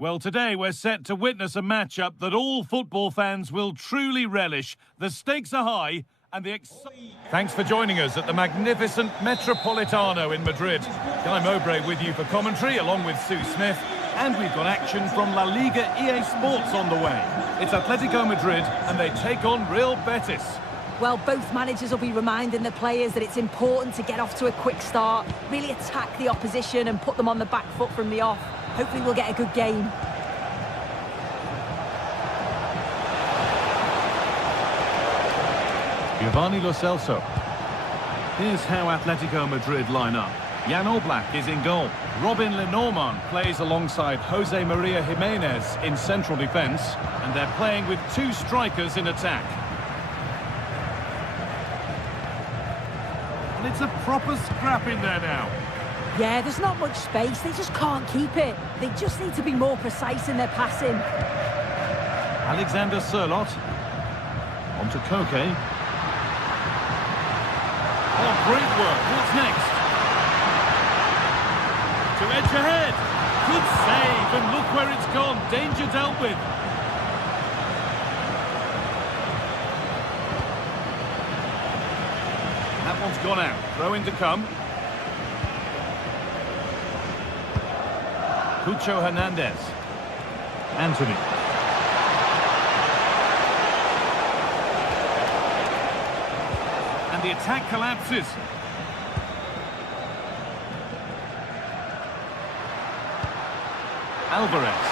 Well, today we're set to witness a matchup that all football fans will truly relish. The stakes are high and the Thanks for joining us at the magnificent Metropolitano in Madrid. Guy Mowbray with you for commentary, along with Sue Smith. And we've got action from La Liga EA Sports on the way. It's Atletico Madrid and they take on Real Betis. Well, both managers will be reminding the players that it's important to get off to a quick start, really attack the opposition and put them on the back foot from the off. Hopefully we'll get a good game. Giovanni Lo Celso. Here's how Atletico Madrid line up. Jan Oblak is in goal. Robin Lenormand plays alongside Jose Maria Jimenez in central defence. And they're playing with two strikers in attack. And it's a proper scrap in there now. Yeah, there's not much space. They just can't keep it. They just need to be more precise in their passing. Alexander Sørloth. On to Koke. Oh, great work. What's next? To edge ahead. Good save, and look where it's gone. Danger dealt with. That one's gone out. Throw in to come. Cucho Hernandez. Anthony. And the attack collapses. Alvarez.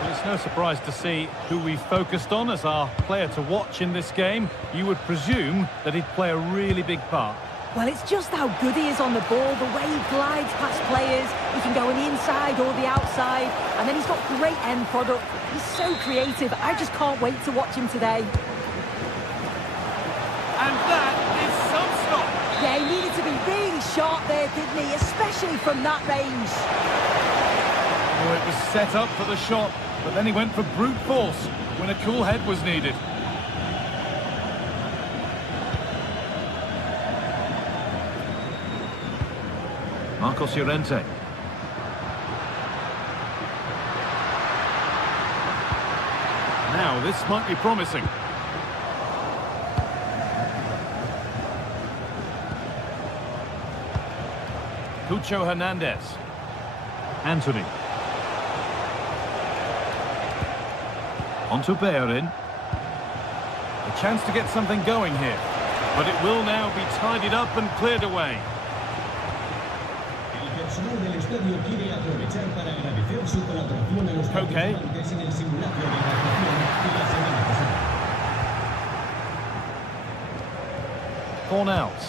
Well, it's no surprise to see who we focused on as our player to watch in this game. You would presume that he'd play a really big part. Well, it's just how good he is on the ball, the way he glides past players. He can go on the inside or the outside, and then he's got great end product. He's so creative. I just can't wait to watch him today. And that is some stop. Yeah, he needed to be really sharp there, didn't he? Especially from that range. Oh, it was set up for the shot, but then he went for brute force when a cool head was needed. Marcos Llorente. Now, this might be promising. Cucho Hernandez. Anthony. On to Bellerin. A chance to get something going here. But it will now be tidied up and cleared away. Koke. Fornals.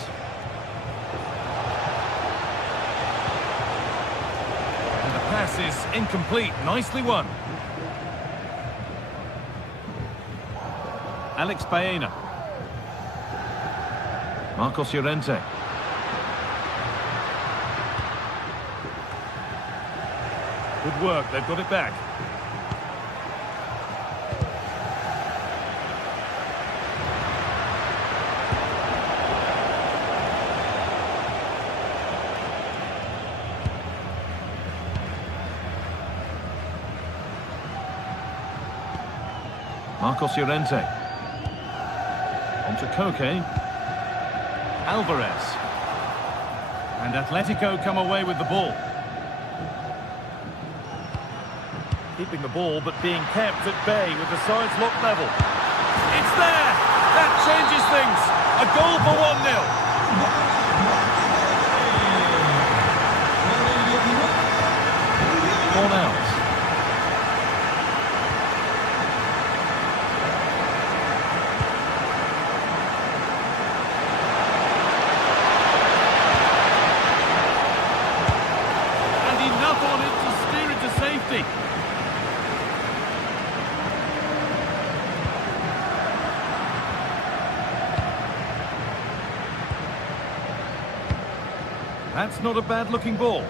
And the pass is incomplete. Nicely won. Alex Baena. Marcos Llorente. Good work, they've got it back. Marcos Llorente. On to Koke. Alvarez. And Atletico come away with the ball. Keeping the ball, but being kept at bay with the sides locked level. It's there! That changes things! A goal for 1-0. Fornals. And enough on it to steer it to safety. That's not a bad-looking ball.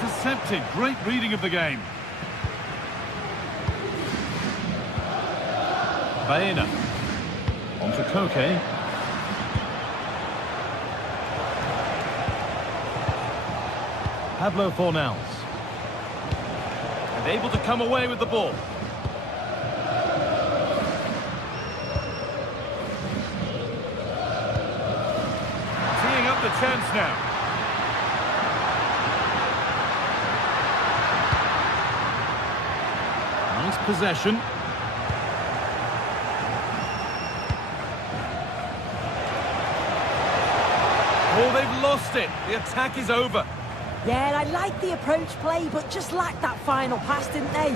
Intercepted. Great reading of the game. Baena. On to Koke. Pablo Fornals. And able to come away with the ball. Teeing up the chance now. Nice possession. Oh, they've lost it. The attack is over. Yeah, I like the approach play, but just lacked that final pass, didn't they?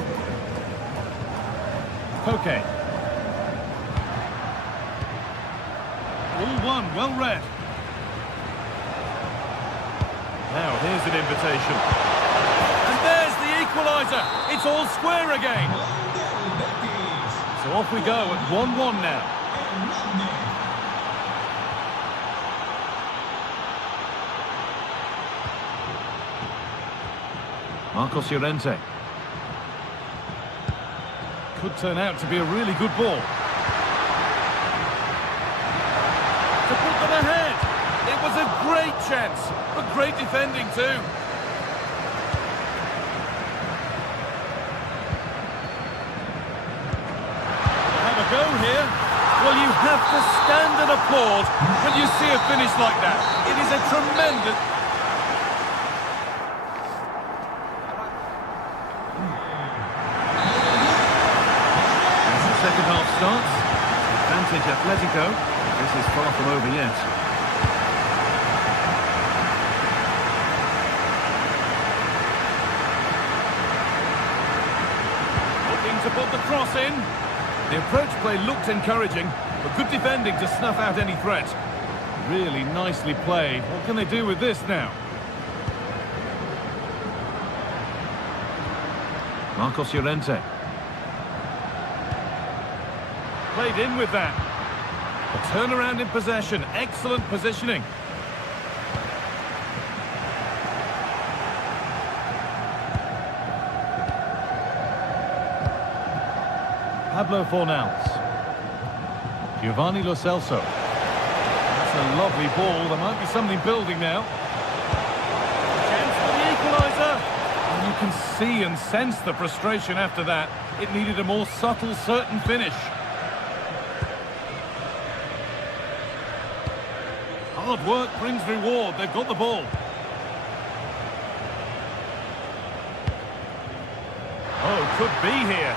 Okay. All one, well read. Now, here's an invitation. And there's the equaliser. It's all square again. So off we go at 1-1 now. Marcos Llorente. Could turn out to be a really good ball. To put them ahead. It was a great chance, but great defending too. Have a go here. Well, you have to stand and applaud when you see a finish like that. It is a tremendous... Second half starts. Advantage Atletico. This is far from over yet. Looking to put the cross in. The approach play looked encouraging, but good defending to snuff out any threat. Really nicely played. What can they do with this now? Marcos Llorente. Played in with that. A turnaround in possession. Excellent positioning. Pablo Fornals. Giovanni Lo Celso. That's a lovely ball. There might be something building now. Chance for the equaliser. And you can see and sense the frustration after that. It needed a more subtle, certain finish. Hard work brings reward. They've got the ball. Oh, could be here.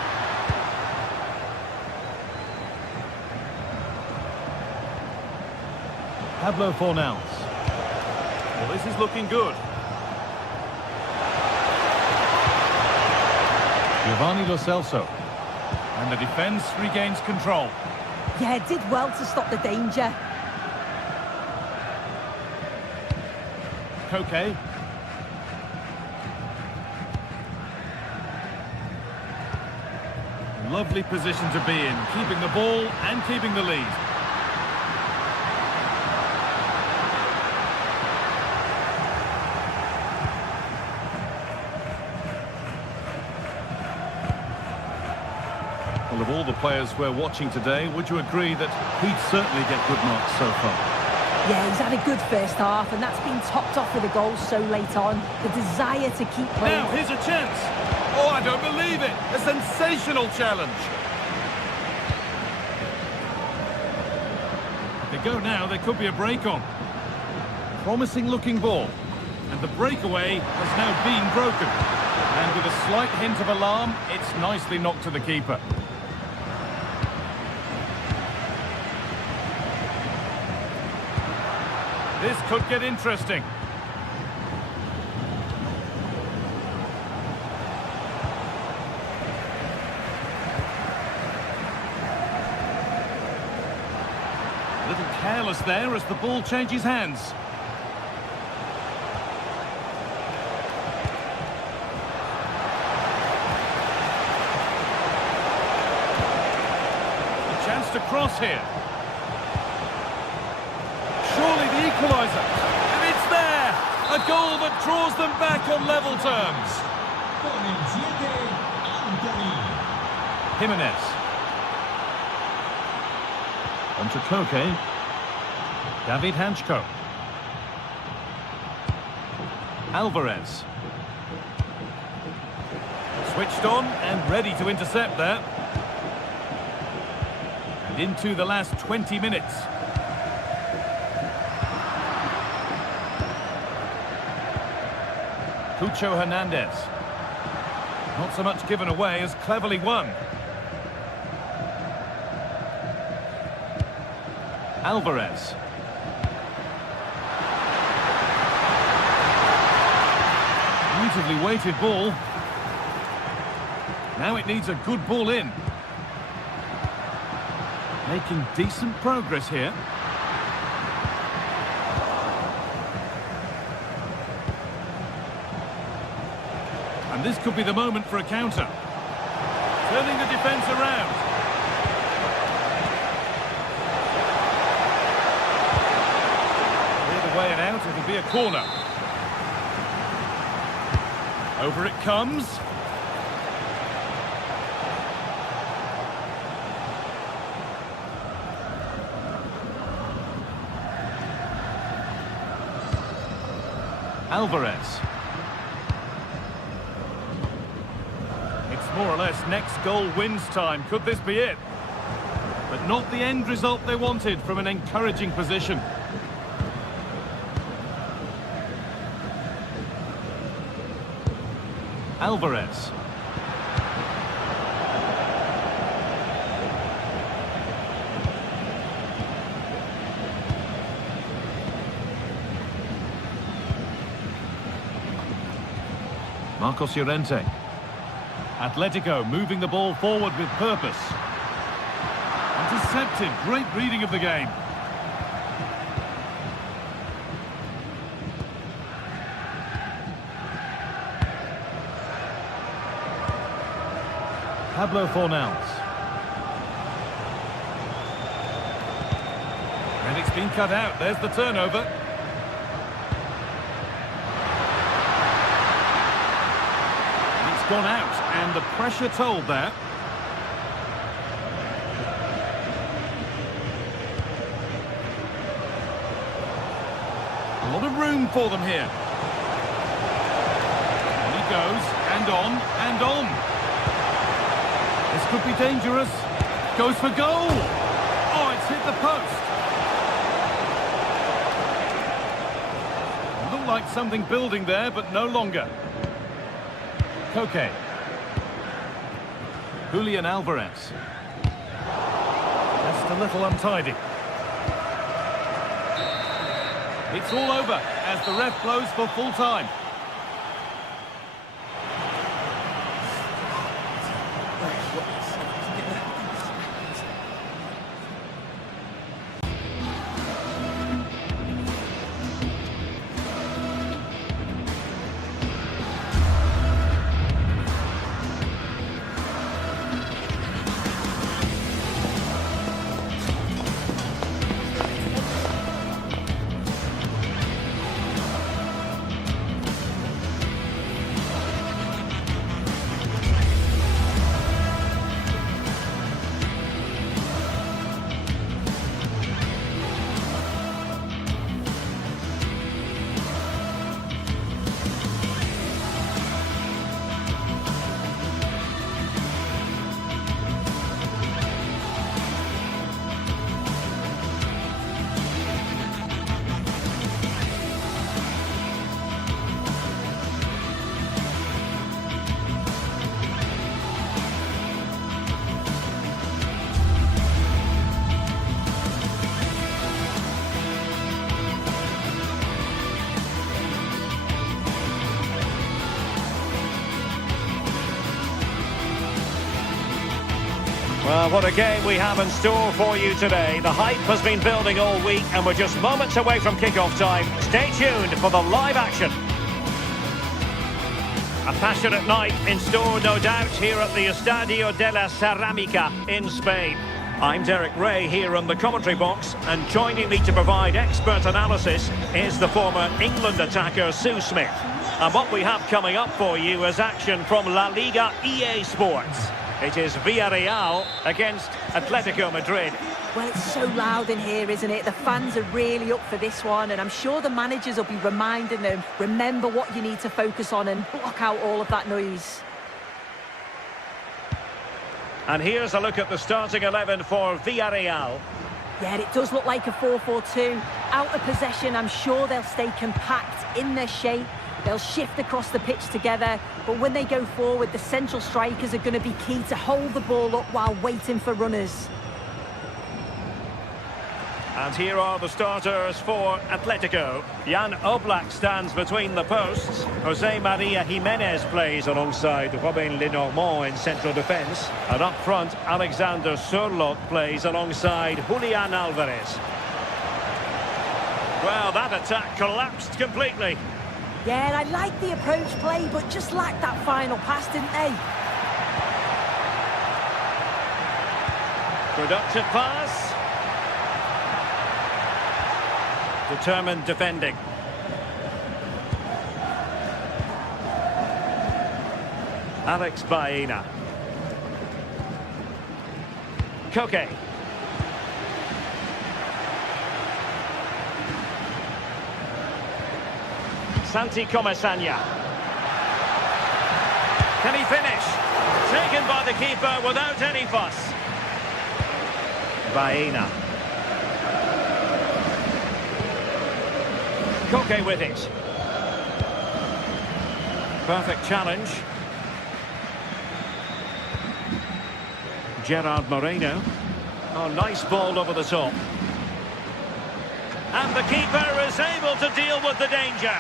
Pablo Fornals. Well, this is looking good. Giovanni Lo Celso. And the defence regains control. Yeah, did well to stop the danger. Koke. Lovely position to be in, keeping the ball and keeping the lead. Well, of all the players we're watching today, would you agree that he'd certainly get good marks so far? Yeah, he's had a good first half, and that's been topped off with a goal so late on. The desire to keep playing. Now, here's a chance. Oh, I don't believe it. A sensational challenge. If they go now, there could be a break on. Promising looking ball. And the breakaway has now been broken. And with a slight hint of alarm, it's nicely knocked to the keeper. This could get interesting. A little careless there as the ball changes hands. A chance to cross here. Surely the equaliser. And it's there! A goal that draws them back on level terms. Jimenez. On to Koke. David Hanchko. Alvarez. Switched on and ready to intercept there. And into the last 20 minutes. Cucho Hernandez. Not so much given away as cleverly won. Alvarez. Beautifully weighted ball. Now it needs a good ball in. Making decent progress here. And this could be the moment for a counter. Turning the defence around. Clear the way and out, it'll be a corner. Over it comes. Alvarez. It's more or less next goal wins time. Could this be it? But not the end result they wanted from an encouraging position. Alvarez. Marcos Llorente. Atletico moving the ball forward with purpose. Intercepted. Great reading of the game. Pablo Fornals. And it's been cut out. There's the turnover. It's gone out, and the pressure told there. A lot of room for them here. And he goes, and on, and on. This could be dangerous. Goes for goal. Oh, it's hit the post. Looked like something building there, but no longer. Koke. Julian Alvarez. Just a little untidy. It's all over as the ref blows for full time. Well, what a game we have in store for you today. The hype has been building all week and we're just moments away from kick-off time. Stay tuned for the live action. A passionate night in store, no doubt, here at the Estadio de la Cerámica in Spain. I'm Derek Ray here in the commentary box, and joining me to provide expert analysis is the former England attacker Sue Smith. And what we have coming up for you is action from La Liga EA Sports. It is Villarreal against Atletico Madrid. Well, it's so loud in here, isn't it? The fans are really up for this one, and I'm sure the managers will be reminding them, remember what you need to focus on and block out all of that noise. And here's a look at the starting 11 for Villarreal. Yeah, it does look like a 4-4-2. Out of possession, I'm sure they'll stay compact in their shape. They'll shift across the pitch together, but when they go forward, the central strikers are going to be key to hold the ball up while waiting for runners. And here are the starters for Atletico. Jan Oblak stands between the posts. Jose Maria Jimenez plays alongside Robin Lenormand in central defence. And up front, Alexander Sørloth plays alongside Julian Alvarez. Well, that attack collapsed completely. Yeah, and I like the approach play, but just lacked that final pass, didn't they? Productive pass. Determined defending. Alex Baena. Koke. Santi Comesaña. Can he finish? Taken by the keeper without any fuss. Baena. Koke with it. Perfect challenge. Gerard Moreno. Oh, nice ball over the top. And the keeper is able to deal with the danger.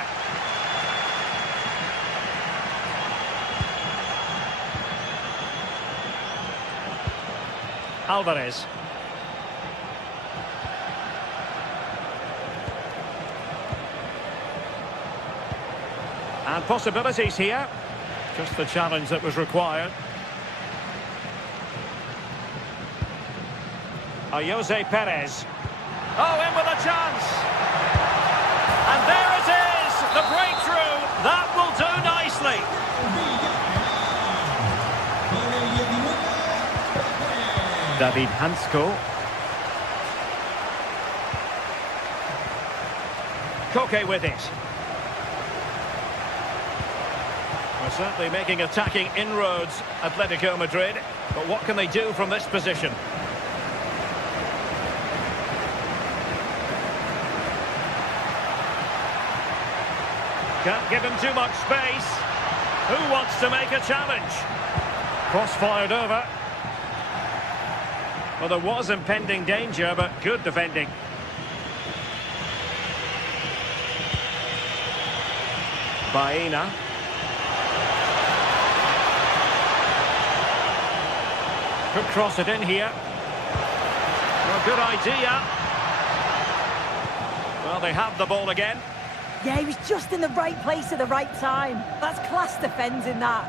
Alvarez. And possibilities here. Just the challenge that was required. Jose Perez. Oh, in with a chance. And there it is, the breakthrough. That will do nicely. David Hansko. Koke with it. We're certainly making attacking inroads, Atletico Madrid. But what can they do from this position? Can't give him too much space. Who wants to make a challenge? Cross-fired over. Well, there was impending danger, but good defending. Baena. Could cross it in here. Well, good idea. Well, they have the ball again. Yeah, he was just in the right place at the right time. That's class defending, that.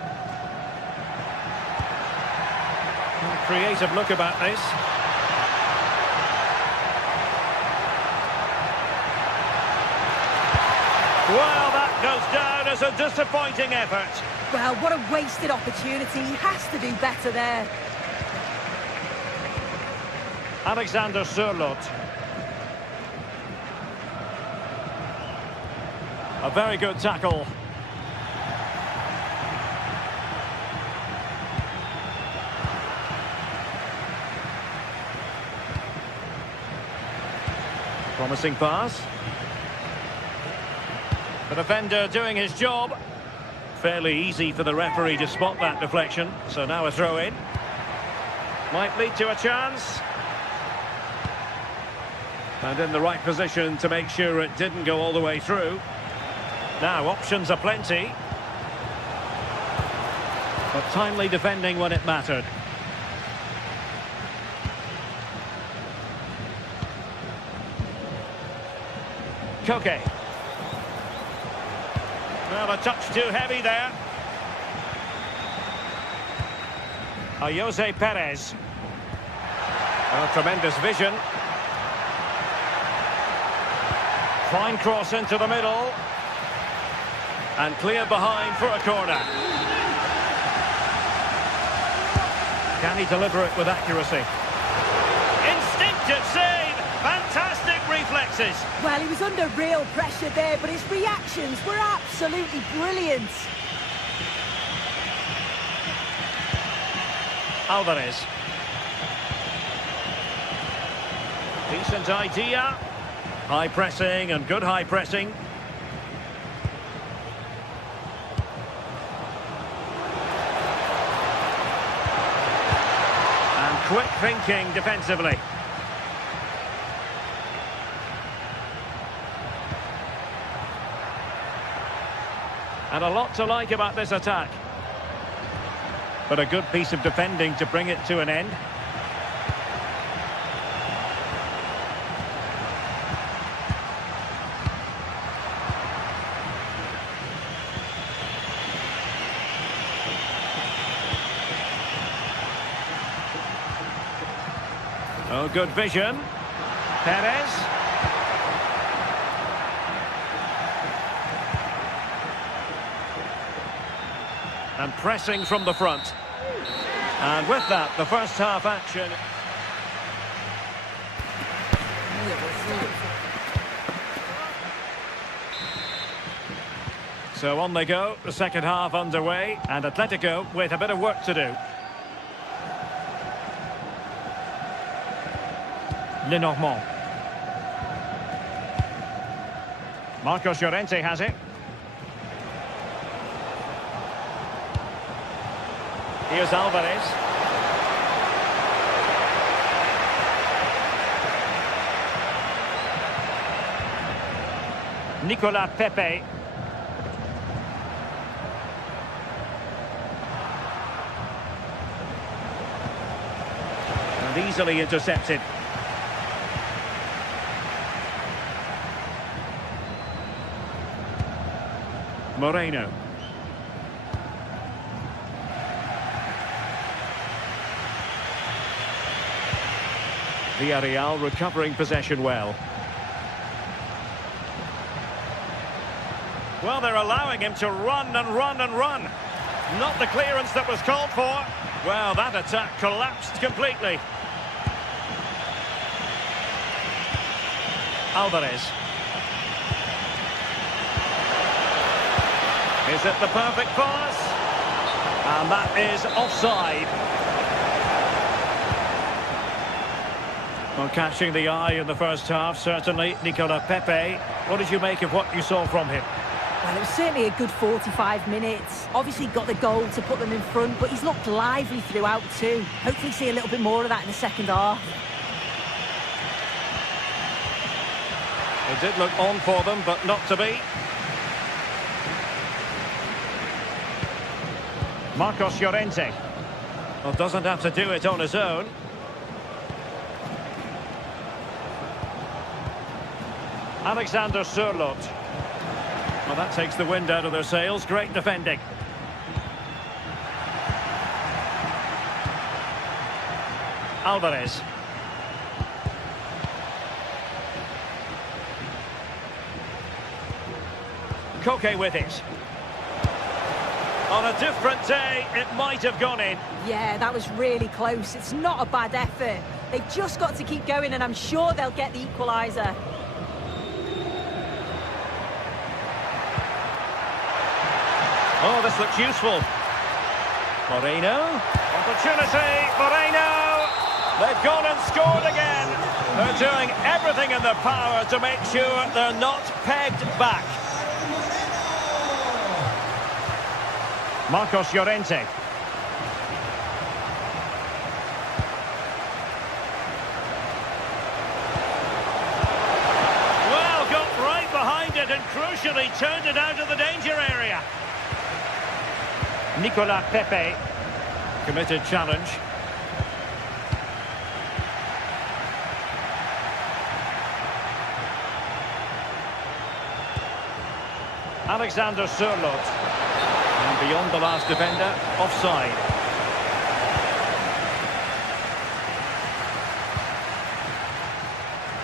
A creative look about this. Well, that goes down as a disappointing effort. Well, what a wasted opportunity. He has to do better there. Alexander Sørloth. A very good tackle. Promising pass. The defender doing his job. Fairly easy for the referee to spot that deflection. So now a throw in. Might lead to a chance. And in the right position to make sure it didn't go all the way through. Now, options are plenty. But timely defending when it mattered. Koke. Well, a touch too heavy there. Jose Perez. Oh, tremendous vision. Fine cross into the middle. And clear behind for a corner. Can he deliver it with accuracy? Effective save. Fantastic reflexes. Well, he was under real pressure there, but his reactions were absolutely brilliant. Alvarez. Decent idea. High pressing and good high pressing. And quick thinking defensively. And a lot to like about this attack. But a good piece of defending to bring it to an end. Oh, good vision. Perez. And pressing from the front. And with that, the first half action. So on they go, the second half underway, and Atletico with a bit of work to do. Lenormand. Marcos Llorente has it. Here's Alvarez. Nicolas Pepe. And easily intercepted. Moreno. Villarreal recovering possession well. Well, they're allowing him to run and run and run. Not the clearance that was called for. Well, that attack collapsed completely. Alvarez. Is it the perfect pass? And that is offside. Well, catching the eye in the first half, certainly, Nicolas Pepe. What did you make of what you saw from him? Well, it was certainly a good 45 minutes. Obviously got the goal to put them in front, but he's looked lively throughout too. Hopefully see a little bit more of that in the second half. It did look on for them, but not to be. Marcos Llorente. Well, doesn't have to do it on his own. Alexander Sørloth. Well, that takes the wind out of their sails. Great defending. Alvarez. Koke with it. On a different day, it might have gone in. Yeah, that was really close. It's not a bad effort. They've just got to keep going, and I'm sure they'll get the equaliser. Oh, this looks useful. Moreno. Opportunity. Moreno. They've gone and scored again. They're doing everything in their power to make sure they're not pegged back. Marcos Llorente. Well, got right behind it and crucially turned it out of the danger area. Nicolas Pepe. Committed challenge. Alexander Sørloth. And beyond the last defender, offside.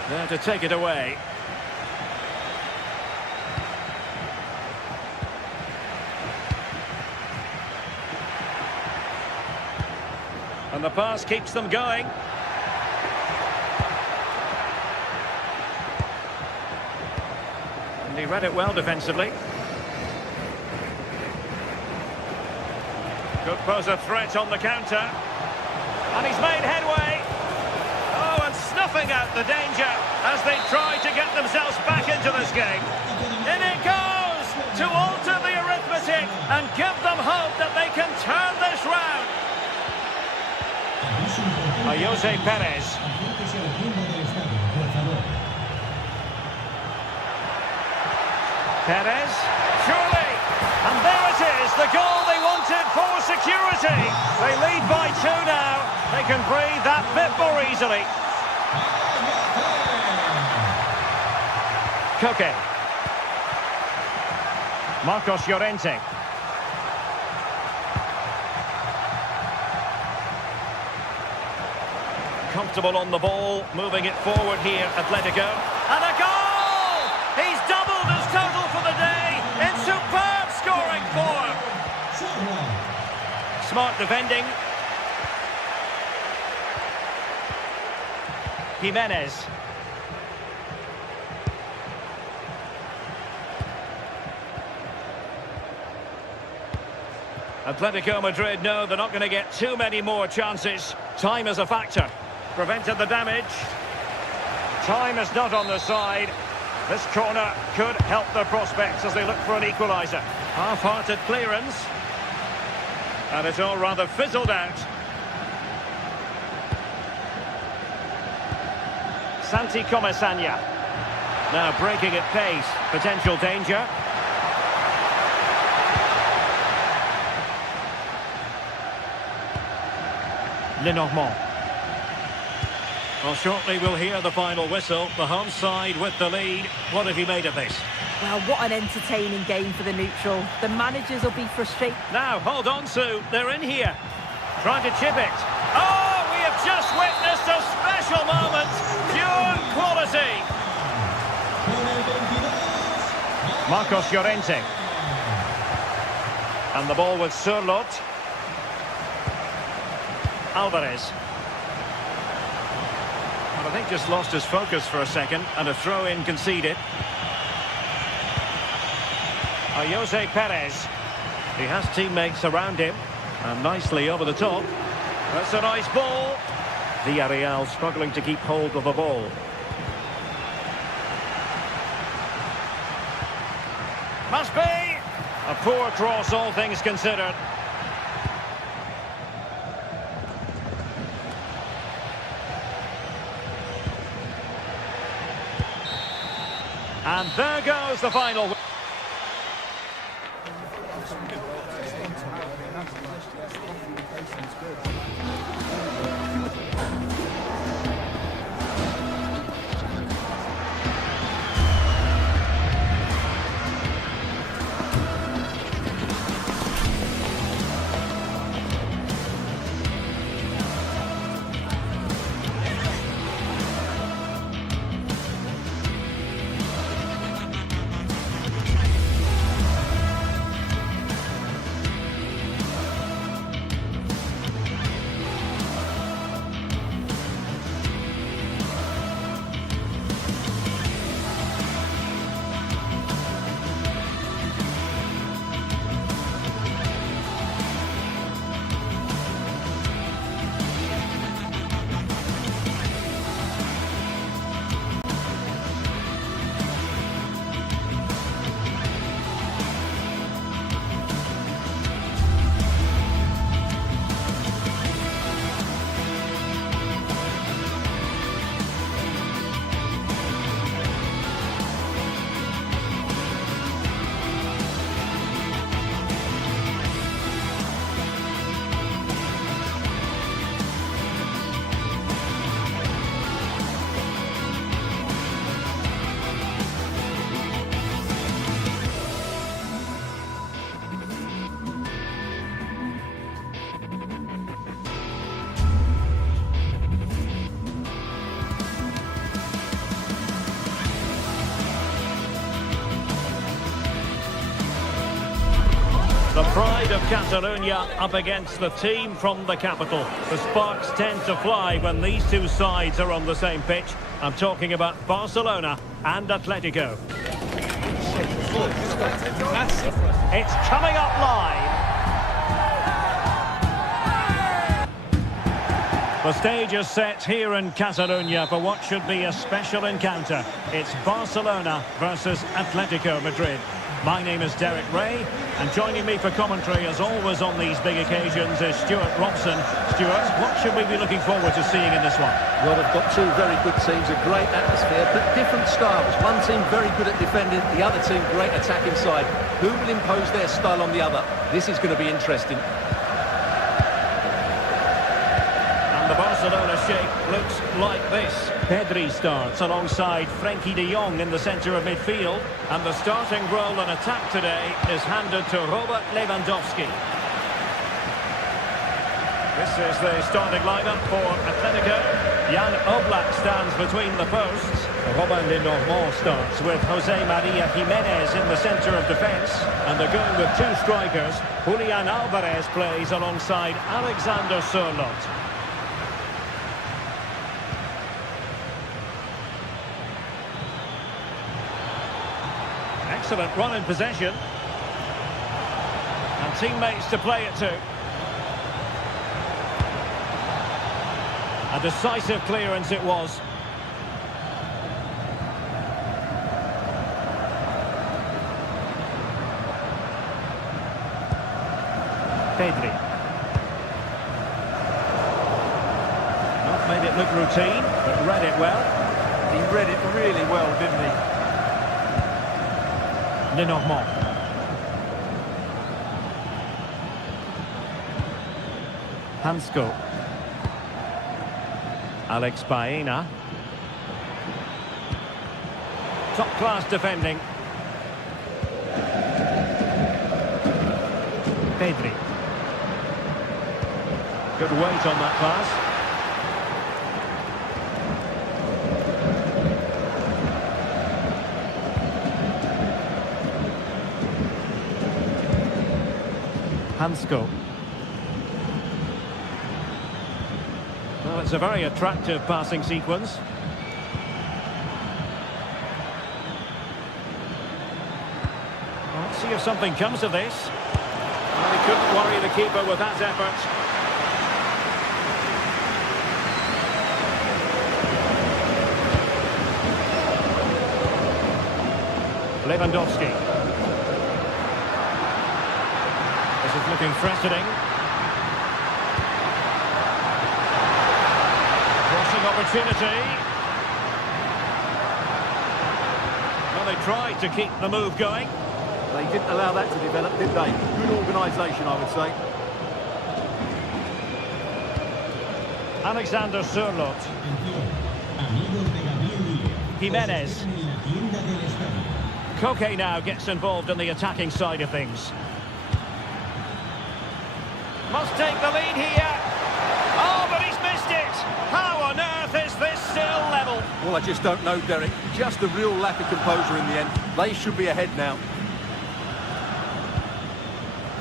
There to take it away. And the pass keeps them going. And he read it well defensively. Could pose a threat on the counter. And he's made headway. Oh, and snuffing out the danger as they try to get themselves back into this game. In it goes to alter the arithmetic and give them hope that they can turn this round. Jose Perez. Perez, surely, and there it is, the goal they wanted for security. They lead by 2 now. They can breathe that bit more easily. Koke. Marcos Llorente. Comfortable on the ball, moving it forward here, Atletico. And a goal! He's doubled his total for the day in superb scoring form. Smart defending. Jimenez. Atletico Madrid know they're not going to get too many more chances. Time is a factor. Prevented the damage. Time is not on the side. This corner could help their prospects as they look for an equaliser. Half-hearted clearance. And it's all rather fizzled out. Santi Comesaña. Now breaking at pace. Potential danger. Lenormand. Well, shortly we'll hear the final whistle. The home side with the lead. What have you made of this? Well, what an entertaining game for the neutral. The managers will be frustrated. Now, hold on, Sue. They're in here. Trying to chip it. Oh, we have just witnessed a special moment. Pure quality. Marcos Llorente. And the ball with Surlot. Alvarez. Well, I think just lost his focus for a second, and a throw-in conceded. Jose Perez. He has teammates around him, and nicely over the top. That's a nice ball. Villarreal struggling to keep hold of the ball. Must be a poor cross, all things considered. And there goes the final. The pride of Catalonia up against the team from the capital. The sparks tend to fly when these two sides are on the same pitch. I'm talking about Barcelona and Atletico. It's coming up live. The stage is set here in Catalonia for what should be a special encounter. It's Barcelona versus Atletico Madrid. My name is Derek Ray, and joining me for commentary, as always on these big occasions, is Stuart Robson. Stuart, what should we be looking forward to seeing in this one? Well, they've got two very good teams, a great atmosphere, but different styles. One team very good at defending, the other team great attacking side. Who will impose their style on the other? This is going to be interesting. And the Barcelona shape looks like this. Pedri starts alongside Frenkie de Jong in the centre of midfield. And the starting role in attack today is handed to Robert Lewandowski. This is the starting lineup for Atletico. Jan Oblak stands between the posts. Robin de Normand starts with Jose Maria Jimenez in the centre of defence. And they're going with two strikers. Julian Alvarez plays alongside Alexander Sørloth. Excellent run in possession. And teammates to play it to. A decisive clearance it was. Pedri. Not made it look routine, but read it well. He read it really well, didn't he? De Normand. Hansko. Alex Baena. Top class defending. Pedri. Good weight on that pass. Hansko. Well, it's a very attractive passing sequence. Well, let's see if something comes of this. Well, he couldn't worry the keeper with that effort. Lewandowski. This is looking threatening. Crossing opportunity. Well, they tried to keep the move going. They didn't allow that to develop, did they? Good organisation, I would say. Alexander Sørloth. Jimenez. Koke now gets involved in the attacking side of things. Must take the lead here. Oh, but he's missed it. How on earth is this still level? Well, I just don't know, Derek. Just a real lack of composure in the end. They should be ahead now.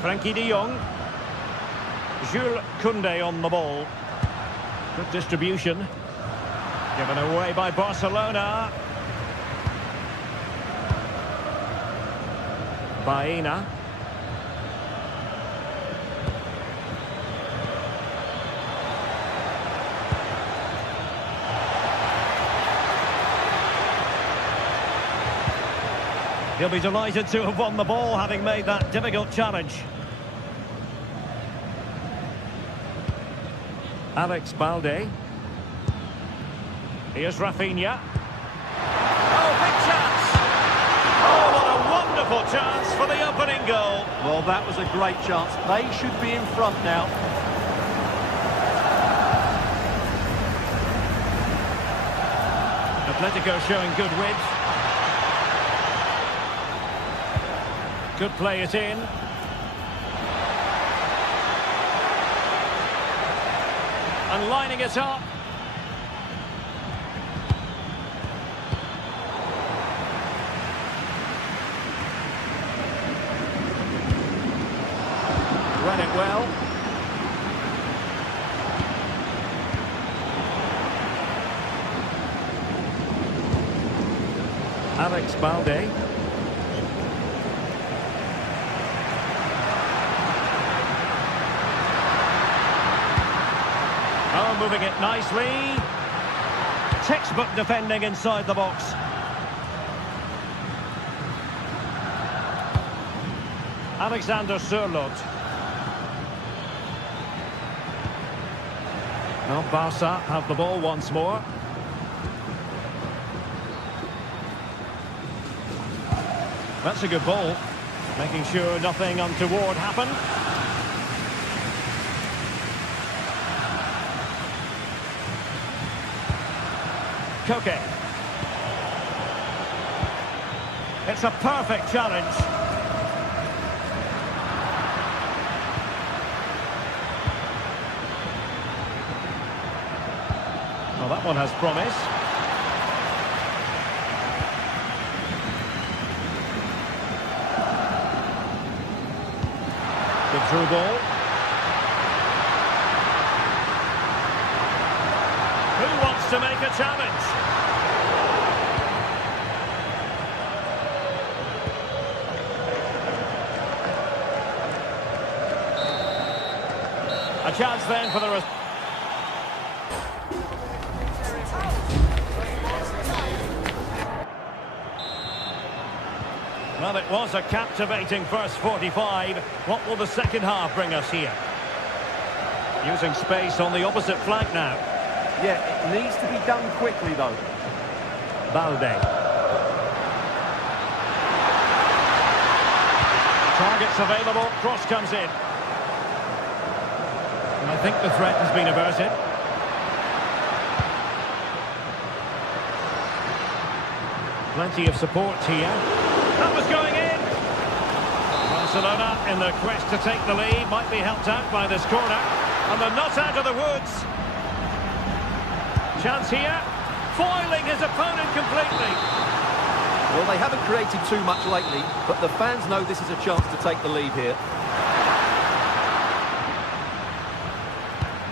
Frenkie de Jong. Jules Koundé on the ball. Good distribution. Given away by Barcelona. Baena. He'll be delighted to have won the ball, having made that difficult challenge. Alex Balde. Here's Rafinha. Oh, big chance! Oh, what a wonderful chance for the opening goal. Well, that was a great chance. They should be in front now. Atletico showing good width. Could play it in. And lining it up. Read it well. Alex Balde. Now moving it nicely. Textbook defending inside the box. Alexander Sørloth. Now Barca have the ball once more. That's a good ball. Making sure nothing untoward happened. Koke. It's a perfect challenge. Well, that one has promise. Good through ball. Who wants to make a challenge? A chance then for the... Well, it was a captivating first 45. What will the second half bring us here? Using space on the opposite flank now. Yeah, it needs to be done quickly, though. Balde. Targets available, cross comes in. And I think the threat has been averted. Plenty of support here. That was going in. Barcelona in the quest to take the lead might be helped out by this corner. And they're not out of the woods. Chance here. Foiling his opponent completely. Well, they haven't created too much lately, but the fans know this is a chance to take the lead here.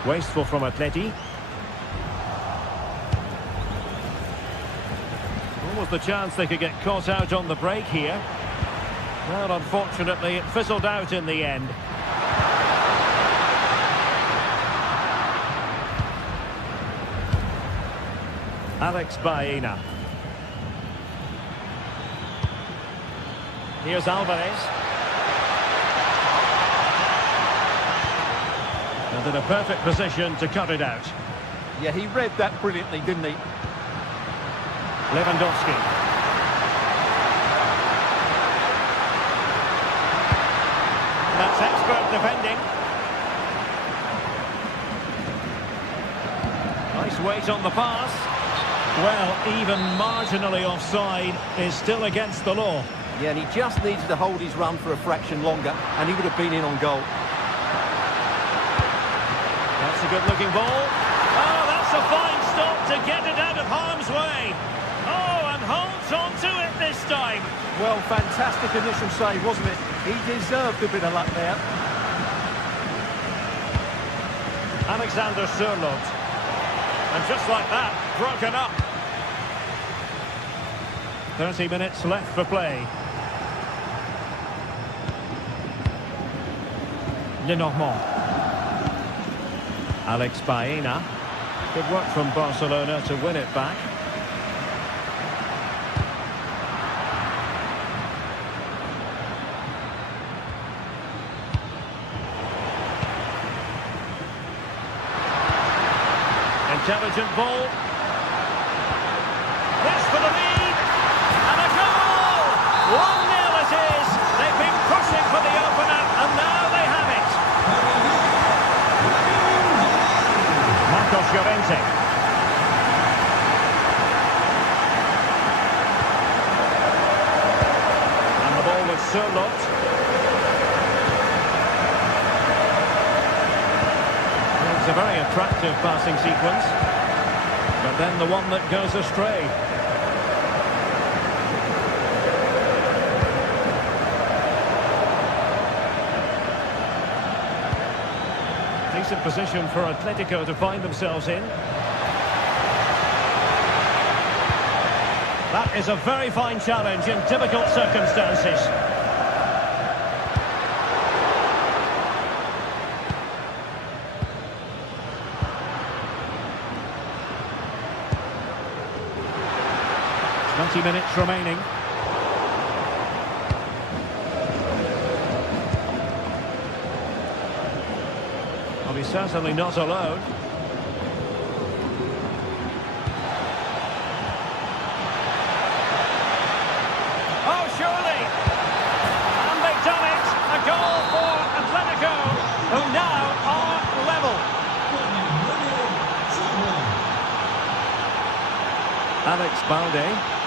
Wasteful from Atleti. Was the chance they could get caught out on the break here. Well, unfortunately, it fizzled out in the end. Alex Baena. Here's Alvarez. And in a perfect position to cut it out. Yeah, he read that brilliantly, didn't he? Lewandowski. That's expert defending. Nice weight on the pass. Well, even marginally offside is still against the law. Yeah, and he just needed to hold his run for a fraction longer, and he would have been in on goal. That's a good-looking ball. Oh, that's a fine stop to get it out of harm's way. Oh, and holds on to it this time. Well, fantastic initial save, wasn't it? He deserved a bit of luck there. Alexander Sørloth. And just like that, broken up. 30 minutes left for play. Lenormand. Alex Baena. Good work from Barcelona to win it back. Intelligent ball. This for the lead. And a goal! 1-0 it is. They've been pushing for the opener, and now they have it. Marcos Llorente. And the ball with Sørloth. It's a very attractive passing sequence, but then the one that goes astray. Decent position for Atletico to find themselves in. That is a very fine challenge in difficult circumstances. 20 minutes remaining. Well, he's certainly not alone. Oh, surely! And they've done it! A goal for Atletico, who now are level. Alex Balde.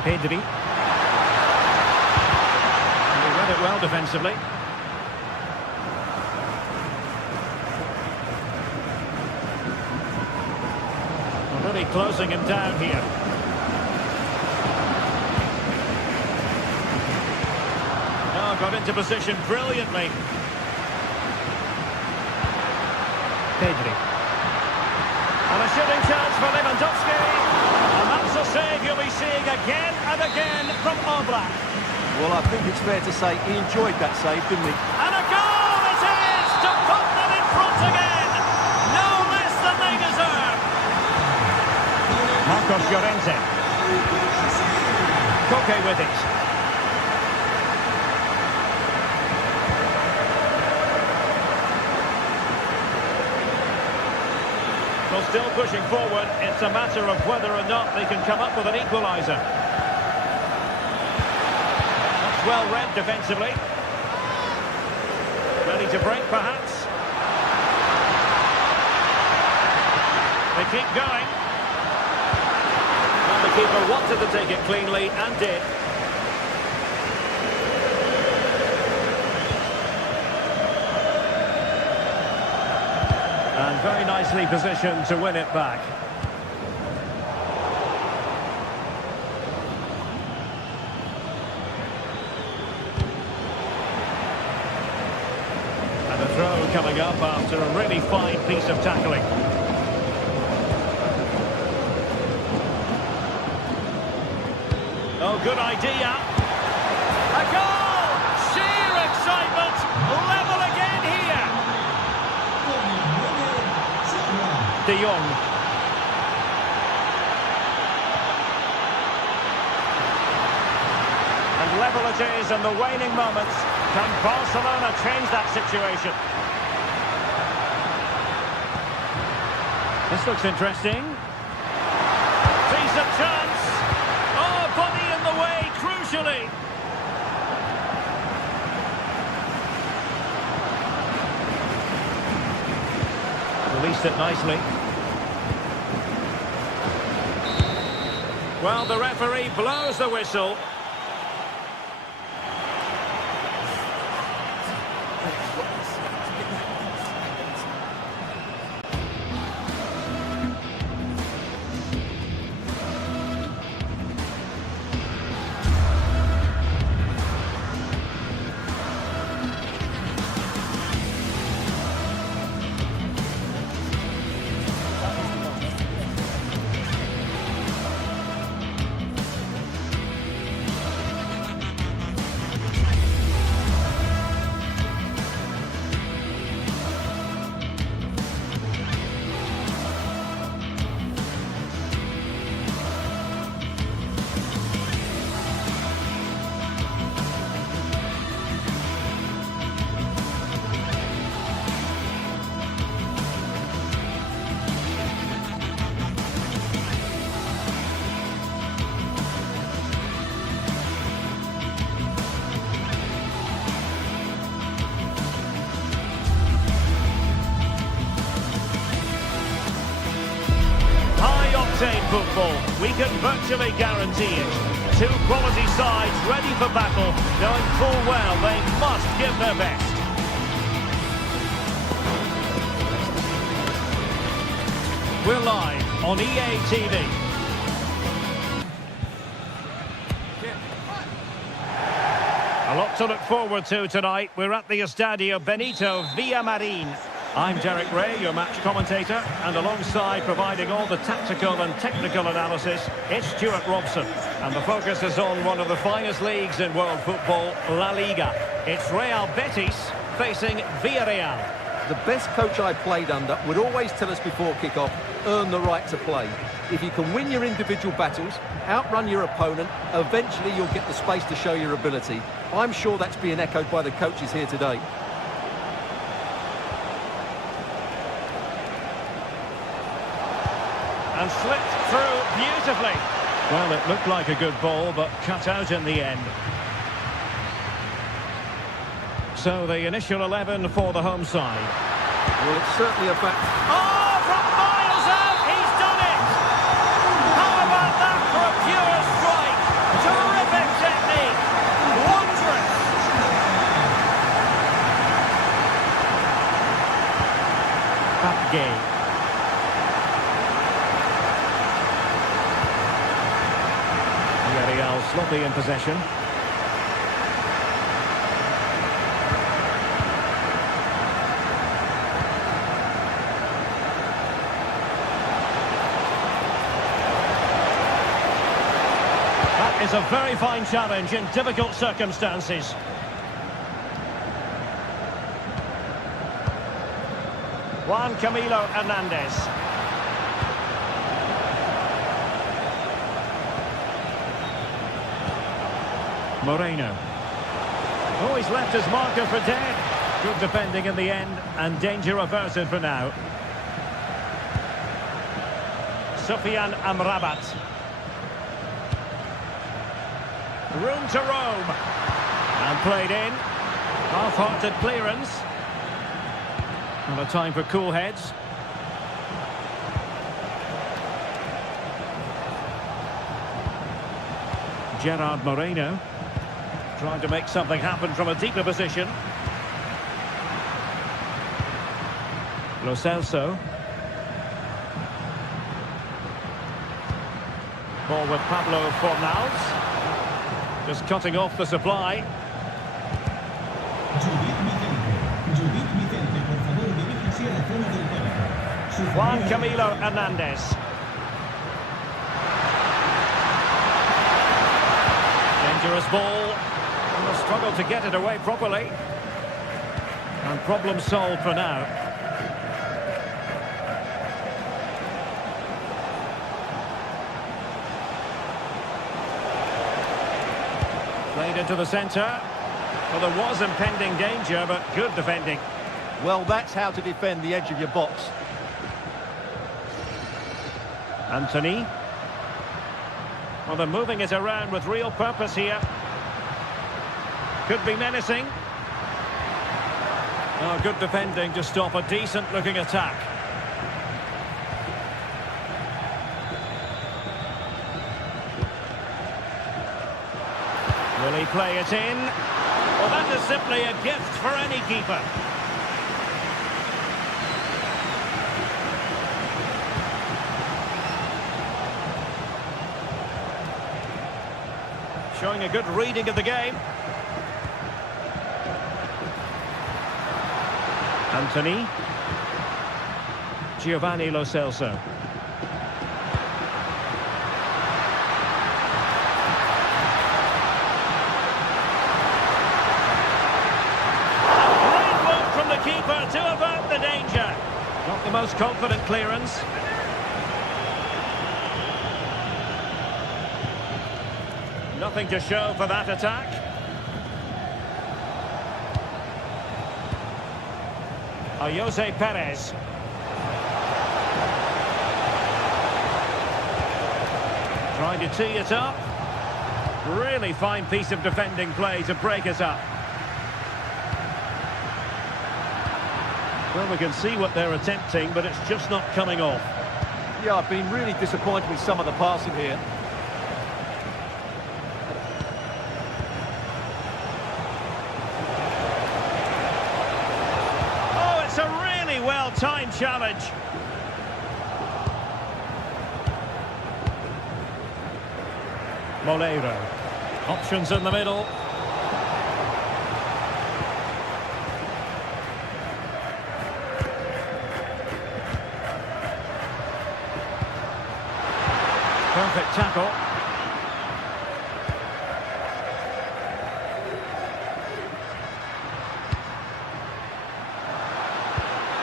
Pedri. He read it well defensively. Really closing him down here. Oh, got into position brilliantly. Pedri. And a shooting chance for Lewandowski. And that's a save you'll be seeing again and again from Oblak. Well, I think it's fair to say he enjoyed that save, didn't he? And a goal it is to put them in front again. No less than they deserve. Marcos Llorente. Koke with it. Well, still pushing forward. It's a matter of whether or not they can come up with an equaliser. That's well read defensively. Ready to break, perhaps. They keep going. Well, the keeper wanted to take it cleanly and did. And very nicely positioned to win it back. And a throw coming up after a really fine piece of tackling. Oh, good idea. A goal! Sheer excitement! Level again here! De Jong. And level it is in the waning moments. Can Barcelona change that situation? This looks interesting. Decent chance. Oh, body in the way, crucially. Released it nicely. Well, the referee blows the whistle. Football, we can virtually guarantee it. Two quality sides ready for battle, knowing full well they must give their best. We're live on EA TV. A lot to look forward to tonight. We're at the Estadio Benito Villamarín. I'm Derek Ray, your match commentator, and alongside providing all the tactical and technical analysis, it's Stuart Robson. And the focus is on one of the finest leagues in world football, La Liga. It's Real Betis facing Villarreal. The best coach I played under would always tell us before kick-off, earn the right to play. If you can win your individual battles, outrun your opponent, eventually you'll get the space to show your ability. I'm sure that's being echoed by the coaches here today. And slipped through beautifully. Well, it looked like a good ball, but cut out in the end. So the initial 11 for the home side. Well, it's certainly a fact. Oh, from miles out, he's done it! How about that for a pure strike? Terrific technique! Wondrous! Gay. Villarreal sloppy in possession. That is a very fine challenge in difficult circumstances. Juan Camilo Hernandez. Moreno. Oh, he's left his marker for dead. Good defending in the end, and danger averted for now. Sufyan Amrabat. Room to roam. And played in. Half-hearted clearance. And a time for cool heads. Gerard Moreno. Trying to make something happen from a deeper position. Lo Celso. Ball with Pablo Fornals. Just cutting off the supply. Juan Camilo Hernandez. Dangerous ball. And a struggle to get it away properly. And problem solved for now. Played into the centre. Well, there was impending danger, but good defending. Well, that's how to defend the edge of your box. Anthony. Well, they're moving it around with real purpose here. Could be menacing. Oh, good defending to stop a decent-looking attack. Will he play it in? Well, that is simply a gift for any keeper. Showing a good reading of the game. Anthony. Giovanni Lo Celso. Great work from the keeper to avert the danger. Not the most confident clearance. Nothing to show for that attack. Jose Perez. Trying to tee it up. Really fine piece of defending play to break it up. Well, we can see what they're attempting, but it's just not coming off. Yeah, I've been really disappointed with some of the passing here. Well-timed challenge. Molero. Options in the middle. Perfect tackle.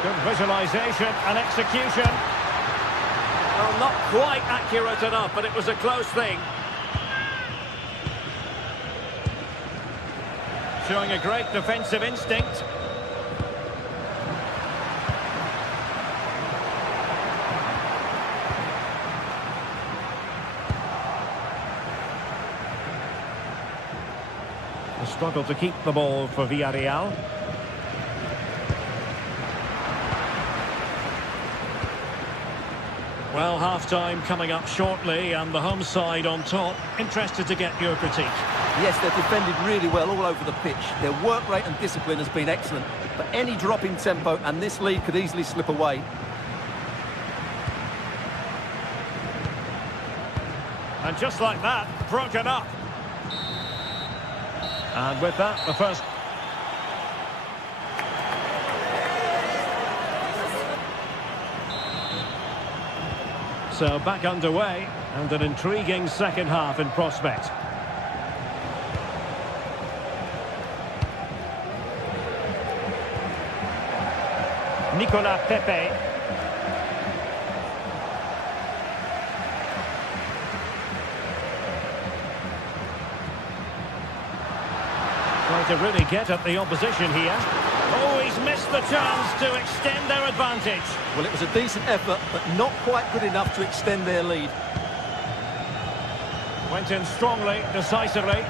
Good visualisation and execution. Well, not quite accurate enough, but it was a close thing. Showing a great defensive instinct. The struggle to keep the ball for Villarreal. Well, half-time coming up shortly, and the home side on top. Interested to get your critique. Yes, they've defended really well all over the pitch. Their work rate and discipline has been excellent. But any drop in tempo and this lead could easily slip away. And just like that, broken up. And with that, the first... So back underway, and an intriguing second half in prospect. Nicolas Pepe. Trying to really get at the opposition here. Oh, he's missed the chance to extend their advantage. Well, it was a decent effort, but not quite good enough to extend their lead. Went in strongly, decisively.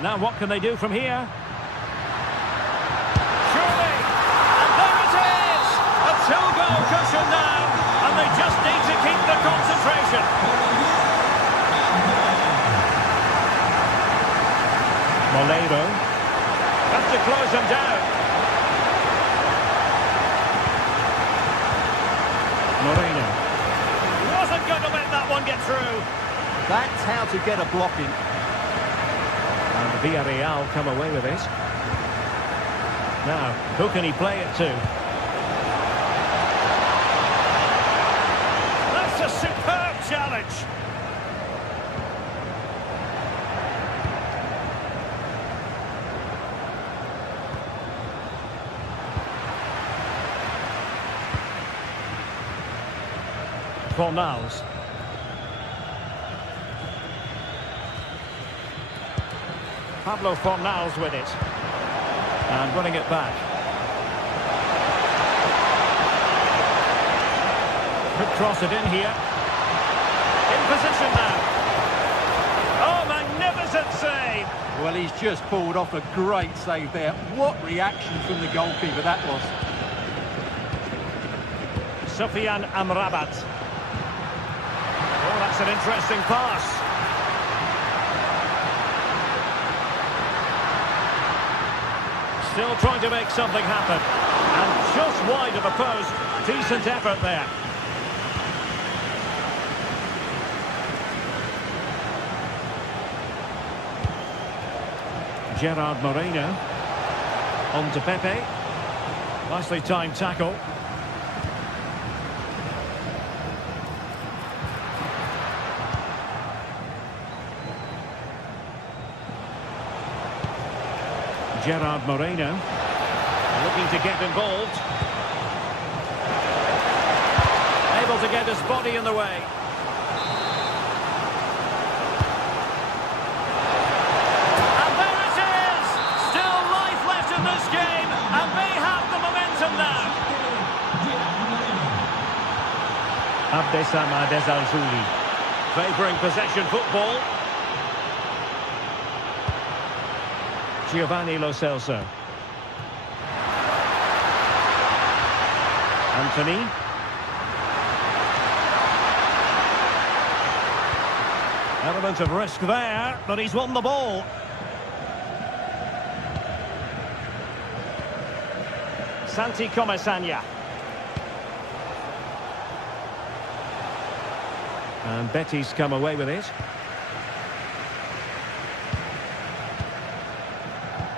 Now what can they do from here? Surely! And there it is! A two-goal cushion now, and they just need to keep the concentration. Moleiro. Has to close them down. Moreno. Wasn't going to let that one get through. That's how to get a block in. And Villarreal come away with it. Now, who can he play it to? That's a superb challenge. Fornals. Pablo Fornals with it. And running it back. Could cross it in here. In position now. Oh, magnificent save! Well, he's just pulled off a great save there. What reaction from the goalkeeper that was. Sofiane Amrabat. Oh, that's an interesting pass. Still trying to make something happen. And just wide of the post. Decent effort there. Gerard Moreno. On to Pepe. Nicely timed tackle. Gerard Moreno looking to get involved. Able to get his body in the way. And there it is! Still life left in this game, and they have the momentum now. Abdesam Adezalzouli favouring possession football. Giovanni Lo Celso. Anthony. Element of risk there, but he's won the ball. Santi Comesaña. And Betis come away with it.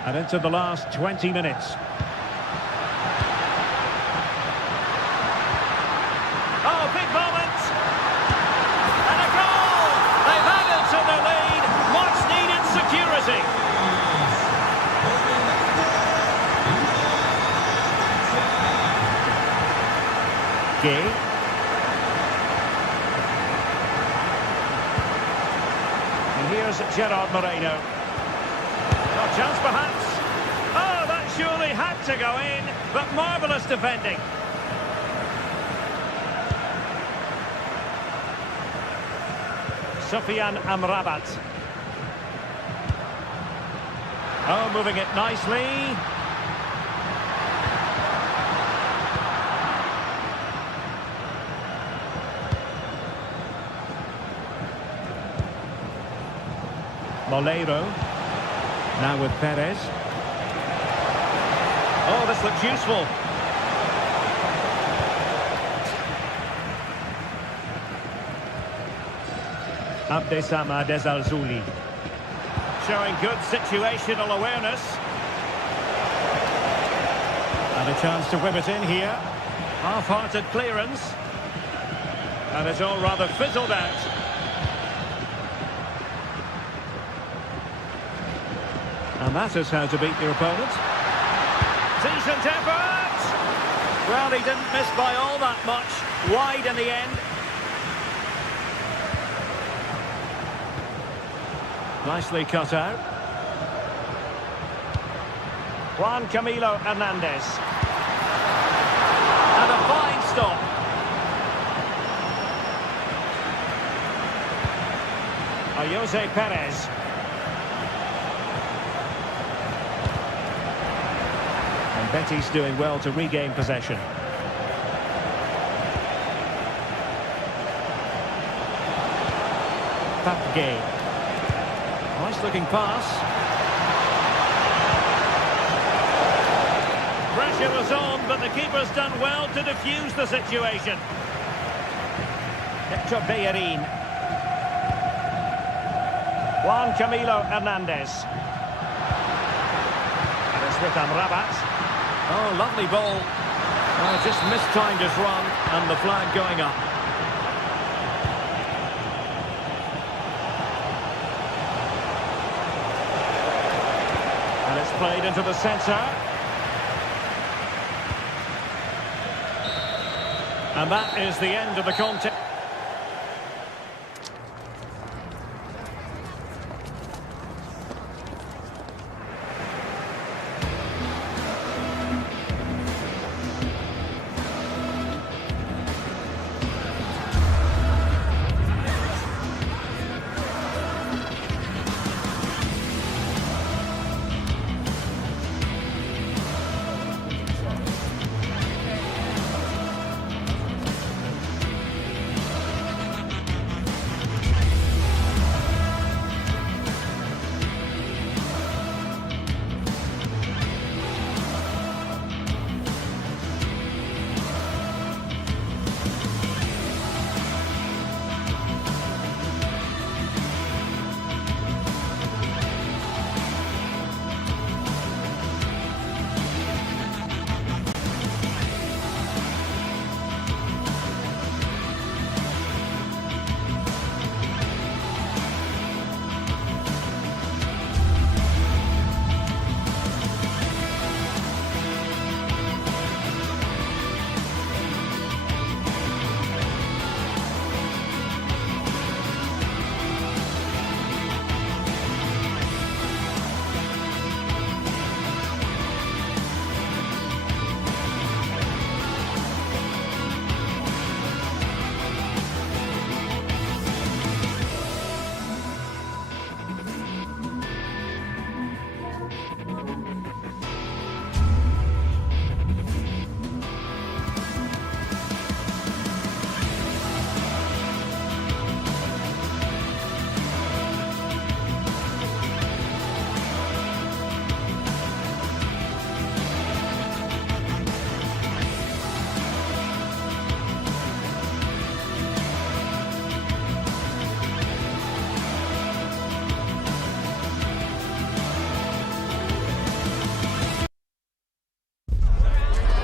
And into the last 20 minutes. Oh, big moment! And a goal! They've added to the lead. Much needed security. Here's Gerard Moreno. No chance perhaps. Oh, that surely had to go in, but marvellous defending. Sofian Amrabat. Oh, moving it nicely. Moleiro. Now with Perez. Oh, this looks useful. Abdessamad Al-Zouli. Showing good situational awareness. And a chance to whip it in here. Half-hearted clearance. And it's all rather fizzled out. And that is how to beat your opponent. Decent effort! Well, he didn't miss by all that much. Wide in the end. Nicely cut out. Juan Camilo Hernandez. And a fine stop. Jose Perez. And Betis doing well to regain possession. Papgay. Nice looking pass. Pressure was on, but the keeper's done well to defuse the situation. Hector Bellerin. Juan Camilo Hernandez. And it's with Amrabat. Oh, lovely ball. Well, just mistimed his run, and the flag going up. Played into the centre. And that is the end of the contest.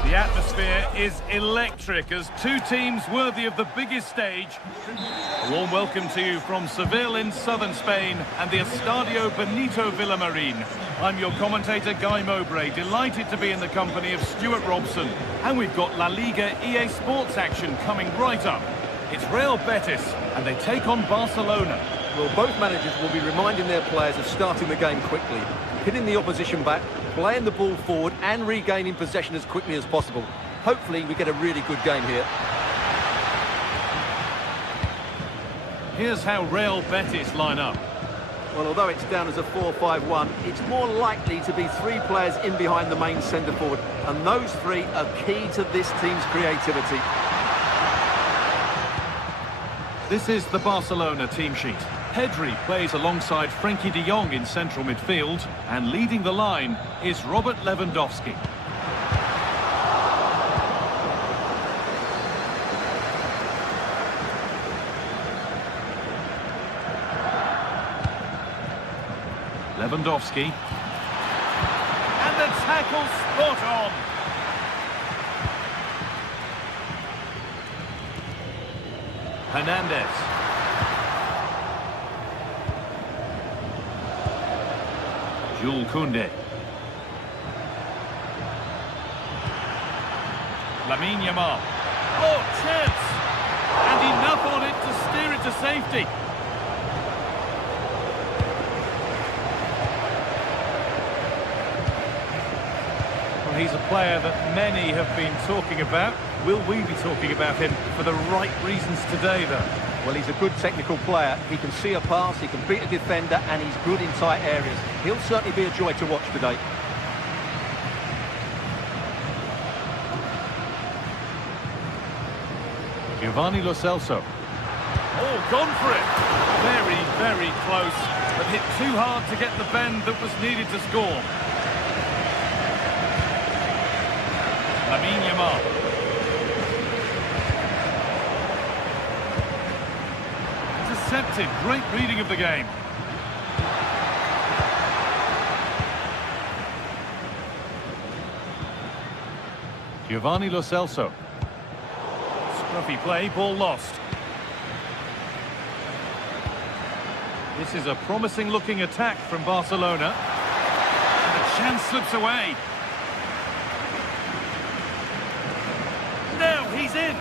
The atmosphere is electric as two teams worthy of the biggest stage. A warm welcome to you from Seville in southern Spain and the Estadio Benito Villamarin. I'm your commentator, Guy Mowbray, delighted to be in the company of Stuart Robson. And we've got La Liga EA Sports action coming right up. It's Real Betis and they take on Barcelona. Well, both managers will be reminding their players of starting the game quickly, pinning the opposition back, playing the ball forward and regaining possession as quickly as possible. Hopefully we get a really good game here. Here's how Real Betis line up. Well, although it's down as a 4-5-1, it's more likely to be three players in behind the main centre forward, and those three are key to this team's creativity. This is the Barcelona team sheet. Pedri plays alongside Frenkie de Jong in central midfield, and leading the line is Robert Lewandowski. Lewandowski. And the tackle spot on. Hernandez. Jules Koundé. Lamine Yamal. Oh, chance! And enough on it to steer it to safety. Well, he's a player that many have been talking about. Will we be talking about him for the right reasons today, though? Well, he's a good technical player. He can see a pass, he can beat a defender, and he's good in tight areas. He'll certainly be a joy to watch today. Giovanni Lo Celso. Oh, gone for it. Very, very close, but hit too hard to get the bend that was needed to score. Lamine Yamal. Intercepted. Great reading of the game. Giovanni Lo Celso. Scruffy play, ball lost. This is a promising looking attack from Barcelona. And the chance slips away. Now he's in.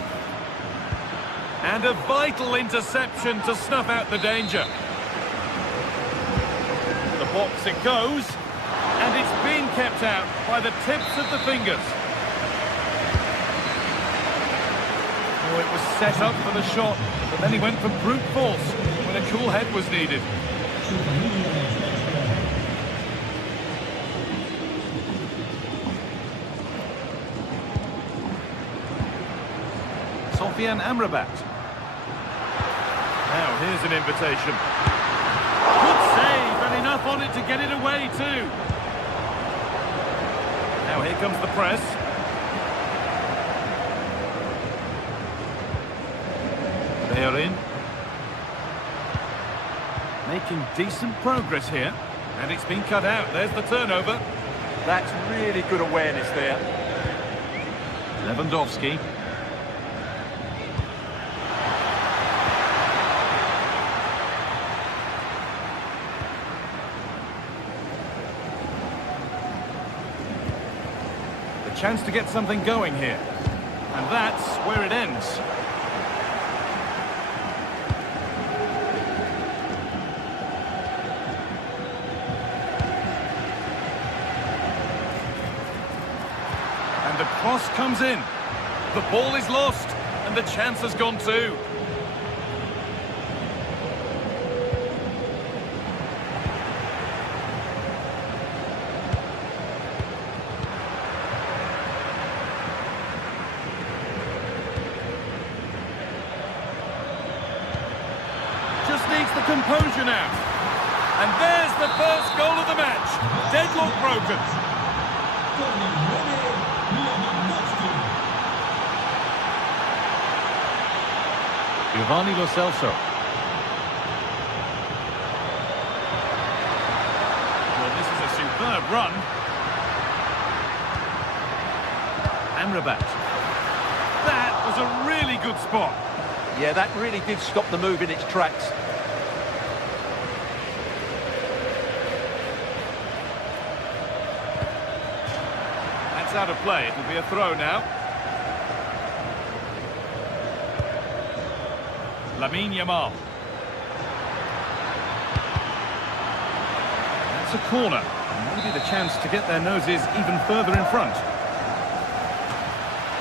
And a vital interception to snuff out the danger. The box it goes. And it's been kept out by the tips of the fingers. Oh, it was set up for the shot, but then he went for brute force when a cool head was needed. Sofiane Amrabat. Now here's an invitation. Good save, and enough on it to get it away too. Now here comes the press. They are in. Making decent progress here. And it's been cut out. There's the turnover. That's really good awareness there. Lewandowski. The chance to get something going here. And that's where it ends. The cross comes in. The ball is lost, and the chance has gone too. Just needs the composure now. And there's the first goal of the match. Deadlock broken. Giovanni Lo Celso. Well, this is a superb run. Amrabat. That was a really good spot. Yeah, that really did stop the move in its tracks. That's out of play. It'll be a throw now. Lamine Yamal. It's a corner. Maybe the chance to get their noses even further in front.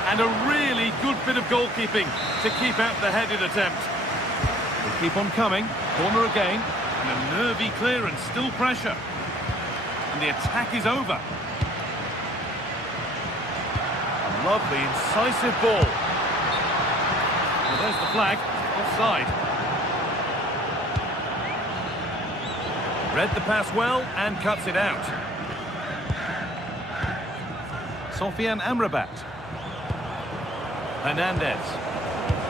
And a really good bit of goalkeeping to keep out the headed attempt. They keep on coming. Corner again. And a nervy clearance. Still pressure. And the attack is over. A lovely, incisive ball. Well, there's the flag. Offside. Read the pass well and cuts it out. Sofian Amrabat. Hernandez.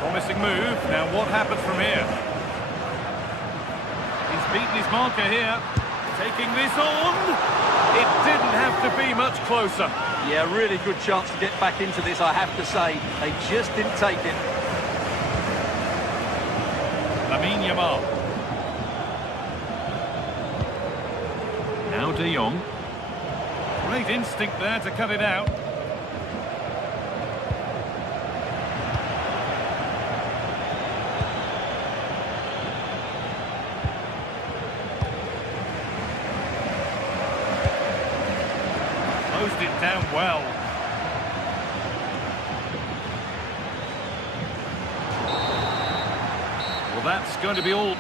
Promising move. Now what happens from here? He's beaten his marker here. Taking this on. It didn't have to be much closer. Yeah, really good chance to get back into this, I have to say. They just didn't take it. Lamine Yamal. Now De Jong. Great instinct there to cut it out. Closed it down well. Well, that's going to be all.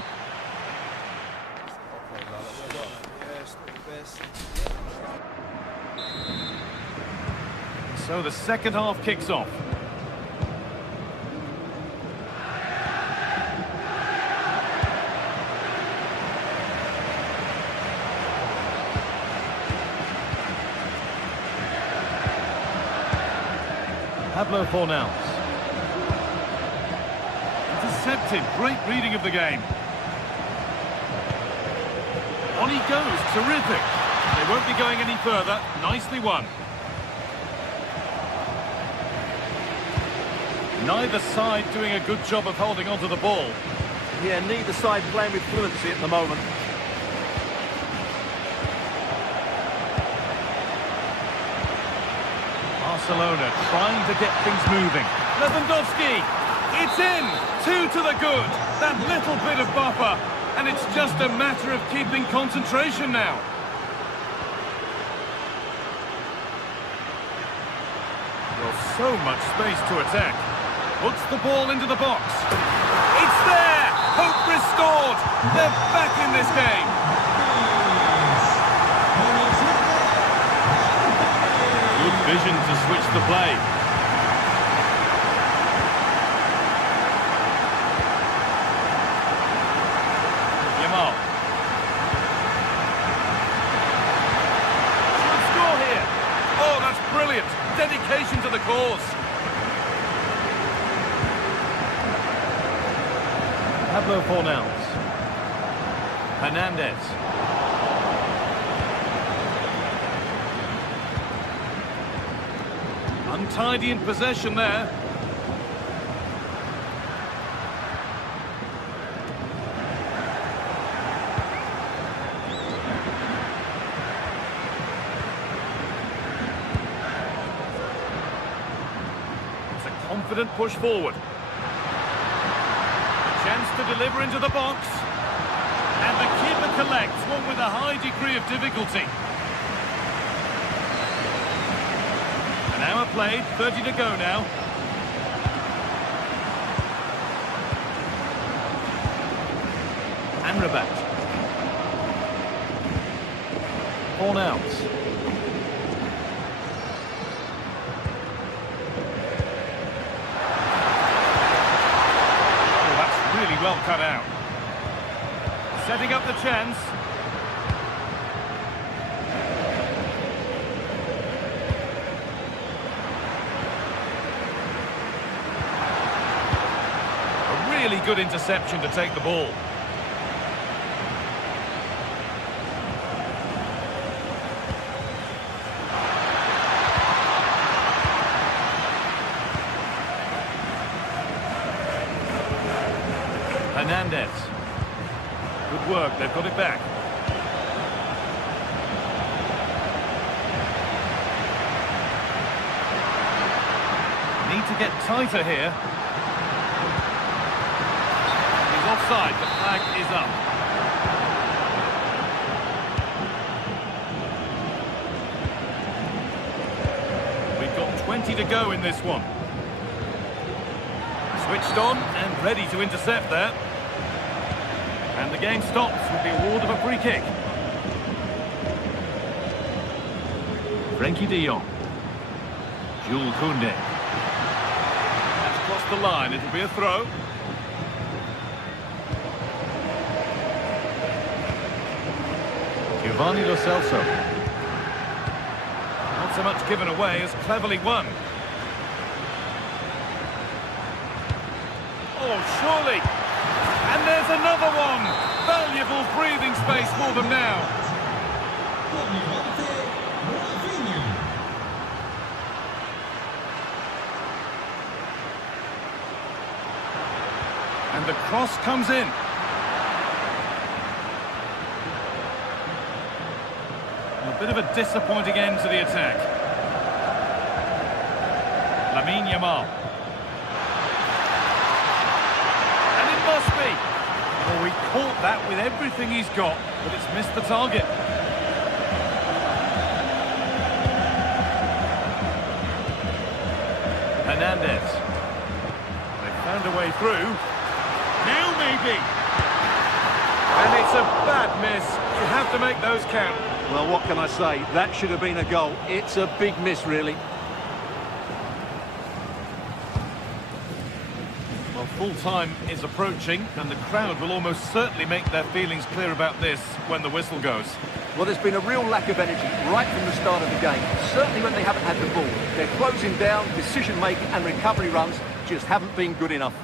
So the second half kicks off. Pablo Fornals. Intercepted. Great reading of the game. On he goes. Terrific. They won't be going any further. Nicely won. Neither side doing a good job of holding onto the ball. Yeah, neither side playing with fluency at the moment. Barcelona trying to get things moving. Lewandowski, it's in! 2 to the good. That little bit of buffer. And it's just a matter of keeping concentration now. Well, so much space to attack. Puts the ball into the box. It's there! Hope restored! They're back in this game. Good vision to switch the play. Yamal. Should score here. Oh, that's brilliant. Dedication to the cause. Pablo Fornals. Hernandez. Untidy in possession there. It's a confident push forward. Chance to deliver into the box. And the keeper collects, one with a high degree of difficulty. An hour played, 30 to go now. Amrabat. Fornals. Oh, that's really well cut out. Setting up the chance. Really good interception to take the ball. Hernandez. Good work, they've got it back. Need to get tighter here. Offside, the flag is up. to go in this one. Switched on and ready to intercept there. And the game stops with the award of a free kick. Frenkie de Jong. Jules Koundé. That's crossed the line. It'll be a throw. Giovanni Lo Celso. Not so much given away as cleverly won. Oh, surely. And there's another one. Valuable breathing space for them now. And the cross comes in. A bit of a disappointing end to the attack. Lamine Yamal. And it must be. Oh, he caught that with everything he's got, but it's missed the target. Hernandez. They found a way through. Now maybe. And it's a bad miss. You have to make those count. Well, what can I say? That should have been a goal. It's a big miss, really. Well, full-time is approaching, and the crowd will almost certainly make their feelings clear about this when the whistle goes. Well, there's been a real lack of energy right from the start of the game. Certainly when they haven't had the ball. They're closing down, decision-making and recovery runs just haven't been good enough.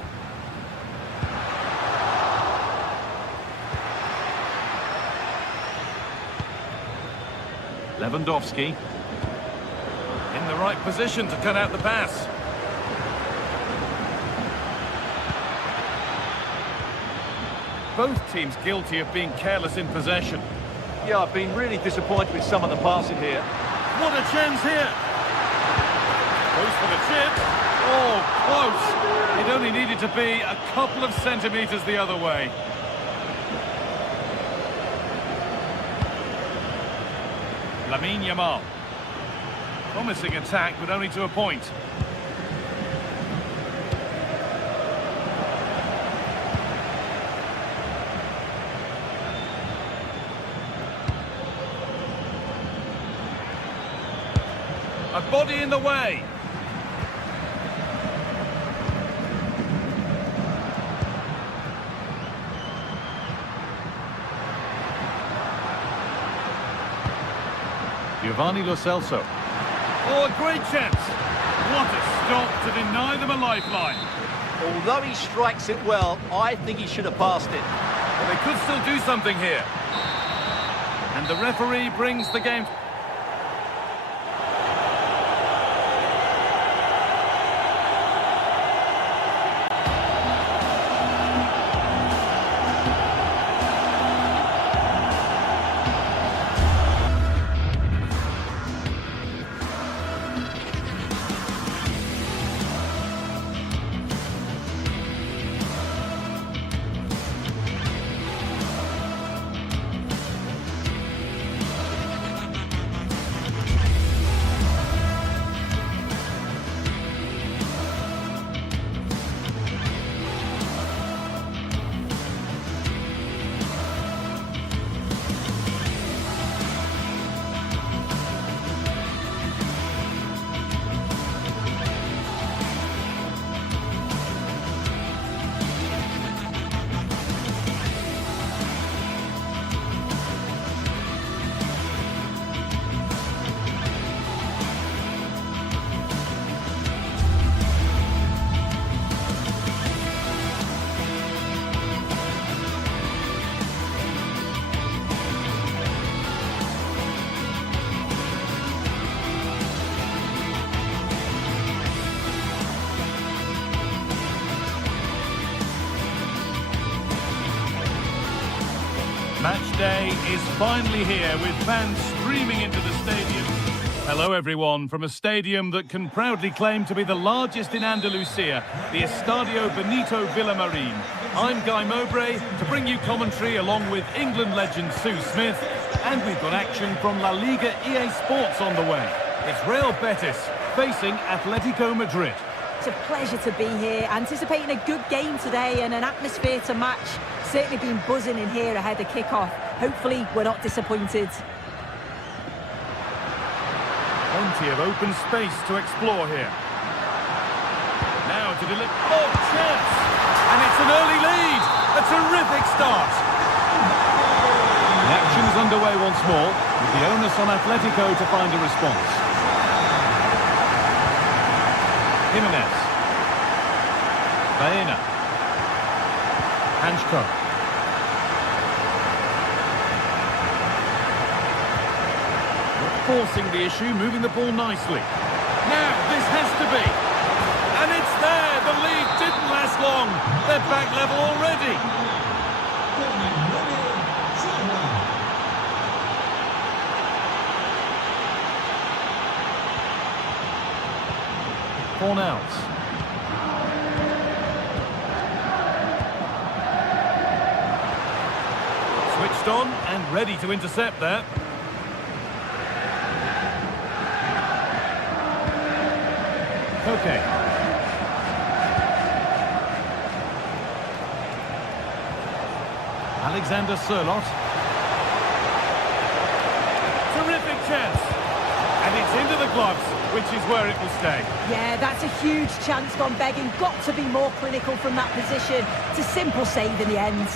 Lewandowski in the right position to cut out the pass. Both teams guilty of being careless in possession. Yeah, I've been really disappointed with some of the passing here. What a chance here! Goes for the chip. Oh, close! It only needed to be a couple of centimetres the other way. Lamine Yamal. Promising attack, but only to a point. A body in the way. Giovanni Lo Celso. Oh, a great chance. What a stop to deny them a lifeline. Although he strikes it well, I think he should have passed it. Well, they could still do something here. And the referee brings the game. Match day is finally here with fans streaming into the stadium. Hello everyone from a stadium that can proudly claim to be the largest in Andalusia, the Estadio Benito Villamarín. I'm Guy Mowbray to bring you commentary along with England legend Sue Smith, and we've got action from La Liga EA Sports on the way. It's Real Betis facing Atletico Madrid. It's a pleasure to be here, anticipating a good game today and an atmosphere to match. Certainly been buzzing in here ahead of kick-off. Hopefully we're not disappointed. Plenty of open space to explore here. Now to deliver... Oh, chance! And it's an early lead! A terrific start! The action is underway once more, with the onus on Atletico to find a response. Jimenez. Baena. Hanchko. Forcing the issue, moving the ball nicely. Now, this has to be. And it's there! The lead didn't last long. They're back level already. Fornals. Switched on and ready to intercept there. Okay. Alexander Sørloth. Terrific chance. And it's into the gloves, which is where it will stay. Yeah, that's a huge chance gone begging. Got to be more clinical from that position. It's a simple save in the end.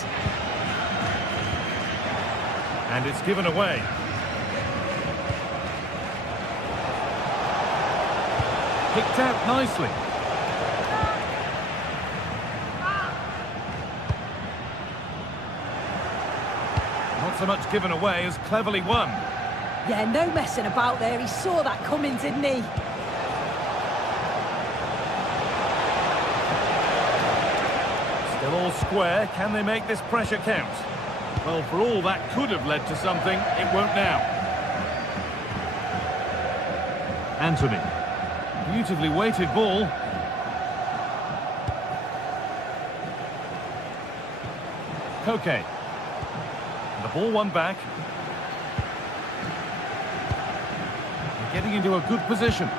And it's given away. Picked out nicely. Not so much given away as cleverly won. Yeah, no messing about there. He saw that coming, didn't he? Still all square. Can they make this pressure count? Well, for all that could have led to something, it won't now. Anthony. Beautifully weighted ball. Koke. And the ball won back. They're getting into a good position.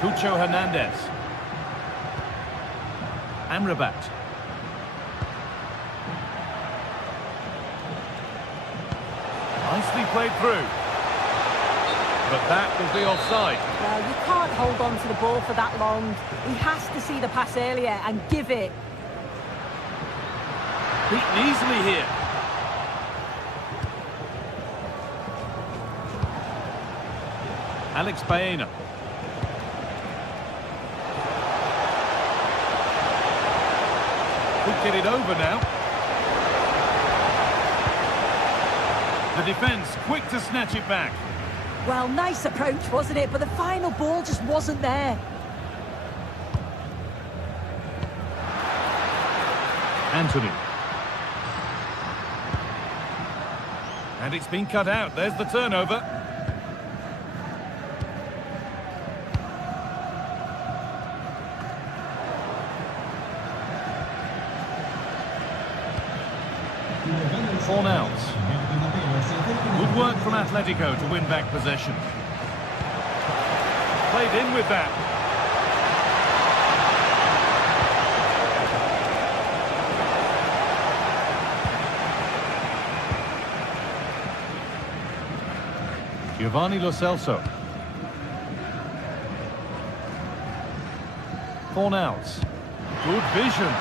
Cucho Hernandez. Amrabat. Nicely played through. But that will be offside. Well, you can't hold on to the ball for that long. He has to see the pass earlier and give it. Beaten easily here. Alex Baena. Could get it over now. The defence quick to snatch it back. Well, nice approach, wasn't it? But the final ball just wasn't there. Anthony. And it's been cut out. There's the turnover. Fornals. Good work from Atletico to win back possession. Played in with that. Giovanni Lo Celso. Fornals. Good vision.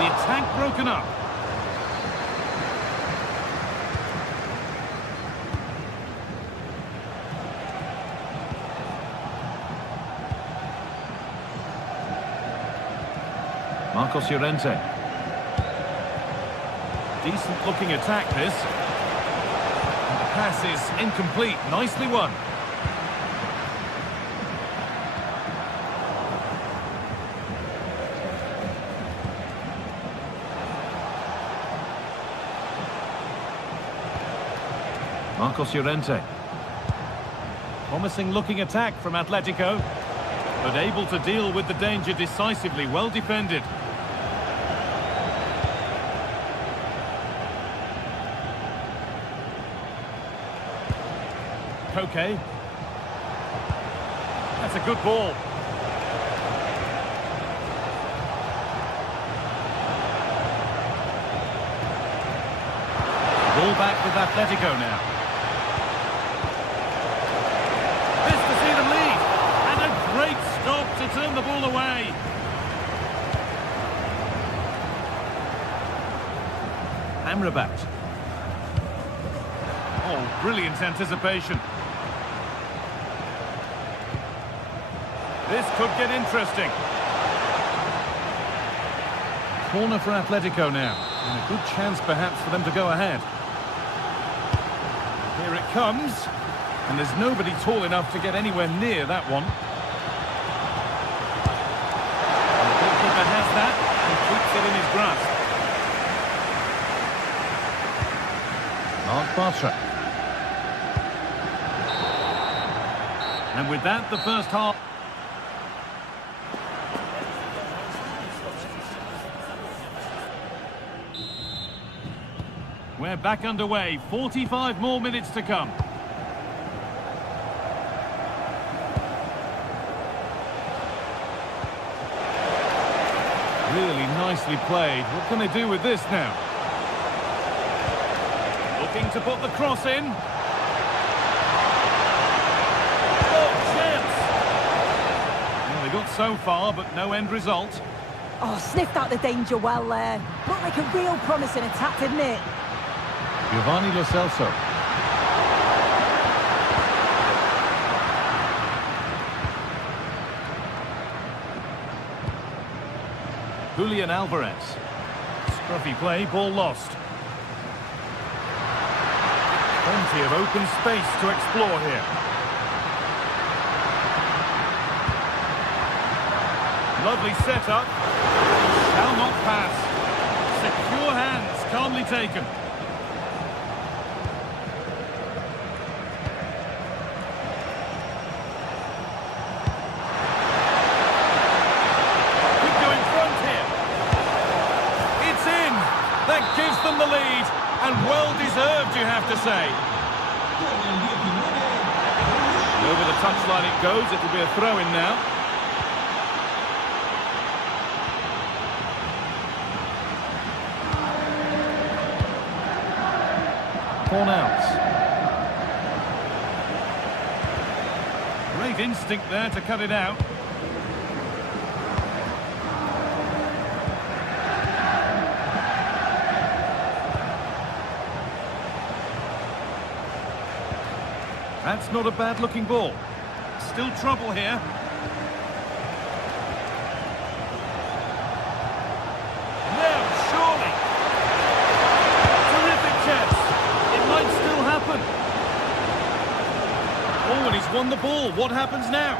The attack broken up. Marcos Llorente. Decent looking attack this. And the pass is incomplete. Nicely won. Marcos Llorente. Promising looking attack from Atletico, but able to deal with the danger decisively. Well defended. Koke. That's a good ball. Ball back with Atletico now. This to see them lead. And a great stop to turn the ball away. Amrabat. Oh, brilliant anticipation. This could get interesting. Corner for Atletico now. And a good chance perhaps for them to go ahead. Here it comes. And there's nobody tall enough to get anywhere near that one. And the goalkeeper has that and keeps it in his grasp. Mark Bartra. And with that, the first half. We're back underway. 45 more minutes to come. Really nicely played. What can they do with this now? Looking to put the cross in. Oh, chance! Well, they got so far, but no end result. Oh, sniffed out the danger well there. Looked like a real promising attack, didn't it? Giovanni Lo Celso. Julian Alvarez. Scruffy play, ball lost. Plenty of open space to explore here. Lovely setup. Shall not pass. Secure hands, calmly taken. That gives them the lead, and well-deserved, you have to say. Over the touchline it goes, it'll be a throw-in now. Cornels. Great instinct there to cut it out. That's not a bad-looking ball. Still trouble here. Now, surely. Terrific chance. It might still happen. Oh, and he's won the ball. What happens now?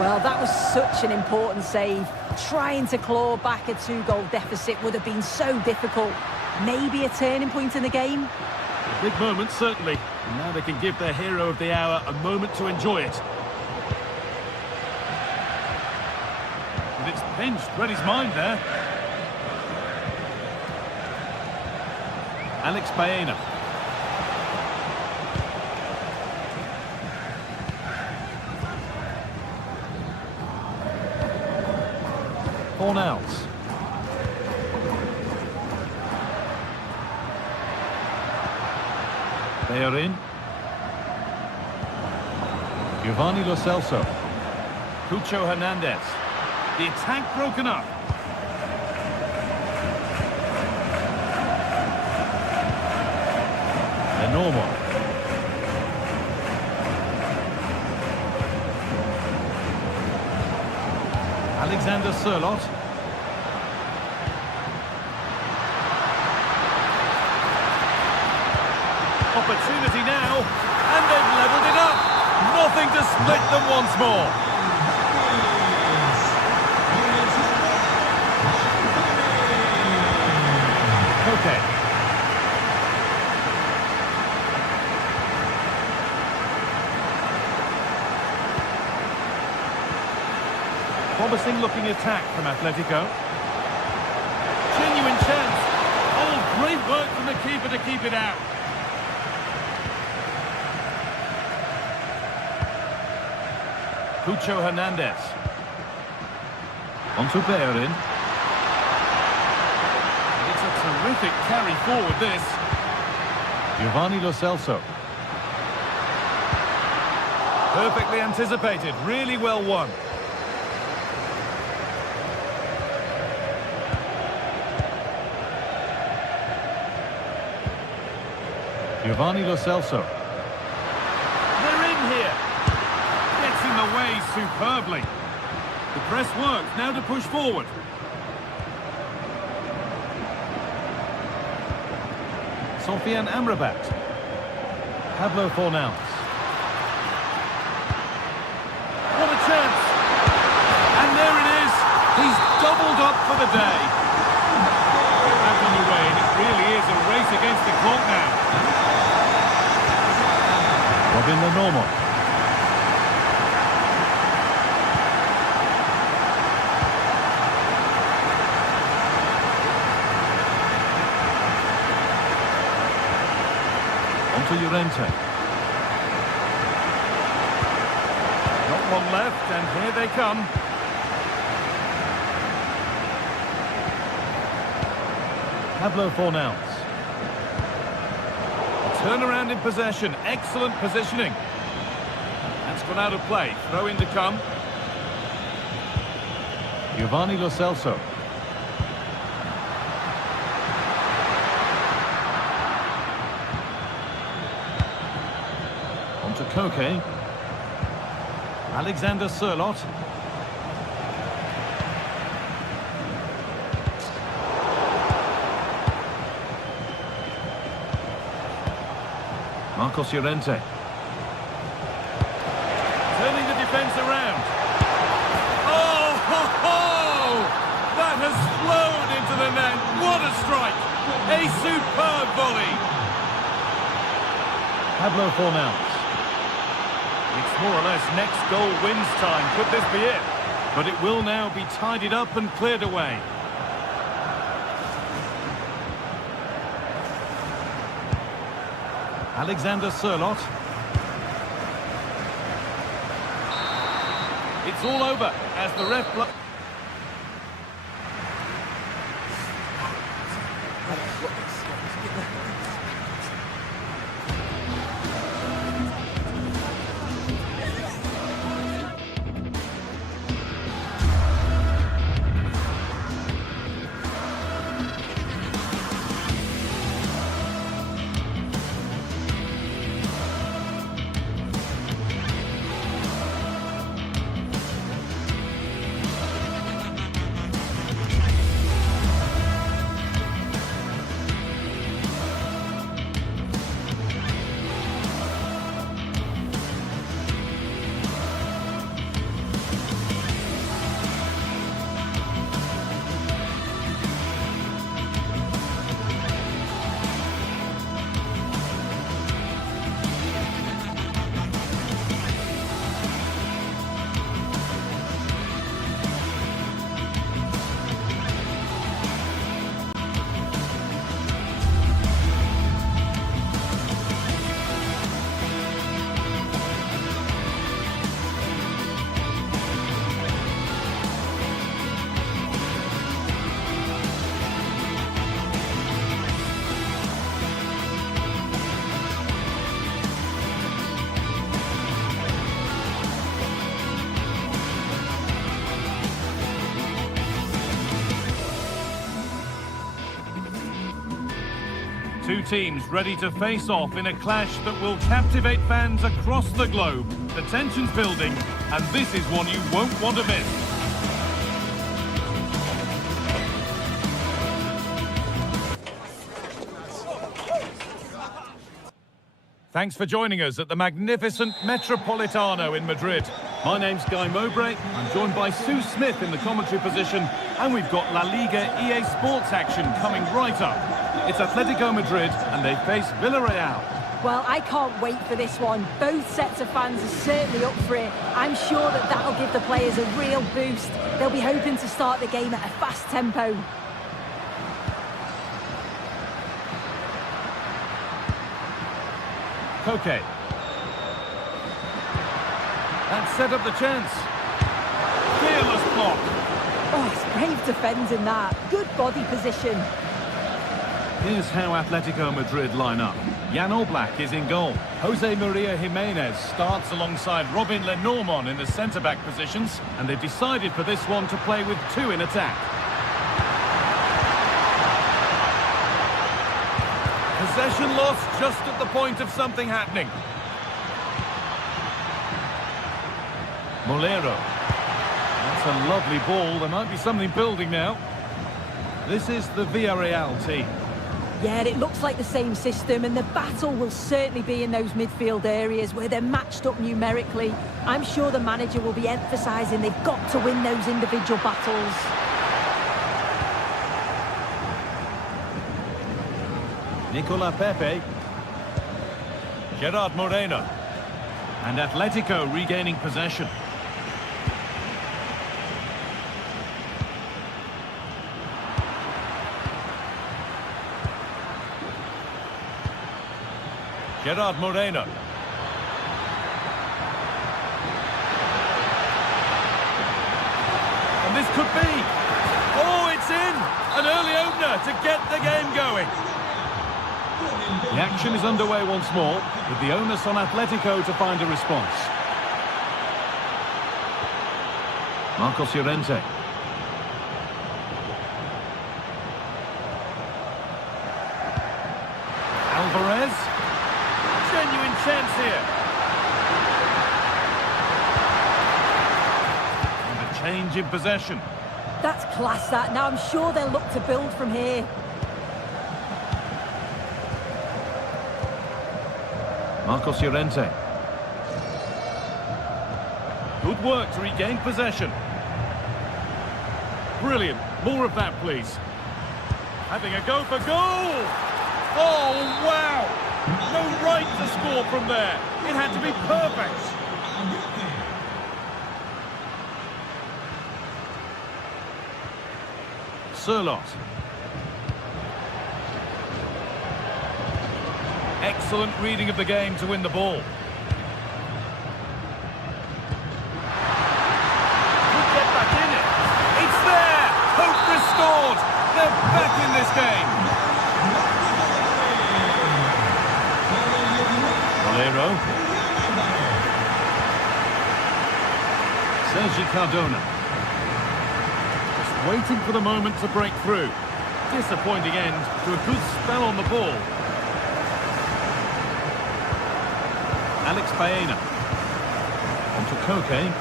Well, that was such an important save. Trying to claw back a 2-goal deficit would have been so difficult. Maybe a turning point in the game. A big moment, certainly. And now they can give their hero of the hour a moment to enjoy it. And it's pinched, read his mind there. Alex Baena. Cornels. They are in. Giovanni Lo Celso. Cucho Hernandez. The attack broken up. Enormo. Alexander Sørloth. Opportunity now, and they've levelled it up. Nothing to split them once more. Okay. Promising looking attack from Atletico. Genuine chance. Oh, great Work from the keeper to keep it out. Cucho Hernandez. On to Bellerin. It's a terrific carry forward, this. Giovanni Lo Celso. Perfectly anticipated, really well won. Giovanni Lo Celso. They're in here. Gets in the way superbly. The press works, now to push forward. Sofiane Amrabat. Pablo Fornals. What a chance! And there it is. He's doubled up for the day. Back on the way, and it really is a race against the clock now. Robin Lenormand. On to Llorente. Not one left, and here they come. Pablo Fornals. Turnaround in possession, excellent positioning. That's gone out of play, throw in to come. Giovanni Lo Celso. On to Koke. Alexander Sørloth. Marcos Llorente. Turning the defence around. Oh, ho, ho! That has flown into the net. What a strike! A superb volley. Pablo Fornals. It's more or less next goal wins time. Could this be it? But it will now be tidied up and cleared away. Alexander Sørloth. It's all over as the ref... Two teams ready to face off in a clash that will captivate fans across the globe. The tension's building, and this is one you won't want to miss. Thanks for joining us at the magnificent Metropolitano in Madrid. My name's Guy Mowbray. I'm joined by Sue Smith in the commentary position, and we've got La Liga EA Sports action coming right up. It's Atletico Madrid, and they face Villarreal. Well, I can't wait for this one. Both sets of fans are certainly up for it. I'm sure that that'll give the players a real boost. They'll be hoping to start the game at a fast tempo. Koke. That set up the chance. Fearless block. Oh, it's brave defending that. Good body position. Here's how Atletico Madrid line up. Jan Oblak is in goal. Jose Maria Jimenez starts alongside Robin Lenormand in the centre-back positions, and they've decided for this one to play with two in attack. Possession lost just at the point of something happening. Molero. That's a lovely ball. There might be something building now. This is the Villarreal team. Yeah, it looks like the same system, and the battle will certainly be in those midfield areas where they're matched up numerically. I'm sure the manager will be emphasising they've got to win those individual battles. Nicola Pepe. Gerard Moreno. And Atletico regaining possession. Gerard Moreno. And this could be. Oh, it's in! An early opener to get the game going. The action is underway once more, with the onus on Atletico to find a response. Marcos Llorente. Alvarez. Genuine chance here. And a change in possession. That's class, that. Now I'm sure they'll look to build from here. Marcos Llorente. Good work to regain possession. Brilliant. More of that, please. Having a go for goal! Oh, wow! No right to score from there. It had to be perfect. Sirlot. Excellent reading of the game to win the ball. Could get back in it. It's there! Hope restored! They're back in this game. Molero. Sergi Cardona. Just waiting for the moment to break through. Disappointing end to a good spell on the ball. Alex Baena. On to Koke.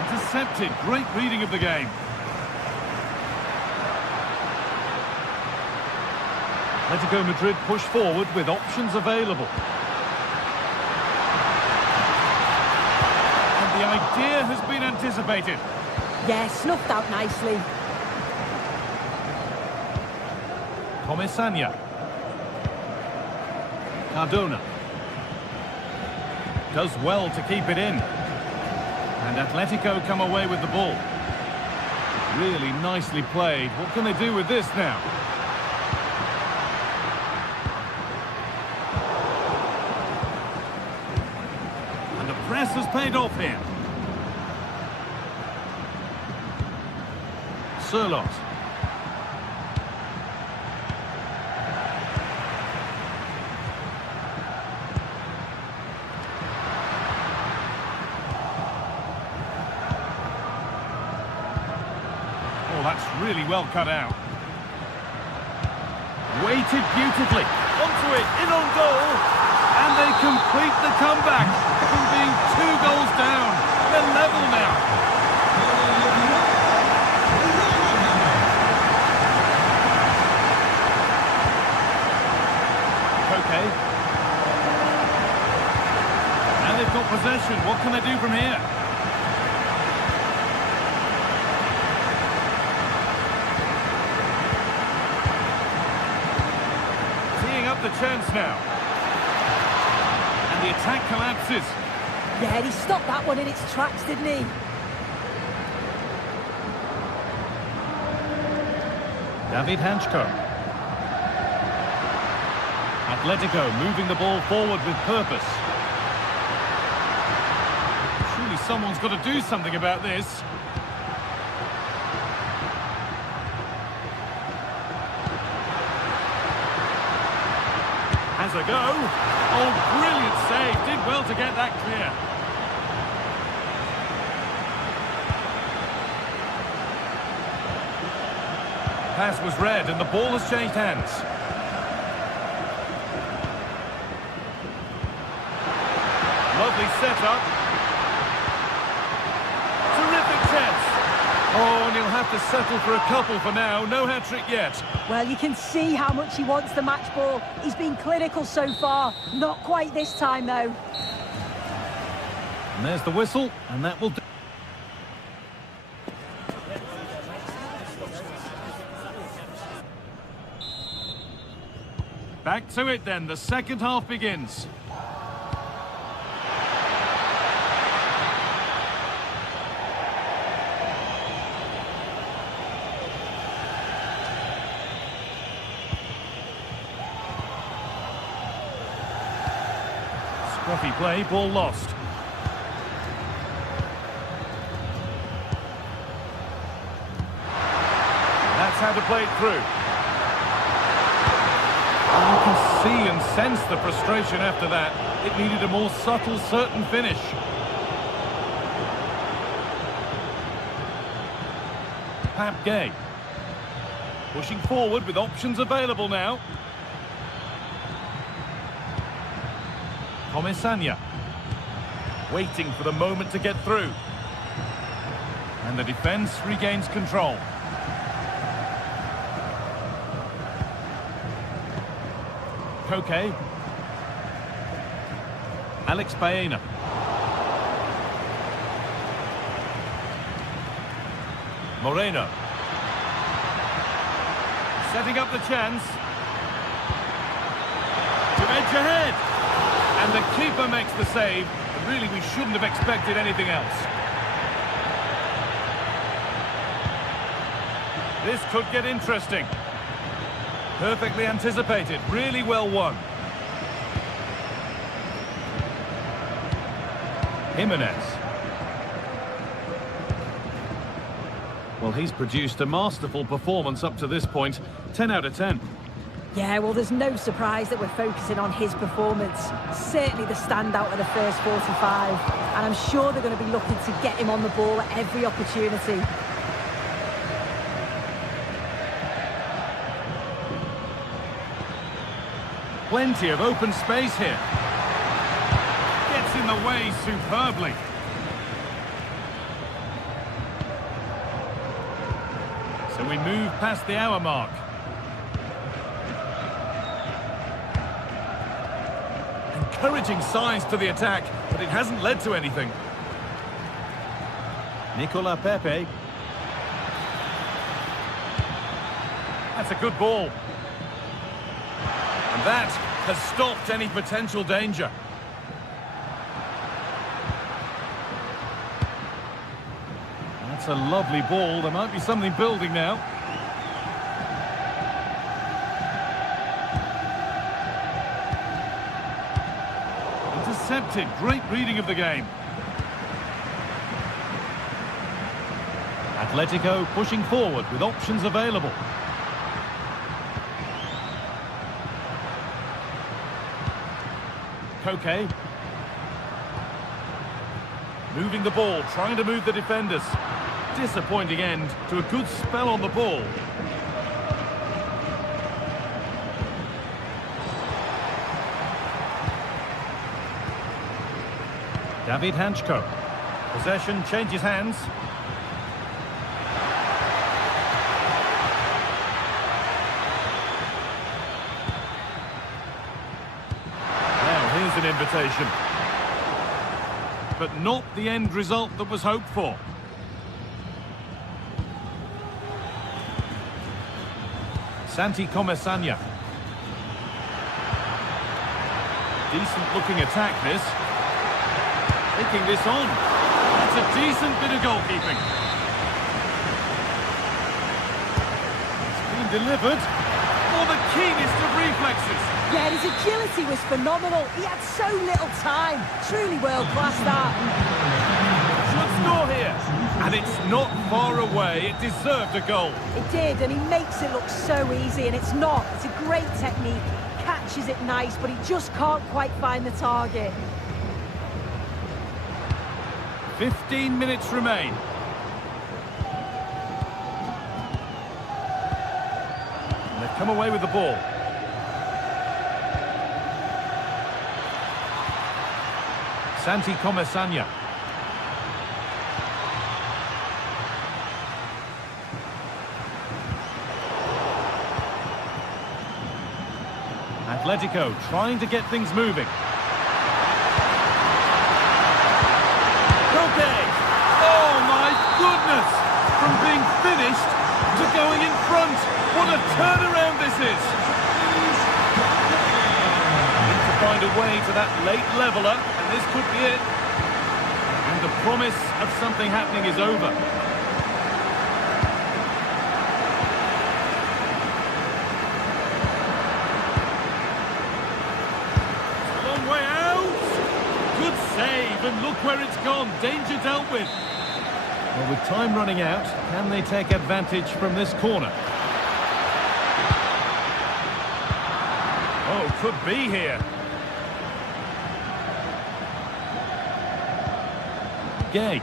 Intercepted. Great reading of the game. Atletico Madrid push forward with options available. And the idea has been anticipated. Yeah, snuffed out nicely. Comesaña. Cardona. Does well to keep it in. And Atletico come away with the ball. Really nicely played. What can they do with this now? And the press has paid off here. Sirlot. Oh, that's really well cut out. Weighted beautifully. Onto it, in on goal. And they complete the comeback from being 2 goals down. They're level now. Okay. And they've got possession. What can they do from here? Teeing up the chance now. And the attack collapses. Yeah, he stopped that one in its tracks, didn't he? David Hanchko. Atletico moving the ball forward with purpose. Surely someone's got to do something about this. Has a go. Oh, brilliant save. Did well to get that clear. Pass was read and the ball has changed hands. Lovely setup. Terrific chance. Oh, and he'll have to settle for a couple for now. No hat-trick yet. Well, you can see how much he wants the match ball. He's been clinical so far. Not quite this time, though. And there's the whistle, and that will do. Back to it then. The second half begins. Scruffy play, ball lost. That's how to play it through. And you can see and sense the frustration after that. It needed a more subtle, certain finish. Pap Gay. Pushing forward with options available now. Comisania. Waiting for the moment to get through. And the defence regains control. Koke. Alex Baena. Moreno. Setting up the chance. To edge ahead. And the keeper makes the save. But really, we shouldn't have expected anything else. This could get interesting. Perfectly anticipated, really well won. Jimenez. Well, he's produced a masterful performance up to this point. 10 out of 10. Yeah, well, there's no surprise that we're focusing on his performance. Certainly the standout of the first 45. And I'm sure they're going to be looking to get him on the ball at every opportunity. Plenty of open space here. Gets in the way superbly. So we move past the hour mark. Encouraging signs to the attack, but it hasn't led to anything. Nicola Pepe. That's a good ball. And that has stopped any potential danger. That's a lovely ball. There might be something building now. Intercepted. Great reading of the game. Atletico pushing forward with options available. Koke. Moving the ball, trying to move the defenders. Disappointing end to a good spell on the ball. David Hanchko. Possession changes hands. An invitation, but not the end result that was hoped for. Santi Comisania. Decent looking attack this. Taking this on. That's a decent bit of goalkeeping. It's been been delivered. Or the keenest of reflexes. Yeah, his agility was phenomenal. He had so little time. Truly world-class that. Should score here. And it's not far away. It deserved a goal. It did, and he makes it look so easy, and it's not. It's a great technique. Catches it nice, but he just can't quite find the target. 15 minutes remain. And they've come away with the ball. Santi Comesanya. Atletico trying to get things moving. Okay. Oh my goodness! From being finished to going in front. What a turnaround this is! Need to find a way to that late leveller, and this could be it. And the promise of something happening is over. And look where it's gone. Danger dealt with. Well, with time running out, can they take advantage from this corner? Oh, could be here. Gay.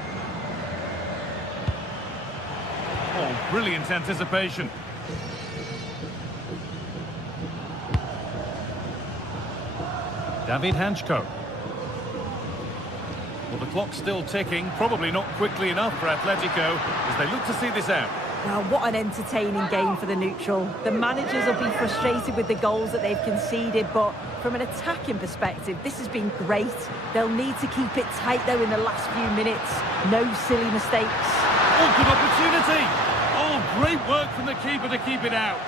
Oh, brilliant anticipation. David Hanchko. Well, the clock's still ticking, probably not quickly enough for Atletico as they look to see this out. Well, what an entertaining game for the neutral. The managers will be frustrated with the goals that they've conceded, but from an attacking perspective, this has been great. They'll need to keep it tight, though, in the last few minutes. No silly mistakes. Oh, good opportunity! Oh, great work from the keeper to keep it out.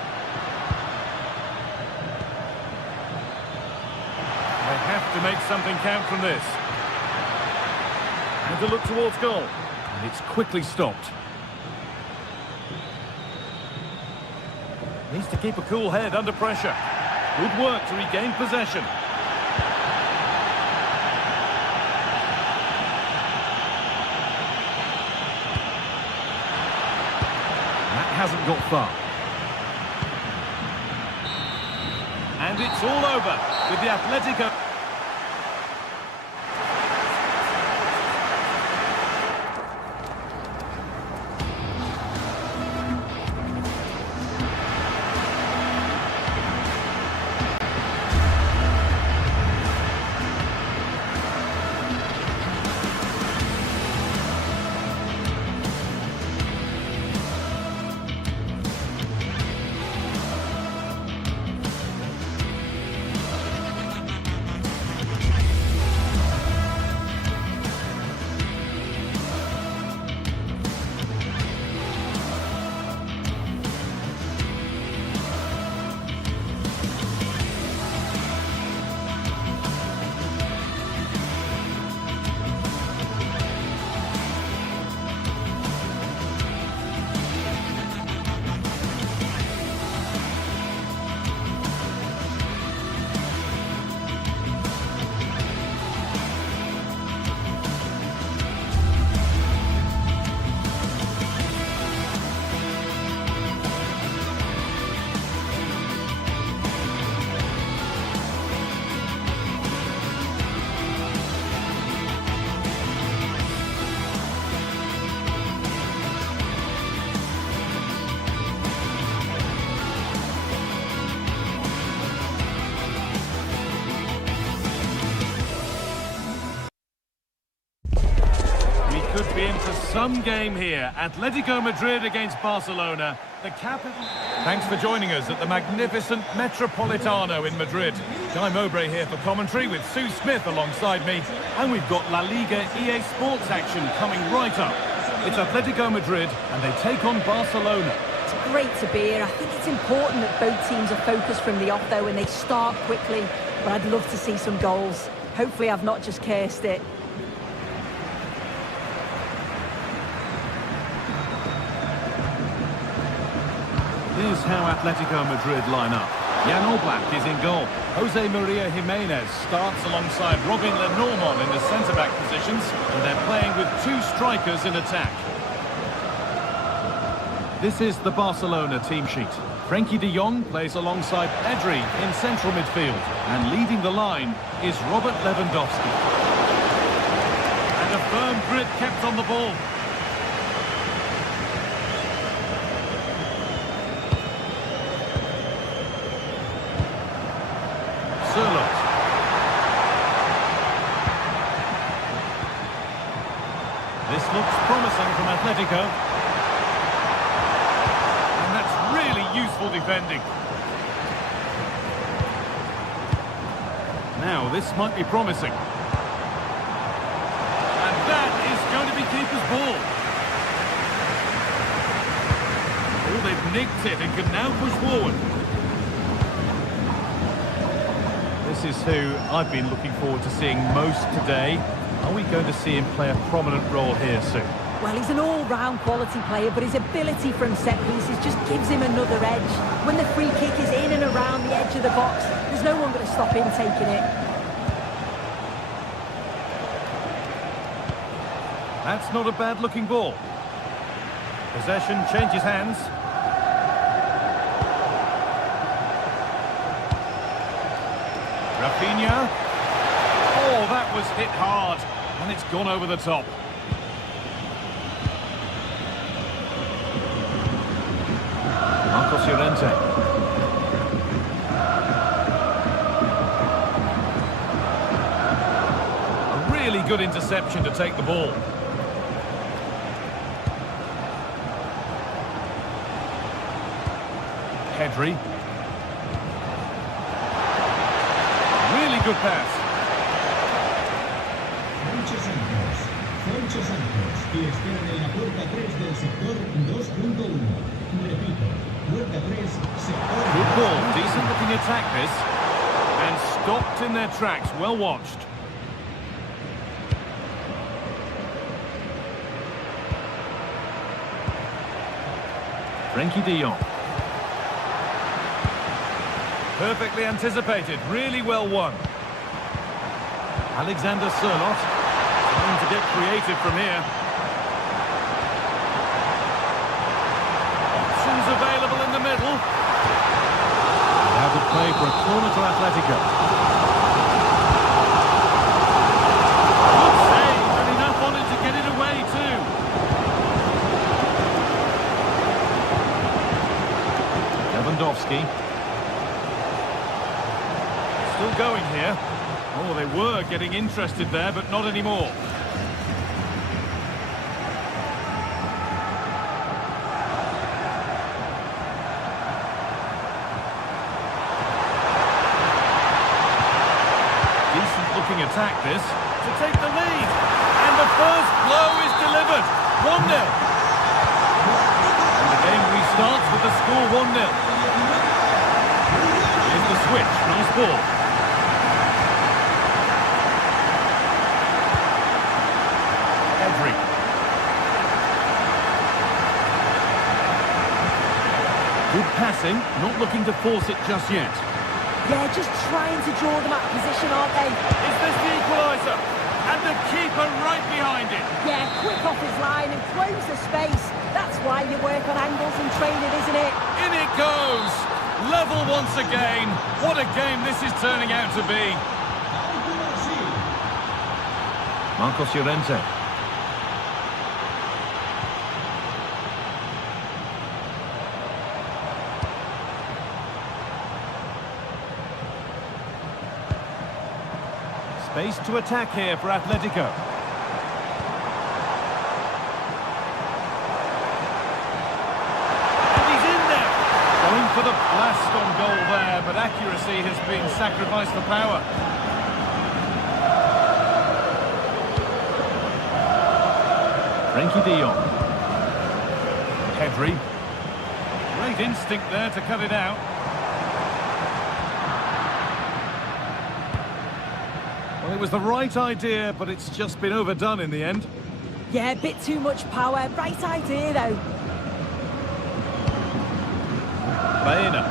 They have to make something count from this. And to look towards goal. And it's quickly stopped. Needs to keep a cool head under pressure. Good work to regain possession. That hasn't got far. And it's all over with the Atletico. Could be in for some game here. Atletico Madrid against Barcelona, the capital. Thanks for joining us at the magnificent Metropolitano in Madrid. Guy Mowbray here for commentary with Sue Smith alongside me. And we've got La Liga EA Sports action coming right up. It's Atletico Madrid and they take on Barcelona. It's great to be here. I think it's important that both teams are focused from the off, though, and they start quickly. But I'd love to see some goals. Hopefully I've not just cursed it. Here's how Atletico Madrid line up. Jan Oblak is in goal. Jose Maria Jimenez starts alongside Robin Lenormand in the centre-back positions, and they're playing with two strikers in attack. This is the Barcelona team sheet. Frenkie de Jong plays alongside Pedri in central midfield, and leading the line is Robert Lewandowski. And a firm grip kept on the ball. This looks promising from Atletico. And that's really useful defending. Now, this might be promising. And that is going to be keeper's ball. Oh, they've nicked it and can now push forward. This is who I've been looking forward to seeing most today. Are we going to see him play a prominent role here soon? Well, he's an all-round quality player, but his ability from set pieces just gives him another edge. When the free kick is in and around the edge of the box, there's no one going to stop him taking it. That's not a bad-looking ball. Possession changes hands. Rafinha. Oh, that was hit hard, and it's gone over the top. Marcos Llorente. A really good interception to take the ball. Pedri. Really good pass. Y esperan en la puerta 3 del sector 2.1. Repito, puerta 3, sector 2. Good ball, decent looking attack this. And stopped in their tracks, well watched. Frenkie de Jong. Perfectly anticipated, really well won. Alexander Sørloth. Trying to get creative from here. Options available in the middle. Now to play for a corner to Atletico. Good save, and enough on it to get it away too. Lewandowski. Still going here. Oh, they were getting interested there, but not anymore. Decent-looking attack, this, to take the lead. And the first blow is delivered. 1-0. And the game restarts with the score 1-0. Here's the switch. Nice ball. Good passing, not looking to force it just yet. Yeah, just trying to draw them out of position, aren't they? Is this the equaliser? And the keeper right behind it. Yeah, quick off his line and close the space. That's why you work on angles and training, isn't it? In it goes! Level once again. What a game this is turning out to be. Marcos Llorente. Space to attack here for Atletico. And he's in there! Going for the blast on goal there, but accuracy has been sacrificed for power. Frenkie de Jong. Pedri. Great instinct there to cut it out. Well, it was the right idea, but it's just been overdone in the end. Yeah, a bit too much power. Right idea, though. Baena.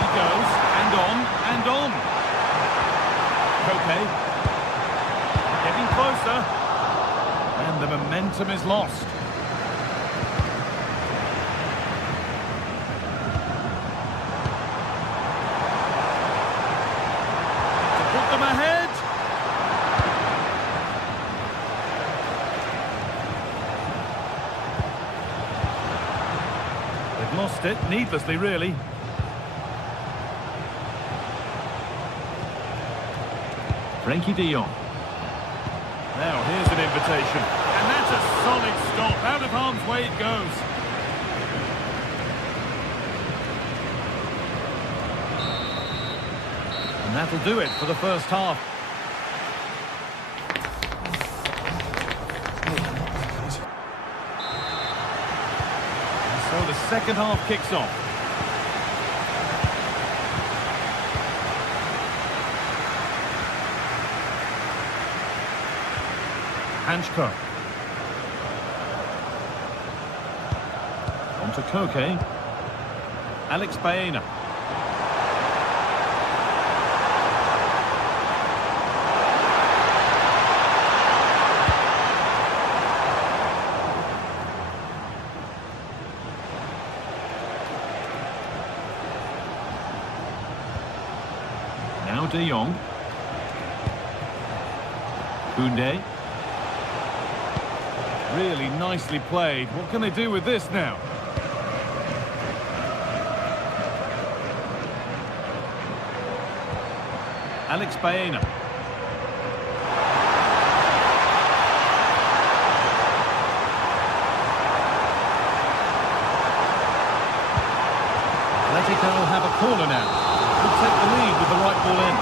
He goes, and on. Koke. Getting closer. And the momentum is lost. To put them ahead. They've lost it, needlessly, really. Frankie de Jong. Now, here's an invitation. And that's a solid stop. Out of harm's way it goes. And that'll do it for the first half. And so the second half kicks off. Hanchko. On to Koke. Alex Baena. Now de Jong. Koundé. Really nicely played. What can they do with this now? Alex Baena. Atletico will have a corner now. Could take the lead with the right ball in.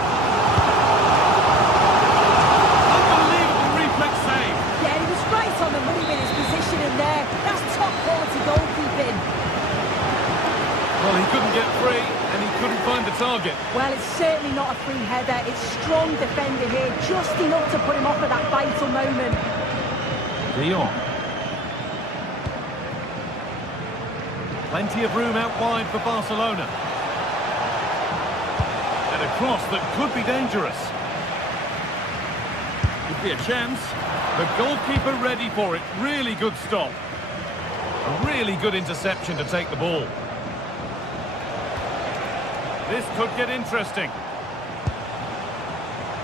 Unbelievable reflex save. Yeah, he was right on the money with his position in there. That's top quality goalkeeping. Well, he couldn't get free and he couldn't find the target. Well, it's certainly not a free header. It's strong defender here, just enough to put him off at that vital moment. De Jong. Plenty of room out wide for Barcelona. And a cross that could be dangerous. Could be a chance. The goalkeeper ready for it. Really good stop. A really good interception to take the ball. This could get interesting.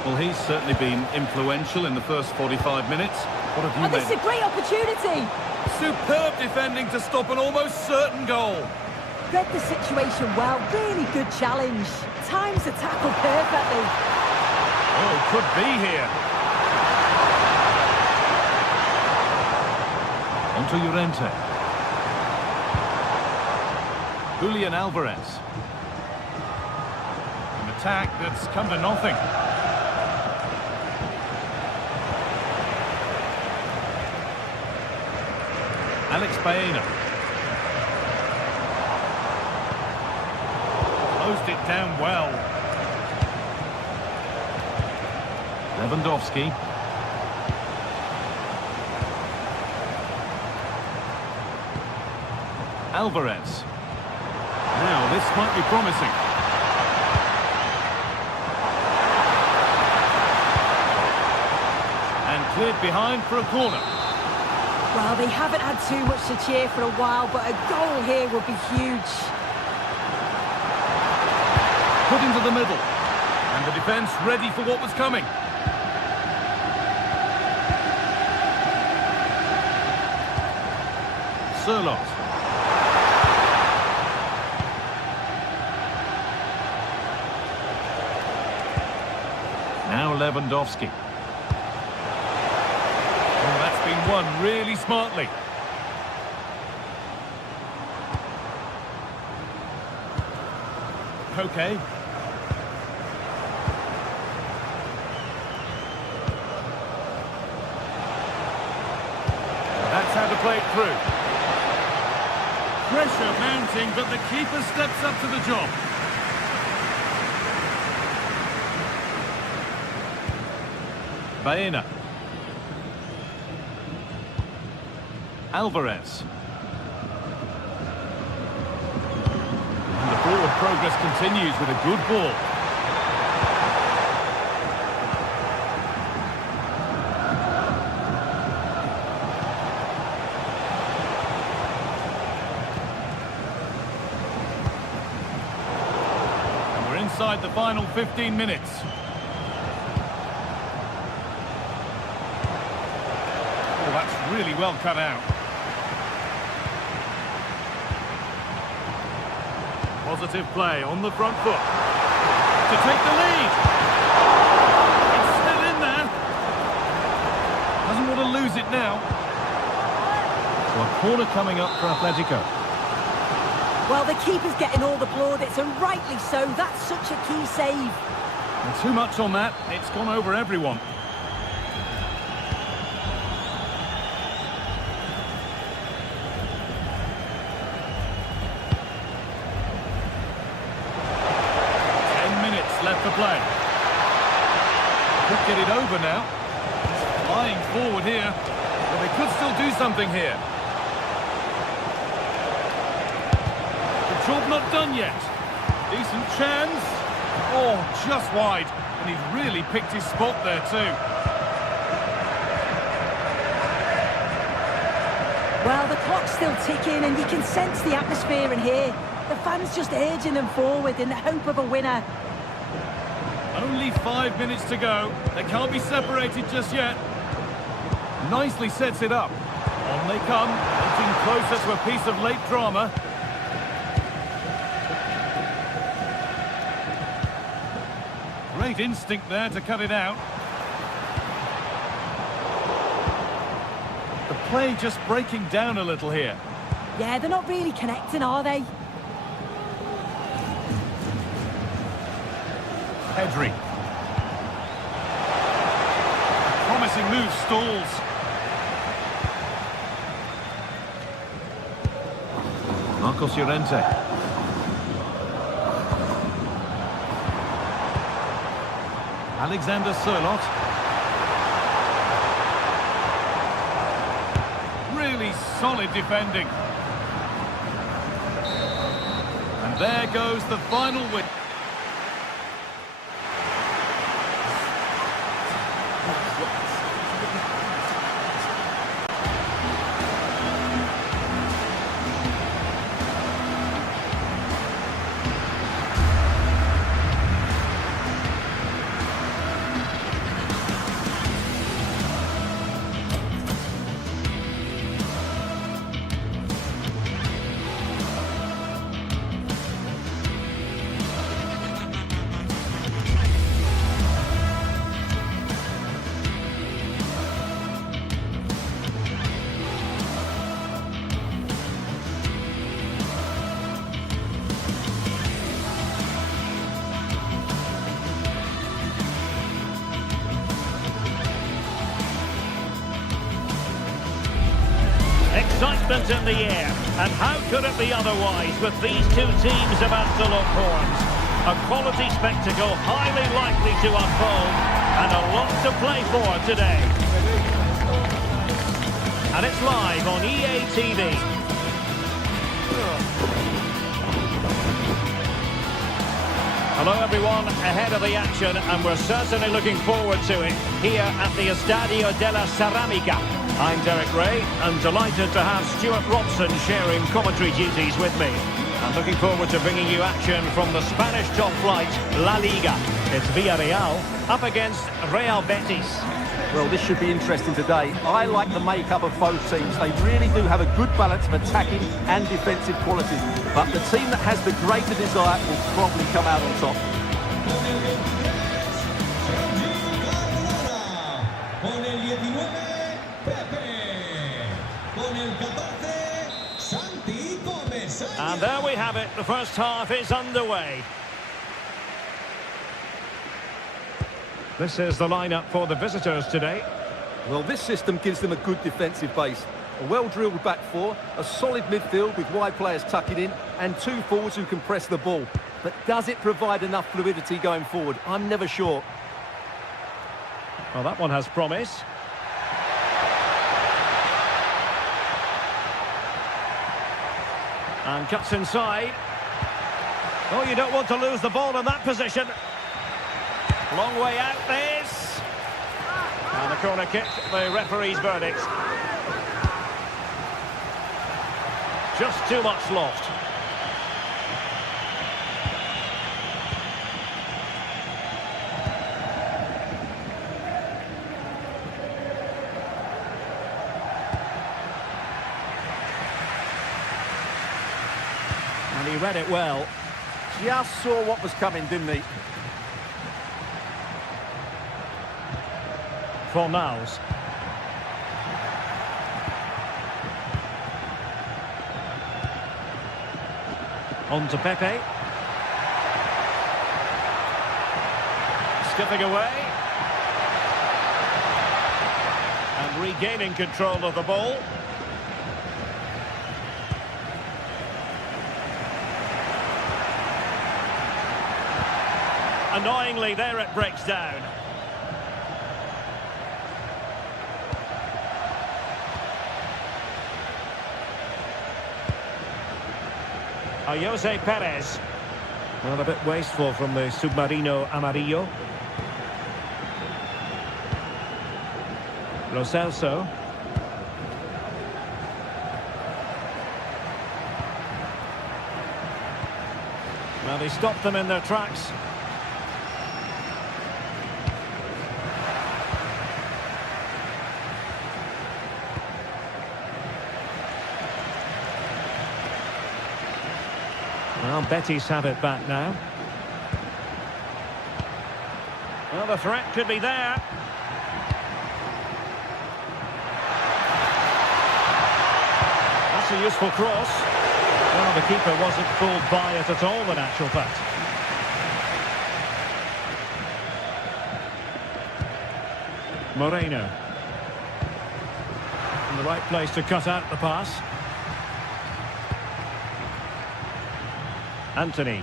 Well, he's certainly been influential in the first 45 minutes. What have you made? This is a great opportunity. Superb defending to stop an almost certain goal. Read the situation well. Really good challenge. Times the tackle perfectly. Oh, could be here. On to Llorente. Julian Alvarez. An attack that's come to nothing. Alex Baena. Closed it down well. Lewandowski. Alvarez. Now, this might be promising. And cleared behind for a corner. Well, they haven't had too much to cheer for a while, but a goal here would be huge. Put into the middle. And the defence ready for what was coming. Sirlot. Now Lewandowski. Oh, that's been won really smartly. Okay. That's how to play it through. Pressure mounting, but the keeper steps up to the job. Baena. Alvarez. And the forward progress continues with a good ball. And we're inside the final 15 minutes. Oh, that's really well cut out. Positive play on the front foot to take the lead. It's still in there. Doesn't want to lose it now. So a corner coming up for Atletico. Well, the keeper's getting all the plaudits, and rightly so. That's such a key save. And too much on that. It's gone over everyone. Left to play. Could get it over now. He's flying forward here. But they could still do something here. The job not done yet. Decent chance. Oh, just wide. And he's really picked his spot there too. Well, the clock's still ticking, and you can sense the atmosphere in here. The fans just urging them forward in the hope of a winner. Only 5 minutes to go. They can't be separated just yet. Nicely sets it up. On they come, edging closer to a piece of late drama. Great instinct there to cut it out. The play just breaking down a little here. Yeah, they're not really connecting, are they? Pedri. Promising move stalls. Marcos Llorente. Alexander Sørloth. Really solid defending. And there goes the final win. Excitement in the air, and how could it be otherwise with these two teams about to lock horns? A quality spectacle highly likely to unfold, and a lot to play for today. And it's live on EA TV. Hello everyone, ahead of the action, and we're certainly looking forward to it here at the Estadio della Ceramica. I'm Derek Ray, and delighted to have Stuart Robson sharing commentary duties with me. I'm looking forward to bringing you action from the Spanish top flight, La Liga. It's Villarreal up against Real Betis. Well, this should be interesting today. I like the makeup of both teams. They really do have a good balance of attacking and defensive qualities. But the team that has the greater desire will probably come out on top. And there we have it. The first half is underway. This is the lineup for the visitors today. Well, this system gives them a good defensive base. A well-drilled back four, a solid midfield with wide players tucking in, and two forwards who can press the ball. But does it provide enough fluidity going forward? I'm never sure. Well, that one has promise. And cuts inside. Oh, you don't want to lose the ball in that position. Long way out this. And a corner kick, the referee's verdict. Just too much loft. And he read it well. Just saw what was coming, didn't he? Fornals. On to Pepe. Skipping away. And regaining control of the ball. Annoyingly, there it breaks down. Jose Perez. Well, a bit wasteful from the Submarino Amarillo. Lo Celso. Well, he stopped them in their tracks. Well, Betis have it back now. Well, the threat could be there. That's a useful cross. Well, the keeper wasn't fooled by it at all, in actual fact. Moreno. In the right place to cut out the pass. Anthony.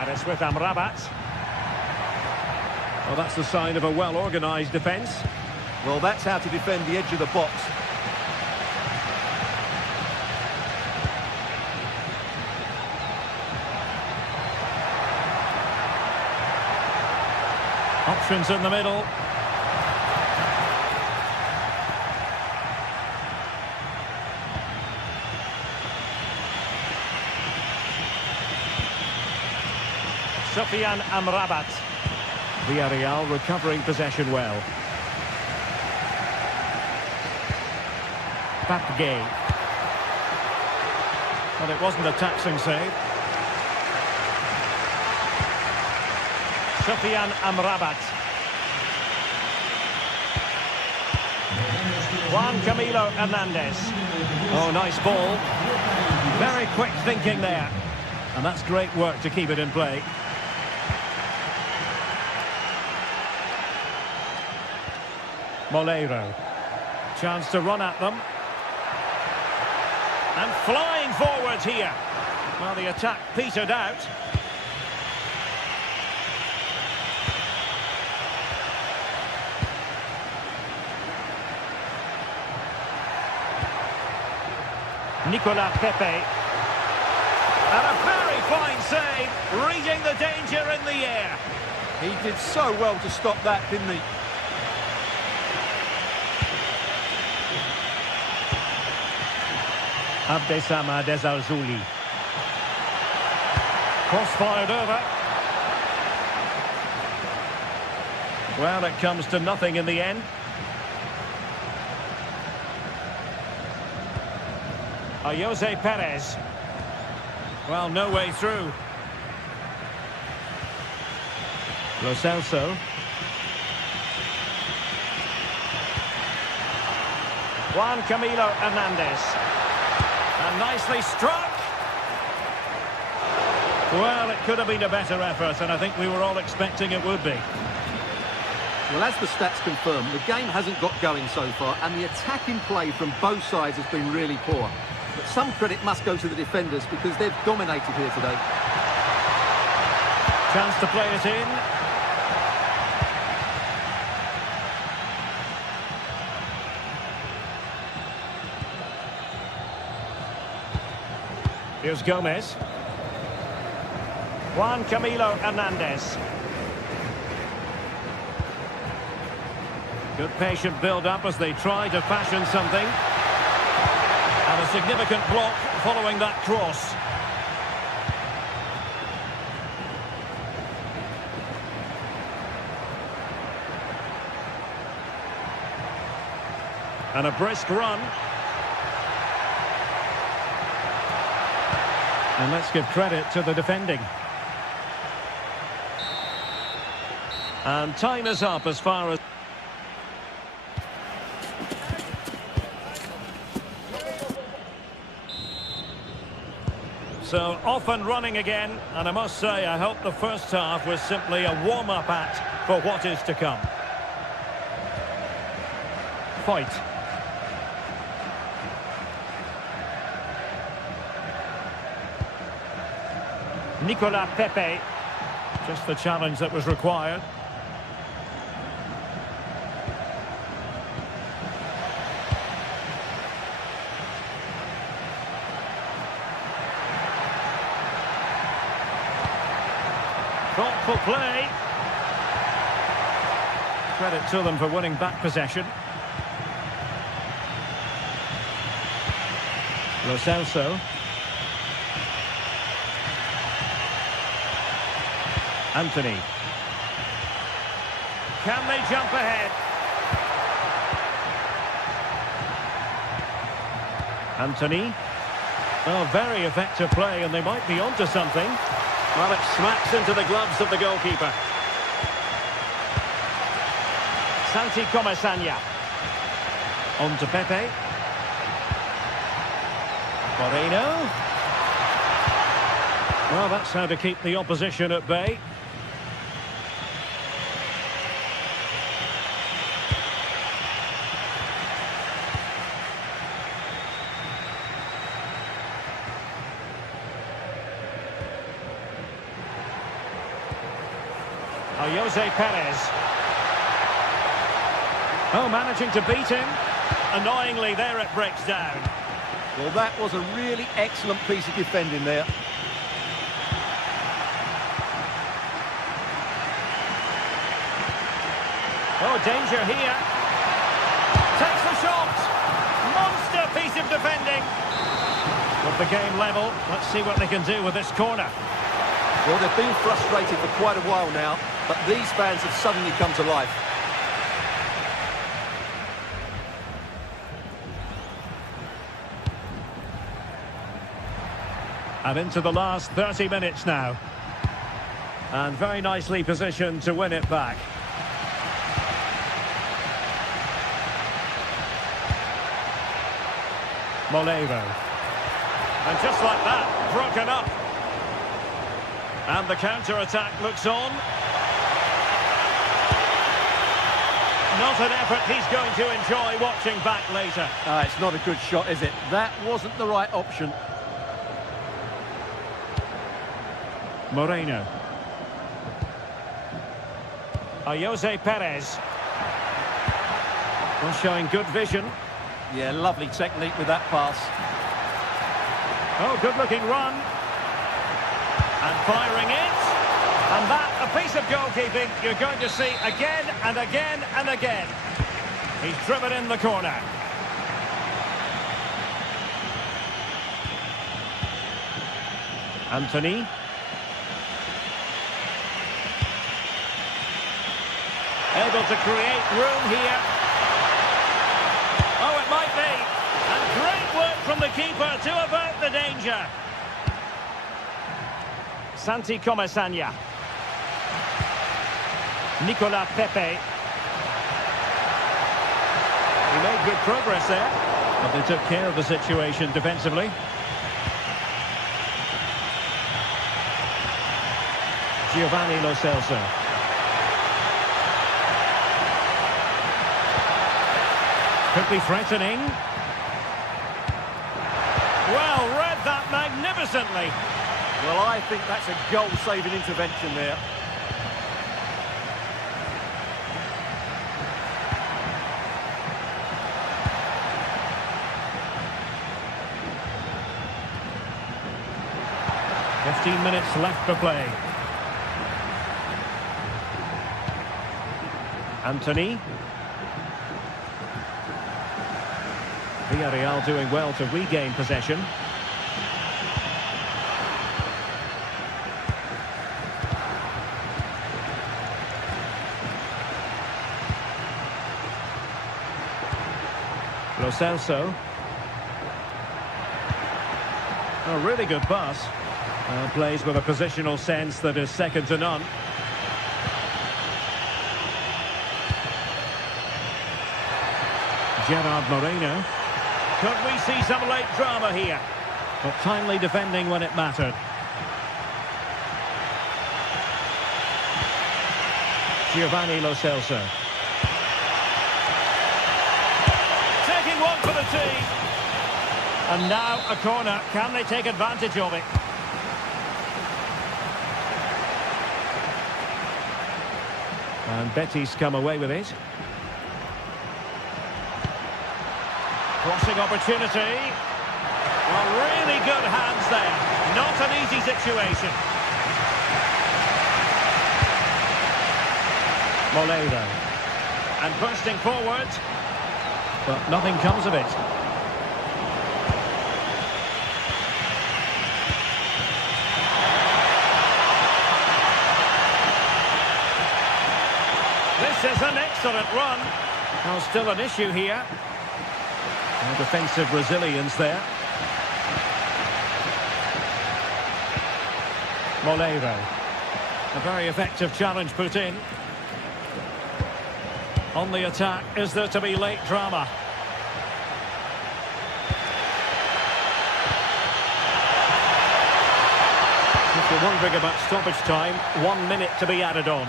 And it's with Amrabat. Well, that's the sign of a well-organised defence. Well, that's how to defend the edge of the box. Options in the middle. Sofian Amrabat. Villarreal recovering possession well. Papgay. Well, it wasn't a taxing save. Sofian Amrabat. Juan Camilo Hernandez. Oh, nice ball. Very quick thinking there. And that's great work to keep it in play. Moleiro. Chance to run at them. And flying forwards here. Well, the attack petered out. Nicolas Pepe. And a very fine save, reading the danger in the air. He did so well to stop that, didn't he? Abdesama Desalzouli. Cross fired over. Well, it comes to nothing in the end. Jose Perez. Well, no way through. Lo Celso. Juan Camilo Hernandez. And nicely struck. Well, it could have been a better effort, and I think we were all expecting it would be. Well, as the stats confirm, the game hasn't got going so far, and the attacking play from both sides has been really poor. But some credit must go to the defenders because they've dominated here today. Chance to play it in. Here's Gomez. Juan Camilo Hernandez. Good patient build-up as they try to fashion something. And a significant block following that cross. And a brisk run. And let's give credit to the defending. And time is up as far as... So off and running again, and I must say I hope the first half was simply a warm-up act for what is to come. Fight. Nicolas Pepe. Just the challenge that was required. Thoughtful play. Credit to them for winning back possession. Lo Celso. Anthony. Can they jump ahead? Anthony. Oh, very effective play, and they might be onto something. Well, it smacks into the gloves of the goalkeeper. Santi Comesaña. On to Pepe. Moreno. Well, that's how to keep the opposition at bay. Jose Perez. Oh, managing to beat him. Annoyingly, there it breaks down. Well, that was a really excellent piece of defending there. Oh, danger here. Takes the shot. Monster piece of defending. With the game level, let's see what they can do with this corner. Well, they've been frustrated for quite a while now, but these fans have suddenly come to life. And into the last 30 minutes now. And very nicely positioned to win it back. Molero. And just like that, broken up. And the counter-attack looks on. Not an effort he's going to enjoy watching back later. It's not a good shot, is it? That wasn't the right option. Moreno. Jose Perez. Well, showing good vision. Yeah, lovely technique with that pass. Oh, good-looking run. And firing it. And that, a piece of goalkeeping you're going to see again and again and again. He's driven in the corner. Anthony. Able to create room here. Oh, it might be. And great work from the keeper to avert the danger. Santi Comesaña. Nicolas Pepe. He made good progress there, but they took care of the situation defensively. Giovanni Lo Celso. Could be threatening. Well, read that magnificently. Well, I think that's a goal-saving intervention there. 15 minutes left for play. Anthony. Villarreal doing well to regain possession. Lo Celso. A really good pass. Plays with a positional sense that is second to none. Gerard Moreno. Could we see some late drama here? But timely defending when it mattered. Giovanni Lo Celso. Taking one for the team. And now a corner. Can they take advantage of it? And Betis come away with it. Crossing opportunity. Well, really good hands there. Not an easy situation. Molero. And bursting forward. But nothing comes of it. This is an excellent run. Well, still an issue here. No defensive resilience there. Molero. A very effective challenge put in. On the attack, is there to be late drama? If you're wondering about stoppage time, 1 minute to be added on.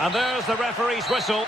And there's the referee's whistle.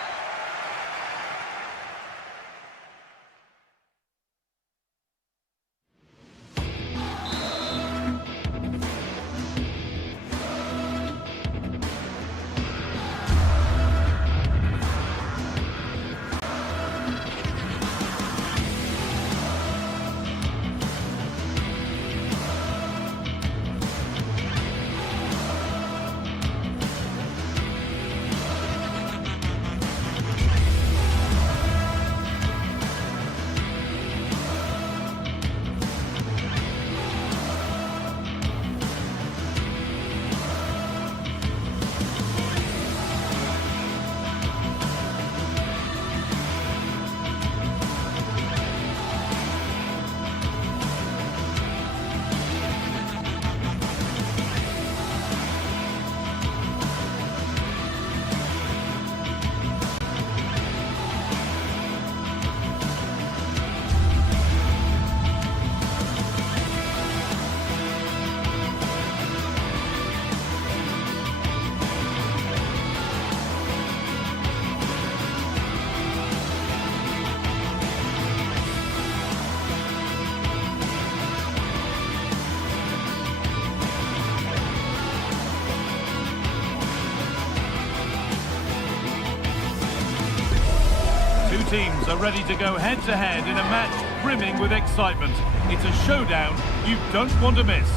Teams are ready to go head-to-head in a match brimming with excitement. It's a showdown you don't want to miss.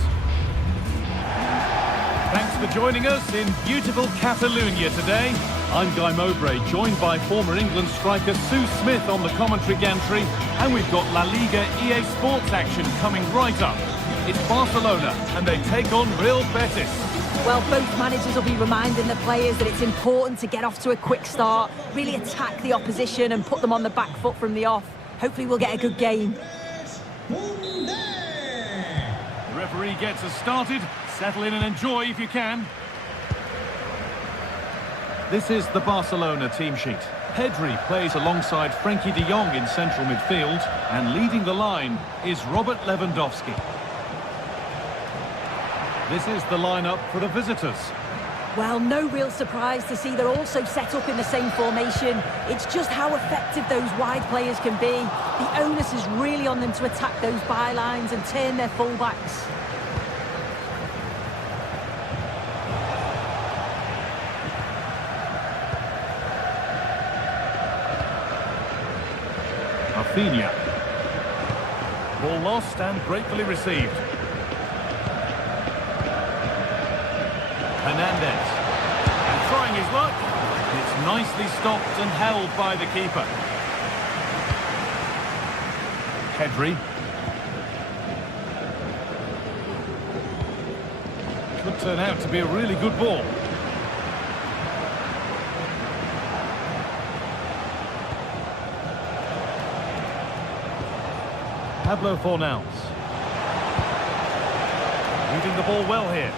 Thanks for joining us in beautiful Catalonia today. I'm Guy Mowbray, joined by former England striker Sue Smith on the commentary gantry, and we've got La Liga EA Sports action coming right up. It's Barcelona, and they take on Real Betis. Well, both managers will be reminding the players that it's important to get off to a quick start, really attack the opposition and put them on the back foot from the off. Hopefully we'll get a good game. The referee gets us started. Settle in and enjoy if you can. This is the Barcelona team sheet. Pedri plays alongside Frankie de Jong in central midfield, and leading the line is Robert Lewandowski. This is the lineup for the visitors. Well, no real surprise to see they're also set up in the same formation. It's just how effective those wide players can be. The onus is really on them to attack those bylines and turn their fullbacks. Rafinha. Ball lost and gratefully received. Hernandez. And trying his luck. It's nicely stopped and held by the keeper. Pedri. Could turn out to be a really good ball. Pablo Fornals. Moving the ball well here.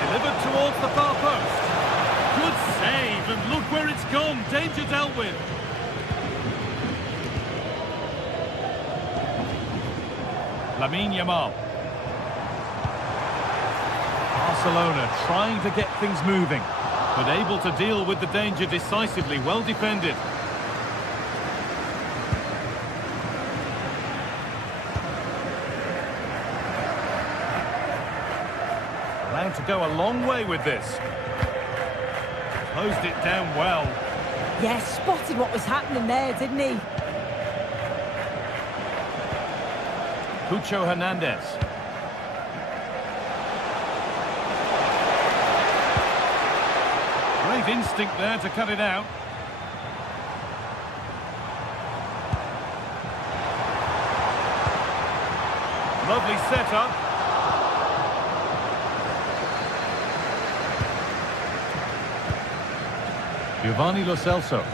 Delivered towards the far post. Good save, and look where it's gone. Danger dealt with. Lamine Yamal. Barcelona trying to get things moving, but able to deal with the danger decisively. Well defended. Allowed to go a long way with this. Closed it down well. Yeah, spotted what was happening there, didn't he? Cucho Hernandez. Great instinct there to cut it out. Lovely setup. Giovanni Lo Celso.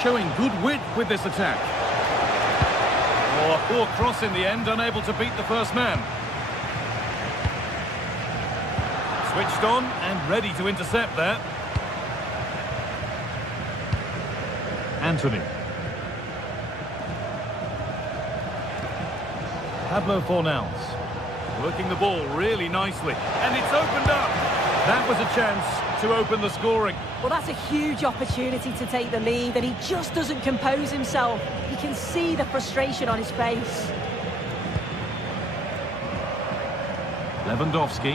Showing good wit with this attack. Oh, a poor cross in the end, unable to beat the first man. Switched on and ready to intercept there. Anthony. Pablo Fornals. Working the ball really nicely. And it's opened up. That was a chance to open the scoring. Well, that's a huge opportunity to take the lead, and he just doesn't compose himself. You can see the frustration on his face. Lewandowski.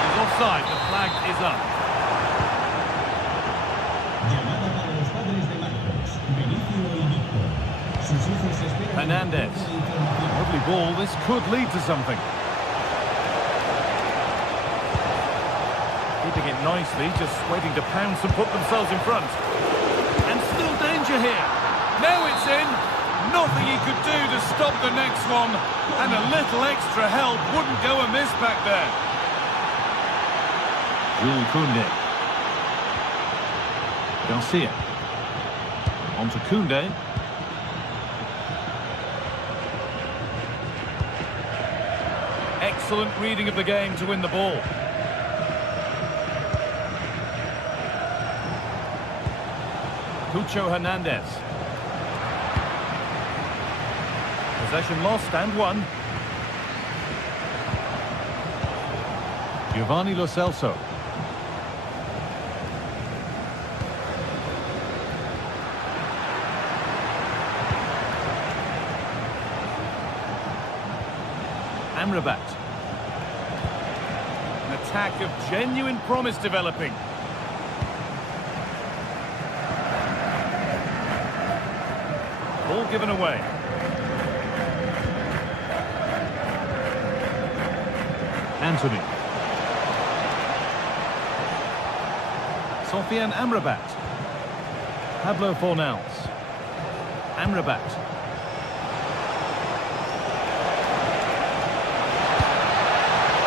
He's offside. The flag is up. Llamada para los padres de Marcos, Benicio y Víctor. Sus hijos esperan. Hernandez. Lovely ball. This could lead to something. Keeping it nicely, just waiting to pounce and put themselves in front. And still danger here. Now it's in. Nothing he could do to stop the next one. And a little extra help wouldn't go amiss back there. Jules Koundé. Garcia. On to Koundé. Excellent reading of the game to win the ball. Cucho Hernandez. Possession lost and won. Giovanni Lo Celso. Amrabat. An attack of genuine promise developing. Ball given away. Anthony. Sofiane Amrabat. Pablo Fornals. Amrabat.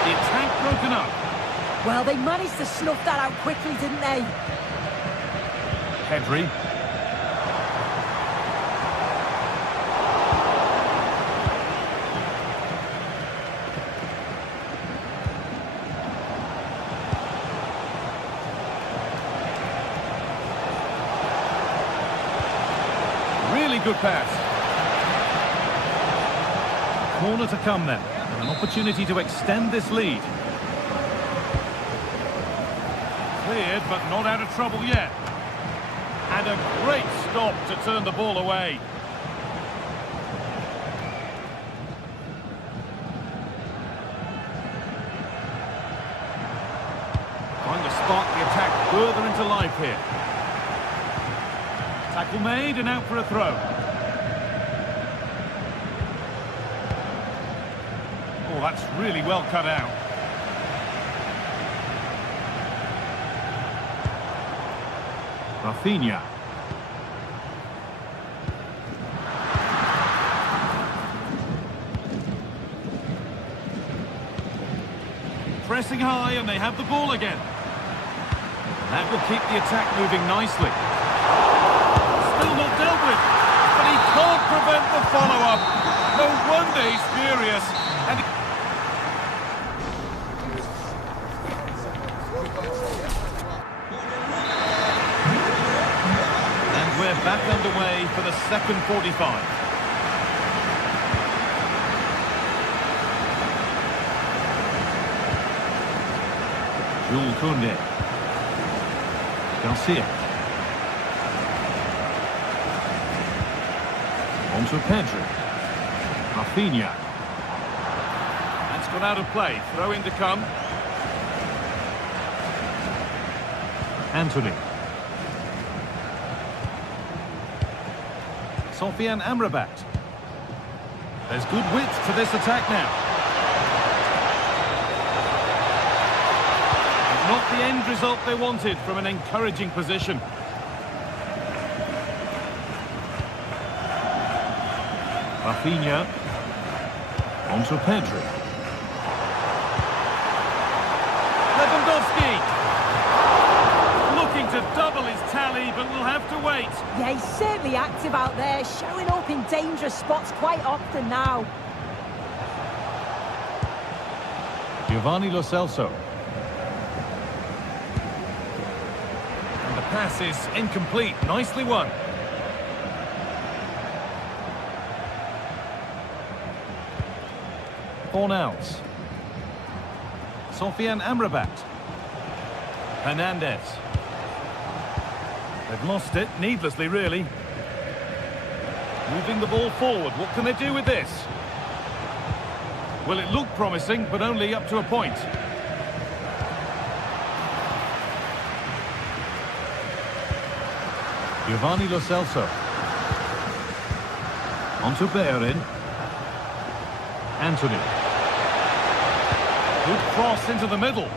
The attack broken up. Well, they managed to snuff that out quickly, didn't they? Pedri. Really good pass. Corner to come then. An opportunity to extend this lead. Cleared, but not out of trouble yet. And a great stop to turn the ball away. further into life here. Tackle made and out for a throw. Oh, that's really well cut out. Rafinha. Pressing high and they have the ball again. That will keep the attack moving nicely. Still not dealt with, but he can't prevent the follow-up. No wonder he's furious. And we're back underway for the second 45. Jules Koundé. Garcia. On to Pedri. Rafinha. That's gone out of play. Throw in to come. Anthony. Sofiane Amrabat. There's good width to this attack now. Not the end result they wanted from an encouraging position. Rafinha. On to Pedri. Lewandowski. Looking to double his tally, but will have to wait. Yeah, he's certainly active out there, showing up in dangerous spots quite often now. Giovanni Lo Celso. Pass is incomplete. Nicely won. Fornals. Sofiane Amrabat. Hernandez. They've lost it, needlessly really. Moving the ball forward. What can they do with this? Well, it looked promising, but only up to a point. Giovanni Lo Celso. On to Bellerin. Anthony. Good cross into the middle.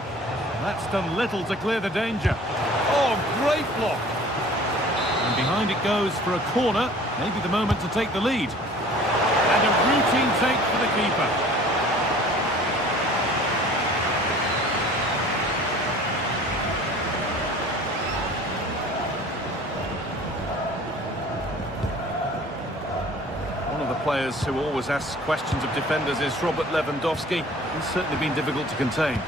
That's done little to clear the danger. Oh, great block. And behind it goes for a corner. Maybe the moment to take the lead. And a routine take for the keeper. Players who always ask questions of defenders is Robert Lewandowski. He's certainly been difficult to contain.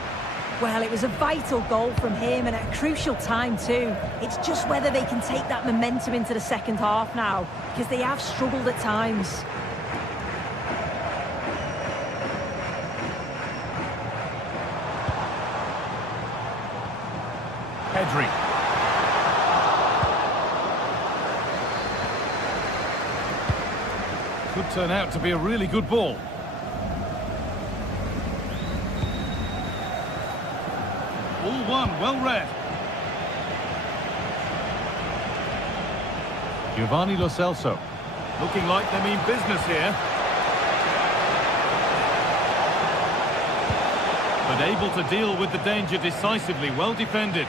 Well, it was a vital goal from him and at a crucial time too. It's just whether they can take that momentum into the second half now, because they have struggled at times. Pedri. Could turn out to be a really good ball. All one, well read. Giovanni Lo Celso. Looking like they mean business here. But able to deal with the danger decisively, well defended.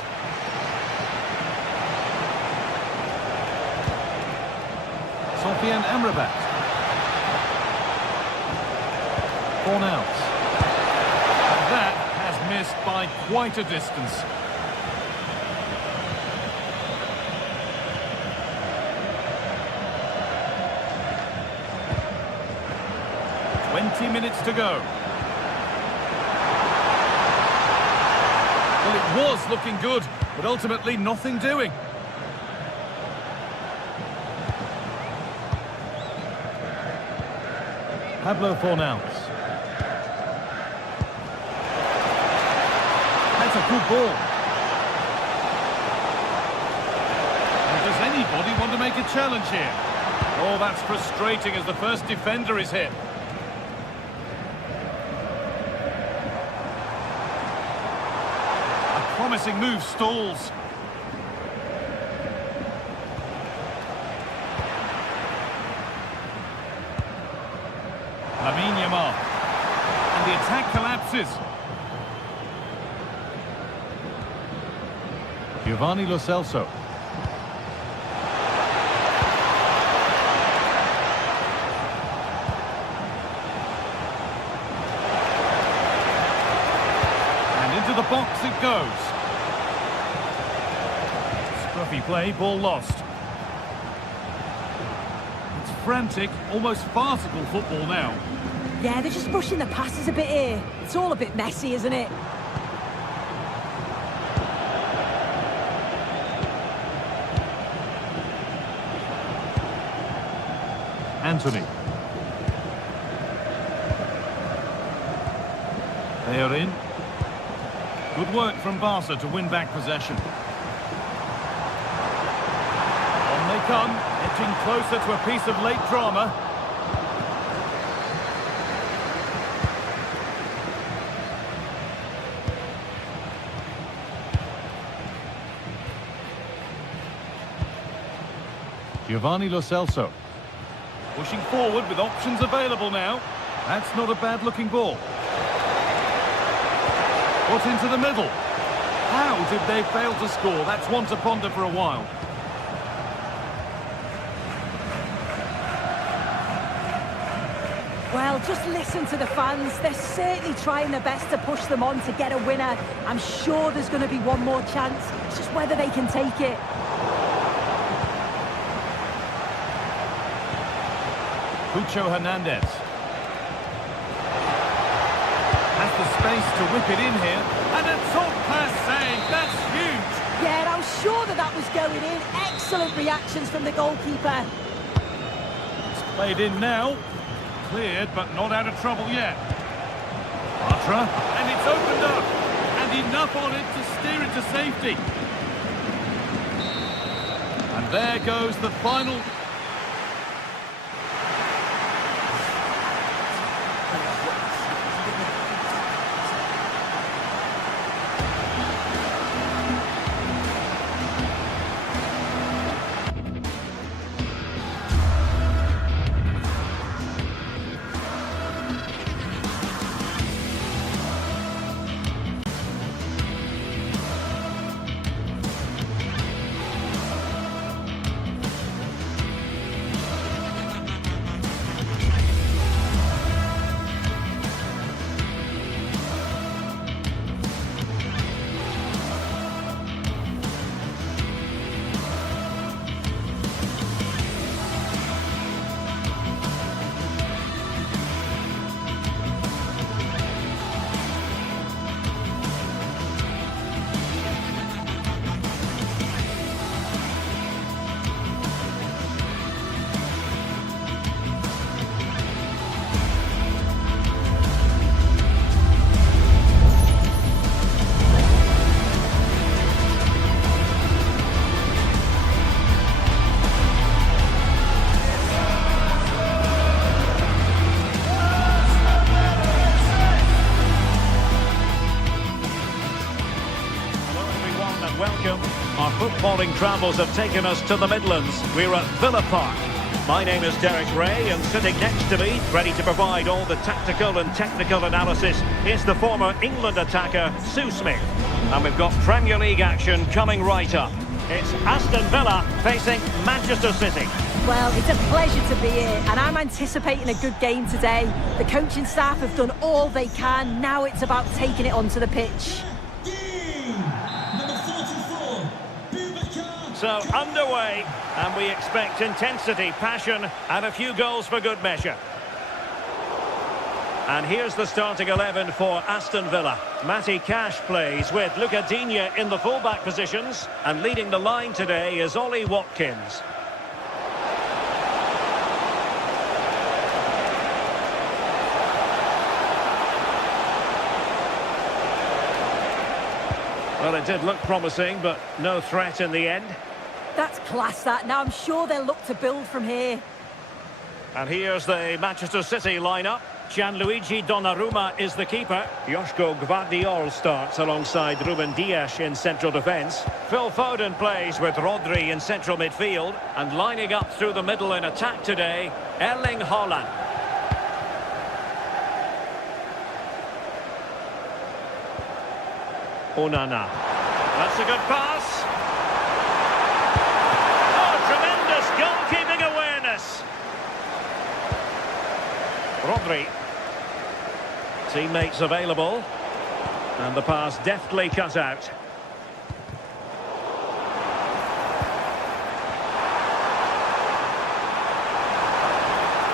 Sofiane Amrabat. Fornals. That has missed by quite a distance. Minutes to go. Well, it was looking good, but ultimately nothing doing. Pablo Fornals. That's a good ball. And does anybody want to make a challenge here? Oh, that's frustrating as the first defender is hit. Promising move stalls. the attack collapses. Giovanni Lo Celso. And into the box it goes. Scruffy play, ball lost. It's frantic, almost farcical football now. Yeah, they're just rushing the passes a bit here. It's all a bit messy, isn't it? Anthony. They are in. Good work from Barca to win back possession. On they come, edging closer to a piece of late drama. Giovanni Lo Celso. Pushing forward with options available now. That's not a bad-looking ball. Put into the middle. How did they fail to score? That's one to ponder for a while. Well, just listen to the fans. They're certainly trying their best to push them on to get a winner. I'm sure there's going to be one more chance. It's just whether they can take it. Pucho Hernandez has the space to whip it in here, and a top-class save. That's huge. Yeah, I'm sure that was going in. Excellent reactions from the goalkeeper. It's played in now. Cleared, but not out of trouble yet. Bartra, and it's opened up, and enough on it to steer it to safety. And there goes the final. Welcome. Our footballing travels have taken us to the Midlands. We're at Villa Park. My name is Derek Ray, and sitting next to me, ready to provide all the tactical and technical analysis, is the former England attacker, Sue Smith. And we've got Premier League action coming right up. It's Aston Villa facing Manchester City. Well, it's a pleasure to be here, and I'm anticipating a good game today. The coaching staff have done all they can. Now it's about taking it onto the pitch. So underway, and we expect intensity, passion, and a few goals for good measure. And here's the starting 11 for Aston Villa. Matty Cash plays with Luca Digne in the fullback positions, and leading the line today is Ollie Watkins. Well, it did look promising, but no threat in the end. That's class, that. Now I'm sure they'll look to build from here. And here's the Manchester City lineup. Gianluigi Donnarumma is the keeper. Joško Gvardiol starts alongside Ruben Dias in central defence. Phil Foden plays with Rodri in central midfield. And lining up through the middle in attack today, Erling Haaland. Onana. That's a good pass. Oh, tremendous goalkeeping awareness. Rodri. Teammates available. And the pass deftly cut out.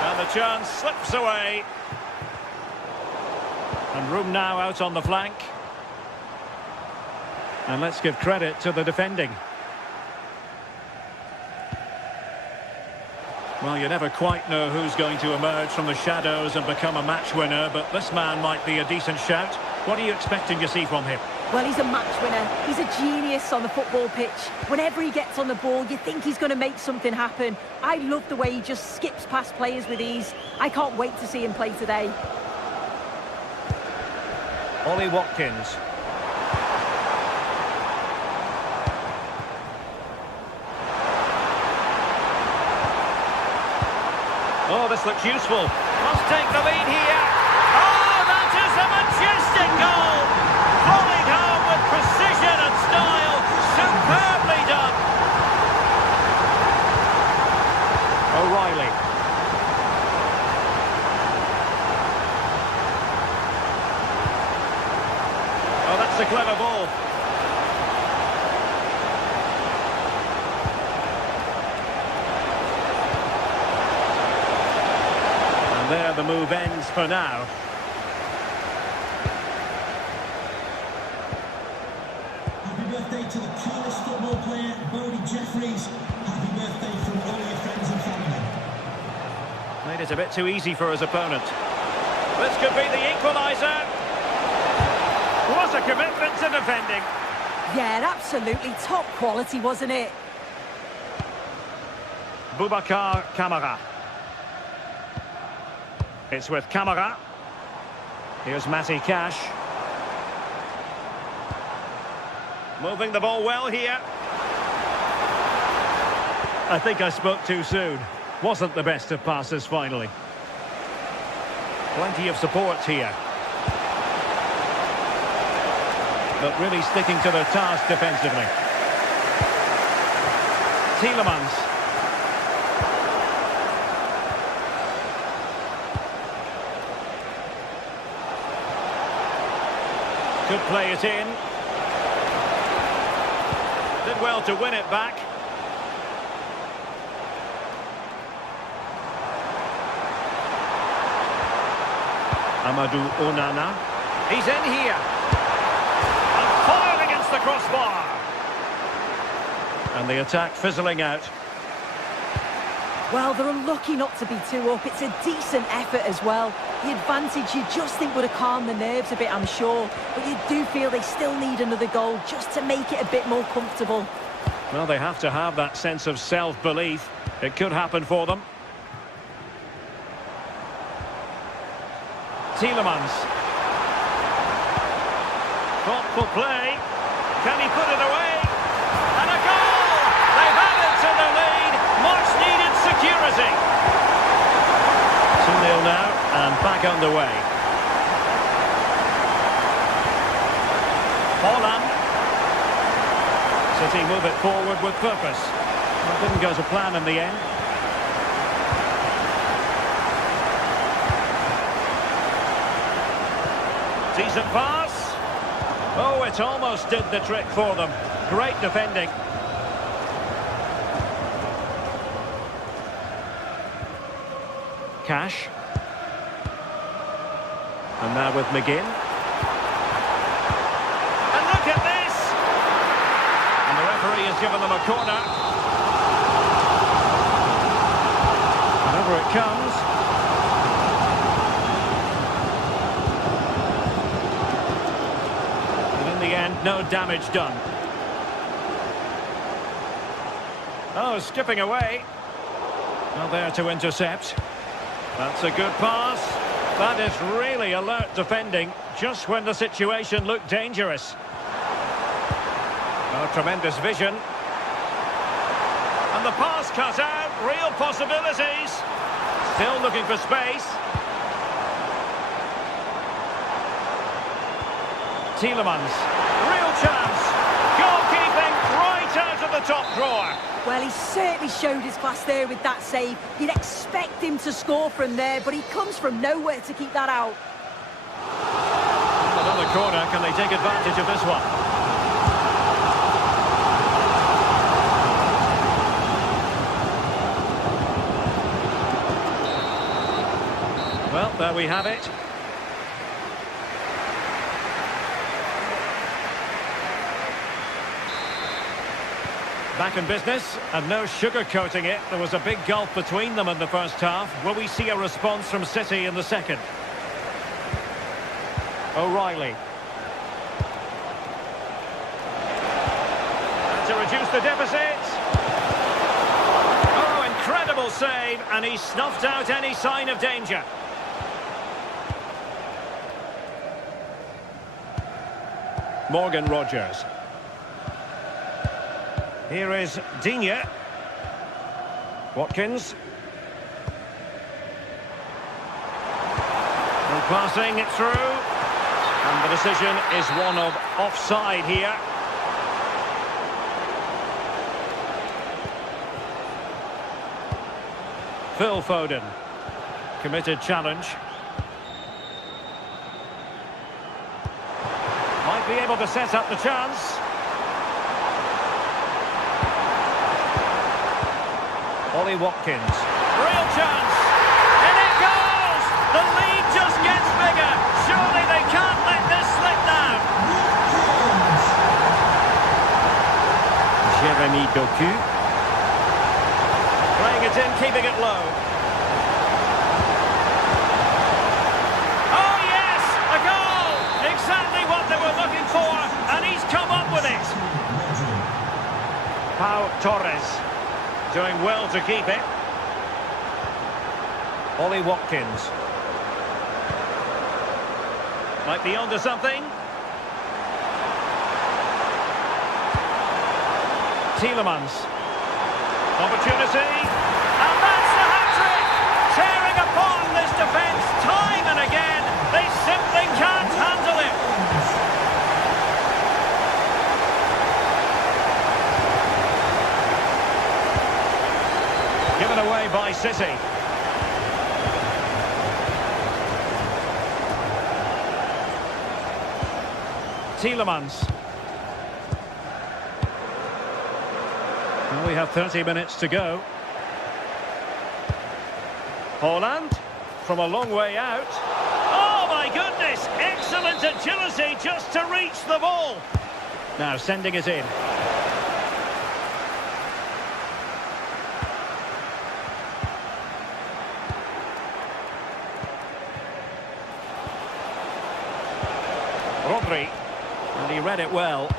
And the chance slips away. And room now out on the flank. And let's give credit to the defending. Well, you never quite know who's going to emerge from the shadows and become a match winner, but this man might be a decent shout. What are you expecting to see from him? Well, he's a match winner. He's a genius on the football pitch. Whenever he gets on the ball, you think he's going to make something happen. I love the way he just skips past players with ease. I can't wait to see him play today. Ollie Watkins. Oh, this looks useful. Must take the lead here. Oh, that is a majestic goal! Rolling home with precision and style. Superbly done. O'Reilly. Oh, that's a clever ball. There the move ends for now. Happy birthday to the keenest football player, Bodie Jeffries. Happy birthday from all your friends and family. Made it a bit too easy for his opponent. This could be the equaliser. What a commitment to defending. Yeah, absolutely top quality, wasn't it? Boubacar Kamara. It's with Kamara. Here's Matty Cash. Moving the ball well here. I think I spoke too soon. Wasn't the best of passes finally. Plenty of support here. But really sticking to their task defensively. Tielemans. Could play it in. Did well to win it back. Amadou Onana. He's in here. And fired against the crossbar. And the attack fizzling out. Well, they're unlucky not to be two up. It's a decent effort as well. The advantage you just think would have calmed the nerves a bit, I'm sure. But you do feel they still need another goal just to make it a bit more comfortable. Well, they have to have that sense of self-belief. It could happen for them. Tielemans. Thoughtful play. Can he put it away? And a goal! They've added to the lead. Much needed security. 2-0 now and back underway. Holland. City move it forward with purpose. It didn't go to plan in the end. Decent pass. Oh, it almost did the trick for them. Great defending. Cash. And now with McGinn. And look at this! And the referee has given them a corner. And over it comes. And in the end, no damage done. Oh, skipping away. Not there to intercept. That's a good pass. That is really alert defending, just when the situation looked dangerous. Oh, tremendous vision. And the pass cut out, real possibilities. Still looking for space. Tielemans, real chance. Goalkeeping right out of the top drawer. Well, he certainly showed his class there with that save. You'd expect him to score from there, but he comes from nowhere to keep that out. Another corner, can they take advantage of this one? Well, there we have it. Back in business, and no sugarcoating it. There was a big gulf between them in the first half. Will we see a response from City in the second? O'Reilly. And to reduce the deficit. Oh, incredible save, and he snuffed out any sign of danger. Morgan Rogers. Here is Digne. Watkins. And passing it through. And the decision is one of offside here. Phil Foden. Committed challenge. Might be able to set up the chance. Ollie Watkins. Real chance. And it goes! The lead just gets bigger. Surely they can't let this slip now. Jeremy Doku. Playing it in, keeping it low. Oh yes! A goal! Exactly what they were looking for, and he's come up with it. Pau Torres. Doing well to keep it. Ollie Watkins. Might be onto something. Tielemans. Opportunity. And that's the hat-trick! Tearing upon this defence time and again. They simply can't handle it. Given away by City. Tielemans. Well, we have 30 minutes to go. Haaland from a long way out. Oh my goodness! Excellent agility just to reach the ball. Now sending it in. Rodri, and he read it well.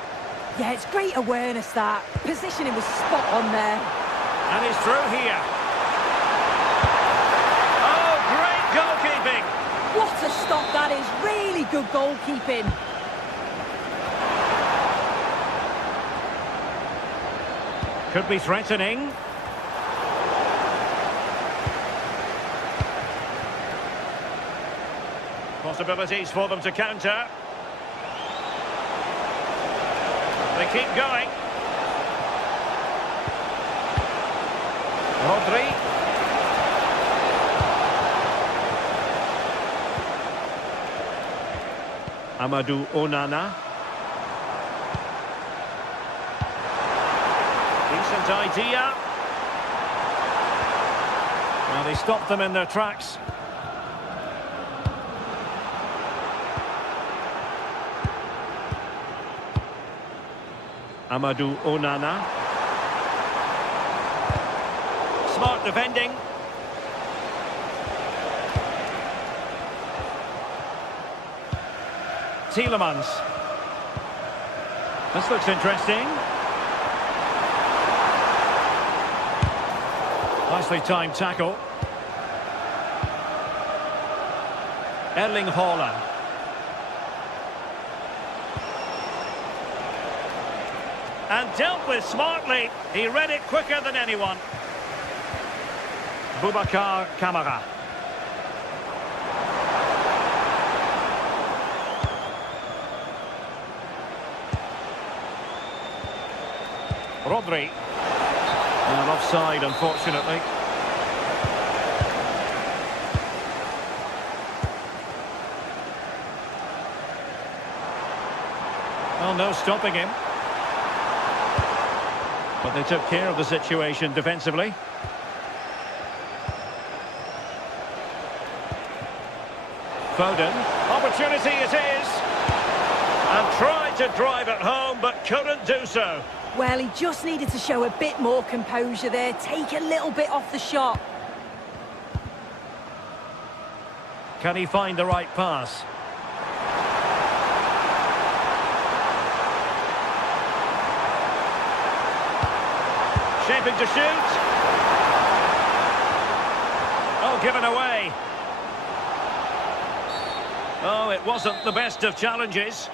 Yeah, it's great awareness, that. Positioning was spot on there. And he's through here. Oh, great goalkeeping! What a stop that is. Really good goalkeeping. Could be threatening. Possibilities for them to counter. They keep going. Rodri. Amadou Onana. Decent idea. Well, they stopped them in their tracks. Amadou Onana. Smart defending. Tielemans. This looks interesting. Nicely timed tackle. Erling Haaland. And dealt with smartly. He read it quicker than anyone. Boubacar Kamara. Rodri. And offside, unfortunately. Well, no stopping him. But they took care of the situation defensively. Foden. Opportunity it is. And tried to drive it home, but couldn't do so. Well, he just needed to show a bit more composure there, take a little bit off the shot. Can he find the right pass? Shaping to shoot. Oh, given away. Oh, it wasn't the best of challenges.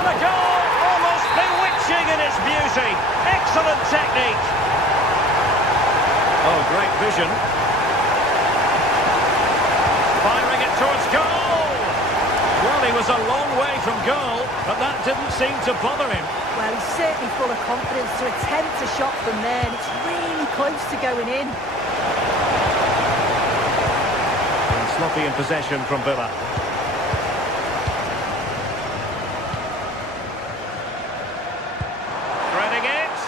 And a goal! Almost bewitching in its beauty. Excellent technique. Oh, great vision. Firing it towards goal. Well, he was a long way from goal, but that didn't seem to bother him. Well, he's certainly full of confidence to attempt a shot from there, and it's really close to going in. And sloppy in possession from Villa. Threading it.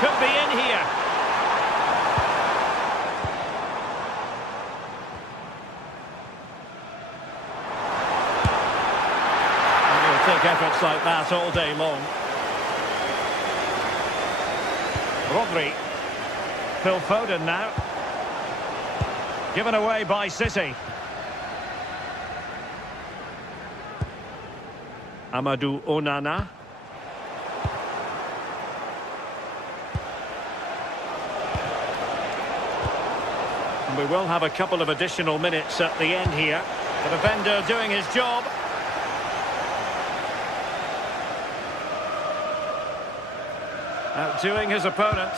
Could be in here. And he'll take efforts like that all day long. Rodri. Phil Foden now. Given away by City. Amadou Onana. And we will have a couple of additional minutes at the end here. The defender doing his job. Outdoing his opponent.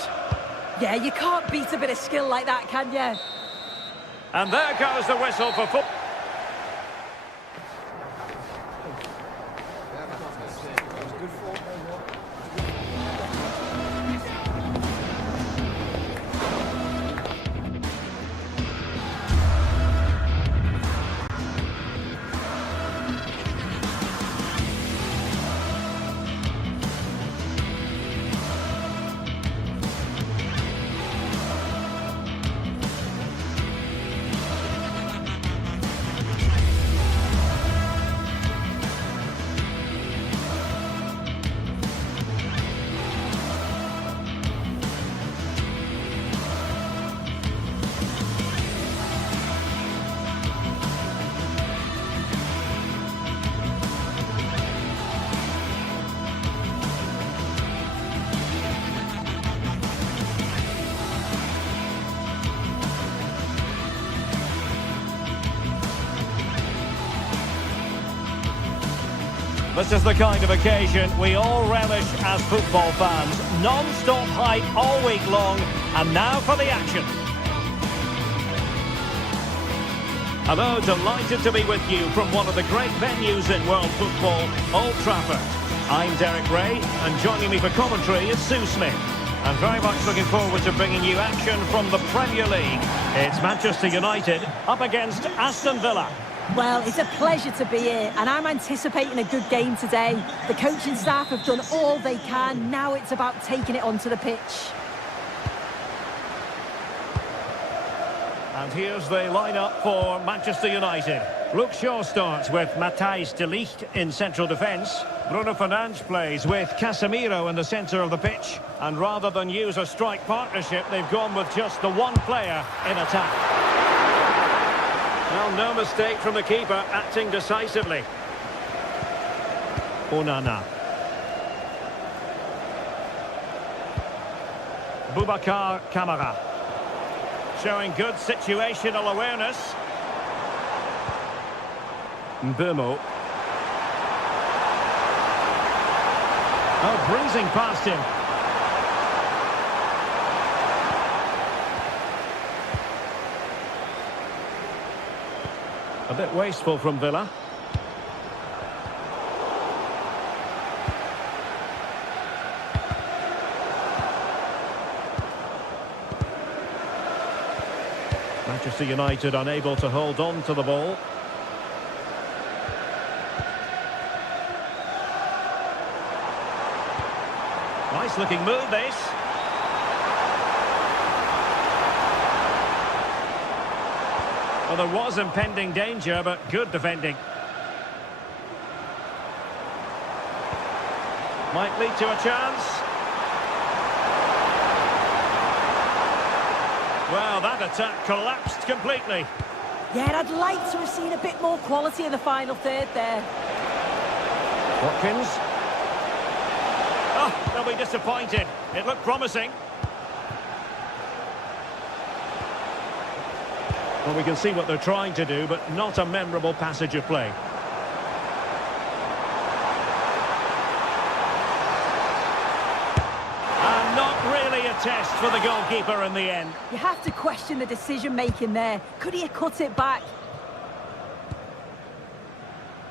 Yeah, you can't beat a bit of skill like that, can you? And there goes the whistle for football. This is the kind of occasion we all relish as football fans. Non-stop hype all week long, and now for the action. Hello, delighted to be with you from one of the great venues in world football, Old Trafford. I'm Derek Ray, and joining me for commentary is Sue Smith. And very much looking forward to bringing you action from the Premier League. It's Manchester United up against Aston Villa. Well, it's a pleasure to be here, and I'm anticipating a good game today. The coaching staff have done all they can. Now it's about taking it onto the pitch. And here's the lineup for Manchester United. Luke Shaw starts with Matthijs de Ligt in central defence. Bruno Fernandes plays with Casemiro in the centre of the pitch. And rather than use a strike partnership, they've gone with just the one player in attack. Well, no mistake from the keeper, acting decisively. Onana. Boubacar Kamara. Showing good situational awareness. Mbeumo. Oh, breezing past him. A bit wasteful from Villa. Manchester United unable to hold on to the ball. Nice looking move, this. Well, there was impending danger, but good defending. Might lead to a chance. Well, that attack collapsed completely. Yeah, I'd like to have seen a bit more quality in the final third there. Watkins. Oh, they'll be disappointed. It looked promising. Well, we can see what they're trying to do, but not a memorable passage of play. And not really a test for the goalkeeper in the end. You have to question the decision-making there. Could he have cut it back?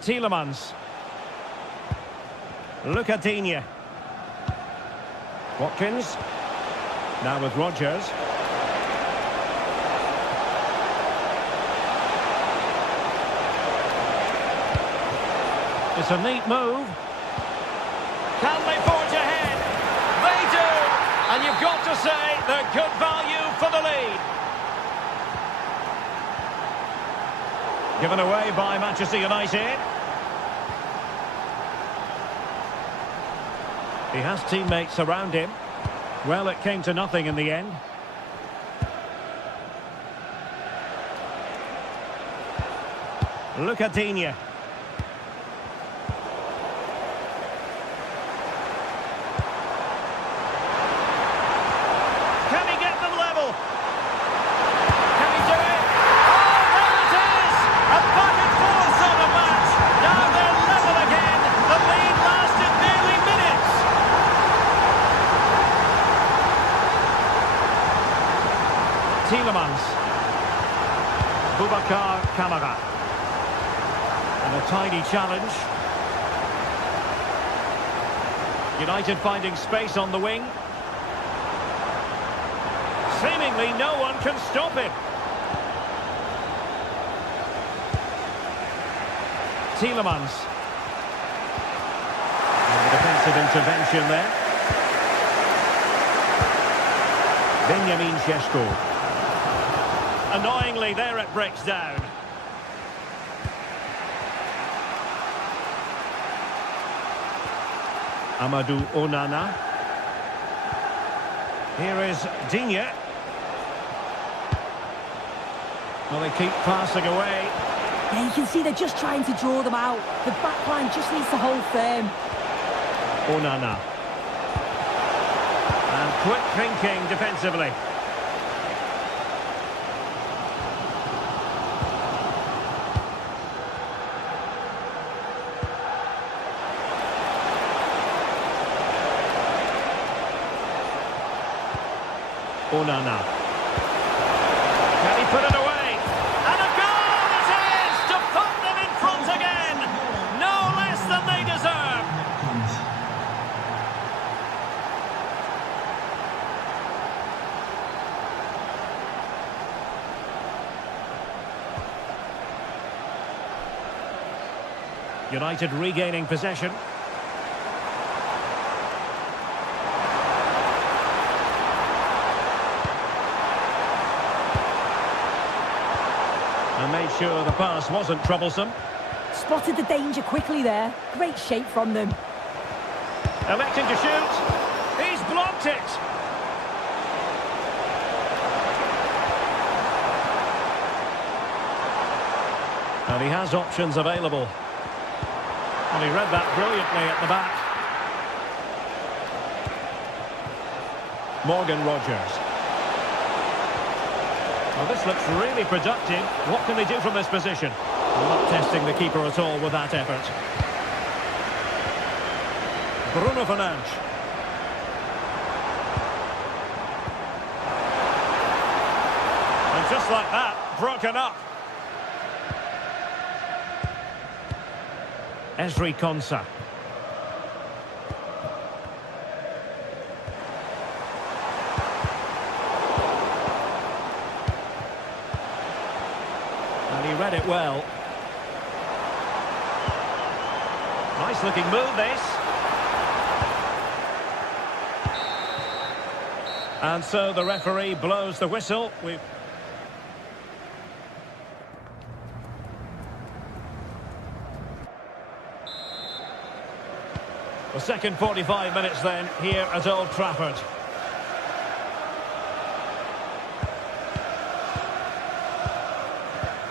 Tielemans. Lucadinha. Watkins. Now with Rodgers. It's a neat move. Can they forge ahead? They do! And you've got to say they're good value for the lead. Given away by Manchester United. He has teammates around him. Well, it came to nothing in the end. Lucadinha. Can he get them level? Can he do it? Oh, there it is! A back and forth sort of match. Now they're level again. The lead lasted nearly minutes. Tielemans. Boubacar Kamara. And a tiny challenge. United finding space on the wing. Seemingly no one can stop him. Tielemans. And the defensive intervention there. Benjamin Šeško. Annoyingly, there it breaks down. Amadou Onana. Here is Digne. Well, they keep passing away. Yeah, you can see they're just trying to draw them out. The back line just needs to hold firm. Onana. And quick thinking defensively. Onana. Can he put it away? And a goal it is to put them in front again. No less than they deserve. United regaining possession. And made sure the pass wasn't troublesome. Spotted the danger quickly there. Great shape from them. Electing to shoot. He's blocked it. And he has options available. And he read that brilliantly at the back. Morgan Rodgers. Well, this looks really productive. What can they do from this position? Well, not testing the keeper at all with that effort. Bruno Fernandes. And just like that, broken up. Ezri Konsa. it well. Nice looking move, this. And so the referee blows the whistle. The second 45 minutes then here at Old Trafford.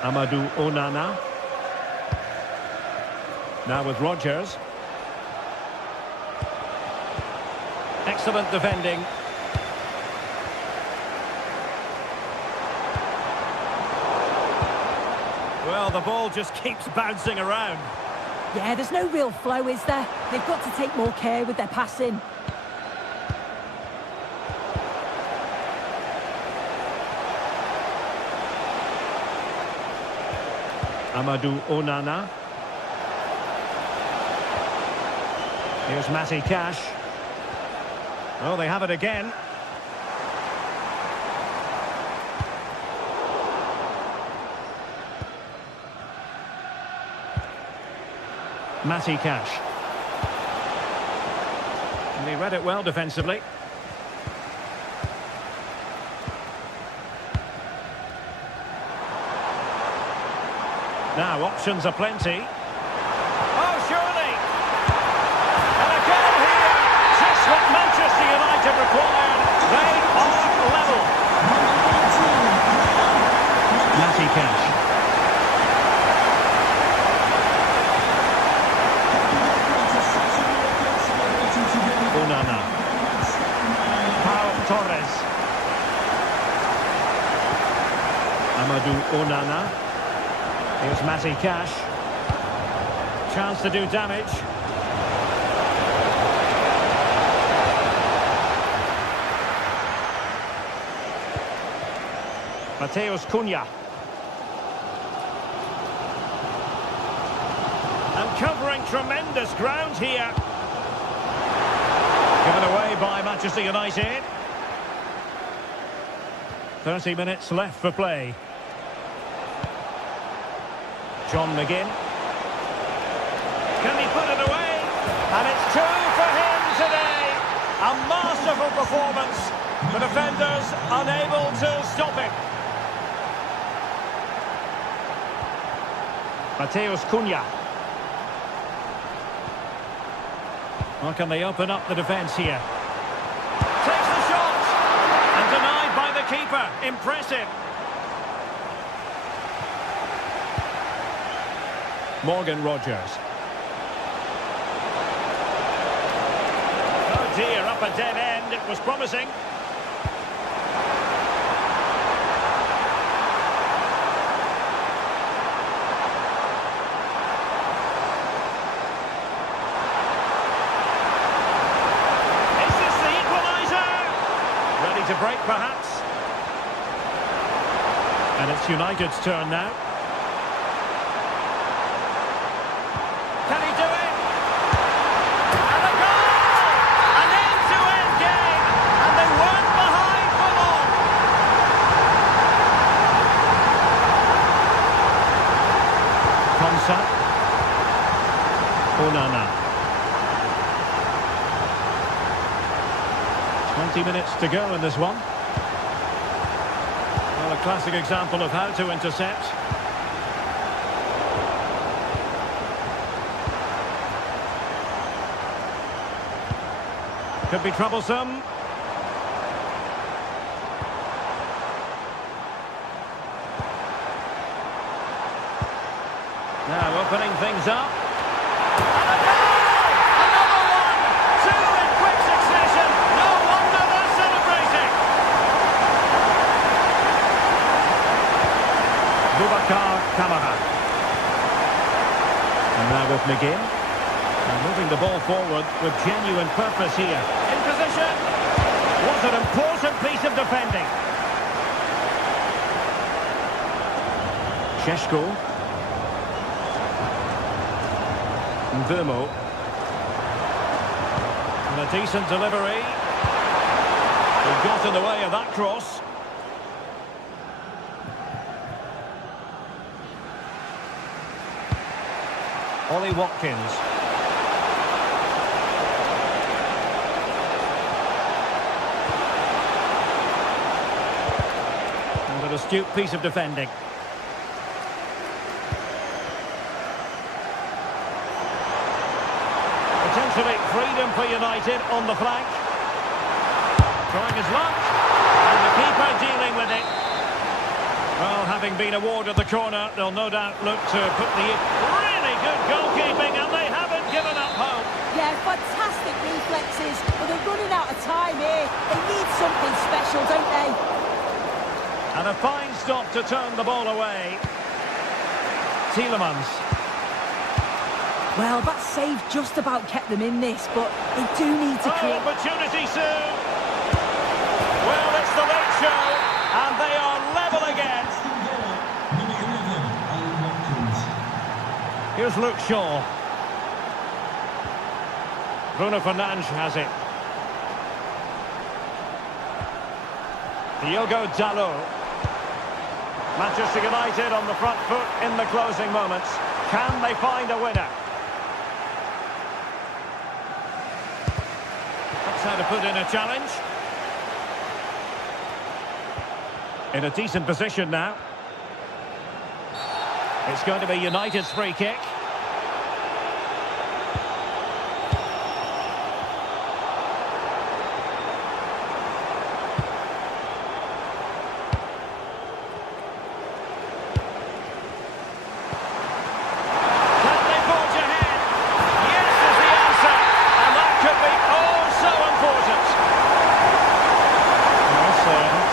Amadou Onana. Now with Rodgers. Excellent defending. Well, the ball just keeps bouncing around. Yeah, there's no real flow, is there? They've got to take more care with their passing. Amadou Onana. Here's Matty Cash. Oh, they have it again. Matty Cash. And he read it well defensively. Now, options are plenty. Oh, surely! And a goal here! Just what Manchester United required. They are level. Matty Cash. Onana. Pau Torres. Amadou Onana. Here's Matty Cash. Chance to do damage. Mateus Cunha. And covering tremendous ground here. Given away by Manchester United. 30 minutes left for play. John McGinn. Can he put it away? And it's 2 for him today. A masterful performance. The defenders unable to stop it. Mateus Cunha. Well, can they open up the defence here? Takes the shot. And denied by the keeper. Impressive. Morgan Rodgers. Oh dear, up a dead end. It was promising. Is this the equaliser? Ready to break, perhaps? And it's United's turn now. Can he do it? And a goal! An end-to-end game, and they weren't behind for long. Konsa. Onana. 20 minutes to go in this one. Well, a classic example of how to intercept. Could be troublesome. Now opening things up. And a goal! Another one! 2 in quick succession. No wonder they're celebrating. Boubacar Kamara. And now with McGinn. And moving the ball forward with genuine purpose here. In position. What an important piece of defending. Šeško. Mvermo. And a decent delivery. He got in the way of that cross. Ollie Watkins. And an astute piece of defending. Potentially freedom for United on the flank. Trying his luck. And the keeper dealing with it. Well, having been awarded the corner, they'll no doubt look to put the really good goalkeeping, and they haven't given up hope. Yeah, fantastic reflexes, but they're running out of time here. They need something special, don't they? And a fine stop to turn the ball away. Tielemans. Well, that save just about kept them in this, but they do need to create... Opportunity soon! Well, it's the late show, and they are level again. Here's Luke Shaw. Bruno Fernandes has it. Diogo Dalot. Manchester United on the front foot in the closing moments. Can they find a winner? That's how to put in a challenge. In a decent position now. It's going to be United's free kick.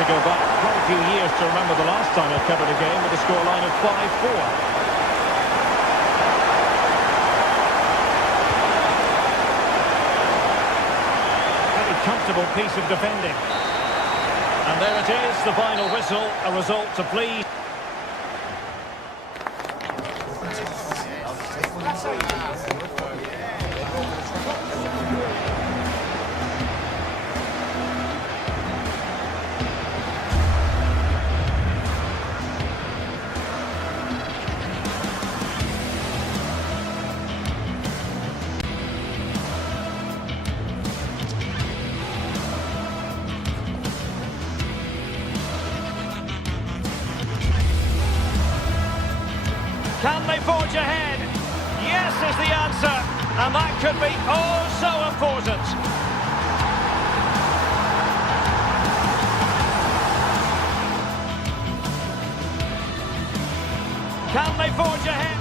Go back quite a few years to remember the last time I covered a game with a scoreline of 5-4. Very comfortable piece of defending. And there it is, the final whistle, a result to please. Can they forge ahead? Yes is the answer, and that could be oh so important. Can they forge ahead?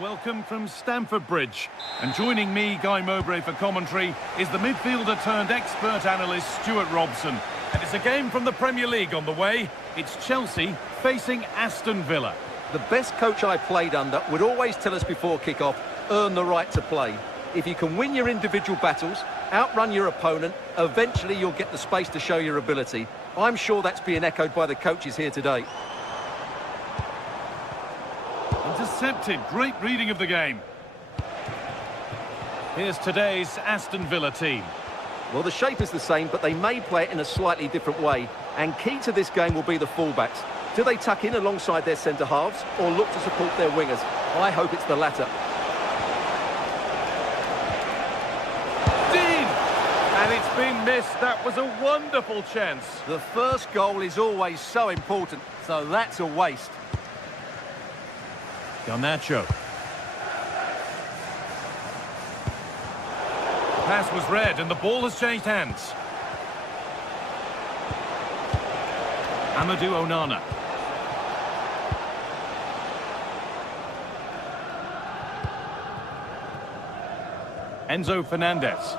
Welcome from Stamford Bridge. And joining me, Guy Mowbray, for commentary is the midfielder turned expert analyst Stuart Robson. And it's a game from the Premier League on the way. It's Chelsea facing Aston Villa. The best coach I played under would always tell us before kick-off, earn the right to play. If you can win your individual battles, outrun your opponent, eventually you'll get the space to show your ability. I'm sure that's being echoed by the coaches here today. Intercepted, great reading of the game. Here's today's Aston Villa team. Well, the shape is the same, but they may play it in a slightly different way. And key to this game will be the fullbacks. Do they tuck in alongside their centre-halves or look to support their wingers? I hope it's the latter. And it's been missed. That was a wonderful chance. The first goal is always so important, so that's a waste. Garnacho. Pass was read and the ball has changed hands. Amadou Onana. Enzo Fernandez.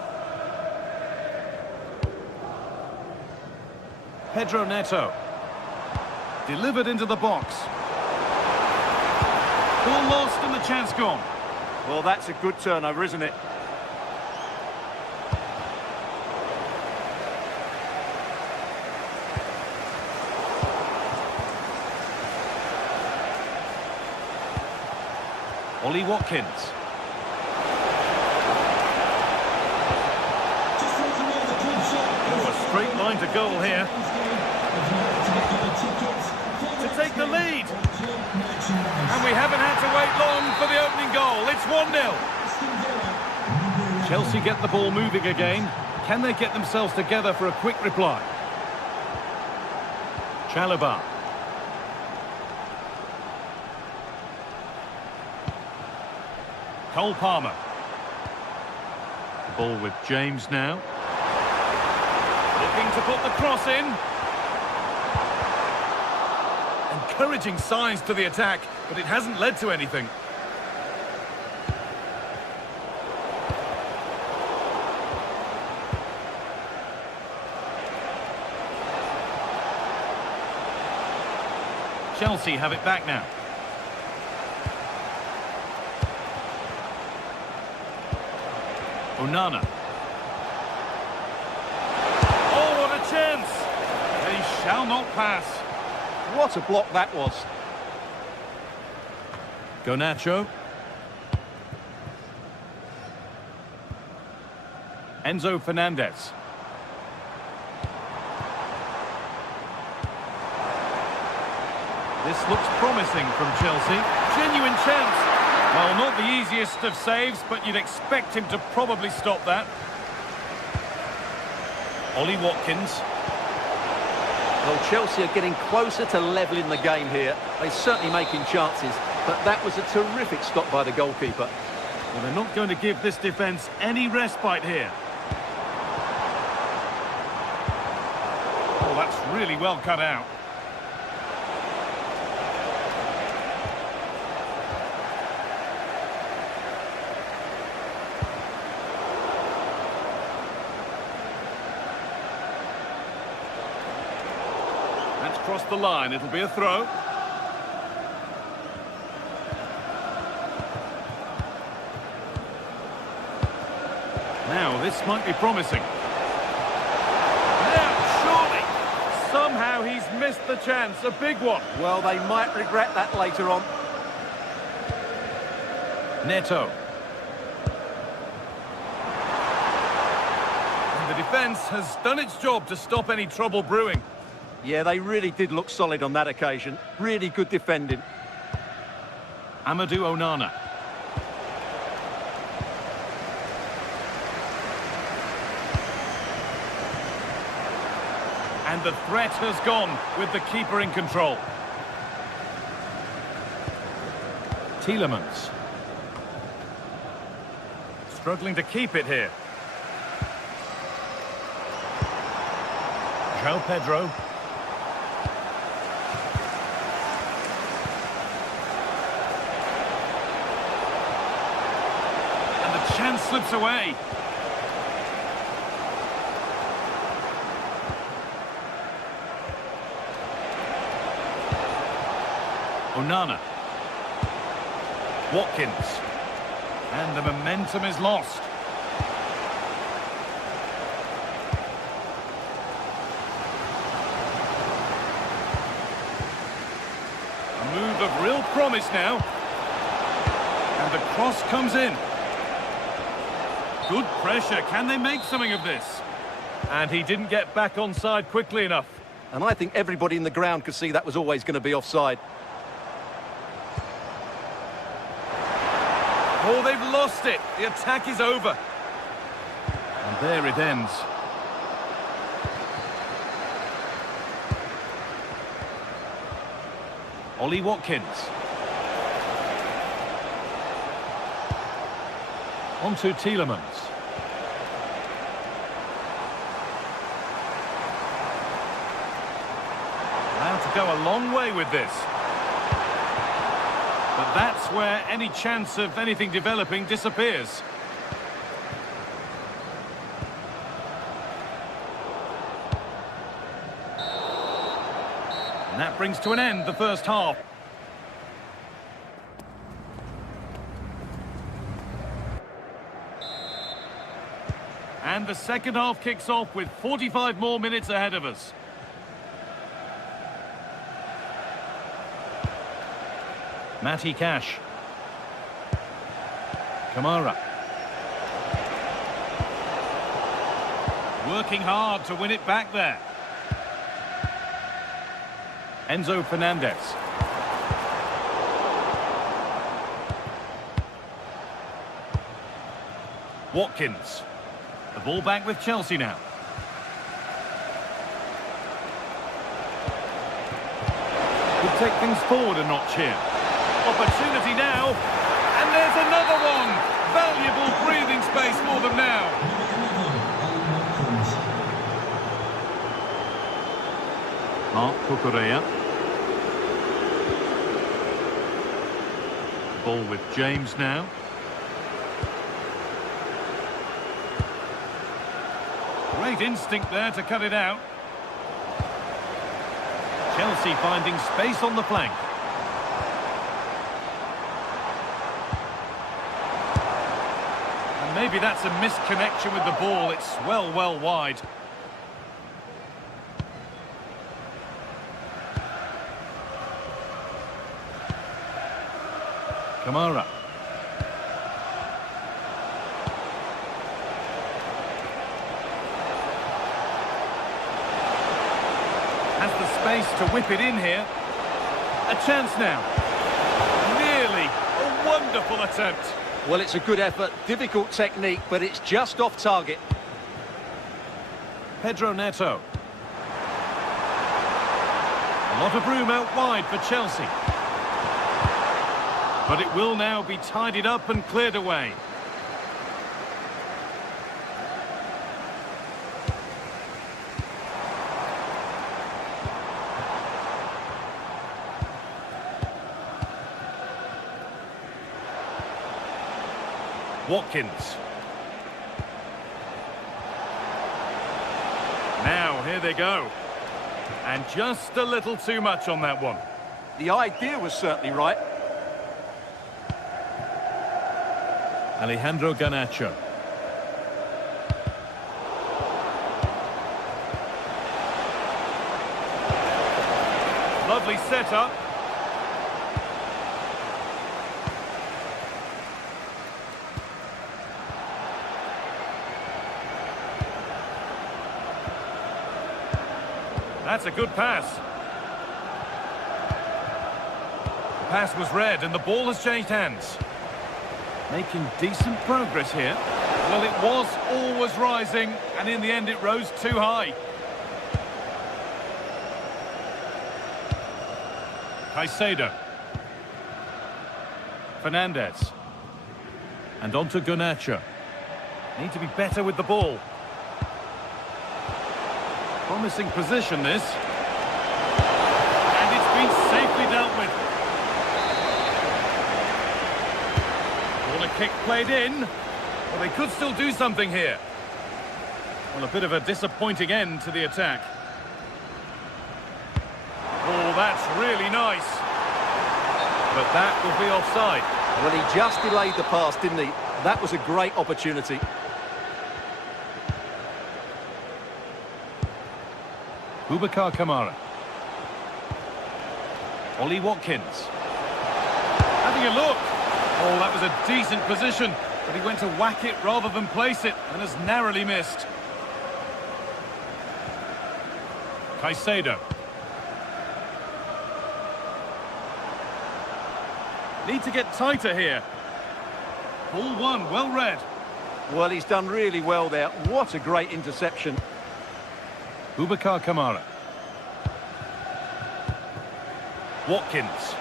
Pedro Neto. Delivered into the box. Ball lost and the chance gone. Well, that's a good turnover, isn't it? Ollie Watkins. Oh, a straight line to goal here. To take the lead. And we haven't had to wait long for the opening goal. It's 1-0. Chelsea get the ball moving again. Can they get themselves together for a quick reply? Chalobah. Cole Palmer. The ball with James now. Looking to put the cross in. Encouraging signs to the attack, but it hasn't led to anything. Chelsea have it back now. Onana. Oh, what a chance! They shall not pass. What a block that was. Garnacho. Enzo Fernandez. This looks promising from Chelsea. Genuine chance. Well, not the easiest of saves, but you'd expect him to probably stop that. Ollie Watkins. Well, Chelsea are getting closer to levelling the game here. They're certainly making chances, but that was a terrific stop by the goalkeeper. Well, they're not going to give this defence any respite here. Oh, that's really well cut out. That's crossed the line. It'll be a throw. Now, this might be promising. Now, surely, somehow he's missed the chance. A big one. Well, they might regret that later on. Neto. And the defence has done its job to stop any trouble brewing. Yeah, they really did look solid on that occasion. Really good defending. Amadou Onana. And the threat has gone with the keeper in control. Tielemans. Struggling to keep it here. João Pedro. And the chance slips away. Onana. Watkins. And the momentum is lost. A move of real promise now. And the cross comes in. Good pressure. Can they make something of this? And he didn't get back on side quickly enough. And I think everybody in the ground could see that was always going to be offside. Oh, they've lost it. The attack is over. And there it ends. Ollie Watkins. On to Tielemans. go a long way with this. But that's where any chance of anything developing disappears. And that brings to an end the first half. And the second half kicks off with 45 more minutes ahead of us. Matty Cash. Kamara. Working hard to win it back there. Enzo Fernandez. Watkins. The ball back with Chelsea now. Could take things forward a notch here. Opportunity now, and there's another one. Valuable breathing space for them now. Mark Cucurella. Ball with James now. Great instinct there to cut it out. Chelsea finding space on the flank. And maybe that's a misconnection with the ball. It's well wide. Kamara. Has the space to whip it in here. A chance now. Nearly. A wonderful attempt. Well, it's a good effort, difficult technique, but it's just off target. Pedro Neto. A lot of room out wide for Chelsea. But it will now be tidied up and cleared away. Watkins. Now, here they go. And just a little too much on that one. The idea was certainly right. Alejandro Garnacho. Lovely setup. That's a good pass. The pass was read and the ball has changed hands. Making decent progress here. Well, it was always rising, and in the end it rose too high. Caicedo. Fernandez. And on to Garnacho. Need to be better with the ball. Promising position, this. And it's been safely dealt with. Corner kick played in. Well, they could still do something here. Well, a bit of a disappointing end to the attack. Oh, that's really nice. But that will be offside. Well, he just delayed the pass, didn't he? That was a great opportunity. Boubacar Kamara. Ollie Watkins. Having a look. Oh, that was a decent position, but he went to whack it rather than place it, and has narrowly missed. Caicedo. Need to get tighter here. Ball one, well read. Well, he's done really well there. What a great interception. Boubacar Kamara. Watkins.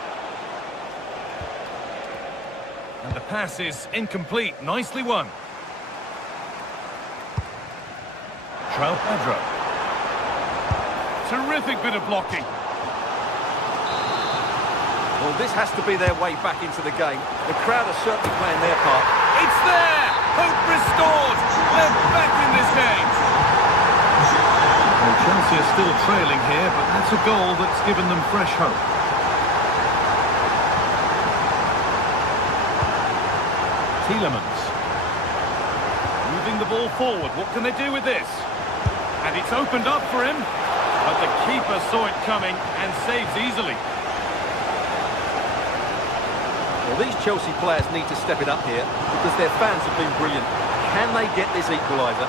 And the pass is incomplete. Nicely won. João Pedro. Terrific bit of blocking. Well, this has to be their way back into the game. The crowd are certainly playing their part. It's there! Hope restored! They're back in this game! Well, Chelsea are still trailing here, but that's a goal that's given them fresh hope. Tielemans. Moving the ball forward. What can they do with this? And it's opened up for him. But the keeper saw it coming and saves easily. Well, these Chelsea players need to step it up here because their fans have been brilliant. Can they get this equaliser?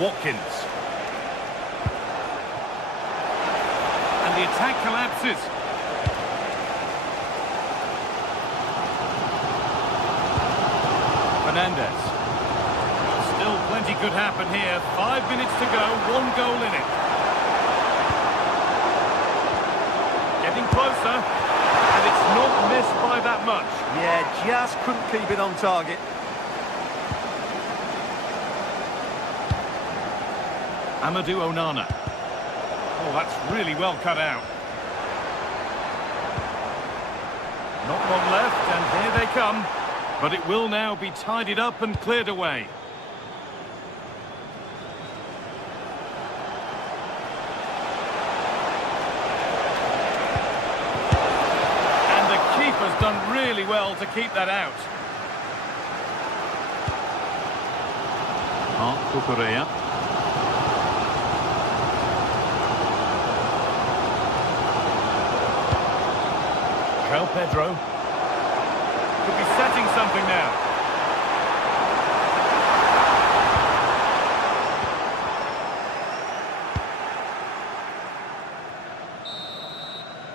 Watkins. And the attack collapses. Fernandez. Still plenty could happen here. 5 minutes to go, 1 goal in it. Getting closer, and it's not missed by that much. Yeah, just couldn't keep it on target. Amadou Onana. Oh, that's really well cut out. Not long left, and here they come. But it will now be tidied up and cleared away. And the keeper's done really well to keep that out. Cucurella. João Pedro. Could be setting something now.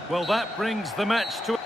Well, that brings the match to...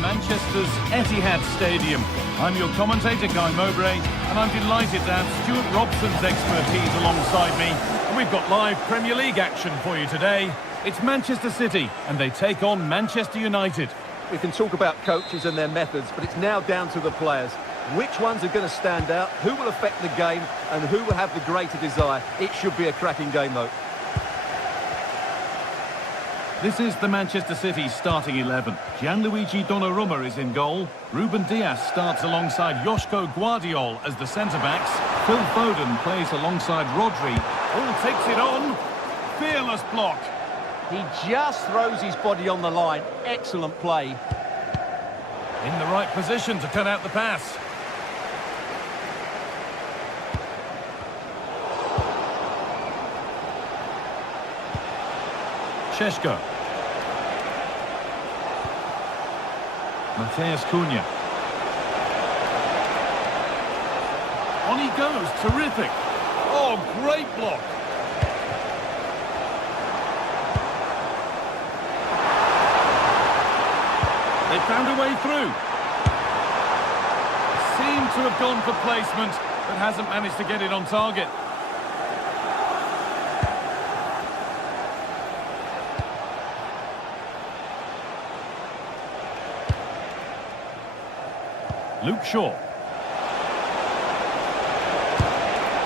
Manchester's Etihad Stadium. I'm your commentator, Guy Mowbray, and I'm delighted to have Stuart Robson's expertise alongside me. And we've got live Premier League action for you today. It's Manchester City, and they take on Manchester United. We can talk about coaches and their methods, but it's now down to the players. Which ones are going to stand out, who will affect the game, and who will have the greater desire? It should be a cracking game, though. This is the Manchester City starting 11. Gianluigi Donnarumma is in goal. Ruben Dias starts alongside Joško Guardiol as the centre-backs. Phil Foden plays alongside Rodri. Oh, takes it on. Fearless block. He just throws his body on the line. Excellent play. In the right position to cut out the pass. Šeško. Mateus Cunha. On he goes, terrific. Oh, great block. They found a way through. Seemed to have gone for placement, but hasn't managed to get it on target. Luke Shaw.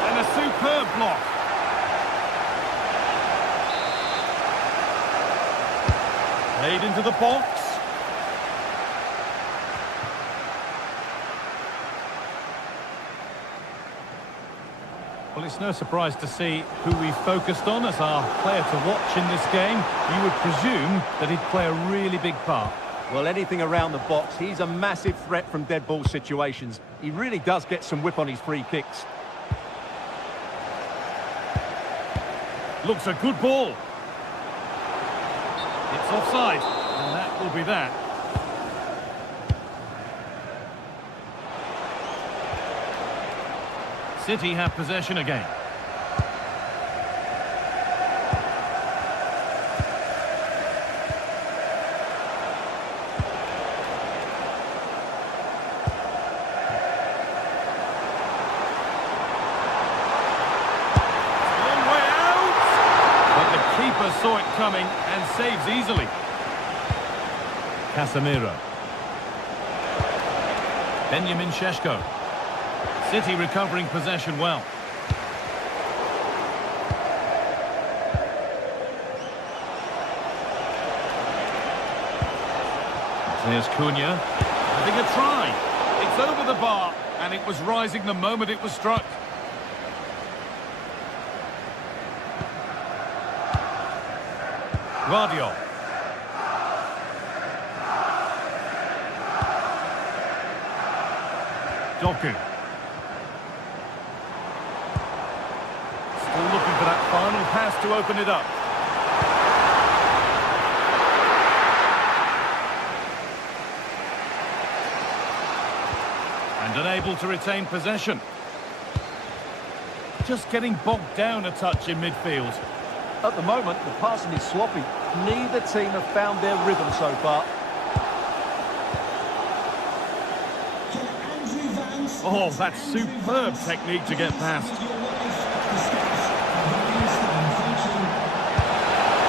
And a superb block. Played into the box. Well, it's no surprise to see who we focused on as our player to watch in this game. You would presume that he'd play a really big part. Well, anything around the box, he's a massive threat from dead ball situations. He really does get some whip on his free kicks. Looks a good ball. It's offside, and that will be that. City have possession again. Saw it coming and saves easily. Casemiro. Benjamin Šeško. City recovering possession well. There's Cunha. Having a try. It's over the bar, and it was rising the moment it was struck. Guardiola. Doku. Still looking for that final pass to open it up. And unable to retain possession. Just getting bogged down a touch in midfield. At the moment, the passing is sloppy. Neither team have found their rhythm so far. Oh, that's superb technique to get past.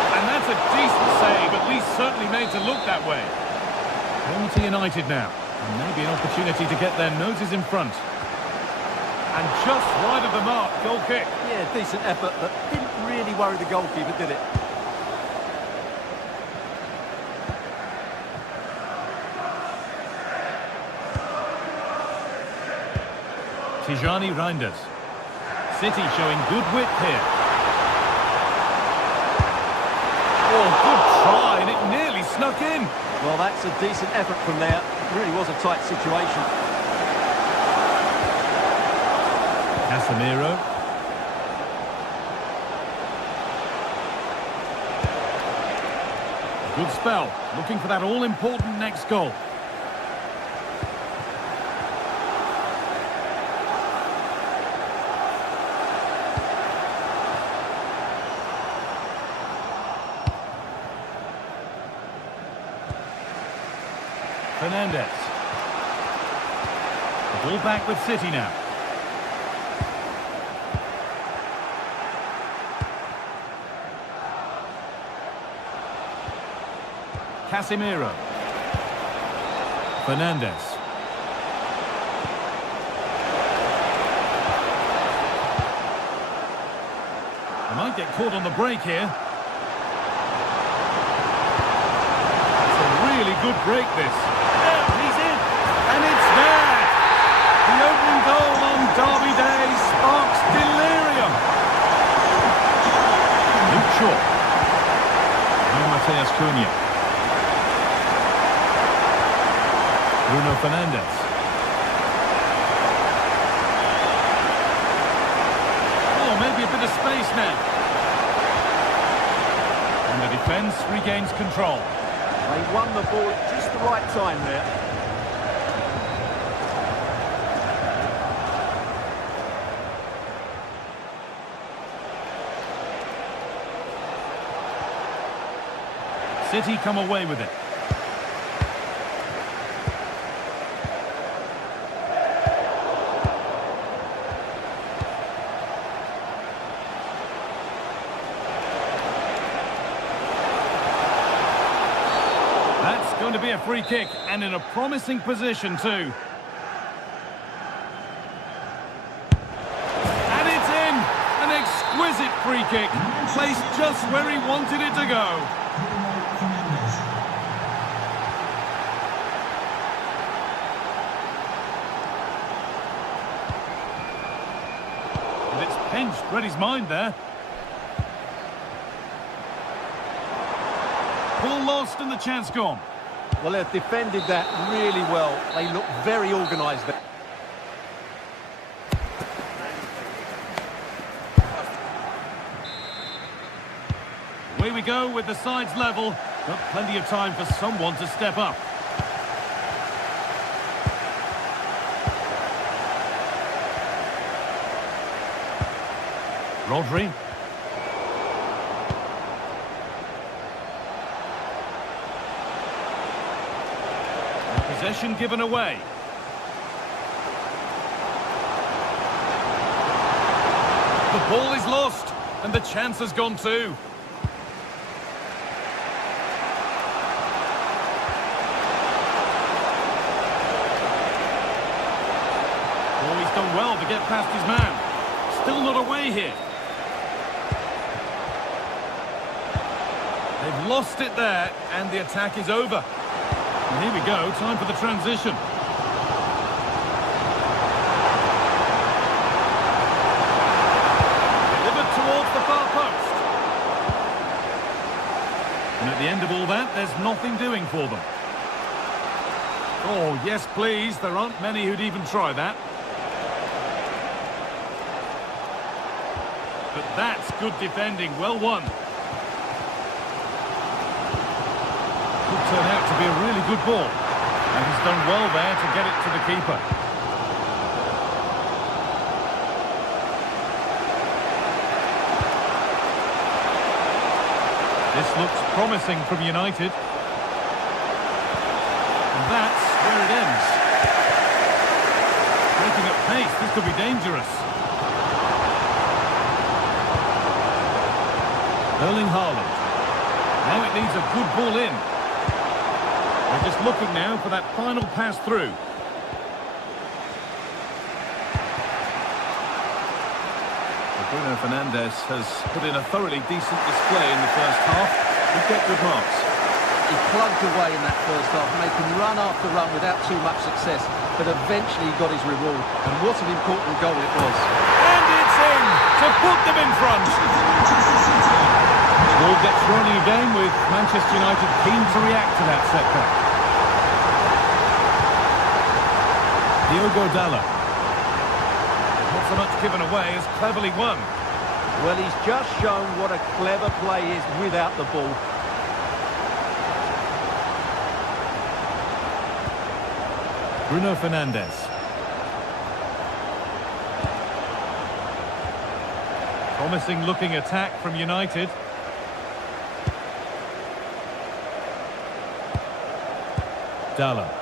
And that's a decent save, at least certainly made to look that way. On to United now. And maybe an opportunity to get their noses in front. And just wide of the mark, goal kick. Yeah, decent effort, but didn't really worry the goalkeeper, did it? Tijani Reinders. City showing good wit here. Oh, good try, and it nearly snuck in. Well, that's a decent effort from there. It really was a tight situation. Casemiro. Good spell, looking for that all-important next goal. Fernandes. The ball back with City now. Casemiro. Fernandes. They might get caught on the break here. It's a really good break, this. Yeah, he's in. And it's there. The opening goal on Derby Day sparks delirium. Luke Shaw. And Matheus Cunha. Bruno Fernandes. Oh, maybe a bit of space now. And the defence regains control. They won the ball at just the right time there. City come away with it. Going to be a free kick, and in a promising position too. free kick, placed just where he wanted it to go. And it's pinched, read his mind there. Ball lost and the chance gone. Well, they've defended that really well. They look very organised there. Away we go with the sides level, but plenty of time for someone to step up. Rodri. Possession given away. The ball is lost, and the chance has gone too. Oh, he's done well to get past his man. Still not away here. They've lost it there, and the attack is over. And here we go, time for the transition. Delivered towards the far post. And at the end of all that, there's nothing doing for them. Oh, yes, please. There aren't many who'd even try that. But that's good defending. Well won. Could turn out to be a really good ball. And he's done well there to get it to the keeper. This looks promising from United. And that's where it ends. Breaking at pace, this could be dangerous. Erling Haaland. Now it needs a good ball in. They're just looking now for that final pass through. Bruno Fernandes has put in a thoroughly decent display in the first half. He get good marks. He plugged away in that first half, making run after run without too much success, but eventually he got his reward. And what an important goal it was. And it's in to put them in front. Ball gets running again with Manchester United keen to react to that setback. Diogo Dalot. Not so much given away as cleverly won. Well, he's just shown what a clever play is without the ball. Bruno Fernandes. Promising looking attack from United. Dalot.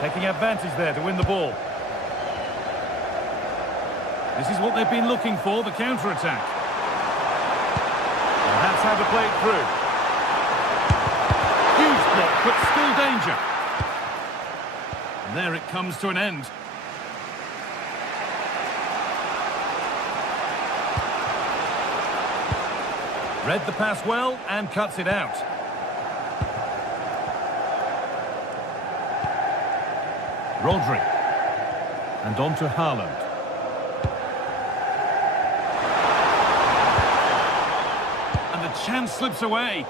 Taking advantage there to win the ball. This is what they've been looking for, the counter-attack. And that's how to play it through. Huge block, but still danger. And there it comes to an end. Read the pass well and cuts it out. Rodri. And on to Haaland. Chance slips away.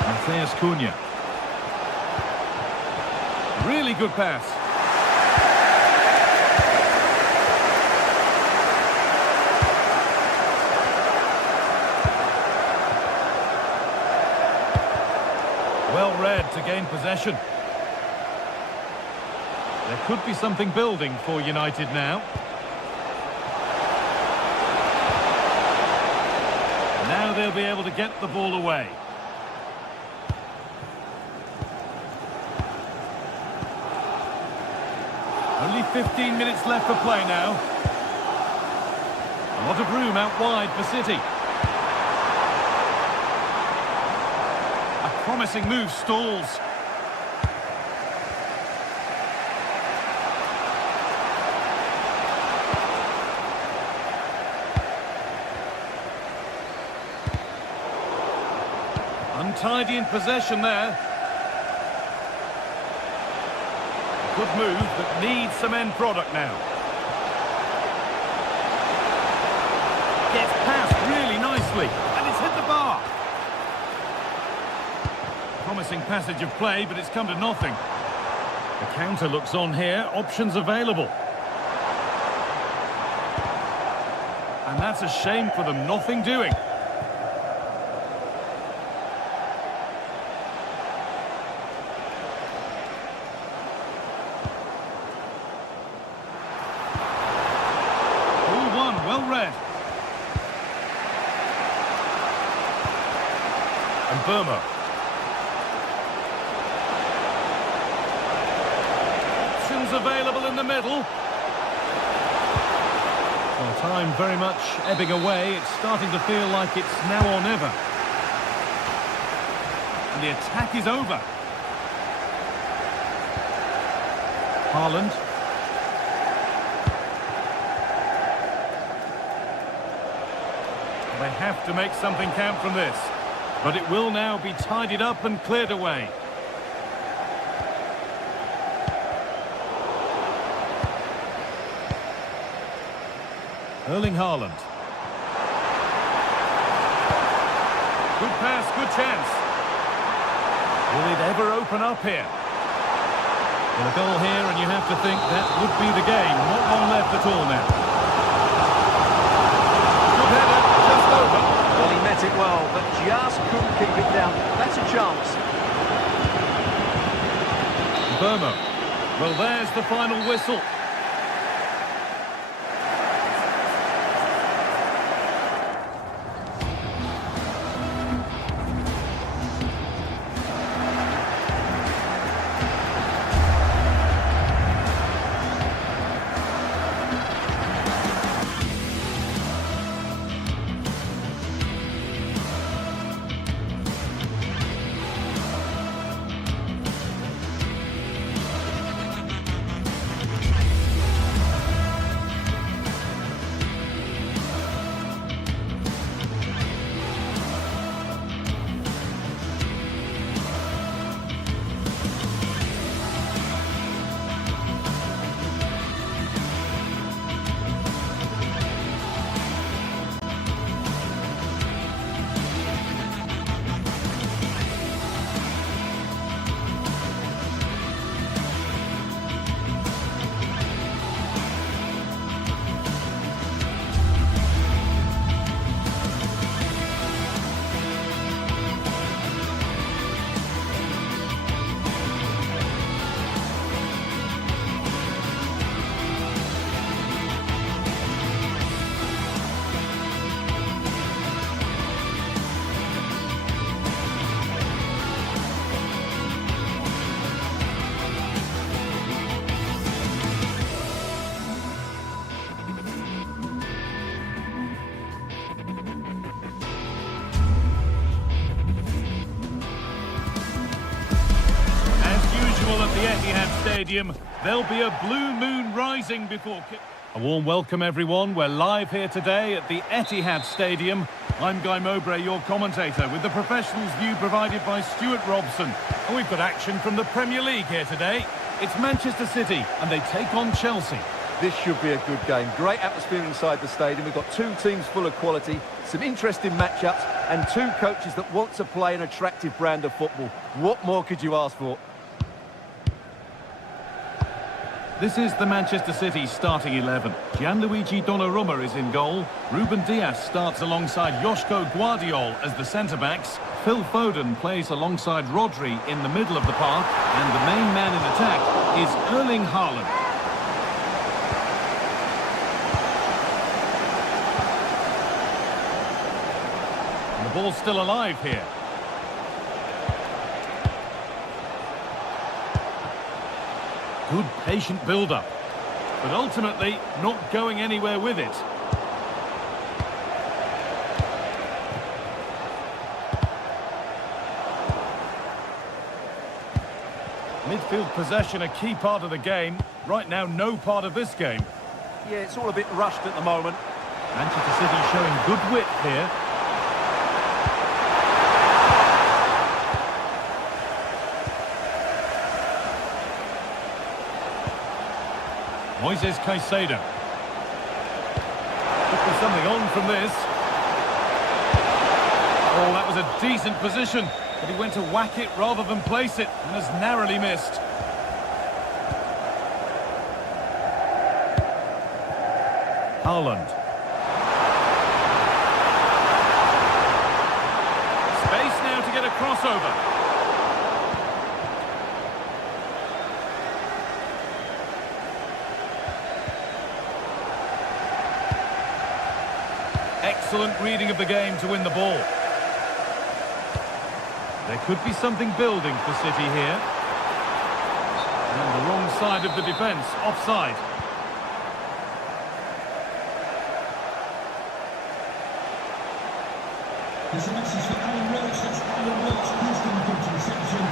Matheus Cunha. Really good pass. Well read to gain possession. There could be something building for United now. Now they'll be able to get the ball away. Only 15 minutes left for play now. A lot of room out wide for City. A promising move stalls. tidy in possession there. Good move, but needs some end product now. Gets past really nicely, and it's hit the bar. Promising passage of play, but it's come to nothing. The counter looks on here, options available. And that's a shame for them, nothing doing. Ball one, well read. And Burma. Options available in the middle. Well, time very much ebbing away. It's starting to feel like it's now or never. And the attack is over. Haaland. They have to make something count from this. But it will now be tidied up and cleared away. Erling Haaland. Good pass, good chance. Will it ever open up here? Well, a goal here, and you have to think that would be the game. Not long left at all now. Good header, just over. Well, he met it well, but just couldn't keep it down. That's a chance. Burma. Well, there's the final whistle. At the Etihad Stadium, there'll be a blue moon rising before kick. A warm welcome, everyone. We're live here today at the Etihad Stadium. I'm Guy Mowbray, your commentator, with the professionals' view provided by Stuart Robson. And we've got action from the Premier League here today. It's Manchester City, and they take on Chelsea. This should be a good game. Great atmosphere inside the stadium. We've got two teams full of quality, some interesting matchups, and two coaches that want to play an attractive brand of football. What more could you ask for? This is the Manchester City starting 11. Gianluigi Donnarumma is in goal. Ruben Dias starts alongside Joško Guardiol as the centre-backs. Phil Foden plays alongside Rodri in the middle of the park. And the main man in attack is Erling Haaland. And the ball's still alive here. Good patient build-up, but ultimately not going anywhere with it. Midfield possession a key part of the game. Right now, no part of this game. Yeah, it's all a bit rushed at the moment. Manchester City showing good width here. Moises Caicedo. Could be something on from this. Oh, that was a decent position, but he went to whack it rather than place it and has narrowly missed. Haaland. Space now to get a crossover. Excellent reading of the game to win the ball. There could be something building for City here. And the wrong side of the defence, offside. There's a message for Alan Roach. That's Alan Roach. He's going to come to reception.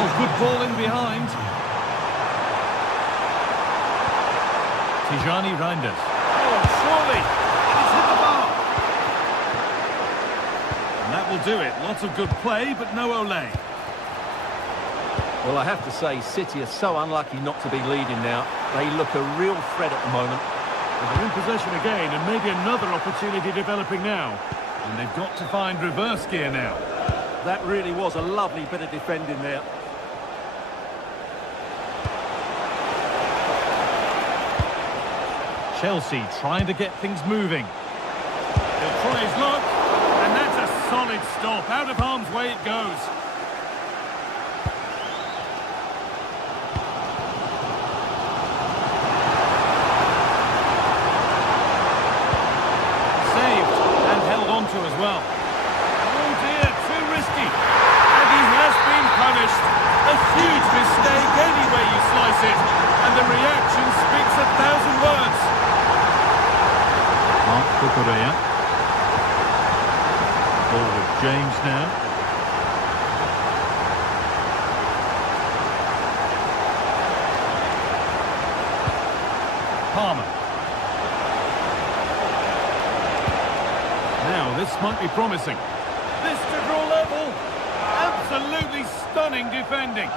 Oh, good ball in behind. Tijani Reinders. Oh, surely. It's hit the bar. And that will do it. Lots of good play, but no Olé. Well, I have to say, City are so unlucky not to be leading now. They look a real threat at the moment. Well, they're in possession again, and maybe another opportunity developing now. And they've got to find reverse gear now. That really was a lovely bit of defending there. Chelsea trying to get things moving. He'll try his luck, and that's a solid stop. Out of harm's way it goes. Saved and held on to as well. Oh dear, too risky. And he has been punished. A huge mistake any way you slice it. And the reaction speaks 1,000 words. Cucurella. Ball with James now. Palmer. Now this might be promising. This to draw level. Absolutely stunning defending.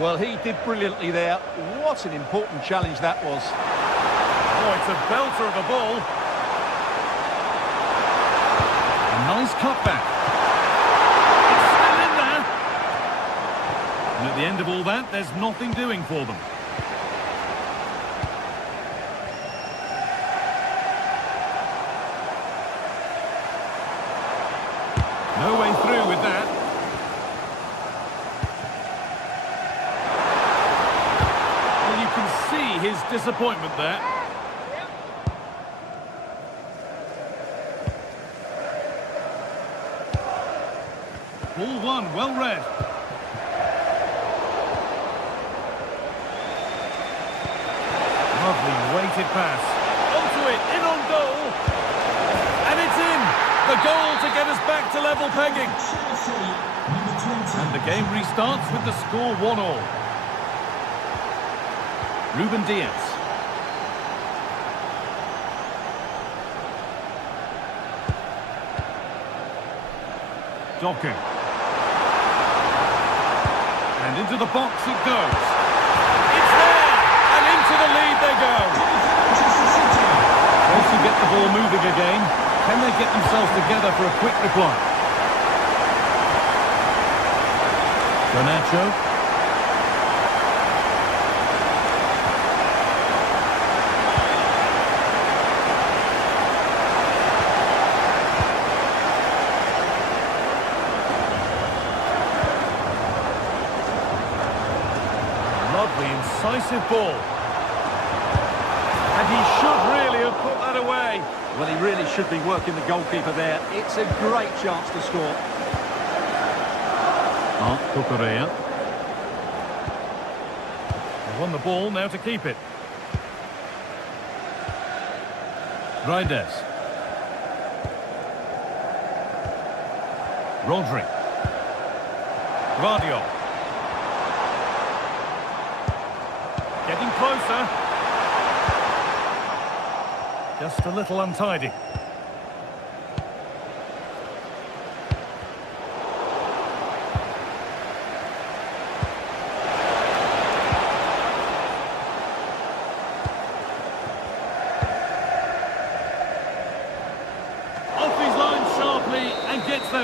Well, he did brilliantly there. What an important challenge that was. Oh, it's a belter of a ball. Nice cutback. It's still in there. And at the end of all that, there's nothing doing for them. No way through with that. Well, you can see his disappointment there. Ball one, well read. Lovely weighted pass. Onto it, in on goal. And it's in. The goal to get us back to level pegging. And the game restarts with the score 1-1. Ruben Diaz. Doku. And into the box it goes. It's there! And into the lead they go. Once you get the ball moving again, can they get themselves together for a quick reply? Garnacho. Lovely, incisive ball. And he should really have put that away. Well, he really should be working the goalkeeper there. It's a great chance to score. Cucurella. They won the ball, now to keep it. Reinders. Rodri. Guardiola. Getting closer. Just a little untidy.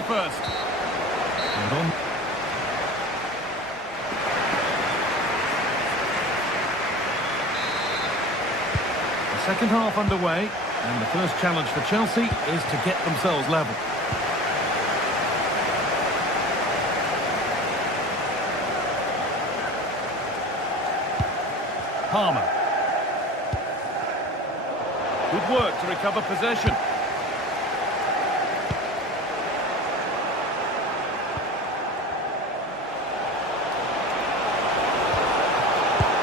there first. And on. The second half underway, and the first challenge for Chelsea is to get themselves level. Palmer. Good work to recover possession.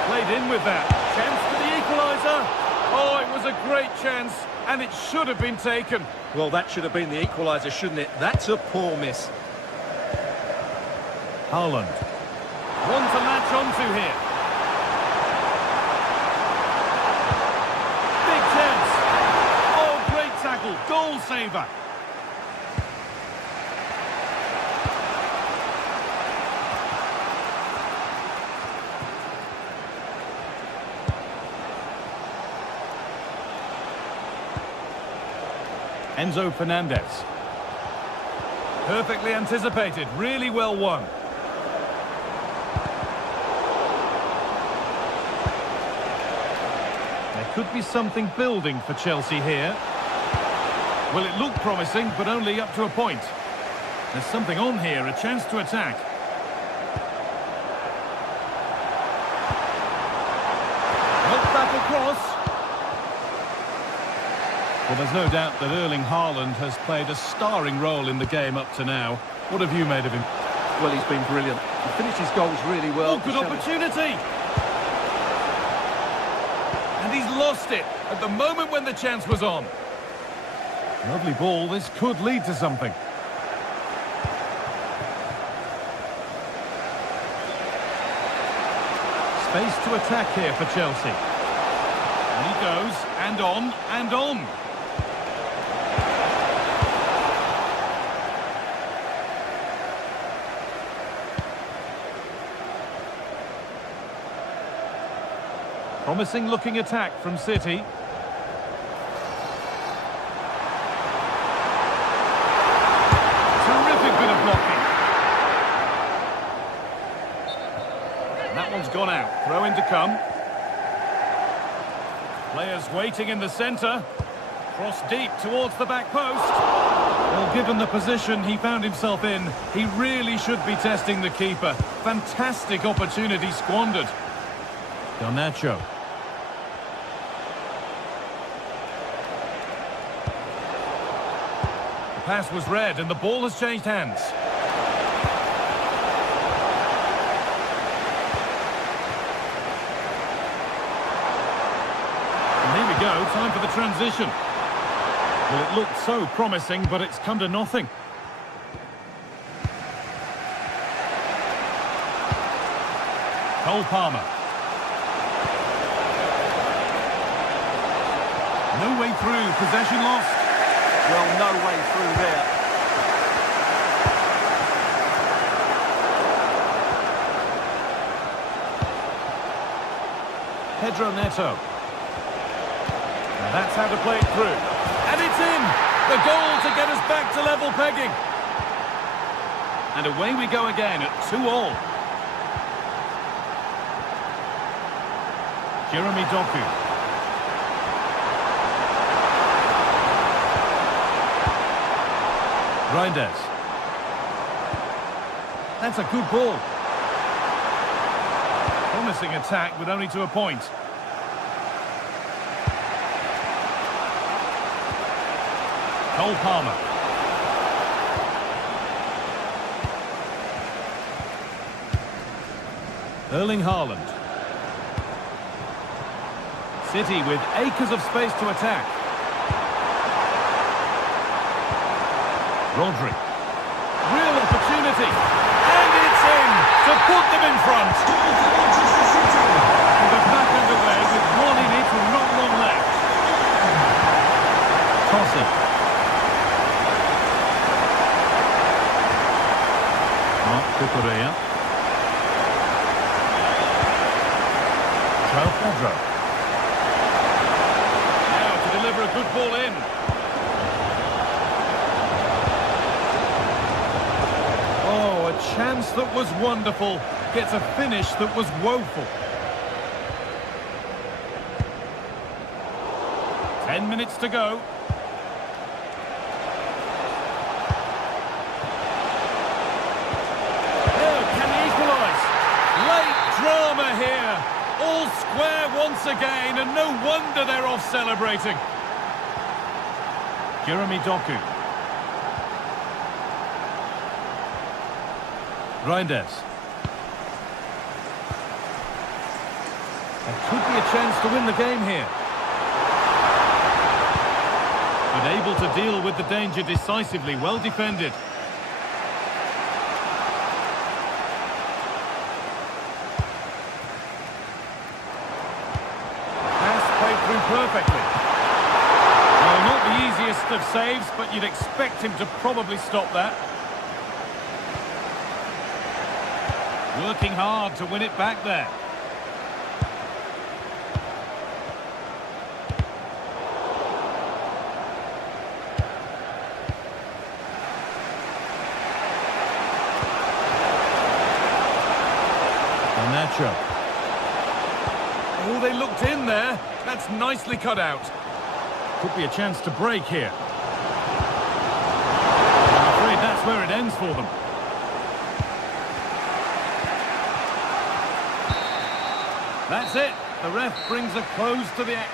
Played in with that. Chance for the equaliser. Oh, it was a great chance, and it should have been taken. Well, that should have been the equaliser, shouldn't it? That's a poor miss. Haaland. One to latch onto here. Big chance. Oh, great tackle. Goal saver. Enzo Fernandez. Perfectly anticipated, really well won. There could be something building for Chelsea here. Well, it looked promising, but only up to a point. There's something on here, a chance to attack. Knocked back across. Well, there's no doubt that Erling Haaland has played a starring role in the game up to now. What have you made of him? Well, he's been brilliant. He finished his goals really well. Oh, good opportunity! And he's lost it at the moment when the chance was on. Lovely ball. This could lead to something. Space to attack here for Chelsea. And he goes, and on, and on. Promising looking attack from City. Terrific bit of blocking. And that one's gone out. Throw in to come. Players waiting in the centre. Cross deep towards the back post. Well, given the position he found himself in, he really should be testing the keeper. Fantastic opportunity squandered. Garnacho. The pass was read and the ball has changed hands. And here we go, time for the transition. Well, it looked so promising, but it's come to nothing. Cole Palmer. No way through, possession lost. Well, no way through there. Pedro Neto. And that's how to play it through. And it's in! The goal to get us back to level pegging. And away we go again at 2-2. Jeremy Doku. Reinders. That's a good ball. Promising attack with only to a point. Cole Palmer. Erling Haaland. City with acres of space to attack. Rodri. Real opportunity. And it's in to put them in front. And they're back underway with one in it and not long left. Toss it. Mark Cucurella. João Pedro. Now to deliver a good ball in. chance that was wonderful gets a finish that was woeful. 10 minutes to go. Oh, can he equalise? Late drama here. All square once again, and no wonder they're off celebrating. Jeremy Doku. Reinders. There could be a chance to win the game here. But able to deal with the danger decisively, well defended. Pass played through perfectly. Well, not the easiest of saves, but you'd expect him to probably stop that. Working hard to win it back there. Nacho. Oh, they looked in there. That's nicely cut out. Could be a chance to break here. I'm afraid that's where it ends for them. That's it. The ref brings a close to the act.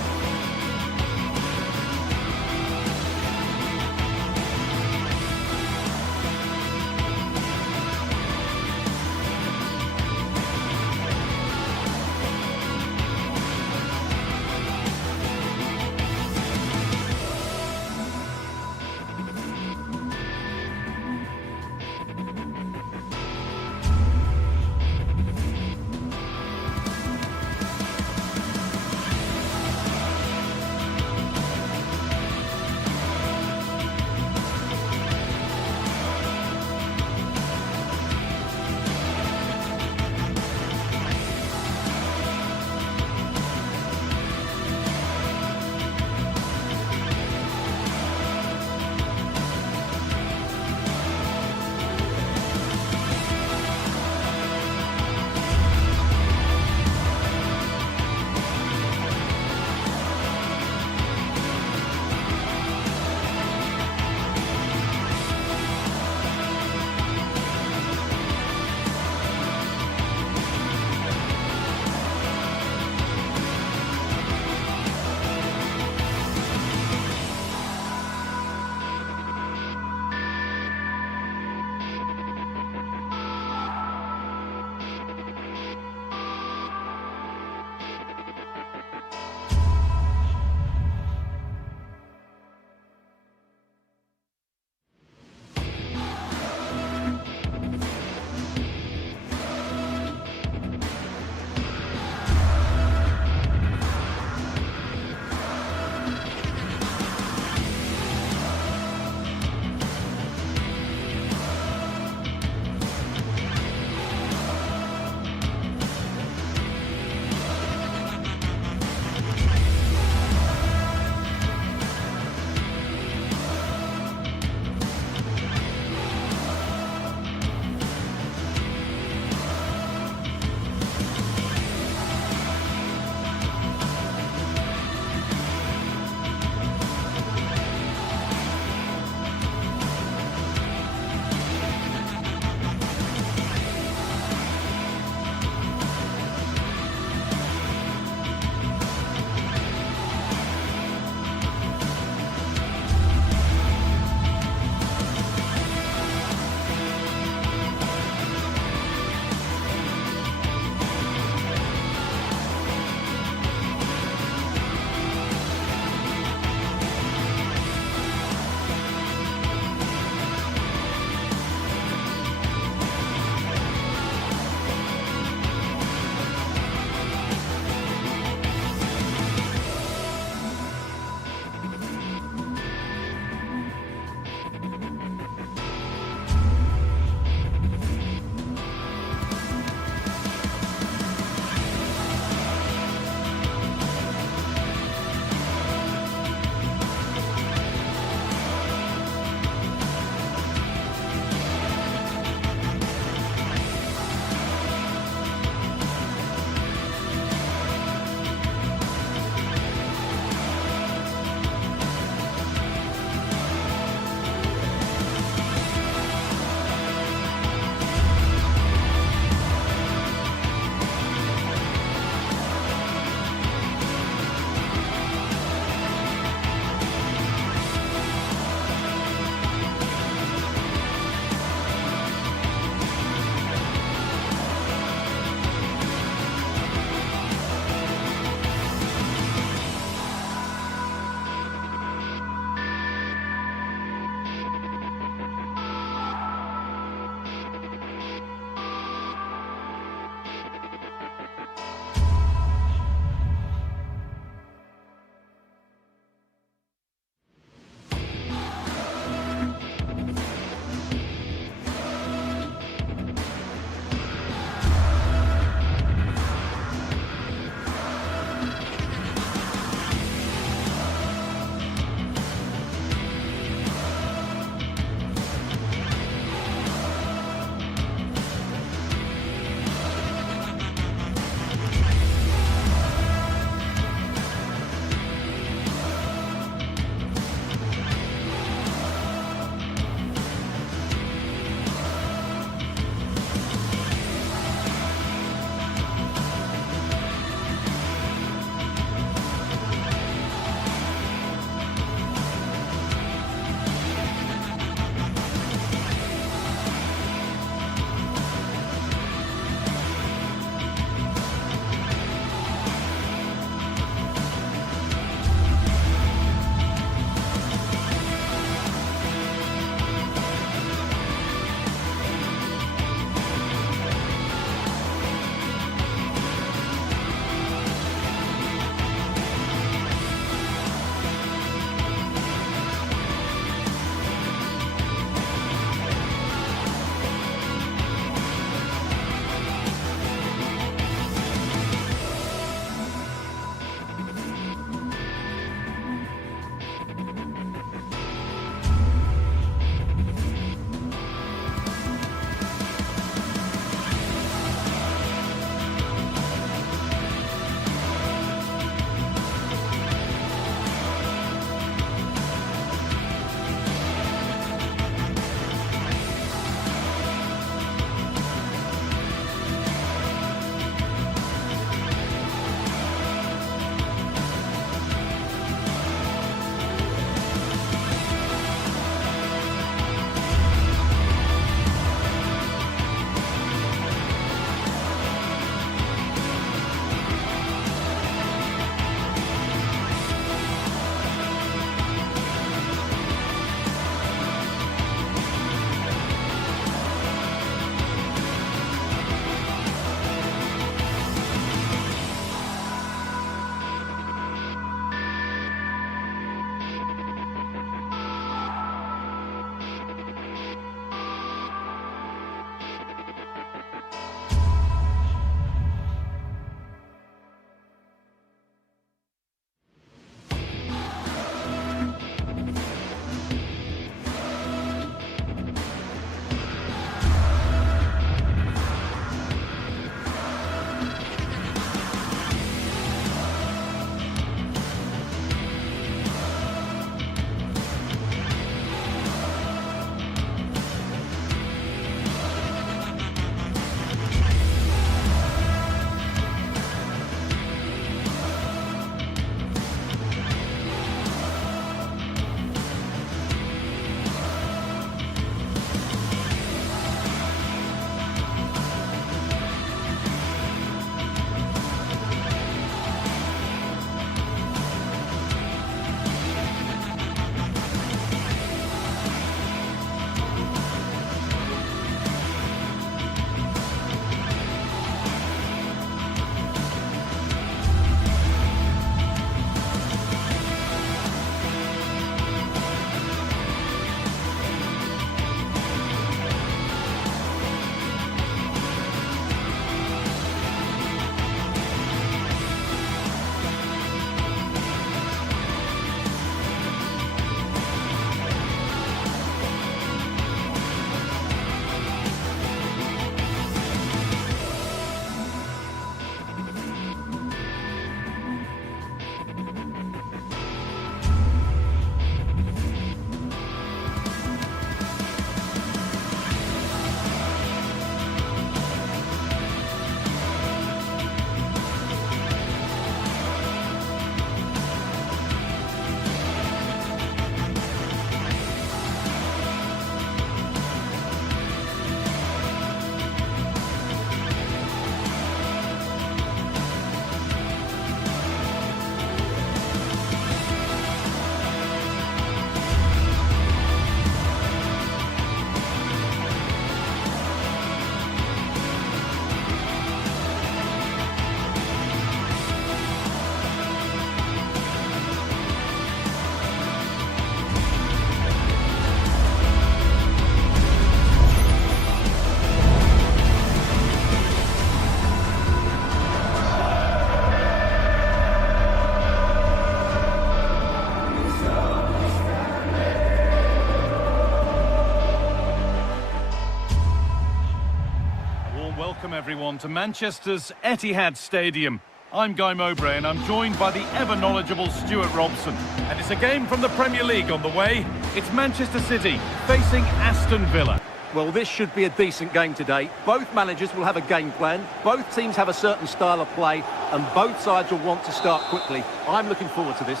warm welcome, everyone, to Manchester's Etihad Stadium. I'm Guy Mowbray, and I'm joined by the ever-knowledgeable Stuart Robson. And it's a game from the Premier League on the way. It's Manchester City facing Aston Villa. Well, this should be a decent game today. Both managers will have a game plan. Both teams have a certain style of play, and both sides will want to start quickly. I'm looking forward to this.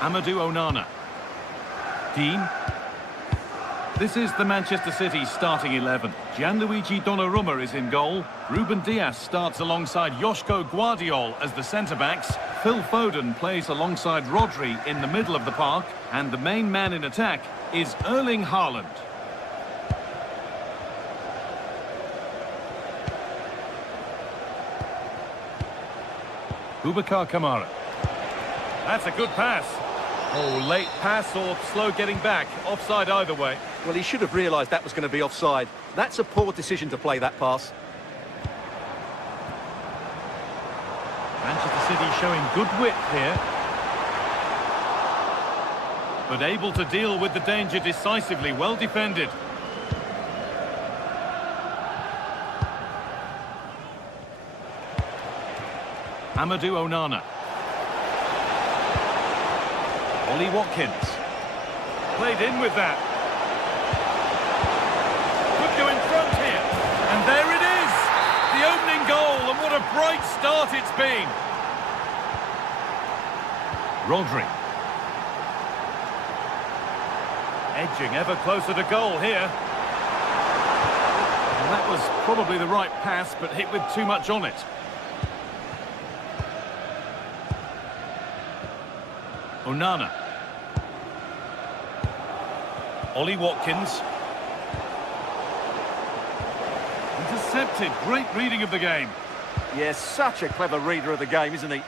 Amadou Onana. Dean. This is the Manchester City starting 11. Gianluigi Donnarumma is in goal. Ruben Dias starts alongside Joško Guardiol as the centre-backs. Phil Foden plays alongside Rodri in the middle of the park. And the main man in attack is Erling Haaland. Boubacar Kamara. That's a good pass. Oh, late pass or slow getting back. Offside either way. Well, he should have realised that was going to be offside. That's a poor decision to play that pass. Manchester City showing good width here. But able to deal with the danger decisively. Well defended. Amadou Onana. Ollie Watkins. Played in with that. Could go in front here. And there it is! The opening goal, and what a bright start it's been. Rodri. Edging ever closer to goal here. And that was probably the right pass, but hit with too much on it. Onana. Ollie Watkins. Intercepted. Great reading of the game. Yes, such a clever reader of the game, isn't he?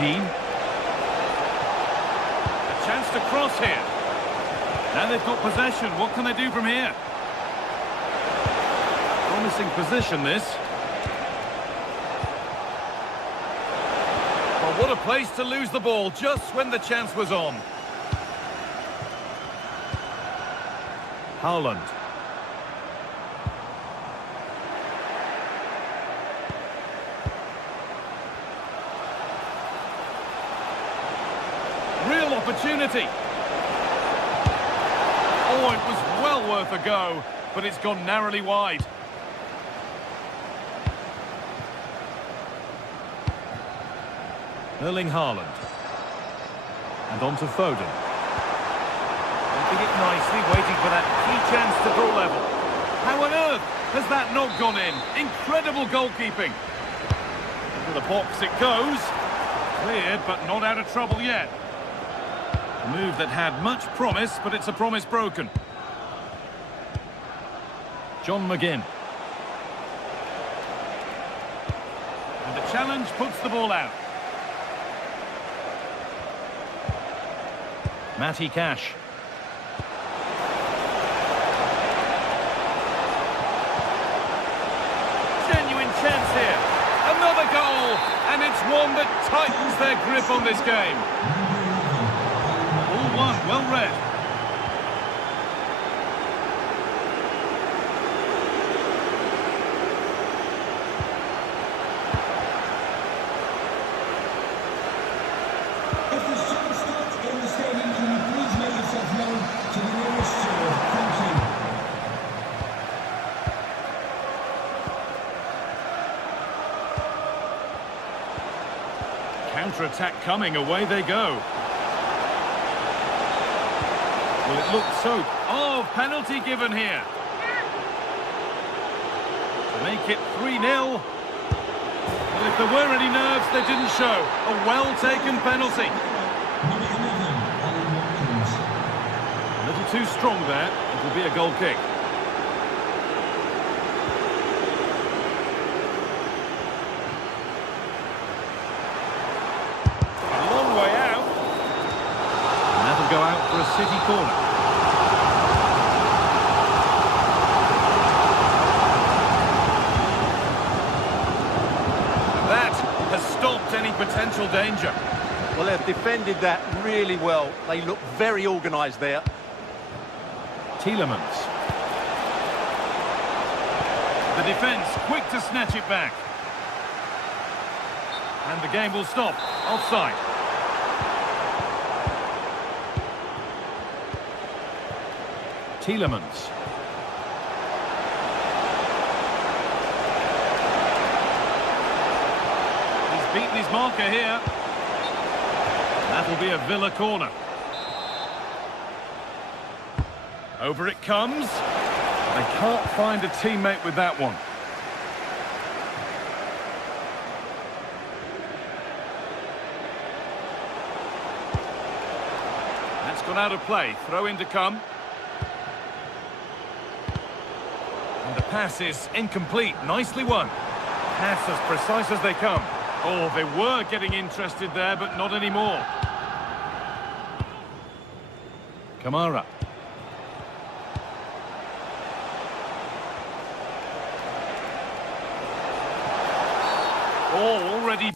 Dean. A chance to cross here. Now they've got possession. What can they do from here? Promising position, this. Well, what a place to lose the ball just when the chance was on. Haaland. Real opportunity. Oh, it was well worth a go, but it's gone narrowly wide. Erling Haaland. And on to Foden. Making it nicely, waiting for that key chance to draw level. How on earth has that not gone in? Incredible goalkeeping. Into the box it goes. Cleared, but not out of trouble yet. A move that had much promise, but it's a promise broken. John McGinn. And the challenge puts the ball out. Matty Cash. Genuine chance here. Another goal, and it's one that tightens their grip on this game. All one, well read. If there's transport in the stadium, can you please make yourself known to the nearest steward? Thank you. Counter-attack coming, away they go. Well, it looked so... Oh, penalty given here. To make it 3-0. Well, if there were any nerves, they didn't show. A well-taken penalty. Number 11, Ollie Watkins. A little too strong there. It will be a goal kick. A long way out. And that'll go out for a City corner. That has stopped any potential potential danger. Well, they've defended that really well. They look very organised there. Tielemans. The defence quick to snatch it back. And the game will stop. Offside. Tielemans. He's beaten his marker here. That'll be a Villa corner. Over it comes. They can't find a teammate with that one. That's gone out of play. Throw in to come. And the pass is incomplete. Nicely won. Pass as precise as they come. Oh, they were getting interested there, but not anymore. Kamara. Oh, already.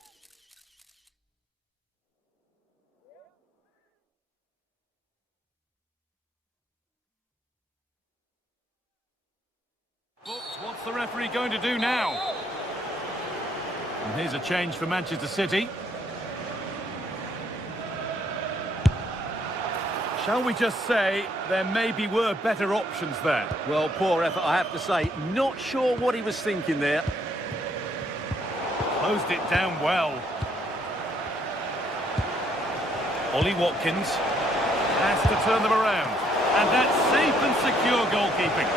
What's the referee going to do now? And here's a change for Manchester City. Shall we just say there maybe were better options there? Well, poor effort, I have to say. Not sure what he was thinking there. Closed it down well. Ollie Watkins has to turn them around. And that's safe and secure goalkeeping.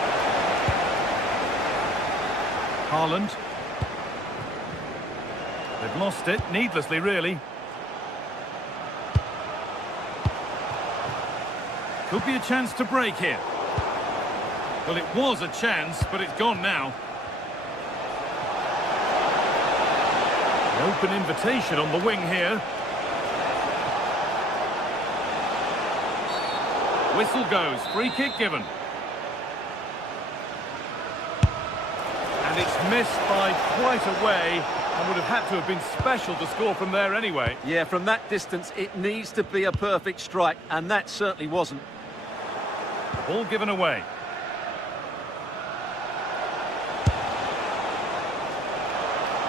Haaland. They've lost it, needlessly really. Could be a chance to break here. Well, it was a chance, but it's gone now. An open invitation on the wing here. Whistle goes, free kick given. And it's missed by quite a way, and would have had to have been special to score from there anyway. Yeah, from that distance, it needs to be a perfect strike, and that certainly wasn't. Ball given away.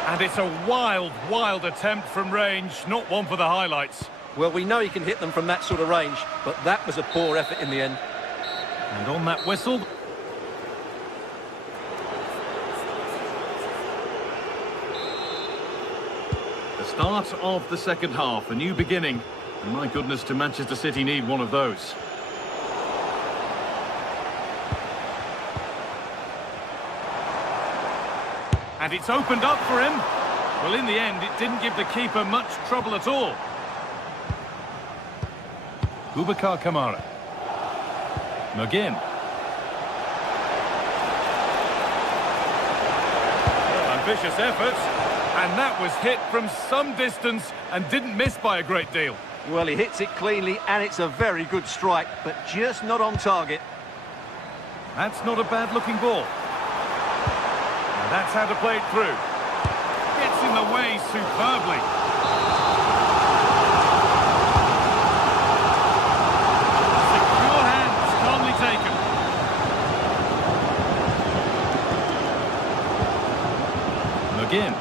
And it's a wild, wild attempt from range, not one for the highlights. Well, we know he can hit them from that sort of range, but that was a poor effort in the end. And on that whistle... the start of the second half, a new beginning. And my goodness, to Manchester City need one of those. And it's opened up for him. Well, in the end, it didn't give the keeper much trouble at all. Boubacar Kamara. McGinn. Well, ambitious effort. And that was hit from some distance and didn't miss by a great deal. Well, he hits it cleanly, and it's a very good strike, but just not on target. That's not a bad-looking ball. And that's how to play it through. Gets in the way superbly. Secure hands, calmly taken. McGinn.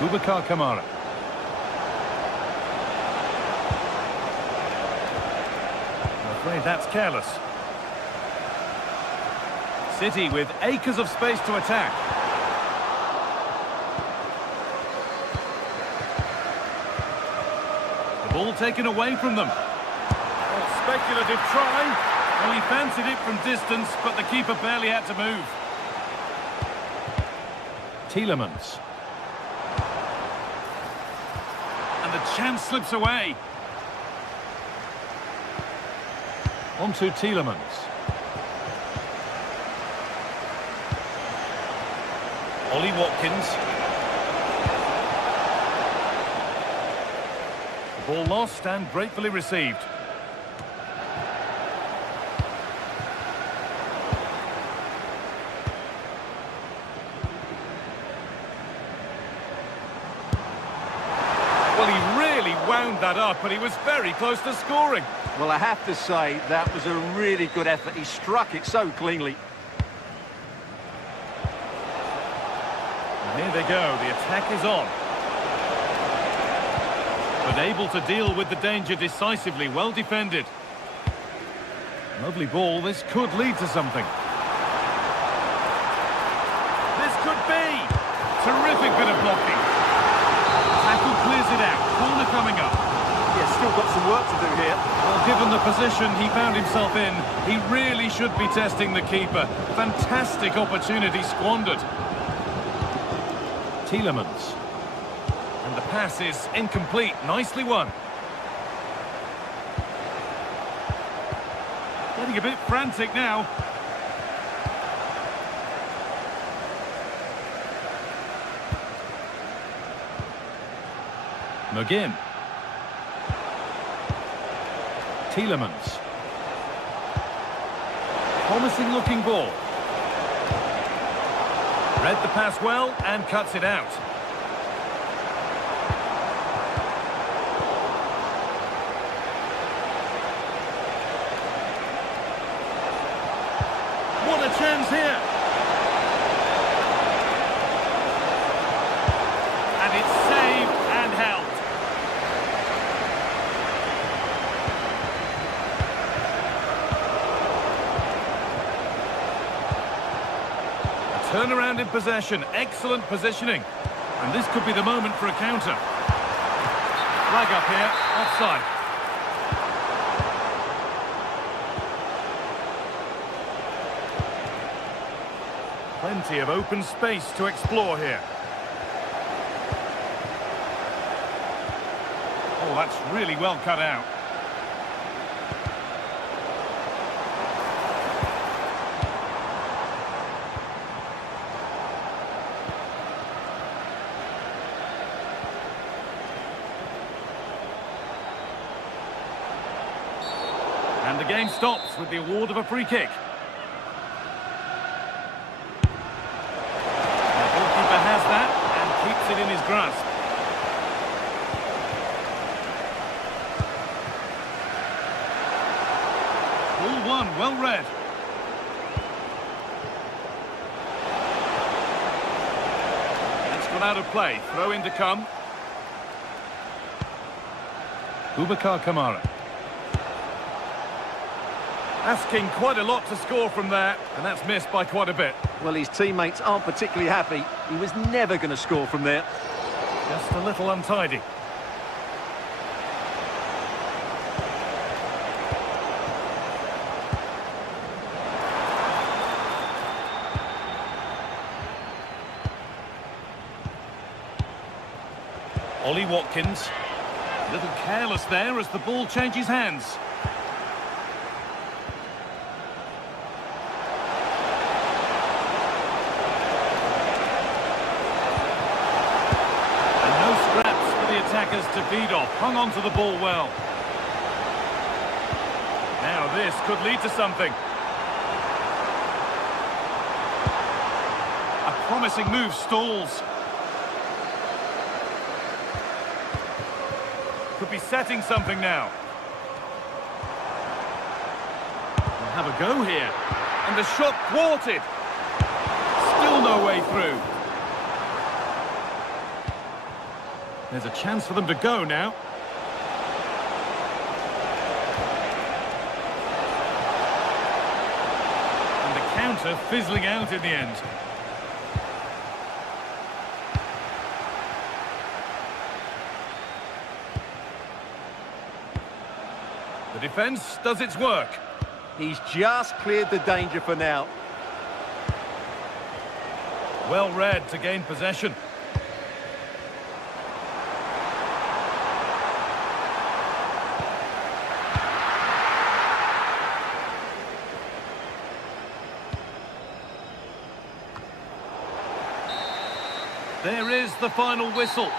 Boubacar Kamara. I'm afraid that's careless. City with acres of space to attack. The ball taken away from them. Oh, speculative try. Well, he fancied it from distance, but the keeper barely had to move. Tielemans. And the chance slips away. On to Tielemans. Ollie Watkins. The ball lost and gratefully received. Well, he really wound that up, and he was very close to scoring. Well, I have to say, that was a really good effort. He struck it so cleanly. And here they go, the attack is on. But able to deal with the danger decisively, well defended. Lovely ball, this could lead to something. This could be! Terrific bit of blocking. Tackle clears it out, corner coming up. Yeah, still got some work to do here. Well, given the position he found himself in, he really should be testing the keeper. Fantastic opportunity squandered. Tielemans. And the pass is incomplete. Nicely won. Getting a bit frantic now. McGinn. Tielemans. Promising looking ball. Read the pass well and cuts it out. What a chance here. And it's saved and held. Turnaround in possession, excellent positioning. And this could be the moment for a counter. Flag up here, offside. Plenty of open space to explore here. Oh, that's really well cut out. And the game stops with the award of a free kick. The goalkeeper has that and keeps it in his grasp. Ball won, well read. That's gone out of play. Throw in to come. Boubacar Kamara. Asking quite a lot to score from there, and that's missed by quite a bit. Well, his teammates aren't particularly happy. He was never going to score from there. Just a little untidy. Ollie Watkins. A little careless there as the ball changes hands. Attackers to feed off, hung on to the ball well. Now this could lead to something. A promising move stalls. Could be setting something now. We'll have a go here. And the shot thwarted. Still no way through. There's a chance for them to go now. And the counter fizzling out in the end. The defence does its work. He's just cleared the danger for now. Well read to gain possession. There is the final whistle.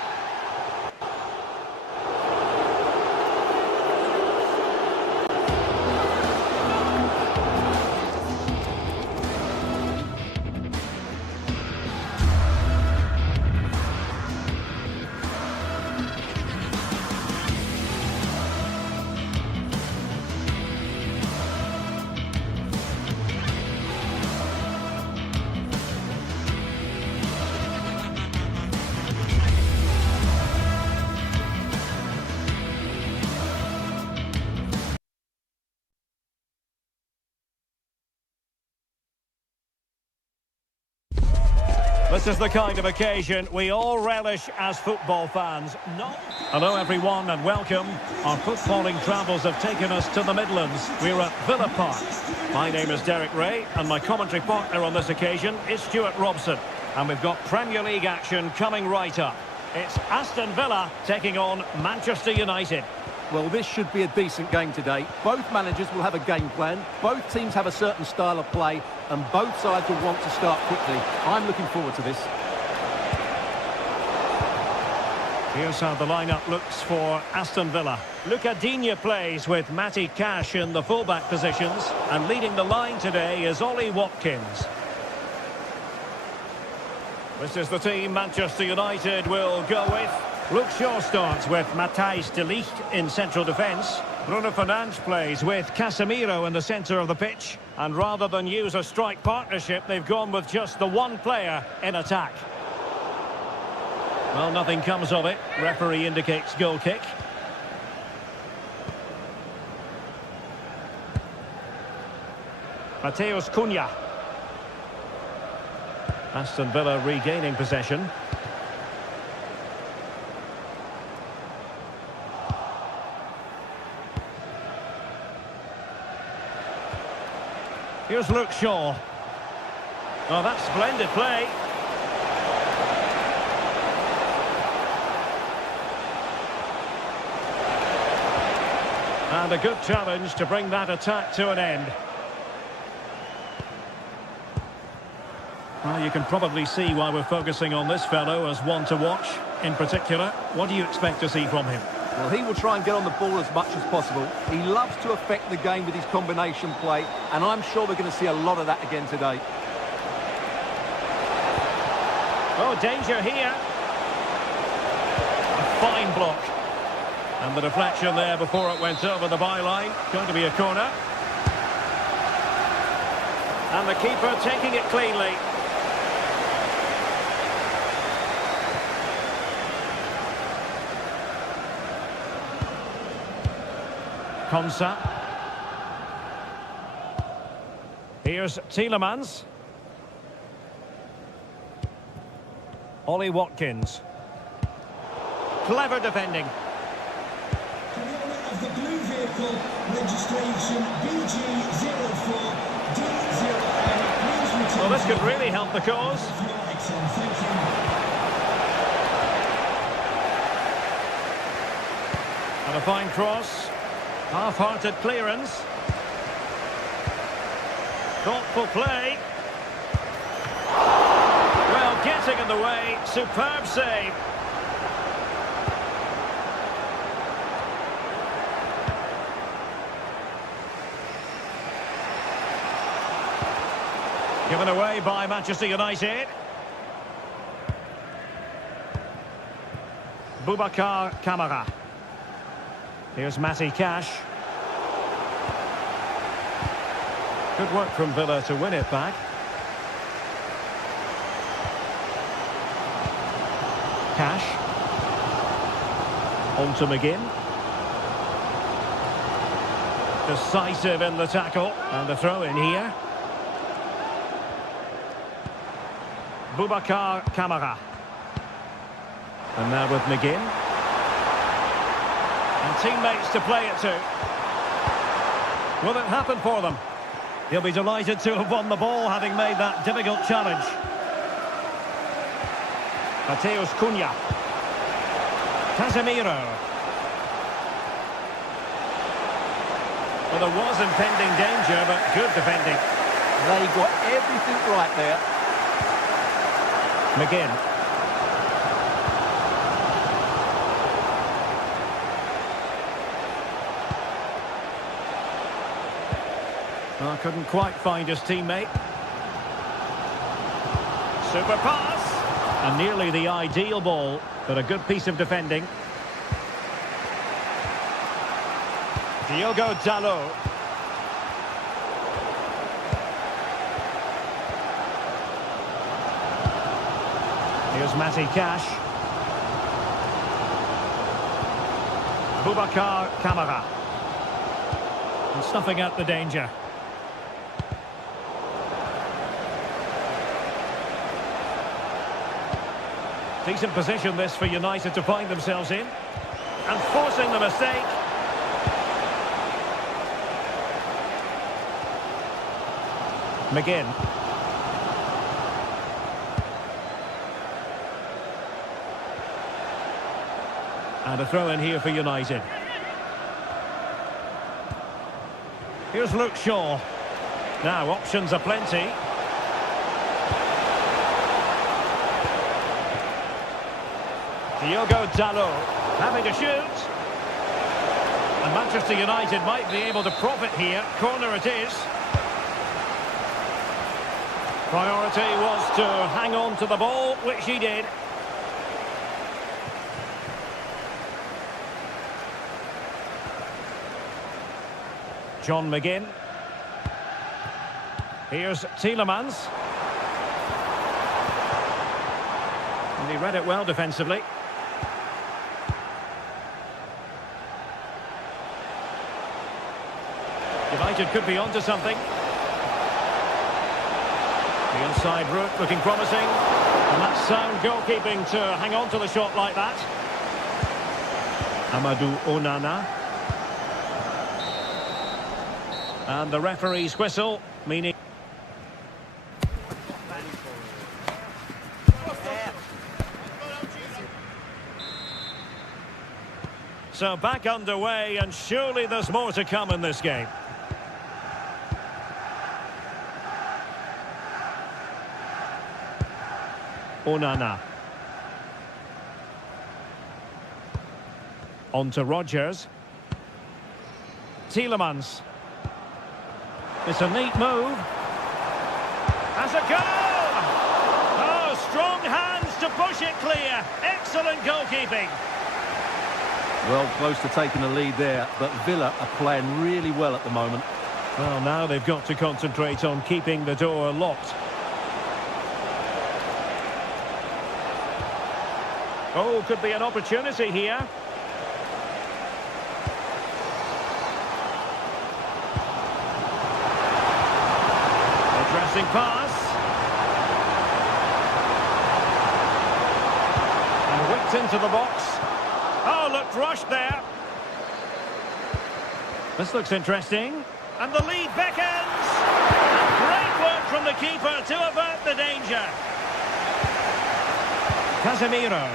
This is the kind of occasion we all relish as football fans. Hello everyone and welcome. Our footballing travels have taken us to the Midlands. We're at Villa Park. My name is Derek Ray and my commentary partner on this occasion is Stuart Robson. And we've got Premier League action coming right up. It's Aston Villa taking on Manchester United. Well, this should be a decent game today. Both managers will have a game plan. Both teams have a certain style of play, and both sides will want to start quickly. I'm looking forward to this. Here's how the lineup looks for Aston Villa. Luca Digne plays with Matty Cash in the fullback positions, and leading the line today is Ollie Watkins. This is the team Manchester United will go with. Luke Shaw starts with Matthijs de Ligt in central defence. Bruno Fernandes plays with Casemiro in the centre of the pitch. And rather than use a strike partnership, they've gone with just the one player in attack. Well, nothing comes of it. Referee indicates goal kick. Matheus Cunha. Aston Villa regaining possession. Here's Luke Shaw. Oh, that's splendid play. And a good challenge to bring that attack to an end. Well, you can probably see why we're focusing on this fellow as one to watch. In particular, what do you expect to see from him? Well, he will try and get on the ball as much as possible. He loves to affect the game with his combination play, and I'm sure we're going to see a lot of that again today. Oh, danger here. A fine block. And the deflection there before it went over the byline. Going to be a corner. And the keeper taking it cleanly. Konsa. Here's Tielemans. Ollie Watkins. Clever defending. To the owner of the blue vehicle, registration BG04D0N. Please return. Well, this could really help the cause. Excellent, thank you. And a fine cross. Half-hearted clearance. Thoughtful play. Well, getting in the way. Superb save. Given away by Manchester United. Boubacar Kamara. Here's Matty Cash. Good work from Villa to win it back. Cash. On to McGinn. Decisive in the tackle. And the throw in here. Boubacar Kamara. And now with McGinn. And teammates to play it to. Will it happen for them? He'll be delighted to have won the ball, having made that difficult challenge. Matheus Cunha. Casemiro. Well, there was impending danger, but good defending. They got everything right there. McGinn. Well, couldn't quite find his teammate. Super pass. And nearly the ideal ball, but a good piece of defending. Diogo Dalot. Here's Matty Cash. Boubacar Kamara. And snuffing out the danger. Decent position this for United to find themselves in. And forcing the mistake. McGinn. And a throw in here for United. Here's Luke Shaw. Now options are plenty. Diogo Dalot having to shoot. And Manchester United might be able to profit here. Corner it is. Priority was to hang on to the ball, which he did. John McGinn. Here's Tielemans. And he read it well defensively. United could be onto something. The inside route looking promising. And that's sound goalkeeping to hang on to the shot like that. Amadou Onana. And the referee's whistle, meaning... So back underway, and surely there's more to come in this game. Onana. On to Rodgers. Tielemans. It's a neat move. Has a goal! Oh, strong hands to push it clear. Excellent goalkeeping. Well, close to taking the lead there, but Villa are playing really well at the moment. Well, now they've got to concentrate on keeping the door locked. Oh, could be an opportunity here. Addressing pass. And whipped into the box. Oh, looked rushed there. This looks interesting. And the lead beckons. And great work from the keeper to avert the danger. Casemiro.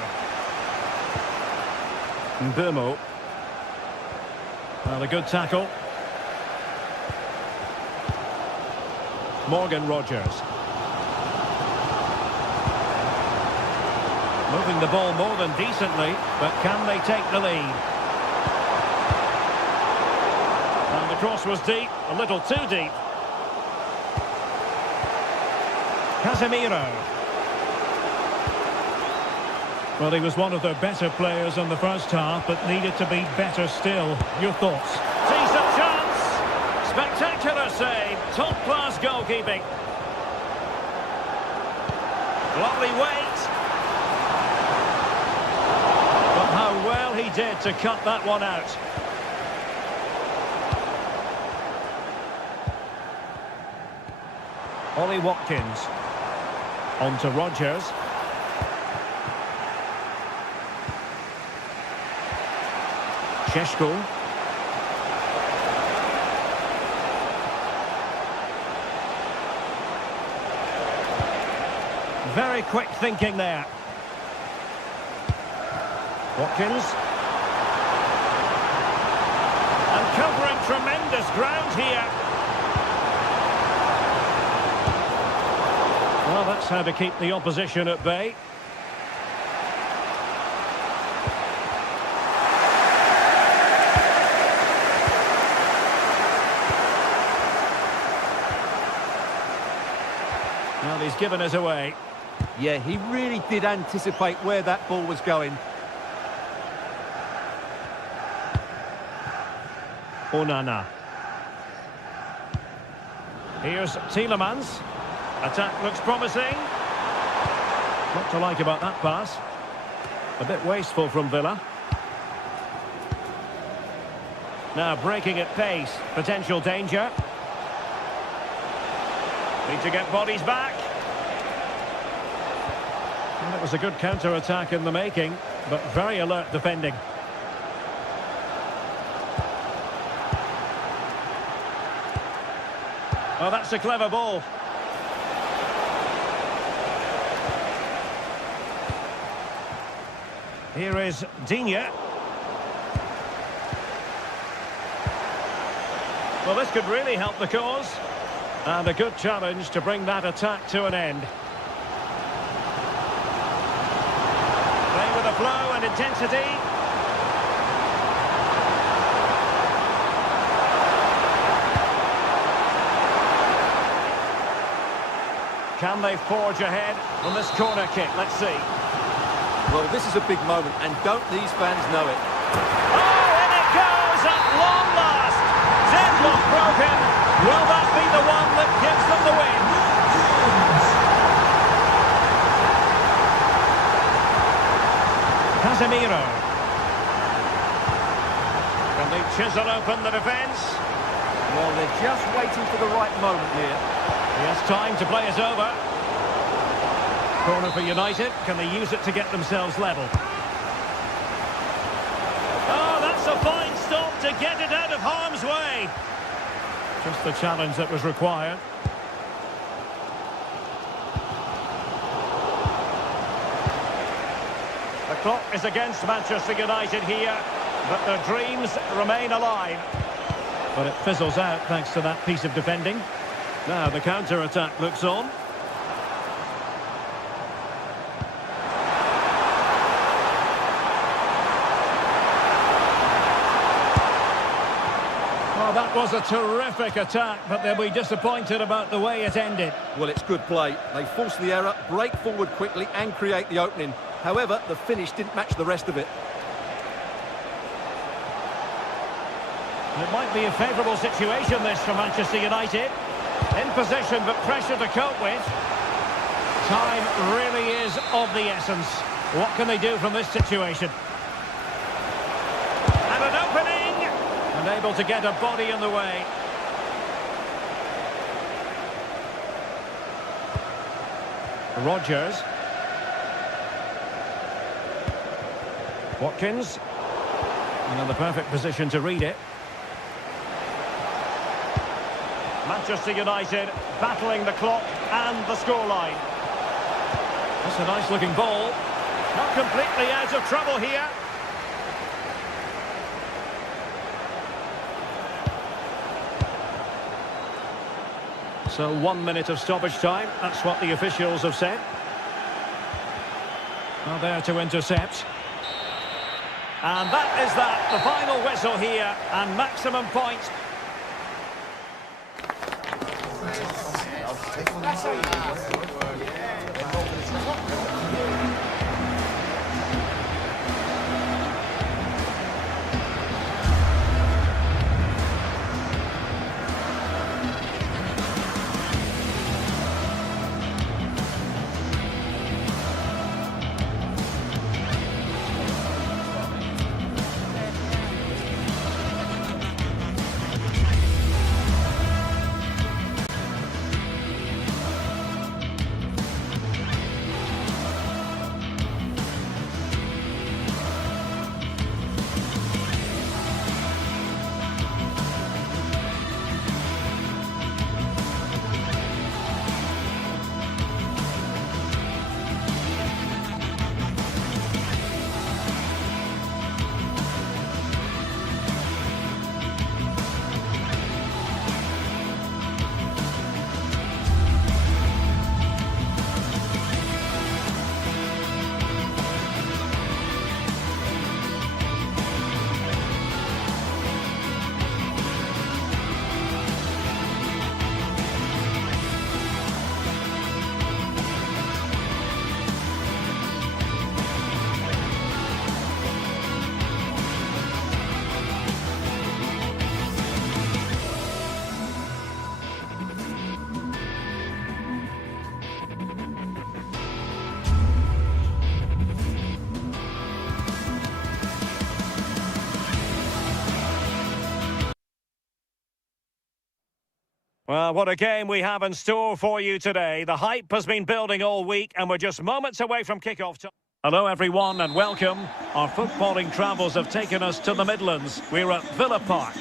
Mbeumo. Well, a good tackle. Morgan Rodgers. Moving the ball more than decently, but can they take the lead? And the cross was deep, a little too deep. Casemiro. Well, he was one of their better players in the first half, but needed to be better still. Your thoughts? Decent chance! Spectacular save. Top-class goalkeeping. Lovely weight. But how well he did to cut that one out. Ollie Watkins. On to Rodgers. Šeško. Very quick thinking there. Watkins. And covering tremendous ground here. Well, that's how to keep the opposition at bay. Well, he's given us away. Yeah, he really did anticipate where that ball was going. Onana. Here's Tielemans. Attack looks promising. What to like about that pass? A bit wasteful from Villa. Now breaking at pace. Potential danger. Need to get bodies back. And it was a good counter-attack in the making, but very alert defending. Oh, that's a clever ball. Here is Digne. Well, this could really help the cause. And a good challenge to bring that attack to an end. Play with a flow and intensity. Can they forge ahead on this corner kick? Let's see. Well, this is a big moment, and don't these fans know it? Oh, and it goes at long last. Deadlock broken. Will that be the one that gives them the win? Casemiro. Can they chisel open the defence? Well, they're just waiting for the right moment here. He has time to play it over. Corner for United. Can they use it to get themselves level? Oh, that's a fine stop to get it out of harm's way. Just the challenge that was required. The clock is against Manchester United here, but their dreams remain alive. But it fizzles out thanks to that piece of defending. Now the counter-attack looks on. Well, that was a terrific attack, but they'll be disappointed about the way it ended. Well, it's good play. They force the error, break forward quickly and create the opening. However, the finish didn't match the rest of it. It might be a favourable situation, this, for Manchester United. In possession, but pressure to cope with. Time really is of the essence. What can they do from this situation? And an opening! Unable to get a body in the way. Rodgers. Watkins. In the perfect position to read it. Manchester United battling the clock and the scoreline. That's a nice-looking ball. Not completely out of trouble here. So 1 minute of stoppage time. That's what the officials have said. Well, there to intercept. And that is that. The final whistle here. And maximum points. Well, what a game we have in store for you today. The hype has been building all week and we're just moments away from kick-off time. Hello everyone and welcome. Our footballing travels have taken us to the Midlands. We're at Villa Park.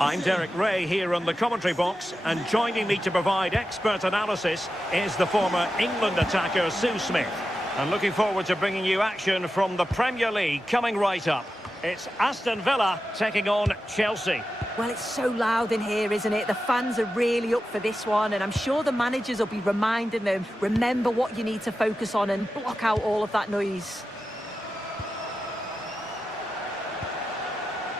I'm Derek Ray here on the commentary box, and joining me to provide expert analysis is the former England attacker Sue Smith. And looking forward to bringing you action from the Premier League coming right up. It's Aston Villa taking on Chelsea. Well, it's so loud in here, isn't it? The fans are really up for this one, and I'm sure the managers will be reminding them, remember what you need to focus on and block out all of that noise.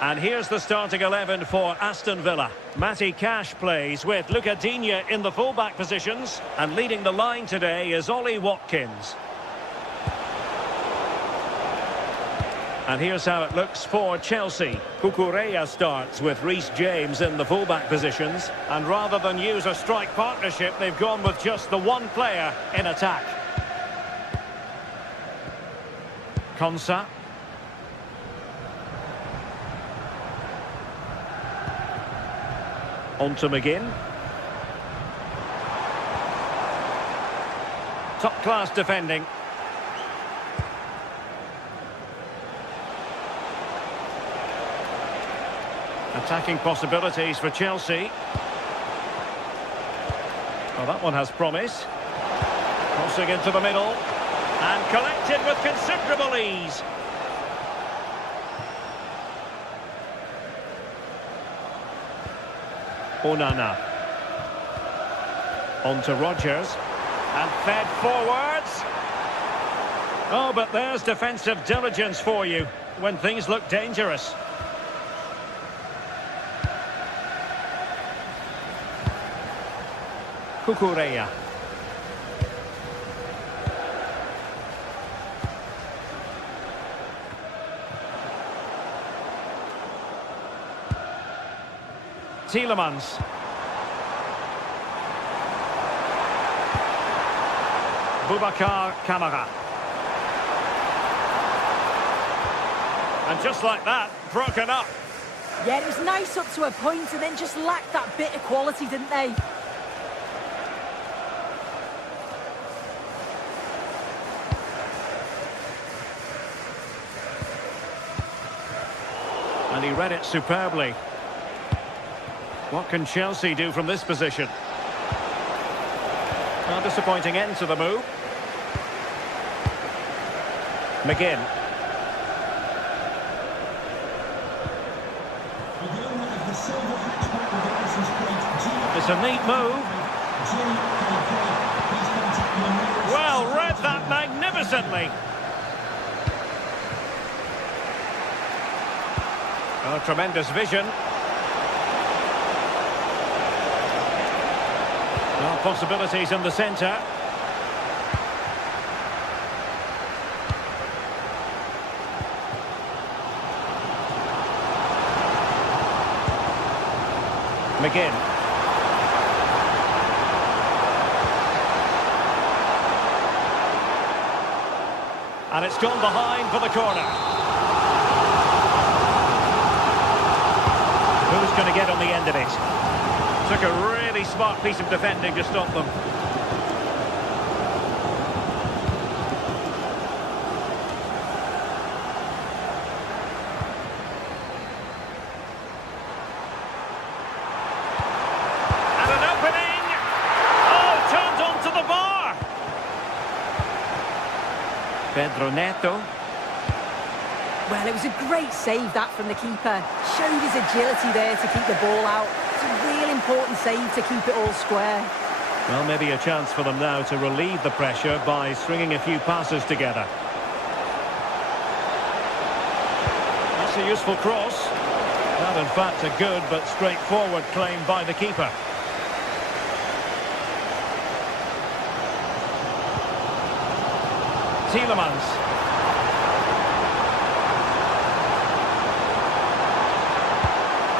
And here's the starting 11 for Aston Villa. Matty Cash plays with Luca Digne in the fullback positions, and leading the line today is Ollie Watkins. And here's how it looks for Chelsea. Cucurella starts with Reece James in the fullback positions. And rather than use a strike partnership, they've gone with just the one player in attack. Konsa. On to McGinn. Top-class defending. Attacking possibilities for Chelsea. Well, that one has promise. Crossing into the middle. And collected with considerable ease. Onana. On to Rodgers. And fed forwards. Oh, but there's defensive diligence for you when things look dangerous. Cucurella. Tielemans. Boubacar Kamara. And just like that, broken up. Yeah, it was nice up to a point and then just lacked that bit of quality, didn't they? And he read it superbly. What can Chelsea do from this position? A disappointing end to the move. McGinn. It's a neat move. Well, read that magnificently. Oh, tremendous vision. Well, possibilities in the centre. McGinn. And it's gone behind for the corner. Who's going to get on the end of it? Took a really smart piece of defending to stop them. And an opening! Oh, turned onto the bar! Pedro Neto. Well, it was a great save, that, from the keeper. Showed his agility there to keep the ball out. It's a real important save to keep it all square. Well, maybe a chance for them now to relieve the pressure by stringing a few passes together. That's a useful cross. Not, in fact, a good but straightforward claim by the keeper. Tielemans.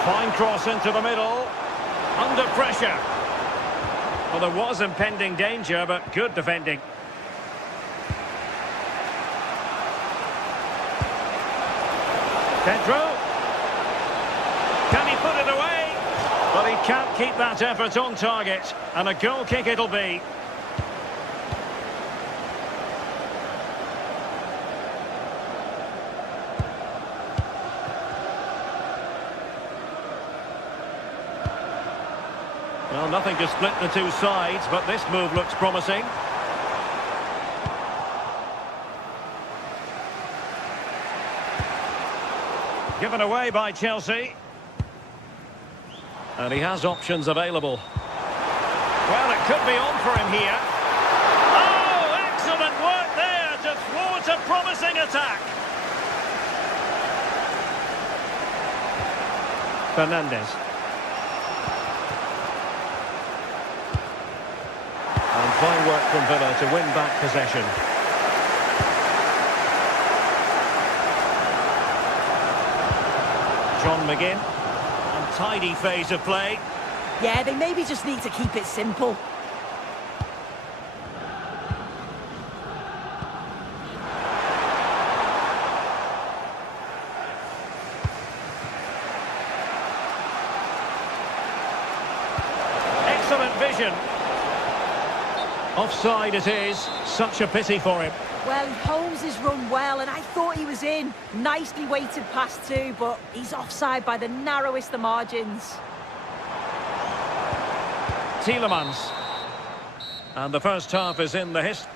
Fine cross into the middle. Under pressure. Well, there was impending danger, but good defending. Pedro. Can he put it away? But he can't keep that effort on target, and a goal kick it'll be. Well, nothing to split the two sides, but this move looks promising. Given away by Chelsea. And he has options available. Well, it could be on for him here. Oh, excellent work there to thwart a promising attack. Fernandes. And fine work from Villa to win back possession. John McGinn. And tidy phase of play. Yeah, they maybe just need to keep it simple. Excellent vision. Offside it is. Such a pity for him. Well, Holmes has run well, and I thought he was in. Nicely weighted pass too, but he's offside by the narrowest of margins. Tielemans. And the first half is in the history.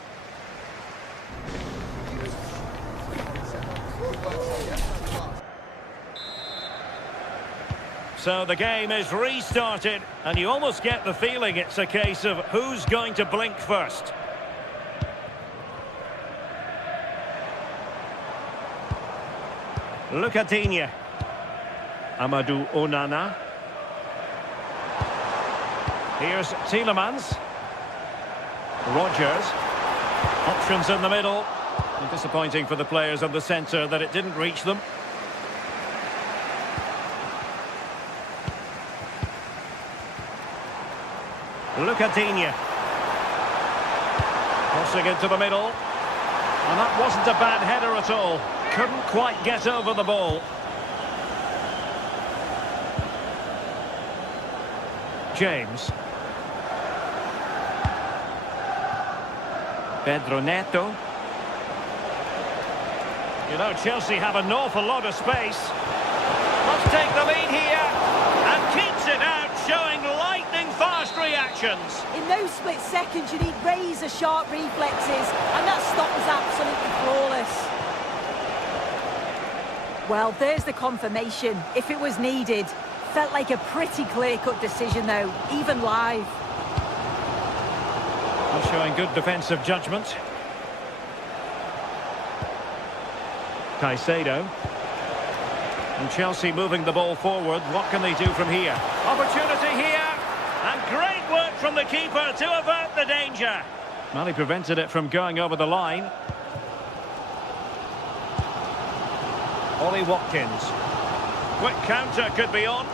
So the game is restarted, and you almost get the feeling it's a case of who's going to blink first. Look at Digne. Amadou Onana. Here's Tielemans. Rogers. Options in the middle. And disappointing for the players of the centre that it didn't reach them. Look at Digne. Crossing into the middle. And that wasn't a bad header at all. Couldn't quite get over the ball. James. Pedro Neto. You know, Chelsea have an awful lot of space. Must take the lead here. And keeps it out, showing lightning-fast reactions. In those split seconds, you need razor-sharp reflexes, and that stop was absolutely flawless. Well, there's the confirmation. If it was needed, felt like a pretty clear-cut decision, though, even live. He's showing good defensive judgment. Caicedo. And Chelsea moving the ball forward. What can they do from here? Opportunity here. And great work from the keeper to avert the danger. Well, he prevented it from going over the line. Ollie Watkins. Quick counter could be on.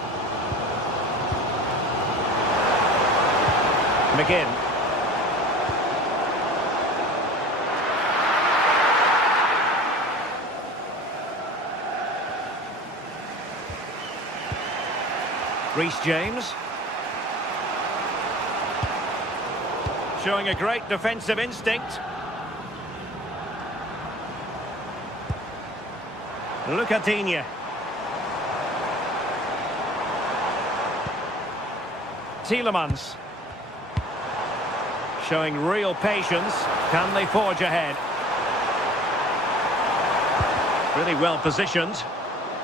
McGinn. Reece James. Showing a great defensive instinct. Look at Digne. Tielemans. Showing real patience. Can they forge ahead? Really well positioned.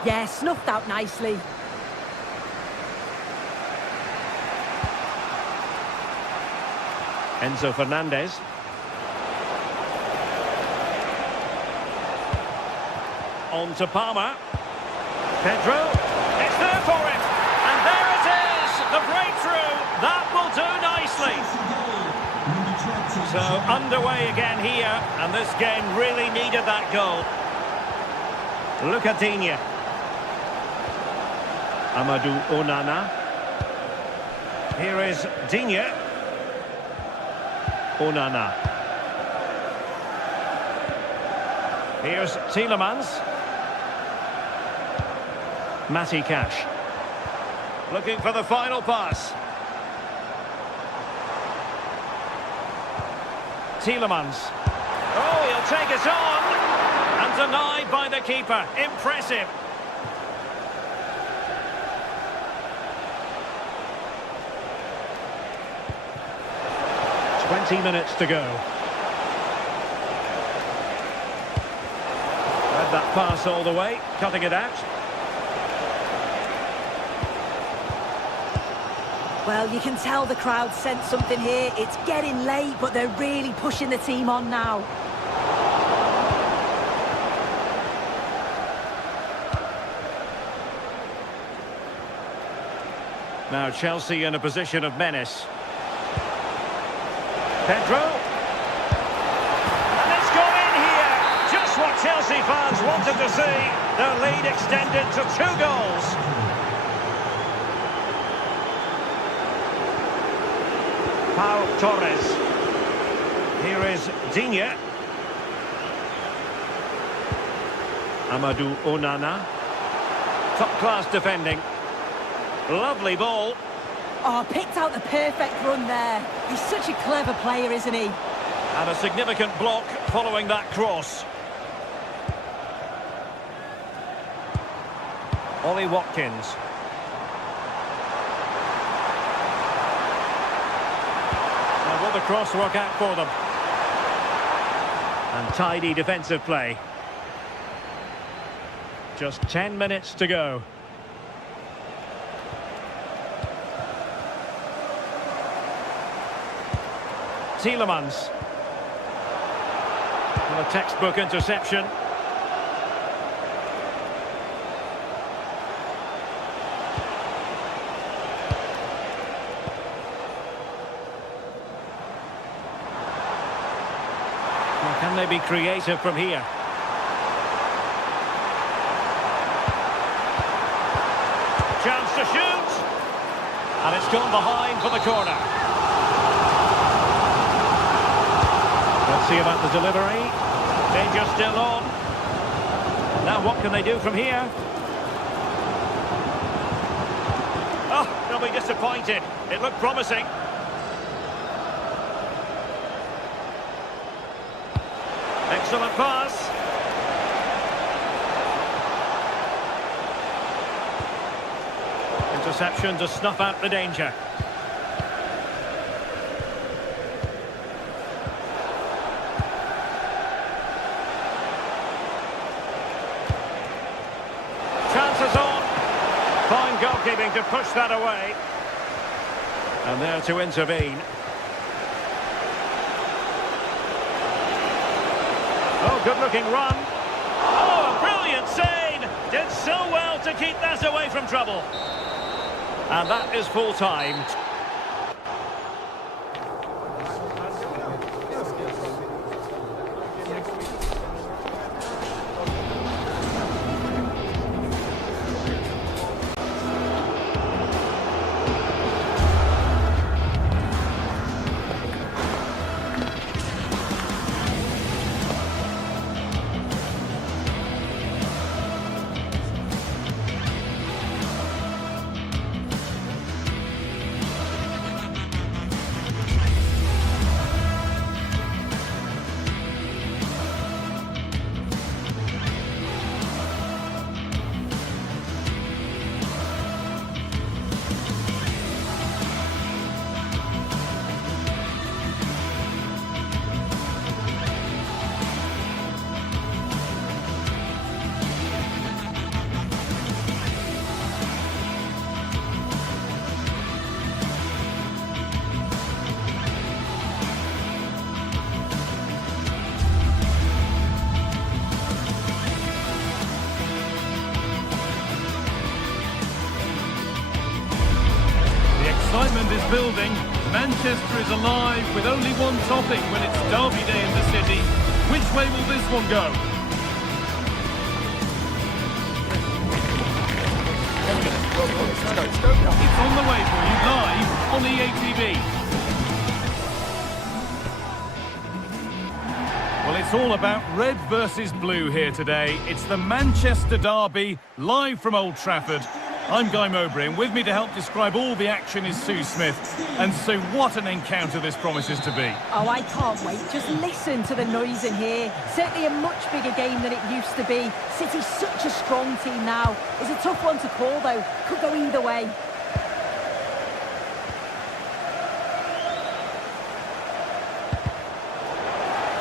Yeah, snuffed out nicely. Enzo Fernandez. On to Palmer. Pedro. It's there for him. And there it is. The breakthrough. That will do nicely. So underway again here. And this game really needed that goal. Look at Digne. Amadou Onana. Here is Digne. Onana. Here's Tielemans. Matty Cash. Looking for the final pass. Tielemans. Oh, he'll take it on. And denied by the keeper. Impressive. "20 minutes to go. Read that pass all the way, cutting it out. Well, you can tell the crowd sensed something here. It's getting late, but they're really pushing the team on now. Now Chelsea in a position of menace. Pedro. And it's gone in here. Just what Chelsea fans wanted to see. Their lead extended to 2 goals. Pau Torres. Here is Digne. Amadou Onana. Top-class defending. Lovely ball. Oh, picked out the perfect run there. He's such a clever player, isn't he? And a significant block following that cross. Ollie Watkins. Now will the cross work out for them? And tidy defensive play. Just 10 minutes to go. Tielemans. Well, a textbook interception. Well, can they be creative from here? Chance to shoot. And it's gone behind for the corner. Let's see about the delivery. Danger still on. Now what can they do from here? Oh, they'll be disappointed. It looked promising. Excellent pass. Interception to snuff out the danger. Fine goalkeeping to push that away. And there to intervene. Oh, good-looking run. Oh, a brilliant save! Did so well to keep that away from trouble. And that is full time. Excitement is building. Manchester is alive with only one topic when it's derby day in the city. Which way will this one go? It's on the way for you live on EATV. Well, it's all about red versus blue here today. It's the Manchester derby, live from Old Trafford. I'm Guy Mowbray, and with me to help describe all the action is Sue Smith. And Sue, what an encounter this promises to be. Oh, I can't wait. Just listen to the noise in here. Certainly a much bigger game than it used to be. City's such a strong team now. It's a tough one to call, though. Could go either way.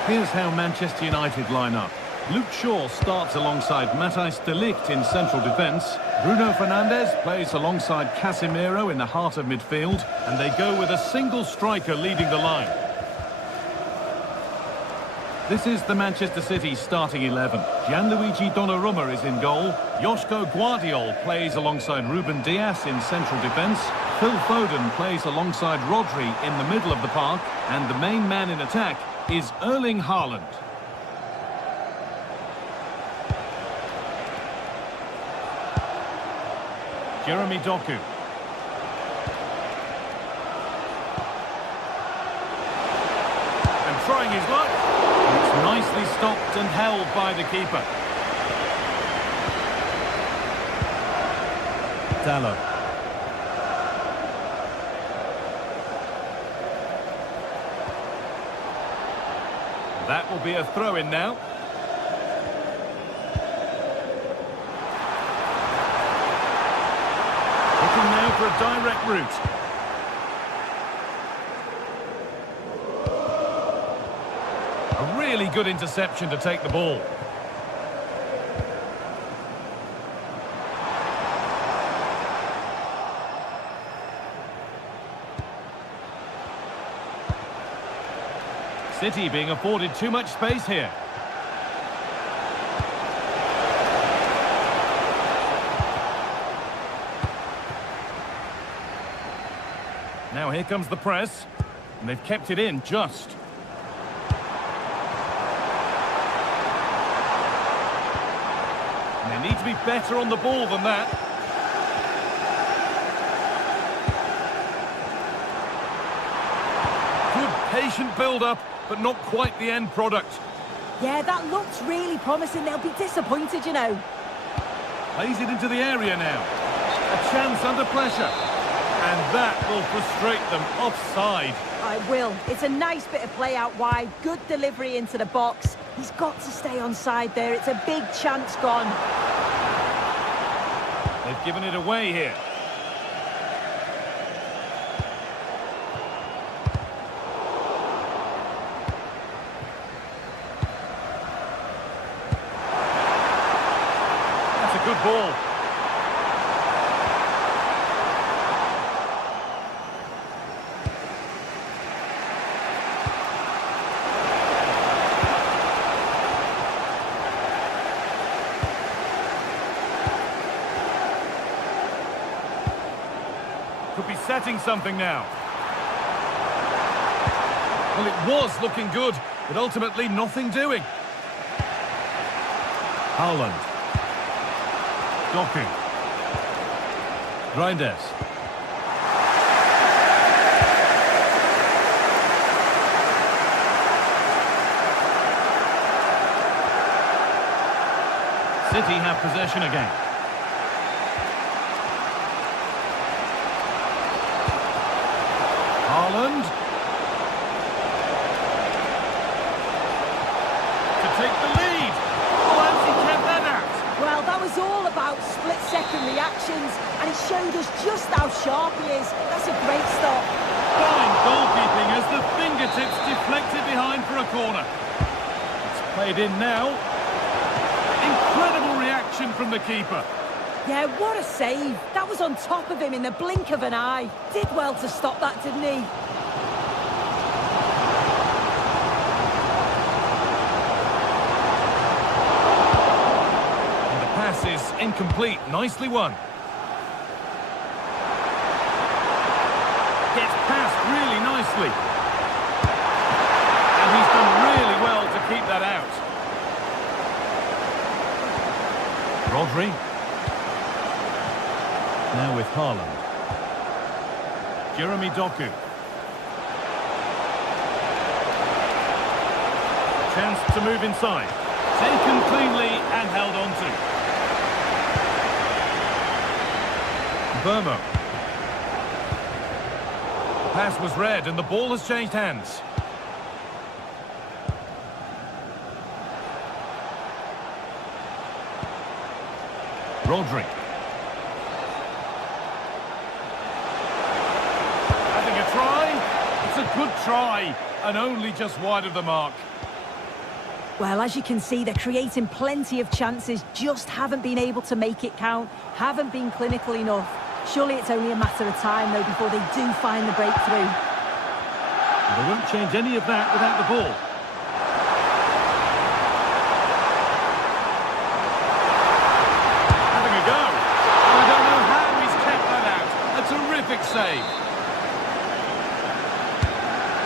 Here's how Manchester United line up. Luke Shaw starts alongside Matthijs de Ligt in central defence. Bruno Fernandes plays alongside Casemiro in the heart of midfield. And they go with a single striker leading the line. This is the Manchester City starting 11. Gianluigi Donnarumma is in goal. Joško Guardiol plays alongside Ruben Dias in central defence. Phil Foden plays alongside Rodri in the middle of the park. And the main man in attack is Erling Haaland. Jeremy Doku. And trying his luck. It's nicely stopped and held by the keeper. Dallo. That will be a throw-in now. Looking now for a direct route. A really good interception to take the ball. City being afforded too much space here. Now here comes the press, and they've kept it in just. And they need to be better on the ball than that. Good patient build-up, but not quite the end product. Yeah, that looks really promising. They'll be disappointed, you know. Plays it into the area now. A chance under pressure. And that will frustrate them offside. I will. It's a nice bit of play out wide. Good delivery into the box. He's got to stay onside there. It's a big chance gone. They've given it away here. That's a good ball. Could be setting something now. Well, it was looking good, but ultimately nothing doing. Haaland. Doku. Reinders. City have possession again. Haaland. To take the lead. Oh, how's he kept that out? Well, that was all about split-second reactions, and it showed us just how sharp he is. That's a great stop. Fine goalkeeping as the fingertips deflected behind for a corner. It's played in now. Incredible reaction from the keeper. Yeah, what a save. That was on top of him in the blink of an eye. Did well to stop that, didn't he? And the pass is incomplete. Nicely won. Gets past really nicely. And he's done really well to keep that out. Rodri. Now with Haaland. Jeremy Doku. Chance to move inside. Taken cleanly and held on to. Burmo. Pass was read and the ball has changed hands. Rodri. Having a try. It's a good try and only just wide of the mark. Well, as you can see, they're creating plenty of chances, just haven't been able to make it count, haven't been clinical enough. Surely it's only a matter of time, though, before they do find the breakthrough. They won't change any of that without the ball. Having a go. I don't know how he's kept that out. A terrific save.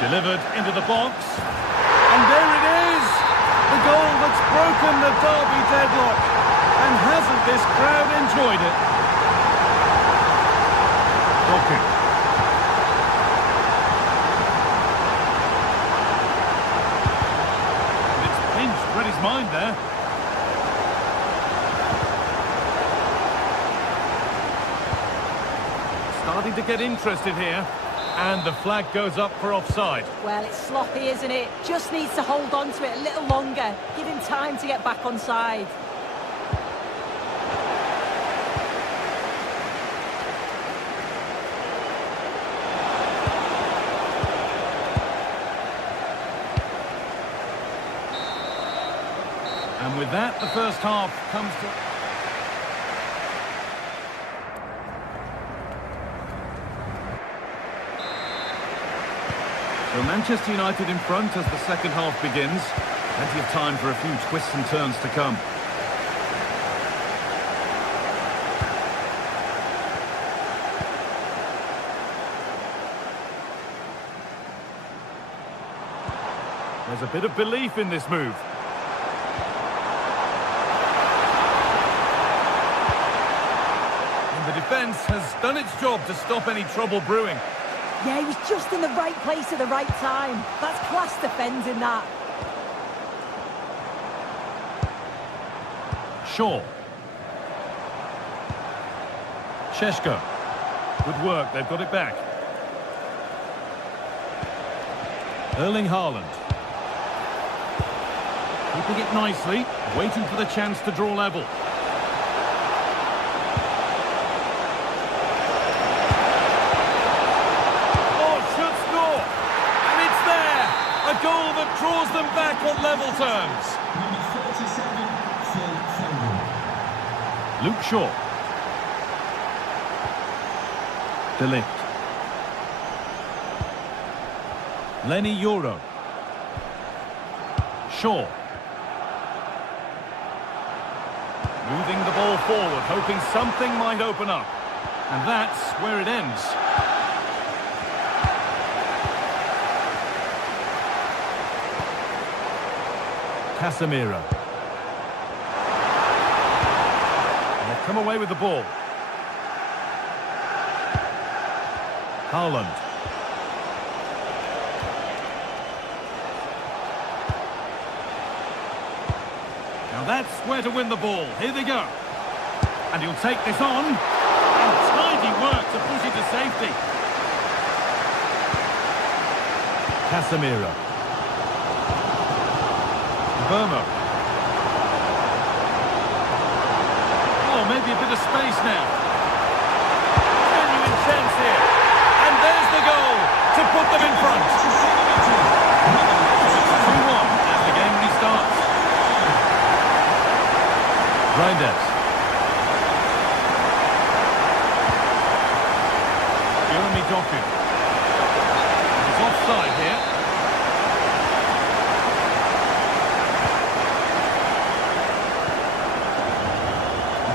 Delivered into the box. And there it is! The goal that's broken the derby deadlock. And hasn't this crowd enjoyed it? Blocking. It's pinched Reddy's mind there. Starting to get interested here. And the flag goes up for offside. Well, it's sloppy, isn't it? Just needs to hold on to it a little longer. Give him time to get back on side. And with that, the first half comes to... So Manchester United in front as the second half begins. Plenty of time for a few twists and turns to come. There's a bit of belief in this move. And the defence has done its job to stop any trouble brewing. Yeah, he was just in the right place at the right time. That's class defending, that. Shaw. Šeško. Good work, they've got it back. Erling Haaland. Keeping it nicely, waiting for the chance to draw level. A goal that draws them back on level terms. Number 47, Phil Foden. Luke Shaw. De Ligt. Lenny Euro. Shaw. Moving the ball forward, hoping something might open up. And that's where it ends. Casemiro. And they've come away with the ball. Haaland. Now that's where to win the ball. Here they go. And he'll take this on. And tidy work to push it to safety. Casemiro. Burmo. Oh, maybe a bit of space now. Genuine chance here. And there's the goal to put them in front. 2-1 as the game restarts. Reinders. Jeremy Doku. He's offside here.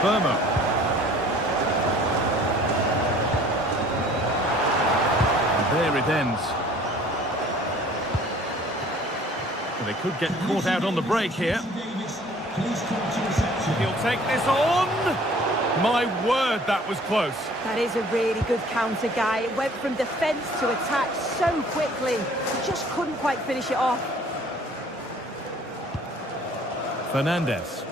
Burmo. And there it ends. Well, they could get caught out on the break here. He'll take this on. My word, that was close. That is a really good counter, Guy. It went from defence to attack so quickly. He just couldn't quite finish it off. Fernandes.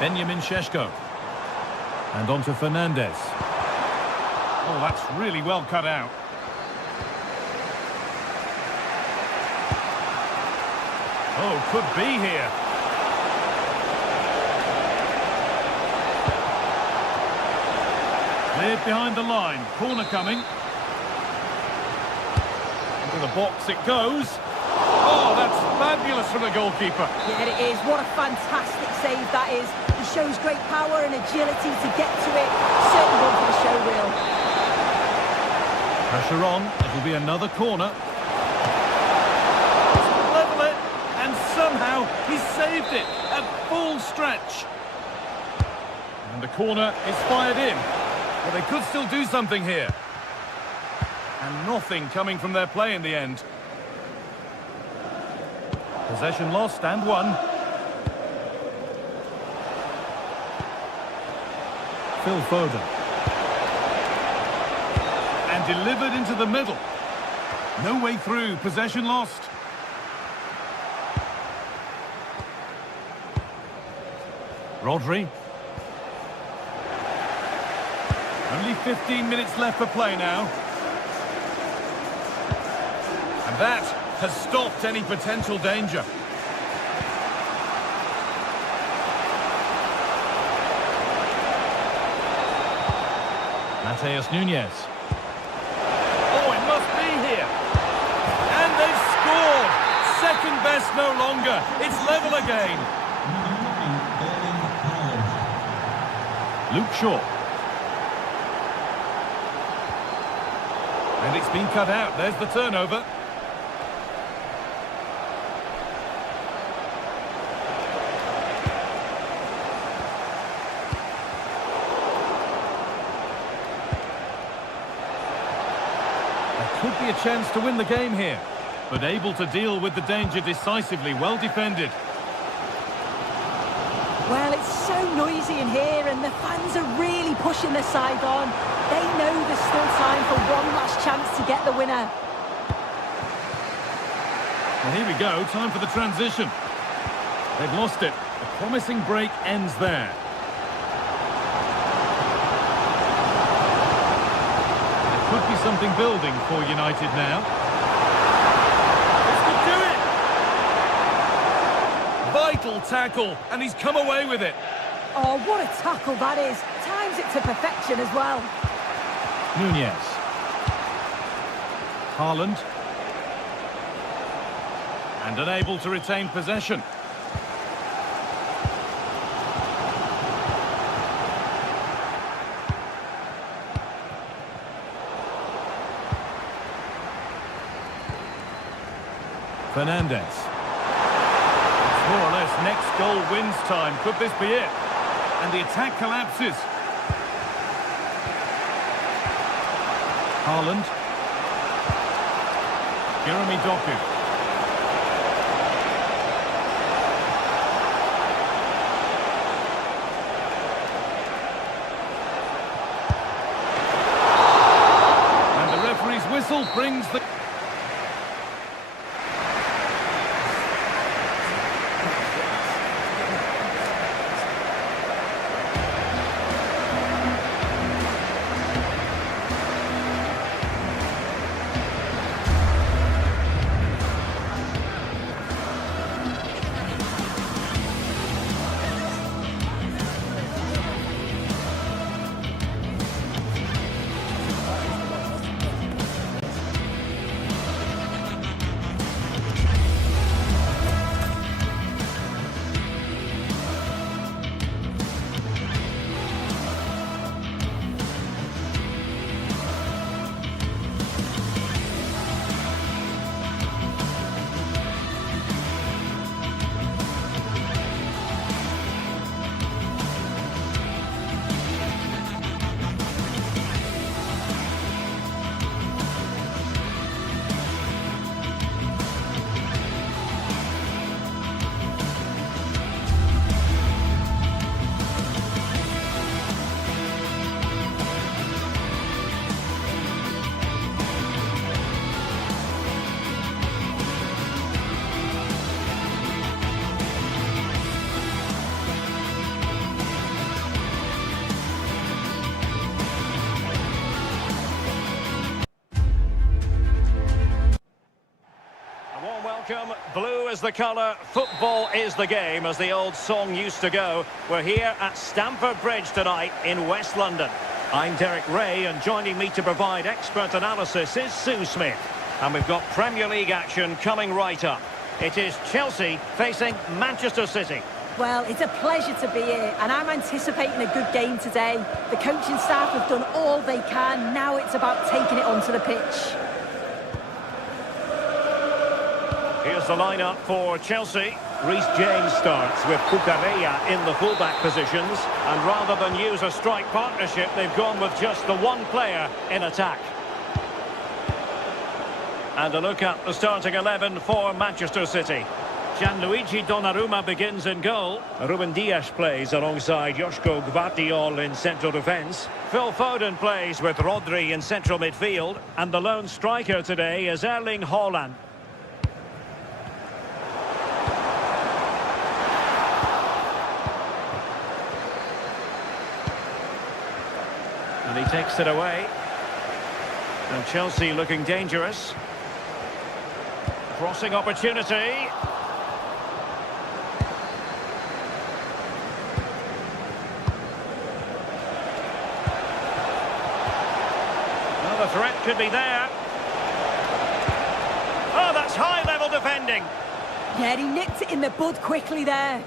Benjamin Šeško. And on to Fernandez. Oh, that's really well cut out. Oh, could be here. Cleared behind the line. Corner coming. Into the box it goes. Oh, that's fabulous from the goalkeeper. Yeah, it is. What a fantastic save that is. He shows great power and agility to get to it. Certainly one for the show reel. Pressure on. It'll be another corner. Level it. And somehow he saved it at full stretch. And the corner is fired in. Well, they could still do something here. And nothing coming from their play in the end. Possession lost and won. Phil Foden. And delivered into the middle. No way through. Possession lost. Rodri. Only 15 minutes left for play now. And that has stopped any potential danger. Mateus Nunes. Oh, it must be here. And they've scored. Second best no longer. It's level again. Luke Shaw. And it's been cut out. There's the turnover. There could be a chance to win the game here, but able to deal with the danger decisively. Well defended. Well, it's so noisy in here and the fans are really pushing their side on. They know there's still time for one last chance to get the winner. Well, here we go. Time for the transition. They've lost it. The promising break ends there. There could be something building for United now. This could do it! Vital tackle, and he's come away with it. Oh, what a tackle that is. Times it to perfection as well. Nunez. Haaland. And unable to retain possession. Fernandez. It's more or less next goal wins time. Could this be it? And the attack collapses. Haaland. Jeremy Doku. And the referee's whistle brings the... welcome. Blue is the colour, football is the game, as the old song used to go. We're here at Stamford Bridge tonight in West London. I'm Derek Ray, and joining me to provide expert analysis is Sue Smith. And we've got Premier League action coming right up. It is Chelsea facing Manchester City. Well, it's a pleasure to be here, and I'm anticipating a good game today. The coaching staff have done all they can. Now it's about taking it onto the pitch. Here's the lineup for Chelsea. Reece James starts with Cucurella in the fullback positions. And rather than use a strike partnership, they've gone with just the one player in attack. And a look at the starting 11 for Manchester City. Gianluigi Donnarumma begins in goal. Ruben Dias plays alongside Joško Gvardiol in central defence. Phil Foden plays with Rodri in central midfield. And the lone striker today is Erling Haaland. And he takes it away. And Chelsea looking dangerous. Crossing opportunity. Well, the threat could be there. Oh, that's high-level defending. Yeah, he nipped it in the bud quickly there.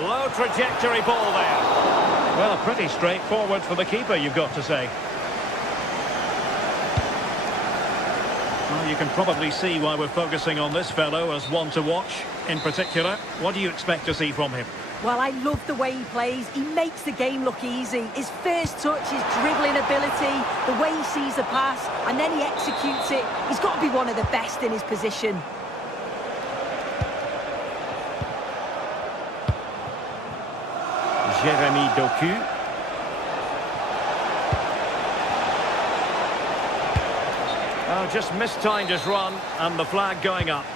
Low trajectory ball there. Well, pretty straightforward for the keeper, you've got to say. Well, you can probably see why we're focusing on this fellow as one to watch in particular. What do you expect to see from him? Well, I love the way he plays. He makes the game look easy. His first touch, his dribbling ability, the way he sees the pass, and then he executes it. He's got to be one of the best in his position. Jeremy Doku. Oh, just mistimed his run, and the flag going up.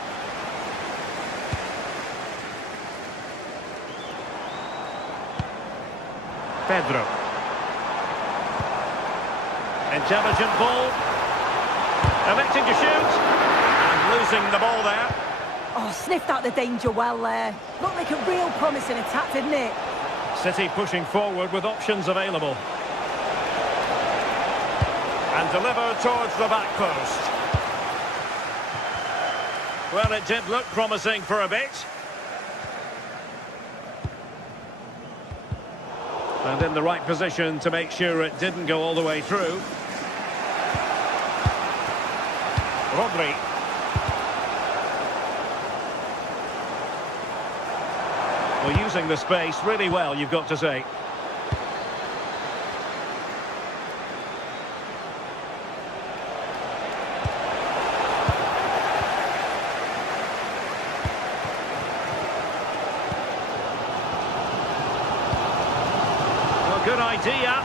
Pedro. Intelligent ball. Electing to shoot. And losing the ball there. Oh, sniffed out the danger well there. Looked like a real promising attack, didn't it? City pushing forward with options available. And delivered towards the back post. Well, it did look promising for a bit. And in the right position to make sure it didn't go all the way through. Rodri. Well, using the space really well, you've got to say. Well, good idea.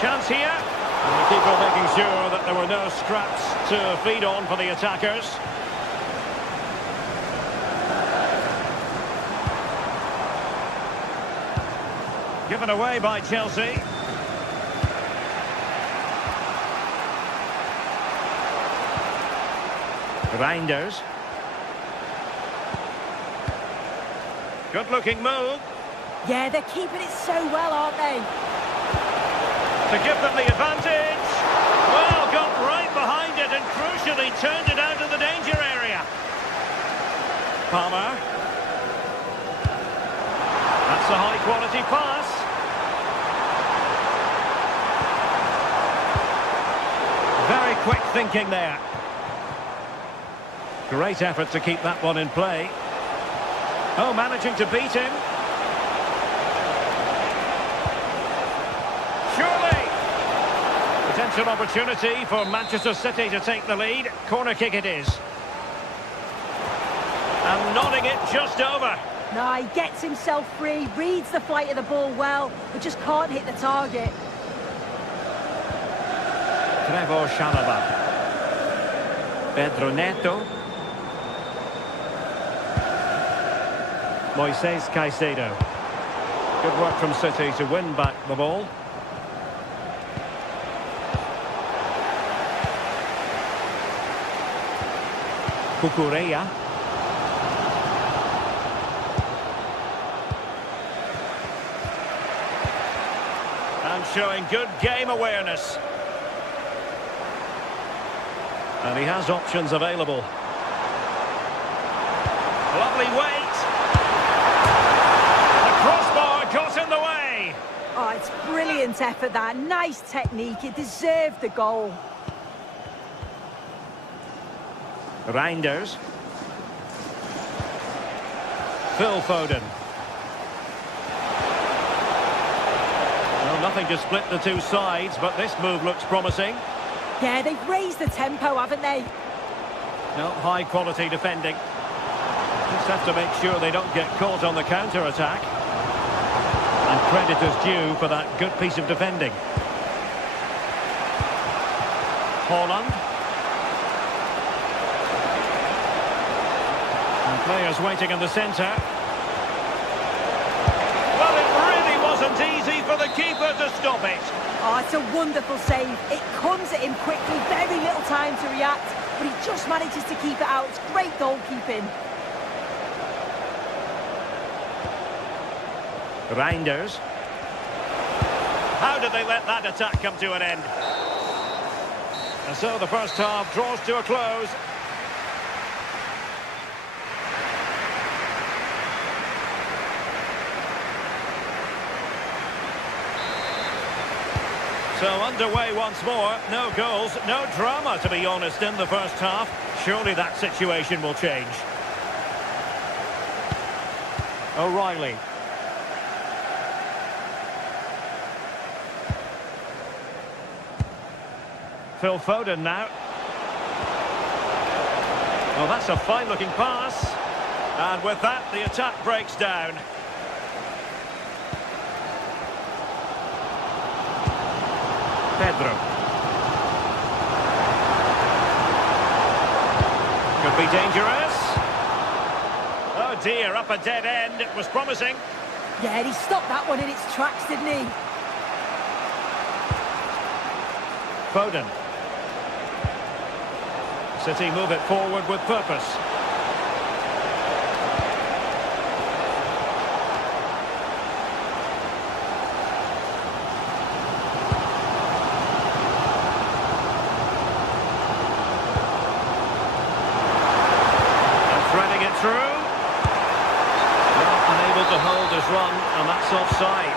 Chance here, and the keeper making sure that there were no scraps to feed on for the attackers. Given away by Chelsea. Reinders. Good looking move. Yeah, they're keeping it so well, aren't they? To give them the advantage. Well, got right behind it and crucially turned it out of the danger area. Palmer. That's a high-quality pass. Very quick thinking there. Great effort to keep that one in play. Oh, managing to beat him. Potential opportunity for Manchester City to take the lead. Corner kick it is. And nodding it just over. No, he gets himself free, reads the flight of the ball well, but just can't hit the target. Trevor Chalobah. Pedro Neto. Moises Caicedo. Good work from City to win back the ball. Cucurella. And showing good game awareness. And he has options available. Lovely weight. The crossbar got in the way. Oh, it's brilliant effort, that. Nice technique. It deserved the goal. Reinders. Phil Foden. Well, nothing to split the two sides, but this move looks promising. Yeah, they've raised the tempo, haven't they? No, high quality defending. Just have to make sure they don't get caught on the counter-attack. And credit is due for that good piece of defending. Haaland. And players waiting in the centre. Well, it really wasn't easy for the keeper to stop it. Oh, it's a wonderful save. It comes at him quickly, very little time to react, but he just manages to keep it out. It's great goalkeeping. Reinders. How did they let that attack come to an end? And so the first half draws to a close. So underway once more. No goals, no drama, to be honest, in the first half. Surely that situation will change. O'Reilly. Phil Foden now. Well, that's a fine-looking pass. And with that, the attack breaks down. Pedro. Could be dangerous. Oh dear, up a dead end. It was promising. Yeah, he stopped that one in its tracks, didn't he? Foden. City move it forward with purpose. Threading it through. Well, unable to hold his run, and that's offside.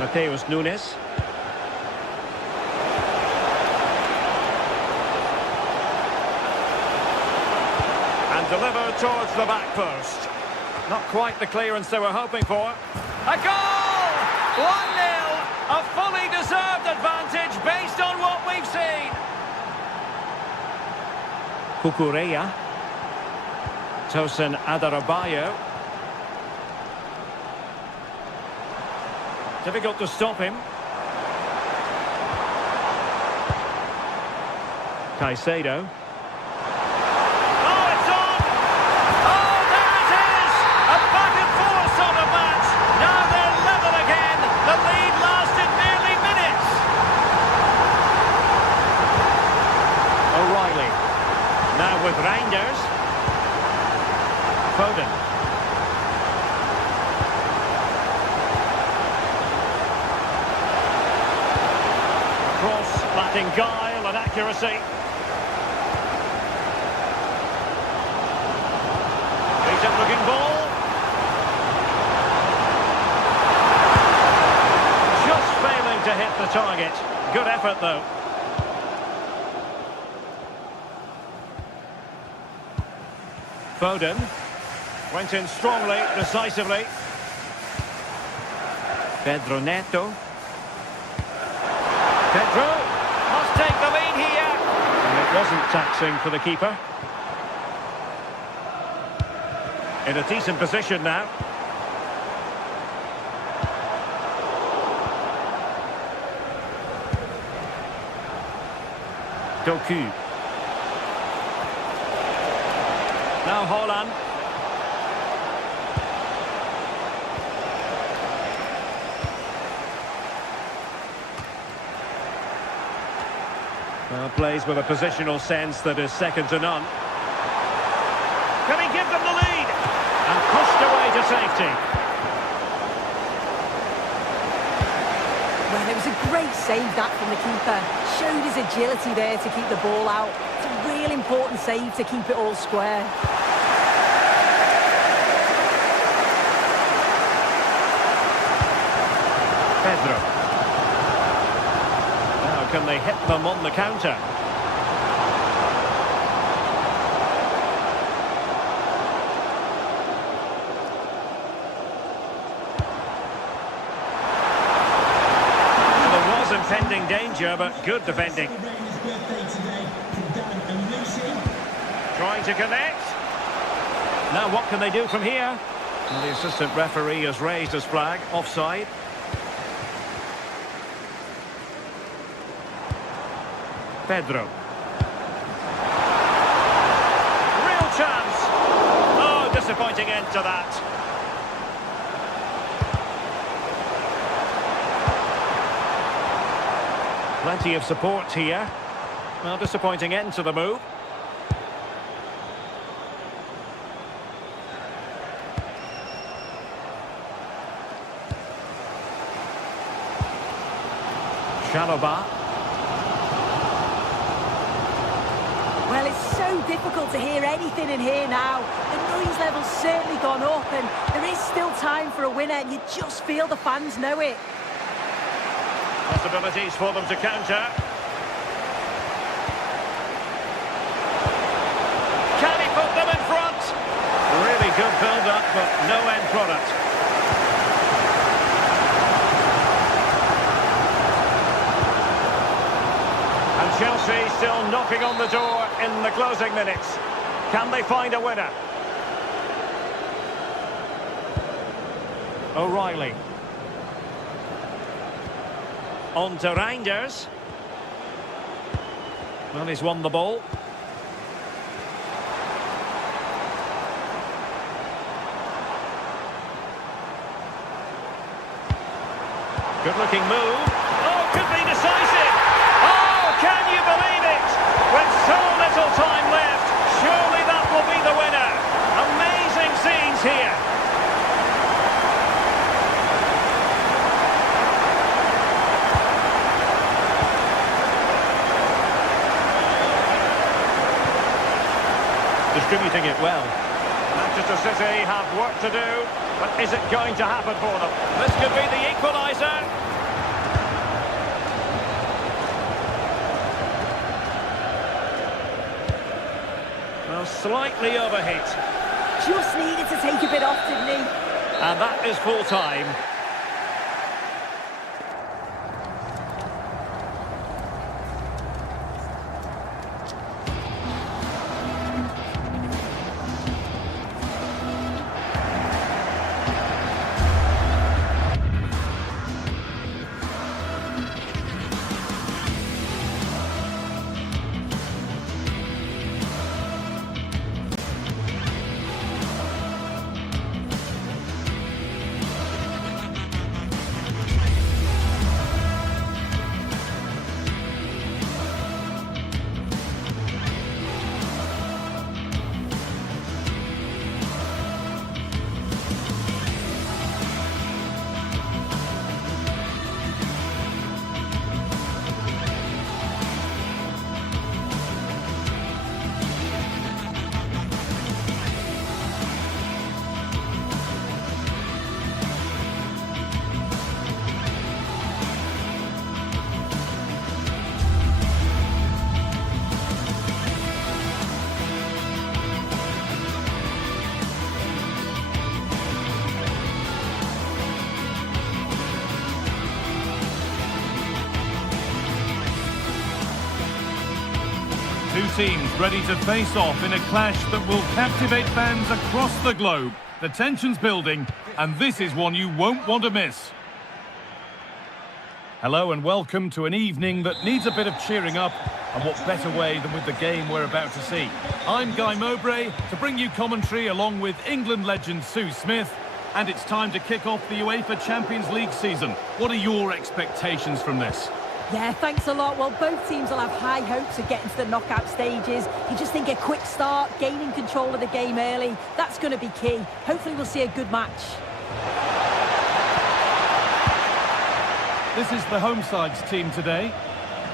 Mateus Nunes. And delivered towards the back post. Not quite the clearance they were hoping for. A goal! 1-0! A fully deserved advantage based on what we've seen. Cucurella. Tosin Adarabioyo. Difficult to stop him. Caicedo. Oh, it's on! Oh, there it is! A back and forth sort of match. Now they're level again. The lead lasted nearly minutes. O'Reilly. Now with Reinders. Foden. Cross lacking guile and accuracy. Decent looking ball. Just failing to hit the target. Good effort though. Foden went in strongly, decisively. Pedro Neto. Pedro must take the lead here. And it wasn't taxing for the keeper. In a decent position now. Cocu. Now Holland. Well, plays with a positional sense that is second to none. Can he give them the lead? And pushed away to safety. Well, it was a great save that from the keeper. Showed his agility there to keep the ball out. It's a real important save to keep it all square. Pedro. Now can they hit them on the counter? There was impending danger, but good defending. Trying to connect. Now what can they do from here? Well, the assistant referee has raised his flag. Offside. Pedro. Real chance. Oh, disappointing end to that. Plenty of support here. Well, disappointing end to the move. Chalobah. Well, it's so difficult to hear anything in here now. The noise level's certainly gone up and there is still time for a winner and you just feel the fans know it. Possibilities for them to counter. Can he put them in front? Really good build-up, but no end product. And Chelsea still knocking on the door in the closing minutes. Can they find a winner? O'Reilly. On to Reinders. Well, he's won the ball. Good-looking move. Oh, could be decisive. Oh, can you believe it? With so little time left, surely that will be the winner. Amazing scenes here. Distributing it well. Manchester City have work to do, but is it going to happen for them? This could be the equaliser. Well, slightly overhit. Just needed to take a bit off, didn't he? And that is full time. Two teams ready to face off in a clash that will captivate fans across the globe. The tension's building, and this is one you won't want to miss. Hello and welcome to an evening that needs a bit of cheering up And what better way than with the game we're about to see. I'm Guy Mowbray to bring you commentary along with England legend Sue Smith. And it's time to kick off the UEFA Champions League season. What are your expectations from this? Yeah, thanks a lot. Well, both teams will have high hopes of getting to the knockout stages. You just think a quick start, gaining control of the game early, that's going to be key. Hopefully we'll see a good match. This is the home side's team today.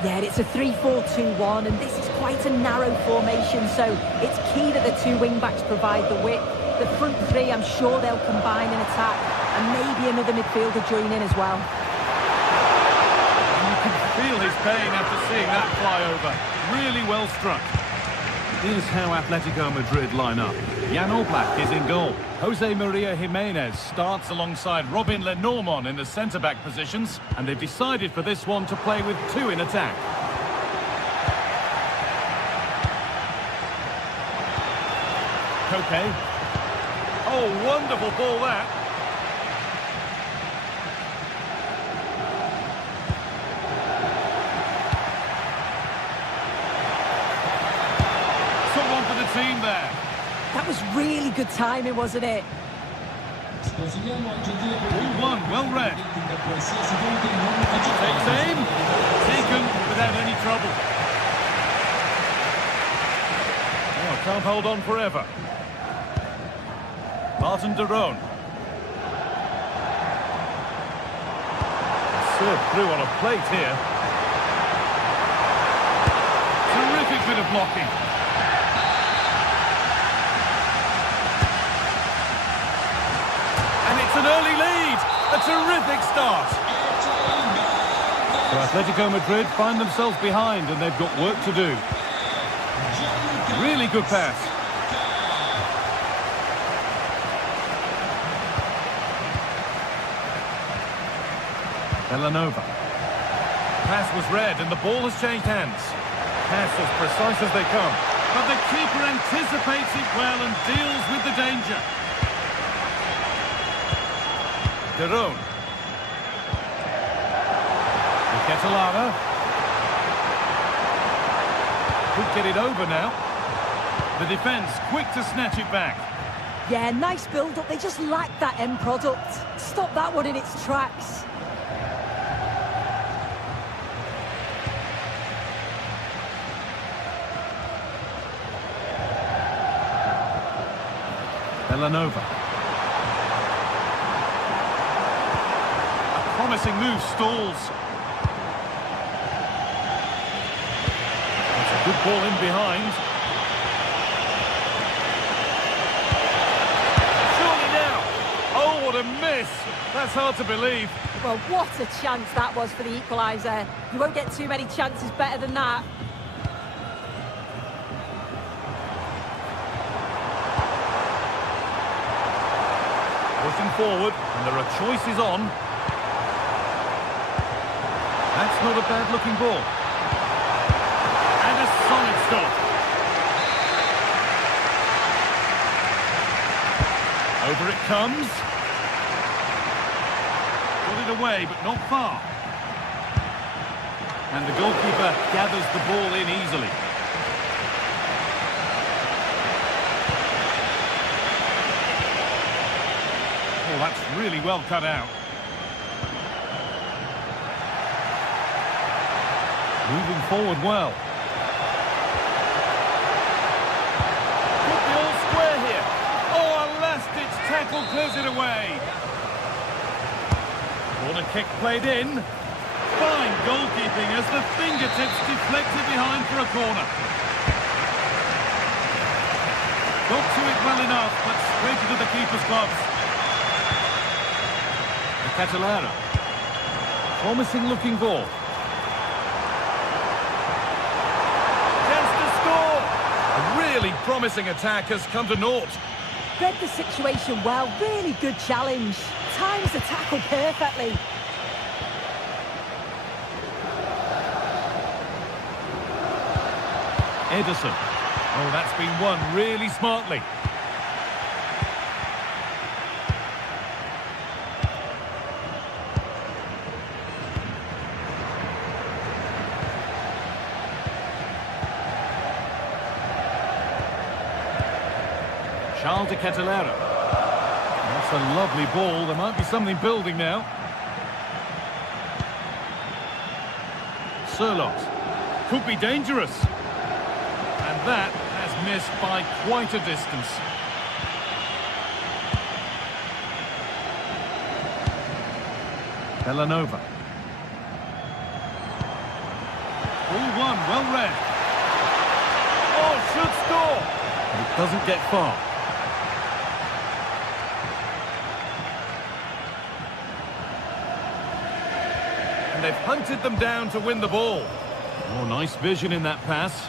Yeah, it's a 3-4-2-1, and this is quite a narrow formation, so it's key that the two wing-backs provide the width. The front three, I'm sure they'll combine in attack, and maybe another midfielder join in as well. You can feel his pain after seeing that fly over. Really well struck. Here's how Atletico Madrid line up. Jan Oblak is in goal. Jose Maria Jimenez starts alongside Robin Lenormand in the centre-back positions, and they've decided for this one to play with two in attack. Koke. Oh, wonderful ball that. Someone for the team there. That was really good timing, wasn't it? 3-1, well read. Takes aim. Taken without any trouble. Oh, can't hold on forever. Martin de Roon. Served through on a plate here. Terrific bit of blocking. And it's an early lead. A terrific start. So Atletico Madrid find themselves behind and they've got work to do. Really good pass. Villanova. Pass was read and the ball has changed hands. Pass as precise as they come. But the keeper anticipates it well and deals with the danger. De Roon. Ketelara. Could get it over now. The defence quick to snatch it back. Yeah, nice build-up. They just lack that end product. Stop that one in its tracks. Villanova. A promising move stalls. It's a good ball in behind. Surely now. Oh, what a miss. That's hard to believe. Well, what a chance that was for the equaliser. You won't get too many chances better than that. Pushing forward, and there are choices on. That's not a bad-looking ball. And a solid stop. Over it comes. Got it away, but not far. And the goalkeeper gathers the ball in easily. Oh, that's really well cut out. Moving forward well. Could be all square here. Oh, a last-ditch tackle clears it away. Corner kick played in. Fine goalkeeping as the fingertips deflected behind for a corner. Got to it well enough, but straight into the keeper's gloves. Ketelara. Promising looking ball. Chance to score. A really promising attack has come to naught. Read the situation well. Really good challenge. Times the tackle perfectly. Ederson. Oh, that's been won really smartly. Charles de Ketelera. That's a lovely ball. There might be something building now. Surlot. Could be dangerous. And that has missed by quite a distance. Bellanova. Ball one, well read. Oh, should score. But it doesn't get far. And they've hunted them down to win the ball. Oh, nice vision in that pass.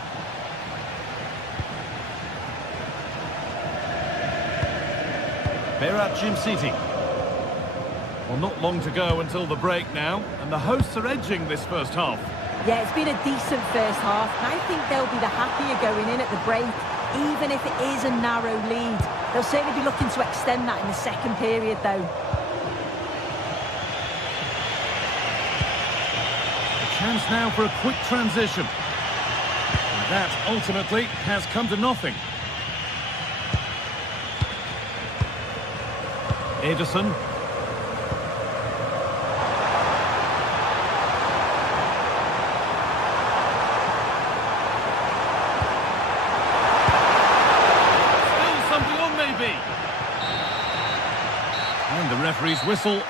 Berat Jim City. Well, not long to go until the break now, and the hosts are edging this first half. Yeah, it's been a decent first half, and I think they'll be the happier going in at the break, even if it is a narrow lead. They'll certainly be looking to extend that in the second period, though. A chance now for a quick transition. And that, ultimately, has come to nothing. Ederson. And the referee's whistle.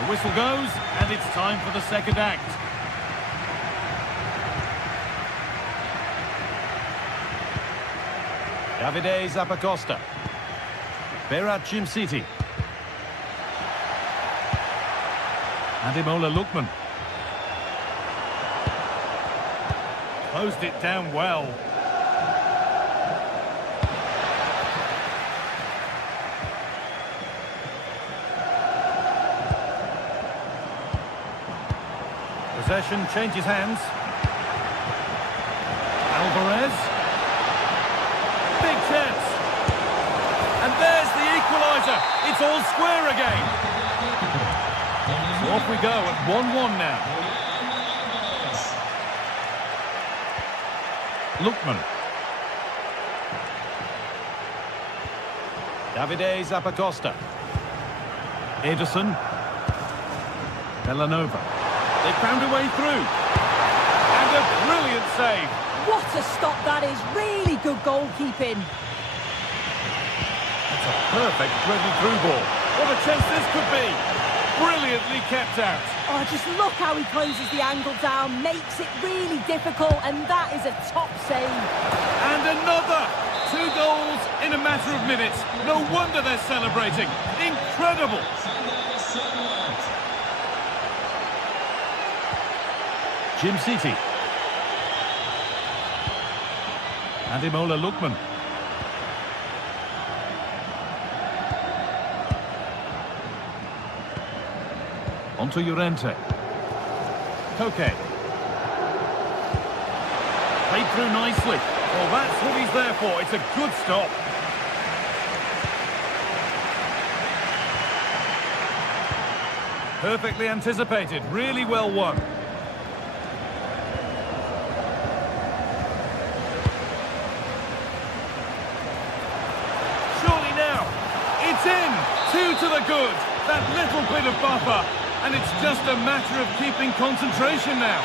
The whistle goes, and it's time for the second act. Davide Zappacosta. Berat Jim City. Ademola Lookman. Closed it down well. Possession changes hands. Alvarez. Big chance. And there's the equaliser. It's all square again. So off we go at 1-1 now. Lookman. Davide Zappacosta. Ederson. Bellanova. They found a way through. And a brilliant save. What a stop that is. Really good goalkeeping. That's a perfect threaded through ball. What a chance this could be. Brilliantly kept out. Oh, just look how he closes the angle down, makes it really difficult, and that is a top save. And another! 2 goals in a matter of minutes. No wonder they're celebrating. Incredible! Jim City. Ademola Lookman. Onto Llorente. Koke. Played through nicely. Well, that's what he's there for. It's a good stop. Perfectly anticipated. Really well won. Surely now. It's in. 2 to the good. That little bit of buffer. And it's just a matter of keeping concentration now.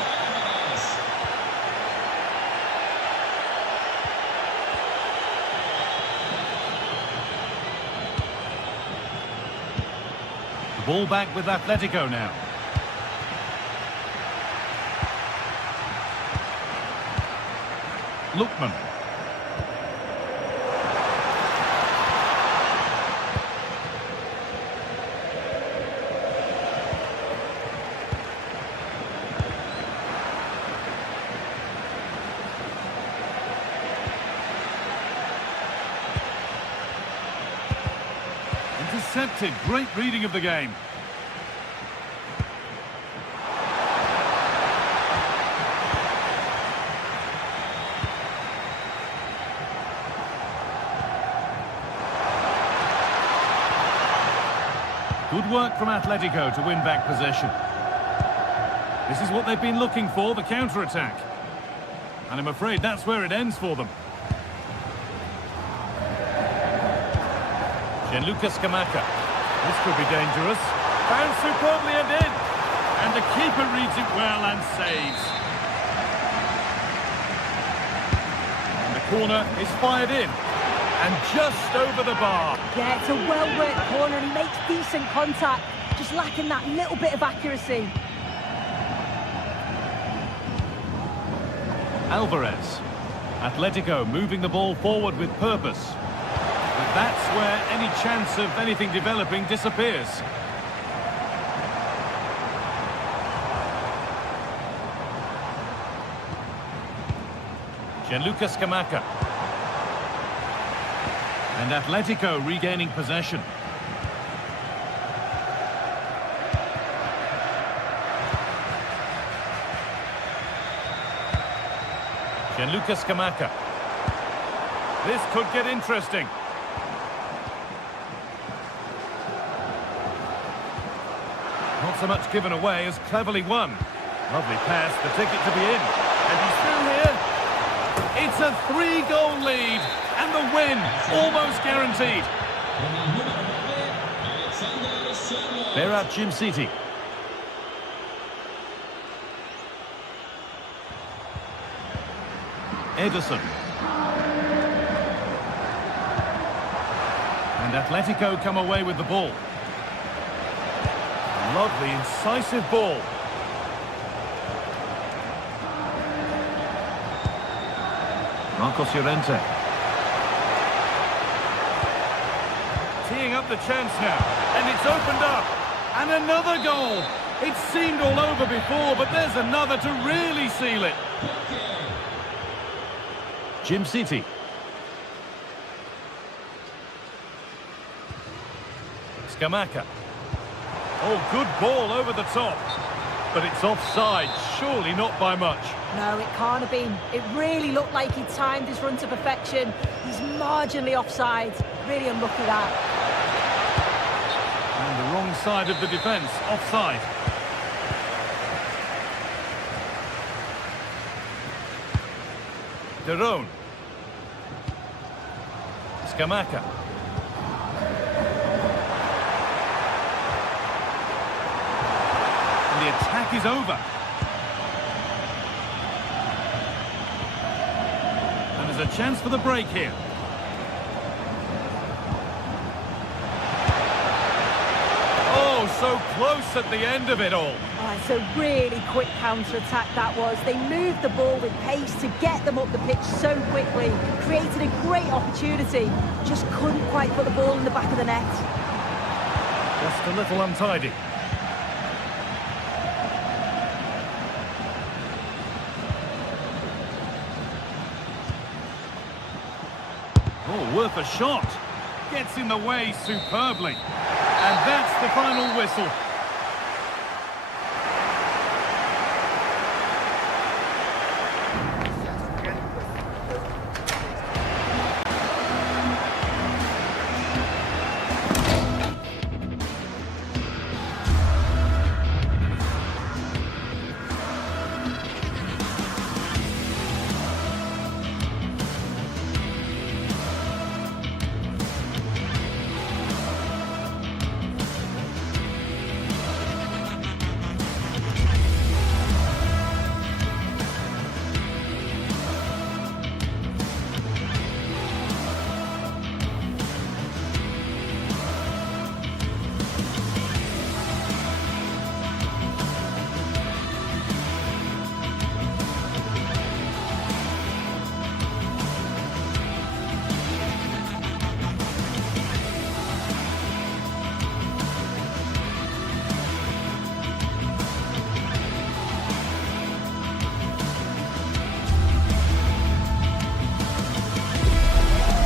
The ball back with Atletico now. Lookman. Intercepted. Great reading of the game. Good work from Atletico to win back possession. This is what they've been looking for, the counter-attack. And I'm afraid that's where it ends for them. Gianluca Scamacca. This could be dangerous. Found superbly and in. And the keeper reads it well and saves. And the corner is fired in. And just over the bar. Yeah, it's a well-worked corner and he makes decent contact. Just lacking that little bit of accuracy. Alvarez. Atletico moving the ball forward with purpose. But that's where any chance of anything developing disappears. Gianluca Scamacca. And Atletico regaining possession. Gianluca Scamacca. This could get interesting. Not so much given away as cleverly won. Lovely pass, the ticket to be in. And he's through here. It's a 3-goal lead. And the win, almost guaranteed. They're at Jim City. Ederson. And Atletico come away with the ball. Lovely, incisive ball. Marcos Llorente. Teeing up the chance now. And it's opened up. And another goal. It seemed all over before, but there's another to really seal it. Jim City. Scamacca. Oh, good ball over the top. But it's offside, surely not by much. No, it can't have been. It really looked like he timed his run to perfection. He's marginally offside. Really unlucky that. And the wrong side of the defence, offside. Derone. Scamacca. And the attack is over. And there's a chance for the break here. Oh, so close at the end of it all. Oh, it's a really quick counter-attack that was. They moved the ball with pace to get them up the pitch so quickly. Created a great opportunity. Just couldn't quite put the ball in the back of the net. Just a little untidy. Oh, worth a shot. Gets in the way superbly. And that's the final whistle.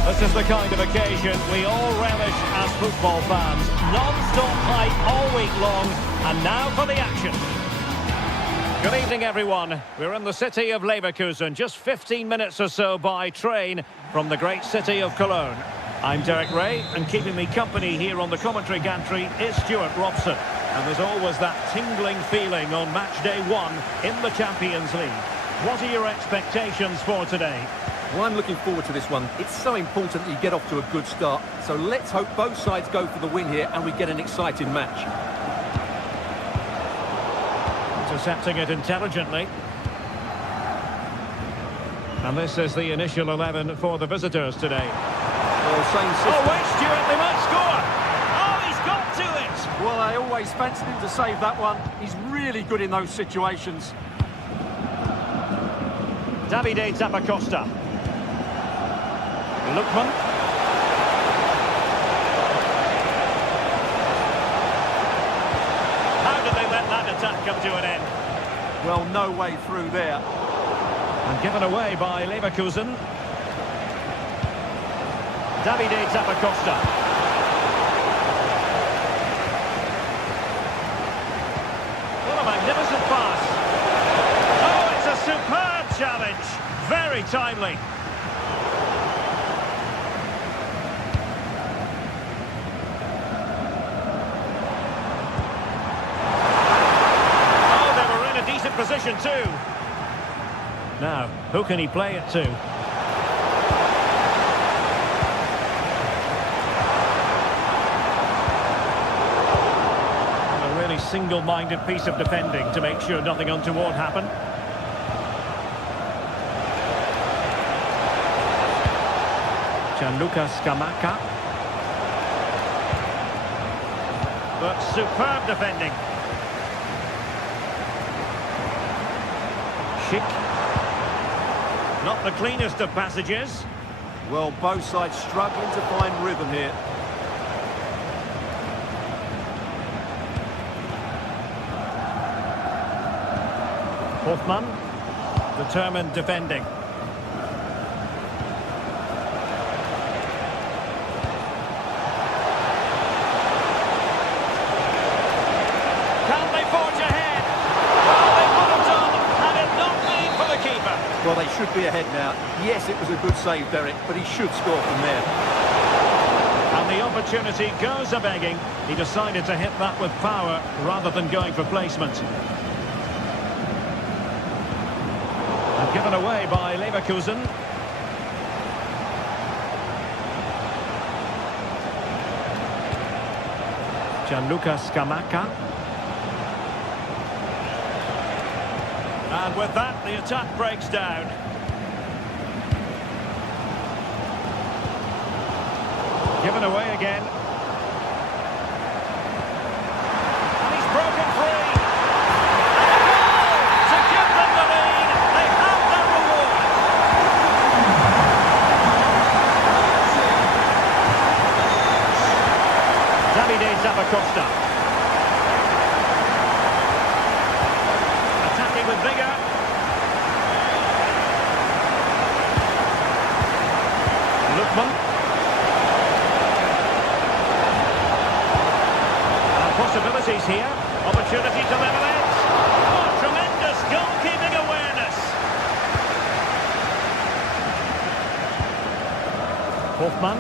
This is the kind of occasion we all relish as football fans. Non-stop hype all week long, and now for the action. Good evening, everyone. We're in the city of Leverkusen, just 15 minutes or so by train from the great city of Cologne. I'm Derek Ray, and keeping me company here on the commentary gantry is Stuart Robson. And there's always that tingling feeling on match day 1 in the Champions League. What are your expectations for today? Well, I'm looking forward to this one. It's so important that you get off to a good start. So let's hope both sides go for the win here and we get an exciting match. Intercepting it intelligently. And this is the initial 11 for the visitors today. Well, same system. Oh, wait, Stuart, they might score. Oh, he's got to it. Well, I always fancied him to save that one. He's really good in those situations. Davide Zappacosta. Lookman. How did they let that attack come to an end? Well, no way through there. And given away by Leverkusen. Davide Zappacosta. What a magnificent pass. Oh, it's a superb challenge. Very timely. Oh, they were in a decent position too. Now, who can he play it to? A really single-minded piece of defending to make sure nothing untoward happened. Gianluca Scamacca. But superb defending. Schick. Not the cleanest of passages. Well, both sides struggling to find rhythm here. Hoffmann, determined defending. Can they forge ahead? Well, they would have done had it not been for the keeper. Well, they should be ahead now. Yes, it was a good save, Derek, but he should score from there. And the opportunity goes a-begging. He decided to hit that with power rather than going for placement. And given away by Leverkusen. Gianluca Scamacca. And with that, the attack breaks down. Given away again. And he's broken free. And a goal to give them the lead. They have their reward. Davide Zappacosta. Attacking with vigour. Lookman. Possibilities here. Opportunity to level it. Oh, tremendous goalkeeping awareness. Hoffmann.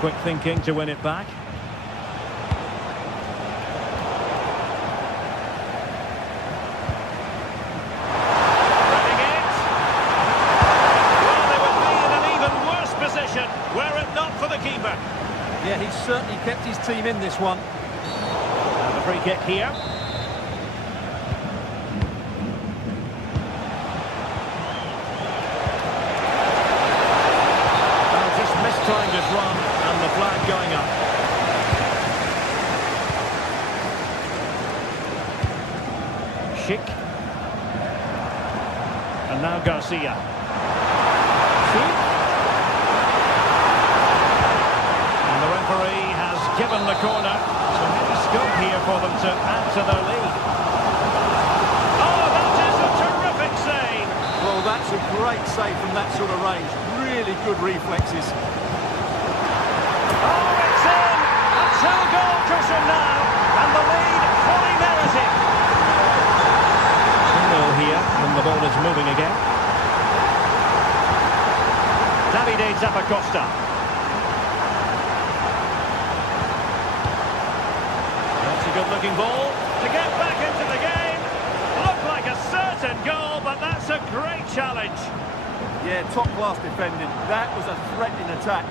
Quick thinking to win it back. Reading it. Well, they would be in an even worse position were it not for the keeper. Yeah, he's certainly kept his team in this one. And the free kick here. Well, just mistimed his run and the flag going up. Schick. And now Garcia. Schick. Referee has given the corner, so maybe scope here for them to add to their lead. Oh, that is a terrific save! Well, that's a great save from that sort of range. Really good reflexes. Oh, it's in! A two-goal cushion now, and the lead fully merited. 2-0 here, and the ball is moving again. Davide Zappacosta. good-looking ball to get back into the game. Looked like a certain goal, but that's a great challenge. Yeah, top-class defending. That was a threatening attack.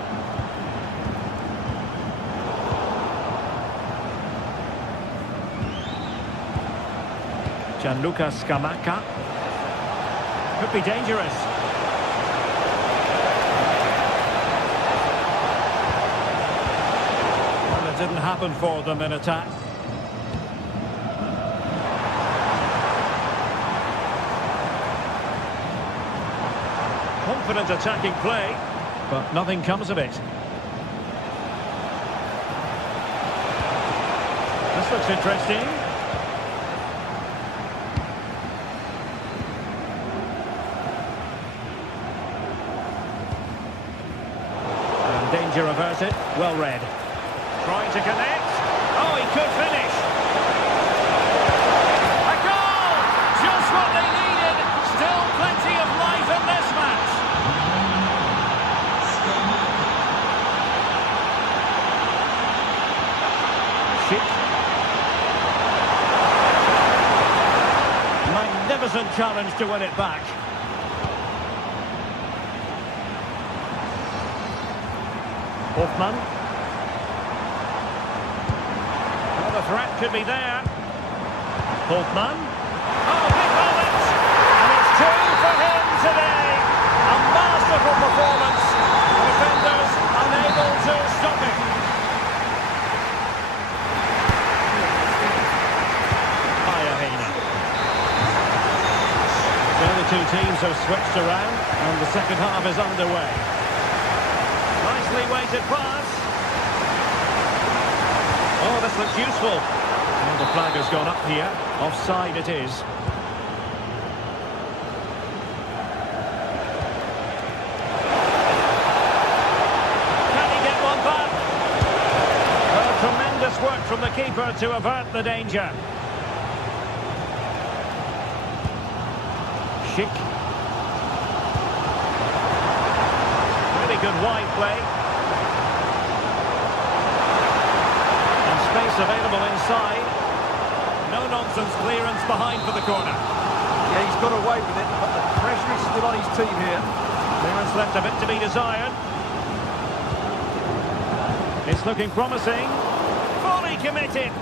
Gianluca Scamacca. Could be dangerous. Well, it didn't happen for them in attack. Confident attacking play, but nothing comes of it. This looks interesting. And danger averted. Well read. Trying to connect. Oh, he could finish. A goal! Just what they needed. Still plenty of life in this match. Magnificent challenge to win it back. Hoffmann. Well, the threat could be there. Hoffmann. Oh, big moment! And it's two for him today. A masterful performance. Defenders unable to stop it. The two teams have switched around and the second half is underway. Nicely weighted pass. Oh, this looks useful. Well, the flag has gone up here. Offside it is. Can he get one back? Well, tremendous work from the keeper to avert the danger. Schick. Really good wide play. And space available inside. No-nonsense clearance behind for the corner. Yeah, he's got away with it, but the pressure is still on his team here. Clearance left a bit to be desired. It's looking promising. Fully committed.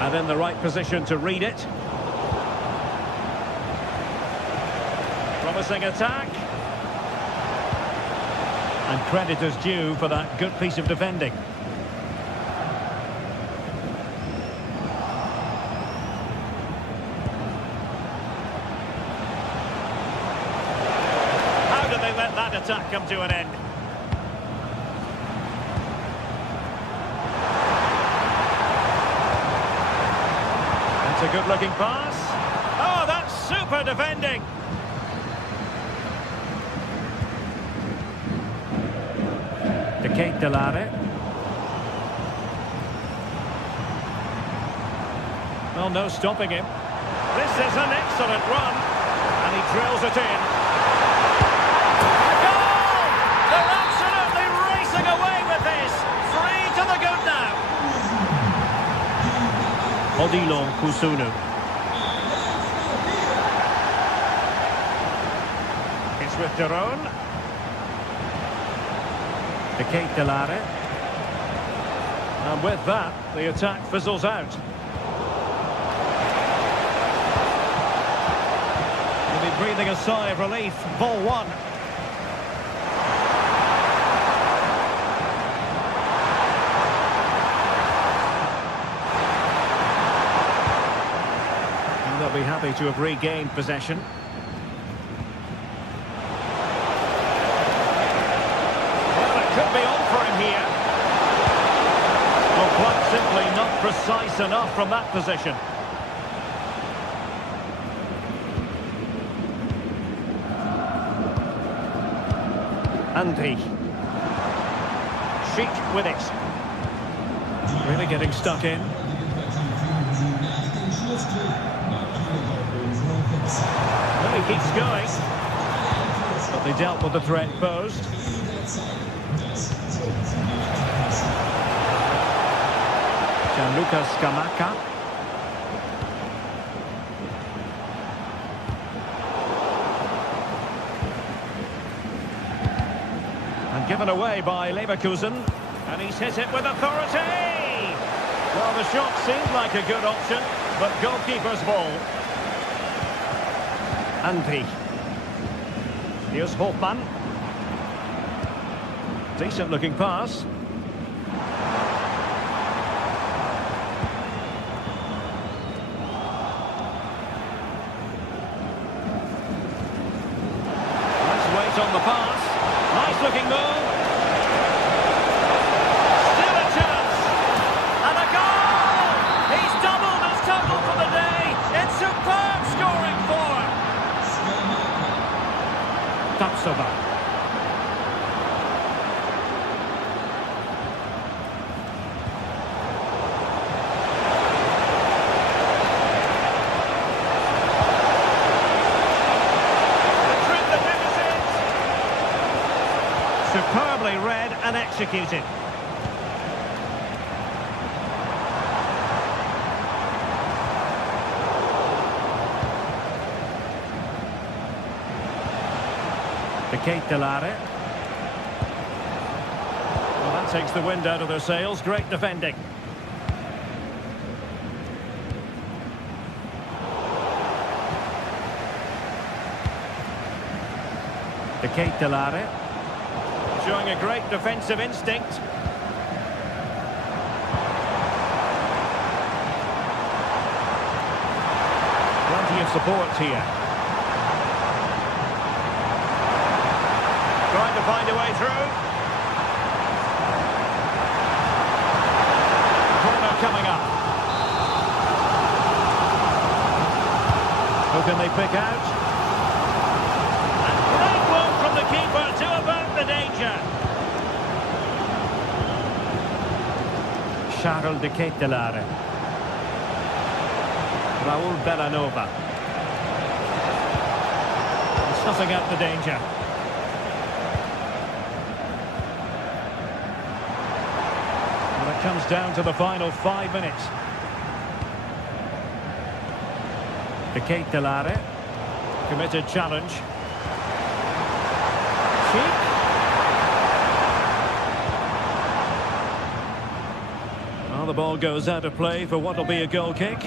And in the right position to read it. Promising attack. And credit is due for that good piece of defending. How did they let that attack come to an end? It's a good-looking pass. Oh, that's super defending. De Ketelare. Well, no stopping him. This is an excellent run. And he drills it in. A goal! They're absolutely racing away with this. 3 to the good now. Odilon Kusunu. It's with Daron. De Ketelare. And with that, the attack fizzles out. He'll be breathing a sigh of relief. Ball one. And they'll be happy to have regained possession. Could be on for him here. Well, quite simply not precise enough from that position. Andy. Schick with it. Really getting stuck in. Well, he keeps going. But they dealt with the threat posed. Lucas Scamacca. And given away by Leverkusen. And he's hit it with authority! Well, the shot seemed like a good option, but goalkeeper's ball. Andri. Here's Hofmann. Decent looking pass. Let's wait on the pass. Nice looking move. Still a chance. And a goal! He's doubled his total for the day. It's superb scoring form. Tapsoba. Superbly read and executed. Ketelare. Well, that takes the wind out of their sails. Great defending. Ketelare. Showing a great defensive instinct. Plenty of support here. Trying to find a way through. Corner coming up. Who can they pick out? And great one from the keeper to avert the danger. Charles de Ketelare. Raul Bellanova. Snuffing out the danger. Well, it comes down to the final 5 minutes. De Ketelare. Committed challenge. Cheek. Well, the ball goes out of play for what will be a goal kick.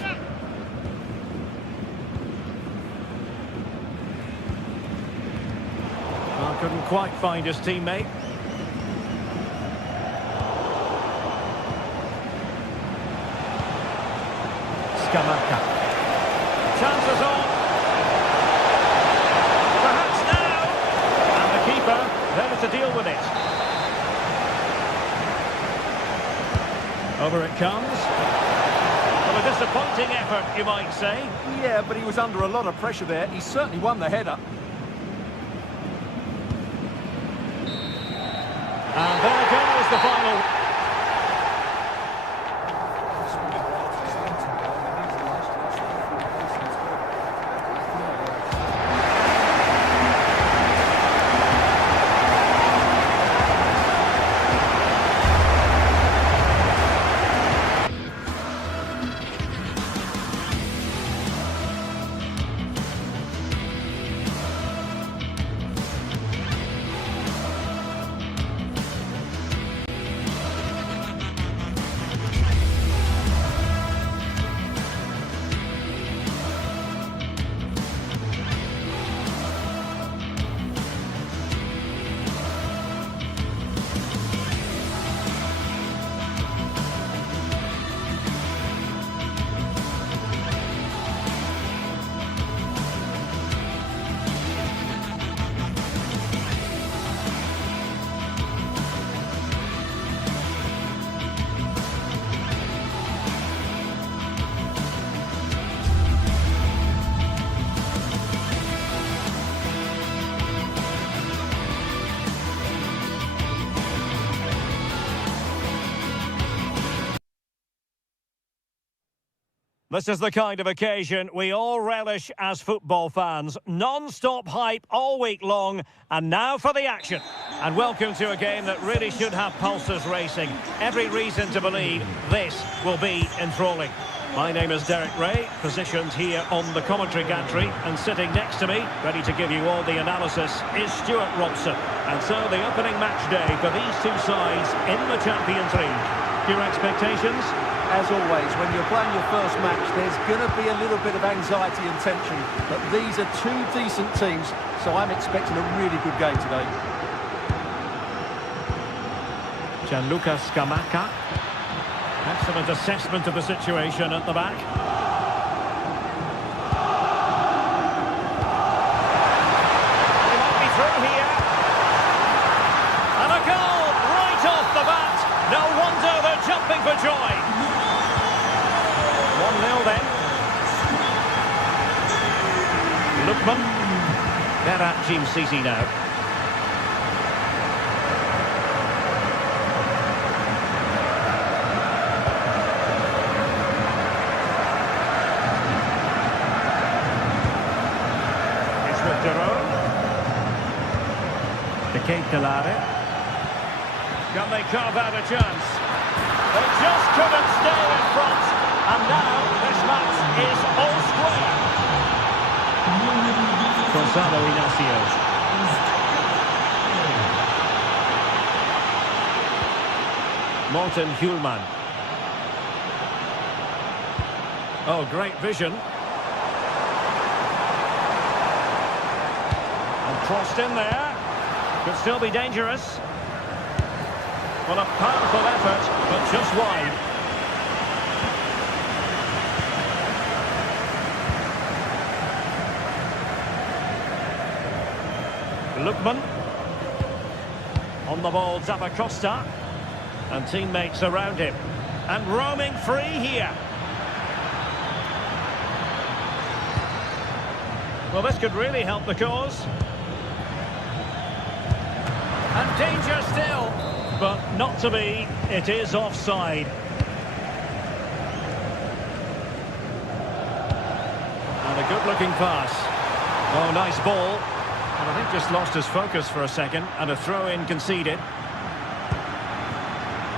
Well, couldn't quite find his teammate. Scamacca. Chances on. Perhaps now. And the keeper there to deal with it. Over it comes. Well, a disappointing effort, you might say. Yeah, but he was under a lot of pressure there. He certainly won the header. And there goes the final. This is the kind of occasion we all relish as football fans. Non-stop hype all week long, and now for the action. And welcome to a game that really should have pulses racing. Every reason to believe this will be enthralling. My name is Derek Ray, positioned here on the commentary gantry, and sitting next to me, ready to give you all the analysis, is Stuart Robson. And so the opening match day for these two sides in the Champions League. Your expectations? As always, when you're playing your first match, there's going to be a little bit of anxiety and tension. But these are two decent teams, so I'm expecting a really good game today. Gianluca Scamacca. Excellent assessment of the situation at the back. He might be through here. And a goal right off the bat. No wonder they're jumping for joy. 1-0 then. Lookman. Berat Jim City now. Kate Calare. Can they carve out a chance? They just couldn't stay in front, and now this match is all square. Gonzalo Inacio. Morten Hjulman. Oh, great vision. And crossed in there. Could still be dangerous. Well, a powerful effort, but just wide. Lookman. On the ball, Zappacosta. And teammates around him. And roaming free here. Well, this could really help the cause. And danger still, but not to be. It is offside. And a good-looking pass. Oh, nice ball. And I think just lost his focus for a second, and a throw-in conceded.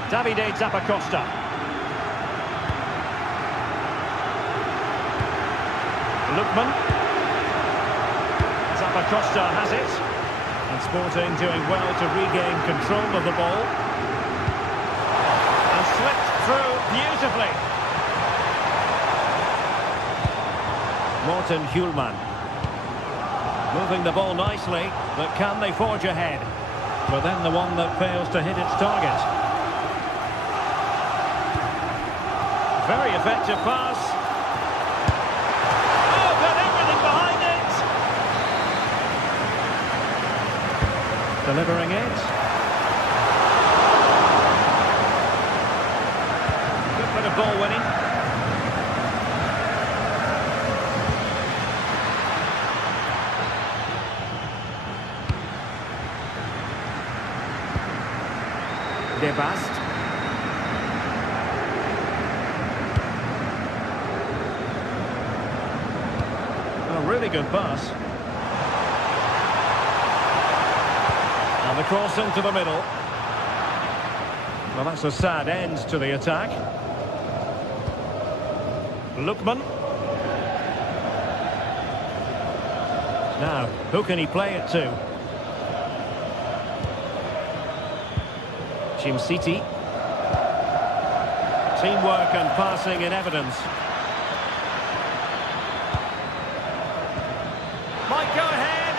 Davide Zappacosta. Lookman. Zappacosta has it. And Sporting doing well to regain control of the ball. And slipped through beautifully. Morten Hjulman. Moving the ball nicely, but can they forge ahead? But then the one that fails to hit its target. Very effective pass. Oh, got everything behind it. Delivering it. Good bit of ball winning. De Bast. A really good pass. And the cross into the middle. Well, that's a sad end to the attack. Lookman. Now, who can he play it to? Jim City. Teamwork and passing in evidence. Might go ahead.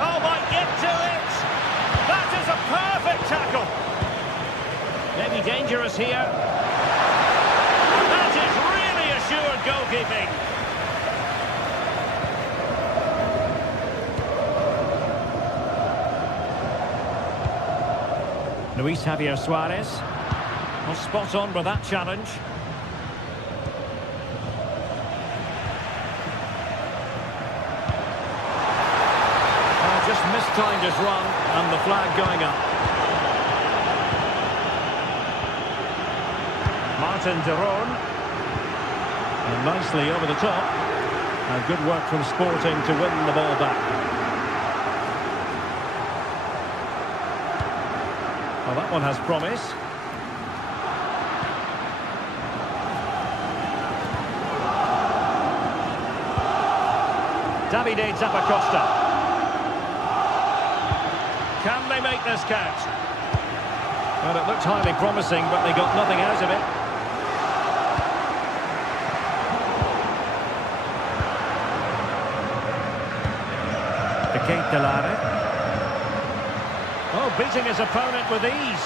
Oh, might get to it. That is a perfect tackle. Maybe dangerous here. That is really assured goalkeeping. Luis Javier Suarez was spot on with that challenge. Just mistimed his run, and the flag going up. Martin de Roon. And nicely over the top. And good work from Sporting to win the ball back. Well, that one has promise. Davide Zappacosta. Can they make this count? Well, it looked highly promising, but they got nothing out of it. Oh, beating his opponent with ease.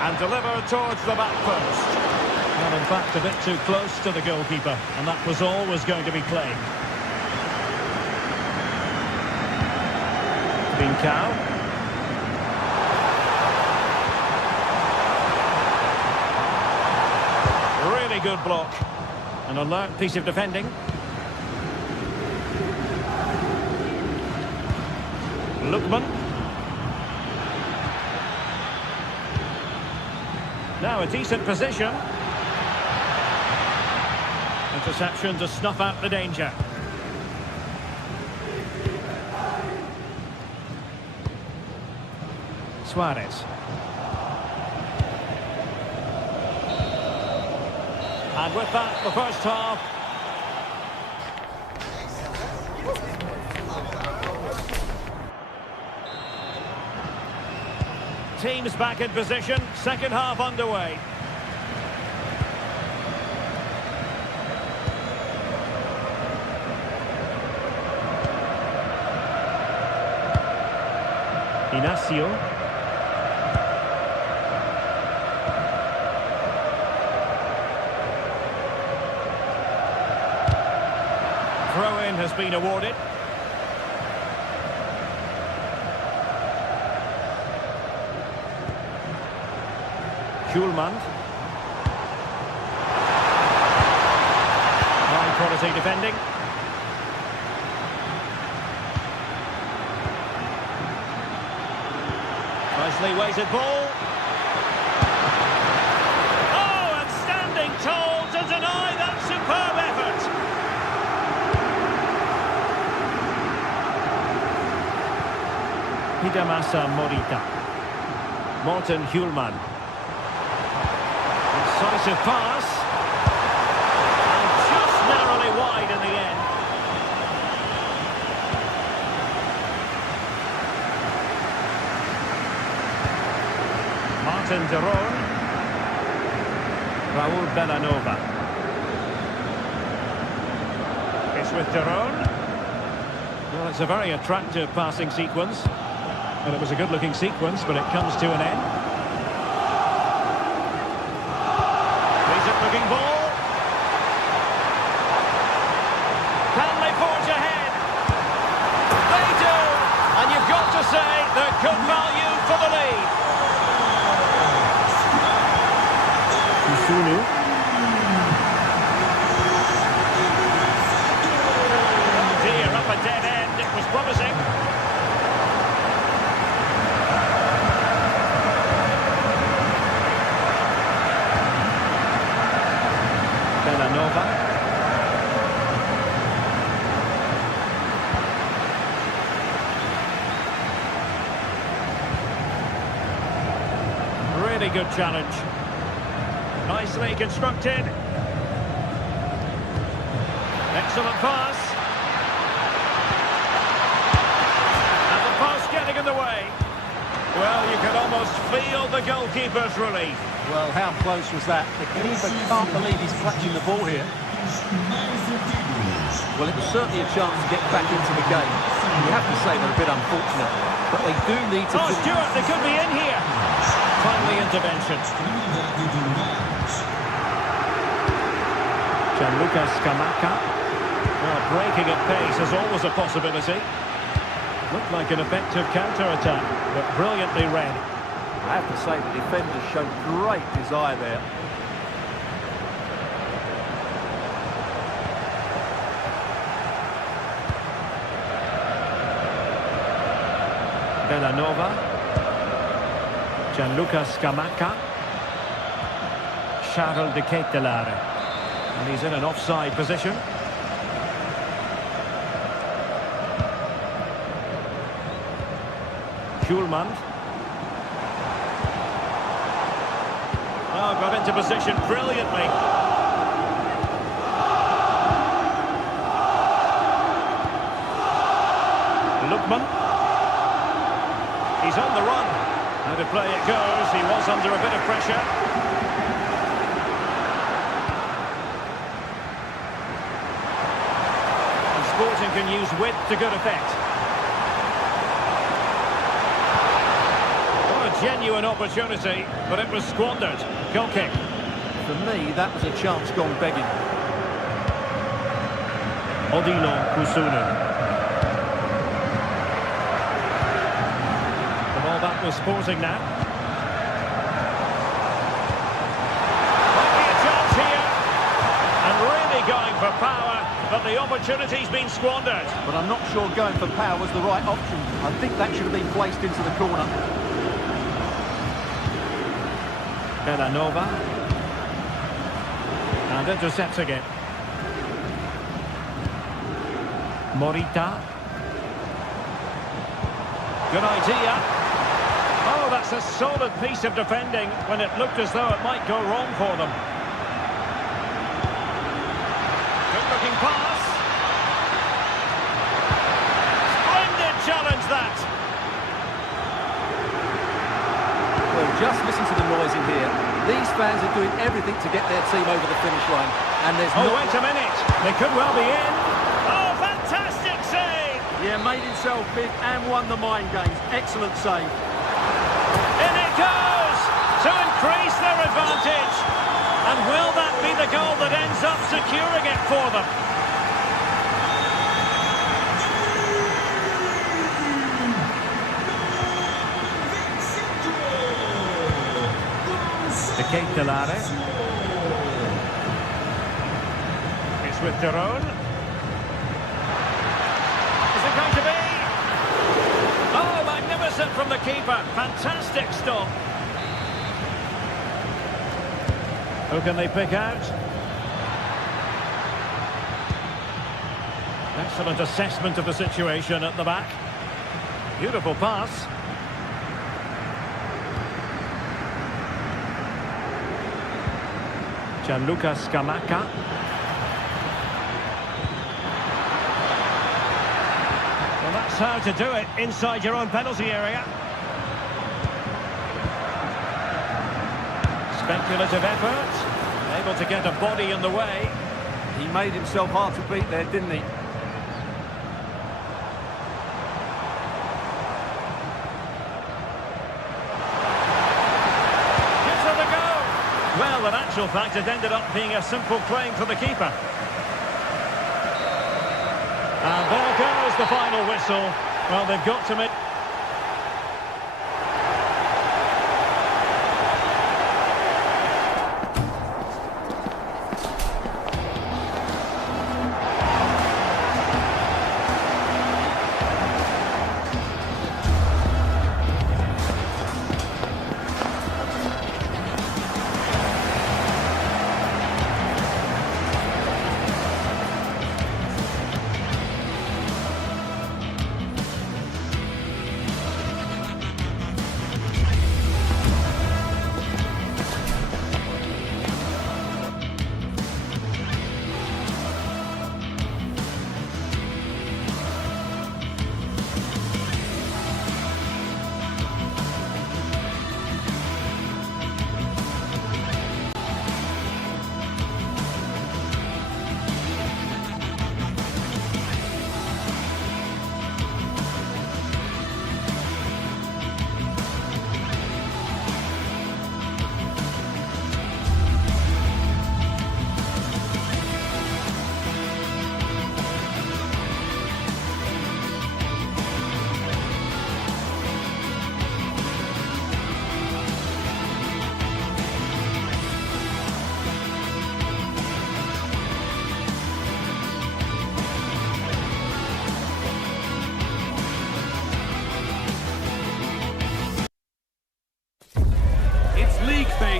And delivered towards the back post. Well, in fact, a bit too close to the goalkeeper, and that was always going to be played. Bincao. Really good block. An alert piece of defending. Lookman. Now a decent position. Interception to snuff out the danger. Suarez. And with that, the first half. Teams back in position, second half underway. Inacio. Throw-in has been awarded. Schulman. High quality defending. Nicely weighted ball. Oh, and standing tall to deny that superb effort. Hidamasa Morita. Morten Hjulman. Decisive pass. And just narrowly wide in the end. Martin de Roon. Raul Bellanova. It's with de Roon. Well, it's a very attractive passing sequence. And it was a good-looking sequence, but it comes to an end. Decent-looking ball. Can they forge ahead? They do! And you've got to say they're good value for the lead. Susunu. Oh dear, up a dead end. It was promising. Bellanova. Really good challenge. Nicely constructed. Excellent pass. And the pass getting in the way. Well, you can almost feel the goalkeeper's relief. Well, how close was that? The keeper can't believe he's clutching the ball here. Well, it was certainly a chance to get back into the game. You have to say they're a bit unfortunate, but they do need to... Oh, Stuart, they could be in here. Timely intervention. Gianluca Scamacca. Well, breaking at pace is always a possibility. Looked like an effective counter-attack, but brilliantly read. I have to say the defenders showed great desire there. Bellanova. Gianluca Scamacca. Charles de Ketelaere. And he's in an offside position. Schulman. Oh, got into position brilliantly. Lookman. He's on the run. How to play it goes. He was under a bit of pressure. And Sporting can use width to good effect. What a genuine opportunity, but it was squandered. Goal kick. For me, that was a chance gone begging. Odilo Kusunen. Back with Sporting now. Might be a chance here. And really going for power, but the opportunity's been squandered. But I'm not sure going for power was the right option. I think that should have been placed into the corner. Bellanova. And intercepts again. Morita. Good idea. Oh, that's a solid piece of defending when it looked as though it might go wrong for them. Good-looking pass. Splendid challenge, that. Well, just listen to the noise in here. These fans are doing everything to get their team over the finish line. And there's Oh, wait a minute. They could well be in. Oh, fantastic save. Yeah, made himself big and won the mind games. Excellent save. In it goes to increase their advantage. And will that be the goal that ends up securing it for them? De Ketelaere. It's with Derone. Is it going to be? Oh, magnificent from the keeper. Fantastic stop. Who can they pick out? Excellent assessment of the situation at the back. Beautiful pass. Gianluca Scamacca. Well, that's how to do it inside your own penalty area. Speculative effort, able to get a body in the way. He made himself hard to beat there, didn't he? Gives her the go. Well, in actual fact, it ended up being a simple claim for the keeper. And there goes the final whistle. Well, they've got to make...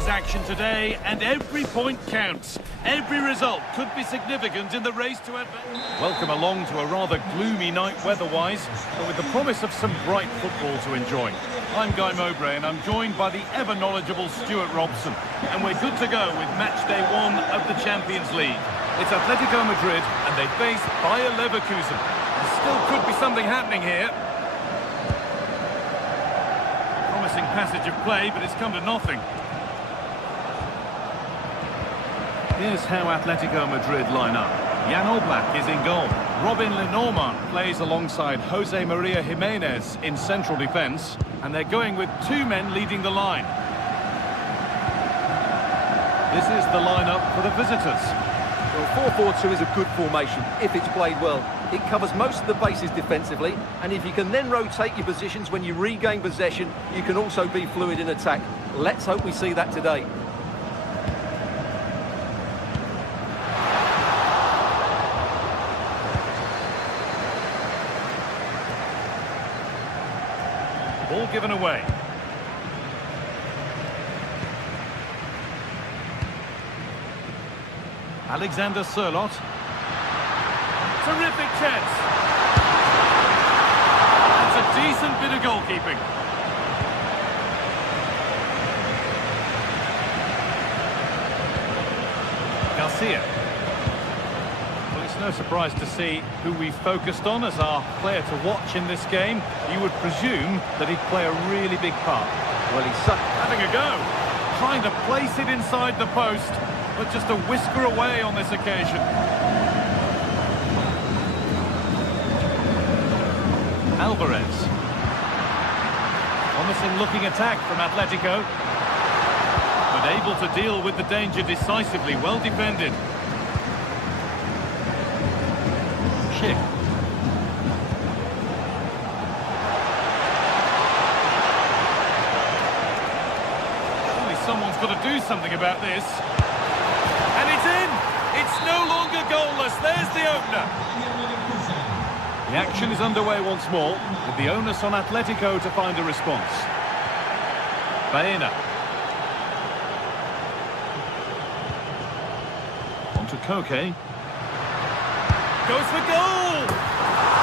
action today, and every point counts. Every result could be significant in the race to advance. Welcome along to a rather gloomy night weather-wise, but with the promise of some bright football to enjoy. I'm Guy Mowbray, and I'm joined by the ever-knowledgeable Stuart Robson. And we're good to go with match day 1 of the Champions League. It's Atletico Madrid, and they face Bayer Leverkusen. There still could be something happening here. Promising passage of play, but it's come to nothing. Here's how Atletico Madrid line up. Jan Oblak is in goal. Robin Lenormand plays alongside Jose Maria Jimenez in central defence, and they're going with 2 men leading the line. This is the lineup for the visitors. Well, 4-4-2 is a good formation if it's played well. It covers most of the bases defensively, and if you can then rotate your positions when you regain possession, you can also be fluid in attack. Let's hope we see that today. Ball given away. Alexander Sørloth. Terrific chance. That's a decent bit of goalkeeping. Garcia. Well, it's no surprise to see who we focused on as our player to watch in this game. You would presume that he'd play a really big part. Well, he's having a go. Trying to place it inside the post, but just a whisker away on this occasion. Alvarez. Promising looking attack from Atletico, but able to deal with the danger decisively. Well defended. Schick. Surely someone's got to do something about this. And it's in! It's no longer goalless. There's the opener. The action is underway once more, with the onus on Atletico to find a response. Baena. On to Koke. Goes for goal!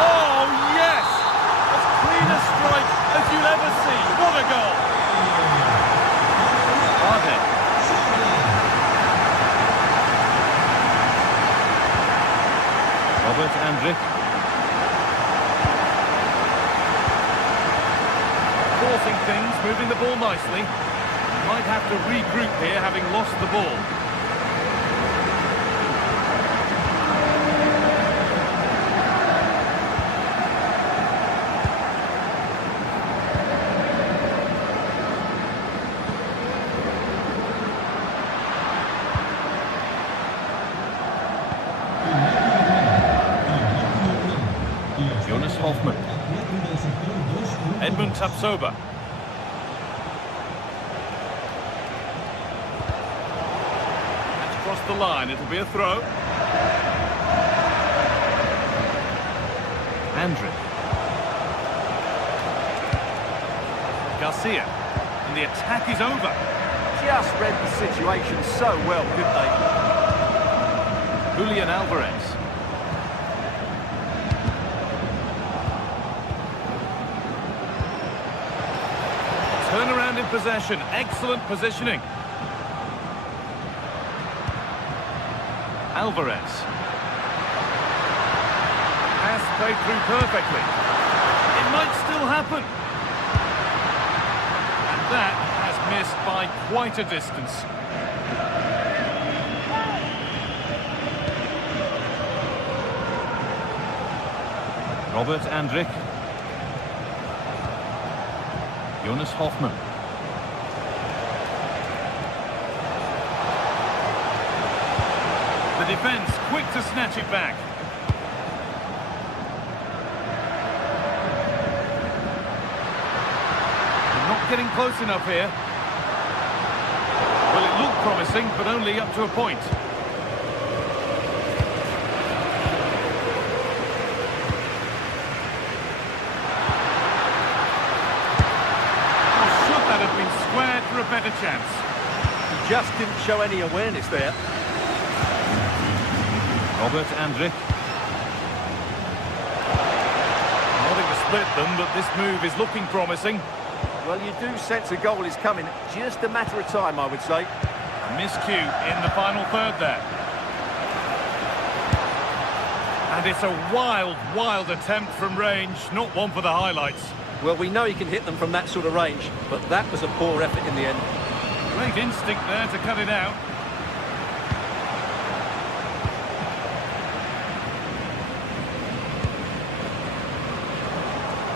Oh, yes! As clean a strike as you'll ever see. What a goal! Arde. Robert Andrich. Forcing things, moving the ball nicely. Might have to regroup here, having lost the ball. Jonas Hoffmann. Edmund Tapsoba. That's crossed the line, it'll be a throw. Andrić. Garcia. And the attack is over. just read the situation so well, didn't they? Julian Alvarez. Turnaround in possession, excellent positioning. Alvarez. Pass played through perfectly. It might still happen. And that has missed by quite a distance. Robert Andrich. Jonas Hoffmann. The defence quick to snatch it back. They're not getting close enough here. Well, it looked promising, but only up to a point. He just didn't show any awareness there. Robert Andrich. Nothing to split them, but this move is looking promising. Well, you do sense a goal is coming. Just a matter of time, I would say. A miscue in the final third there. And it's a wild, wild attempt from range. Not one for the highlights. Well, we know he can hit them from that sort of range, but that was a poor effort in the end. Great instinct there to cut it out.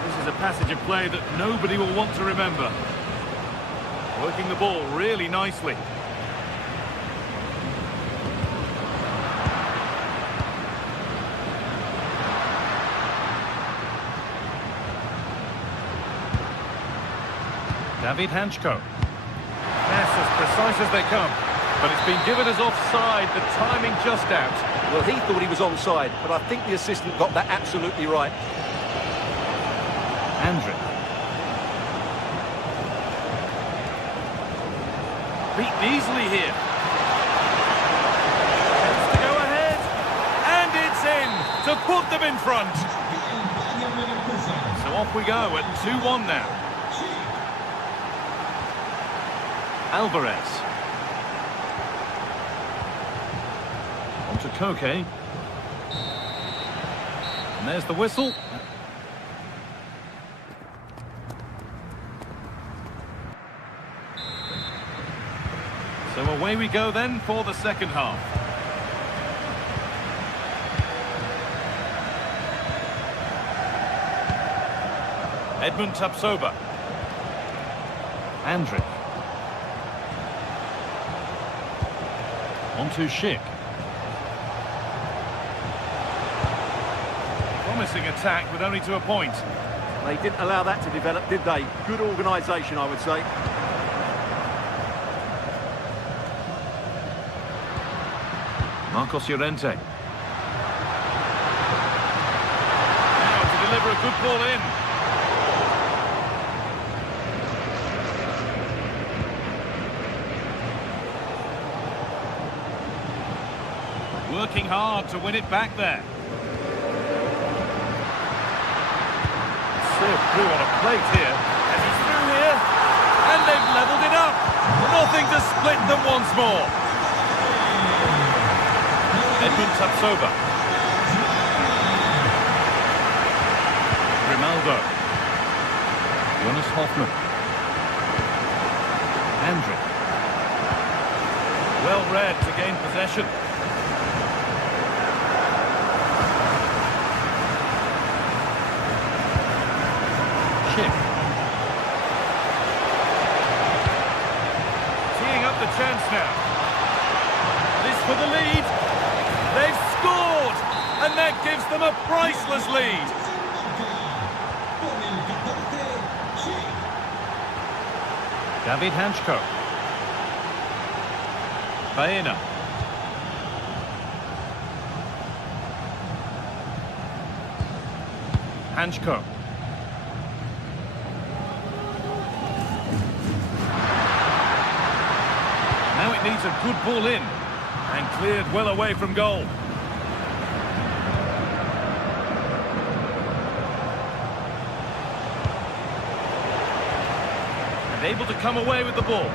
This is a passage of play that nobody will want to remember. Working the ball really nicely. David Hanchko. Yes, as precise as they come. But it's been given as offside, the timing just out. Well, he thought he was onside, but I think the assistant got that absolutely right. Andrich. Beaten easily here. Chance to go ahead. And it's in to put them in front. So off we go at 2-1 now. Alvarez. On to Koke. And there's the whistle. So away we go then for the second half. Edmund Tapsoba. Andrich. On to Schick. Promising attack, but only to a point. They didn't allow that to develop, did they? Good organisation, I would say. Marcos Llorente. Now to deliver a good ball in. Working hard to win it back there. Served through on a plate here. And he's through here. And they've levelled it up. Nothing to split them once more. Edmund Tapsoba. Grimaldo. Jonas Hoffmann. Andrich. Well read to gain possession. Teeing up the chance now. This for the lead. They've scored, and that gives them a priceless lead. David Hanchko. Baena. Hanchko. Now it needs a good ball in, and cleared well away from goal. And able to come away with the ball.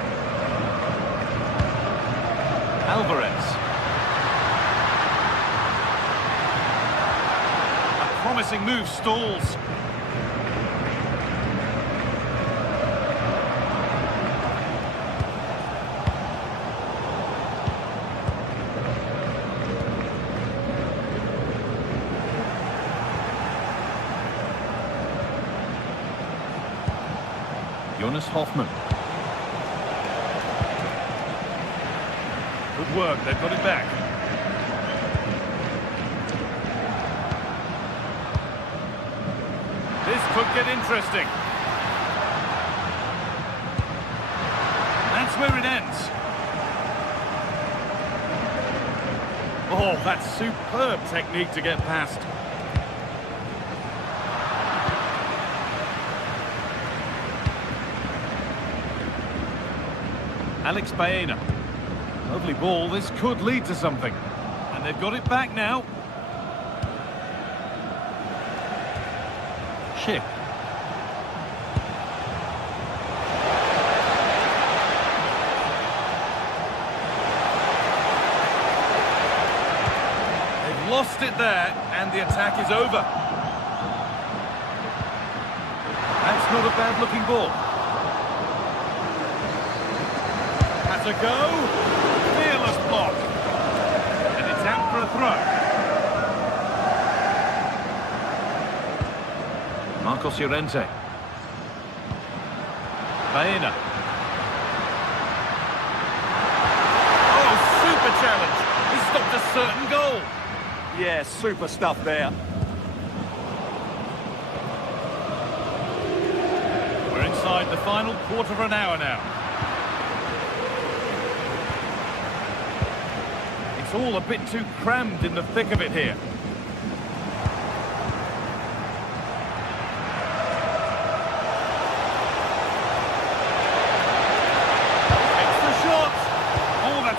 Alvarez. A promising move stalls. Jonas Hoffmann. Good work, they've got it back. This could get interesting. That's where it ends. Oh, that's superb technique to get past. Alex Baena. Lovely ball, this could lead to something. And they've got it back now. Chip. They've lost it there, and the attack is over. That's not a bad-looking ball. Has a go. Fearless block. And it's out for a throw. Marcos Llorente. Baena. Oh, super challenge. He stopped a certain goal. Yeah, super stuff there. We're inside the final quarter of an hour now. It's all a bit too crammed in the thick of it here.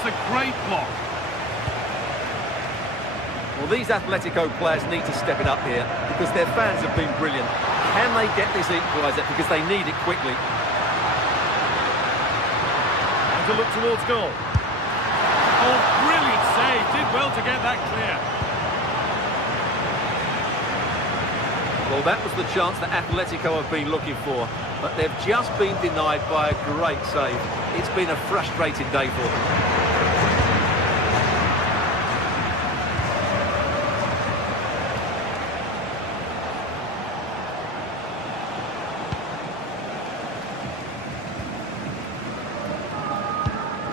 A great block. Well, these Atletico players need to step it up here because their fans have been brilliant. Can they get this equaliser because they need it quickly? And to look towards goal. Oh, brilliant save. Did well to get that clear. Well, that was the chance that Atletico have been looking for, but they've just been denied by a great save. It's been a frustrating day for them.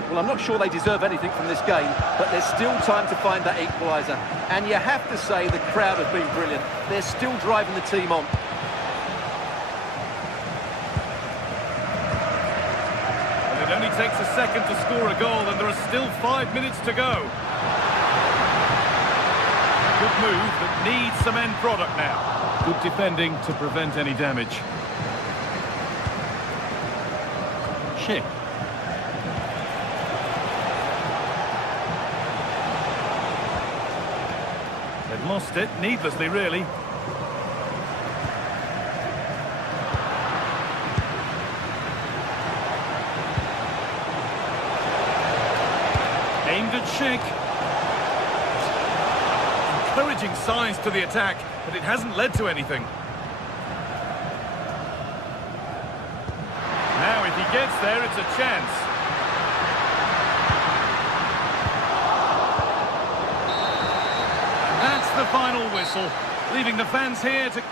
Well, I'm not sure they deserve anything from this game, but there's still time to find that equaliser. And you have to say the crowd have been brilliant. They're still driving the team on. Well, it only takes a second to score a goal, and there are still 5 minutes to go. Good move that needs some end product now. Good defending to prevent any damage. Chip. They've lost it, needlessly, really. Aimed at Schick. Encouraging signs to the attack, but it hasn't led to anything. Now, if he gets there, it's a chance. That's the final whistle, leaving the fans here to...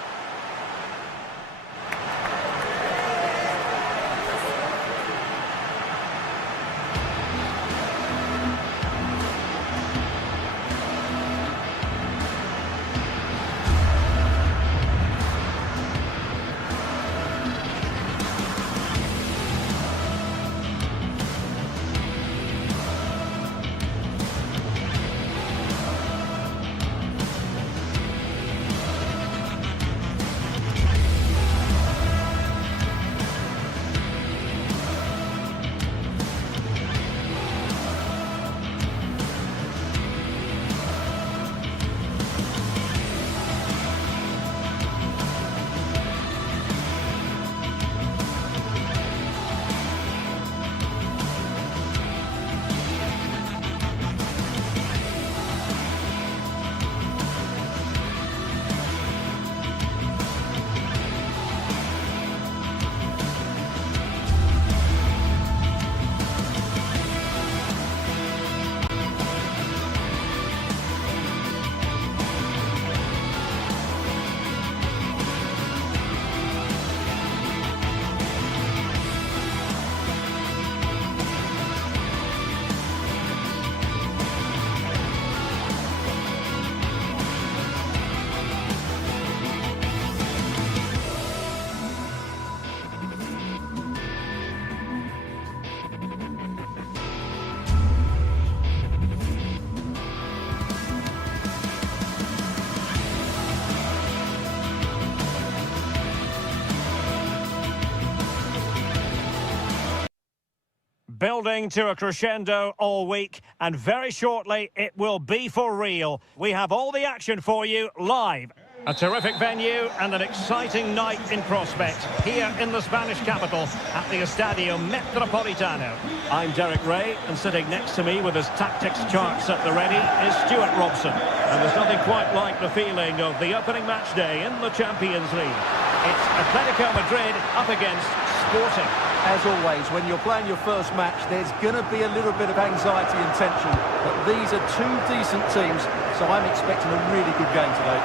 building to a crescendo all week, and very shortly it will be for real. We have all the action for you live. A terrific venue and an exciting night in prospect here in the Spanish capital at the Estadio Metropolitano. I'm Derek Ray, and sitting next to me with his tactics charts at the ready is Stuart Robson. And there's nothing quite like the feeling of the opening match day in the Champions League. It's Atletico Madrid up against Sporting. As always, when you're playing your first match, there's going to be a little bit of anxiety and tension. But these are two decent teams, so I'm expecting a really good game today.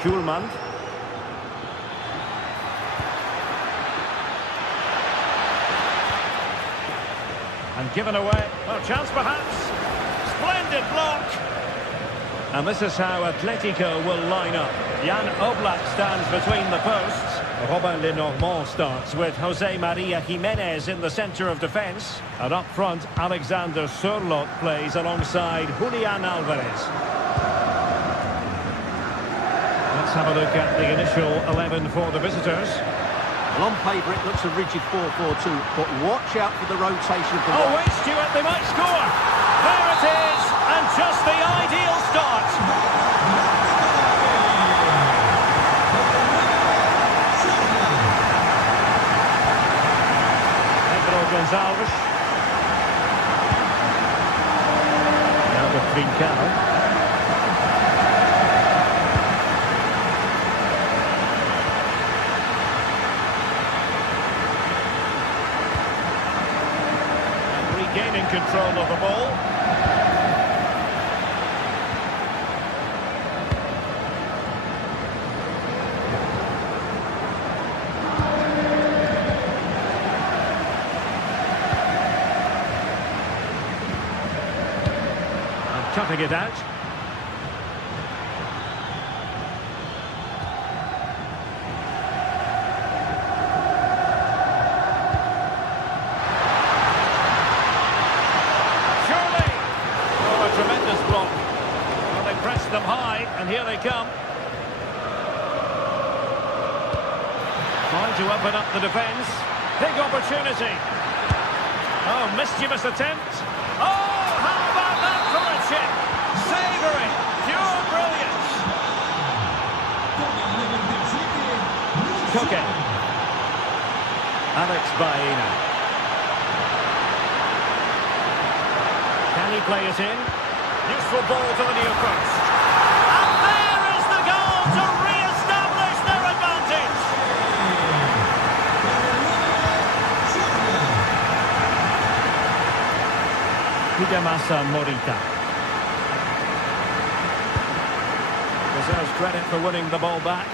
Schulman. And given away. Oh, chance perhaps. Splendid block. And this is how Atletico will line up. Jan Oblak stands between the posts. Robin Lenormand starts with Jose Maria Jimenez in the centre of defence. And up front, Alexander Sørloth plays alongside Julian Alvarez. Let's have a look at the initial 11 for the visitors. Well, on paper it looks a rigid 4-4-2, but watch out for the rotation of the Oh, wait, Stuart, they might score! There it is, and just the ideal start! Pedro Gonçalves. Now with Trincao. Gaining control of the ball. And cutting it out. Tremendous block. Well, they pressed them high, and here they come. Trying to open up the defence. Big opportunity. Oh, mischievous attempt. Oh, how about that for a chip? Savouring. Pure brilliance. Koke. Alex Baena. Can he play it in? Useful ball to the near post. And there is the goal to re-establish their advantage. Hidemasa Morita. Deserves credit for winning the ball back.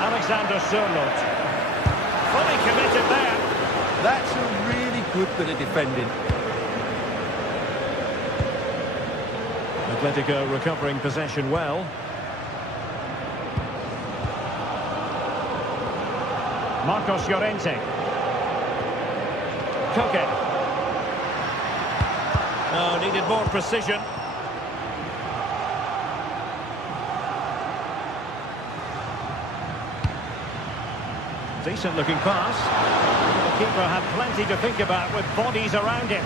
Alexander Sørloth. Fully committed there. That's a really good bit of defending. Atletico recovering possession well. Marcos Llorente. Koke. Oh, needed more precision. Decent looking pass. The keeper had plenty to think about with bodies around him.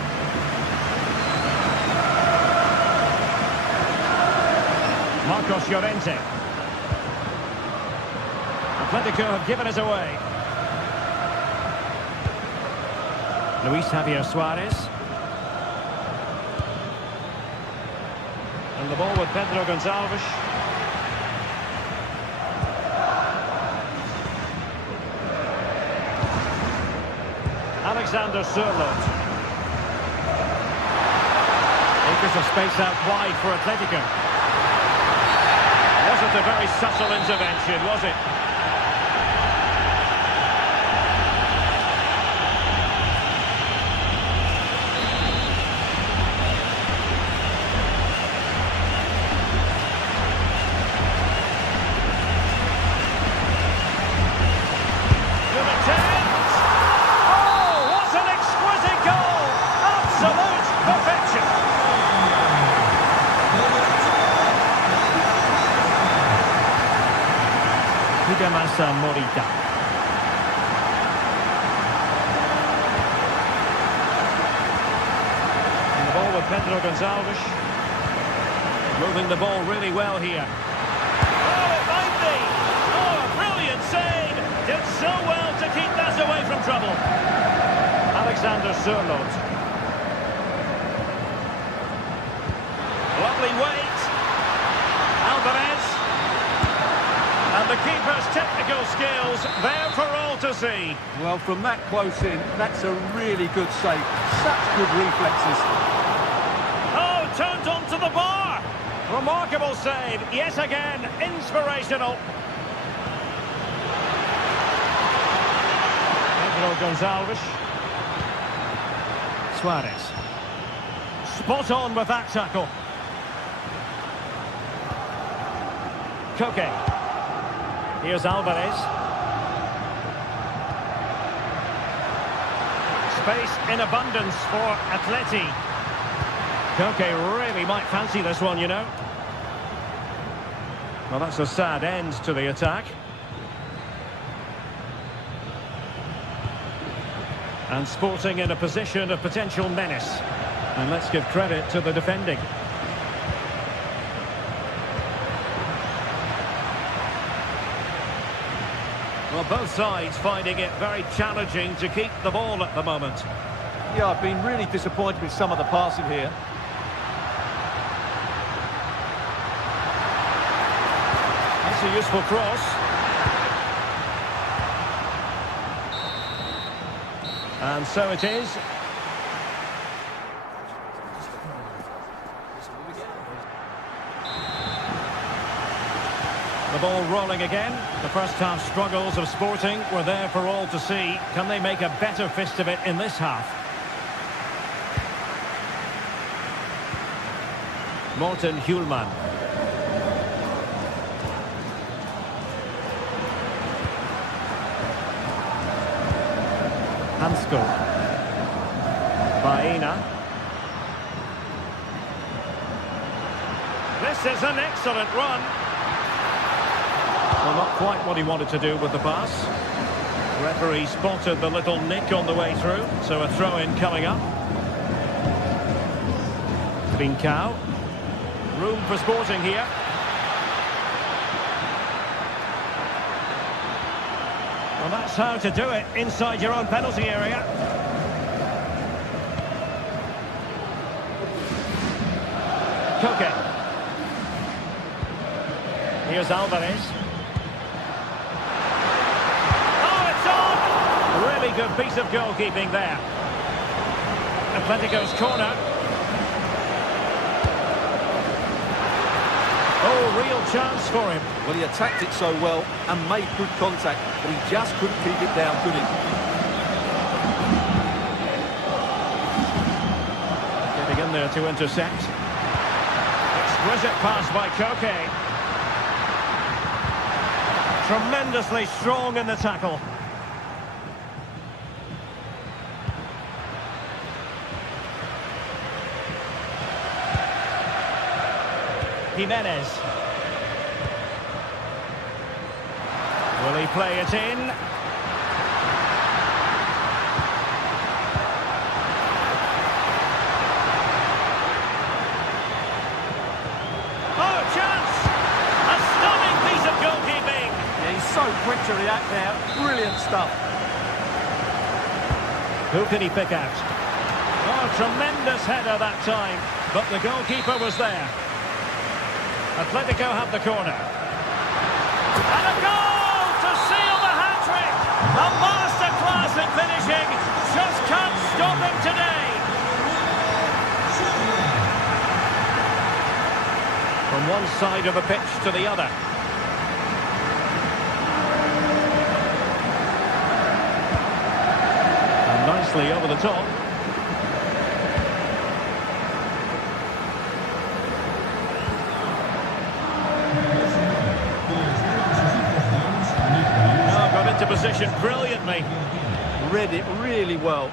Marcos Llorente. Atletico have given us away. Luis Javier Suarez. And the ball with Pedro Gonçalves. Alexander Sørloth. Acres of space out wide for Atletico. Wasn't a very subtle intervention, was it? Hidemasa Morita. And the ball with Pedro Gonçalves. Moving the ball really well here. Oh, it might be! Oh, a brilliant save! Did so well to keep that away from trouble. Alexander Sørloth. Lovely weight. Alvarez. And the keeper's technical skills there for all to see. Well, from that close in, that's a really good save. Such good reflexes. Oh, turned onto the bar. Remarkable save. Yet again, inspirational. Pedro Gonçalves. Suarez. Spot on with that tackle. Koke. Here's Alvarez. Space in abundance for Atleti. Koke really might fancy this one, you know. Well, that's a sad end to the attack. And Sporting in a position of potential menace. And let's give credit to the defending. Well, both sides finding it very challenging to keep the ball at the moment. Yeah, I've been really disappointed with some of the passing here. That's a useful cross. And so it is. The ball rolling again. The first half struggles of Sporting were there for all to see. Can they make a better fist of it in this half? Morten Hjulman. Hansko. Baena. This is an excellent run. Well, not quite what he wanted to do with the pass. Referee spotted the little nick on the way through, so a throw-in coming up. Trincao. Room for Sporting here. Well, that's how to do it inside your own penalty area. Koke. Here's Alvarez. Oh, it's on! A really good piece of goalkeeping there. Atletico's corner. Oh, real chance for him. Well, he attacked it so well and made good contact, but he just couldn't keep it down, could he? Getting in there to intercept. Exquisite pass by Koke. Tremendously strong in the tackle. Jimenez. Will he play it in? Oh, chance! A stunning piece of goalkeeping! Yeah, he's so quick to react there. Brilliant stuff. Who can he pick out? Oh, tremendous header that time, but the goalkeeper was there. Atletico have the corner. And a goal to seal the hat-trick! A masterclass in finishing. Just can't stop him today. From one side of the pitch to the other. And nicely over the top. Into position brilliantly. Read it really well.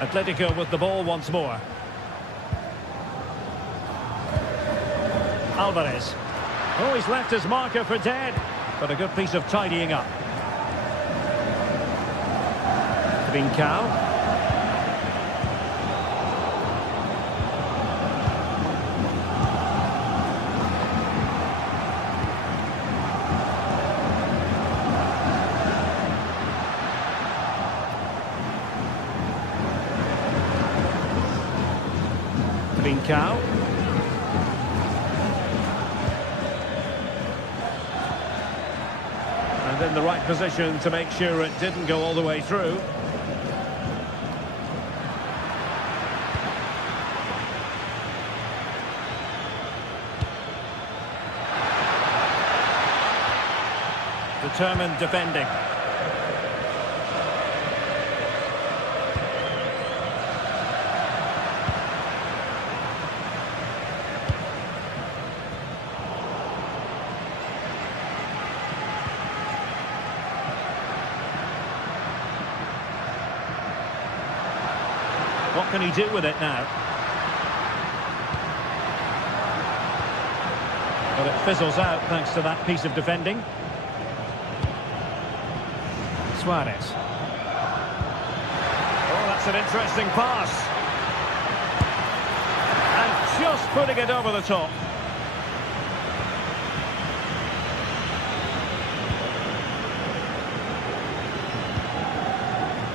Atletico with the ball once more. Alvarez. Oh, he's left his marker for dead. But a good piece of tidying up. Trincao. Trincao. And in the right position to make sure it didn't go all the way through. Determined defending. What can he do with it now? But it fizzles out thanks to that piece of defending. Suarez. Oh, that's an interesting pass. And just putting it over the top.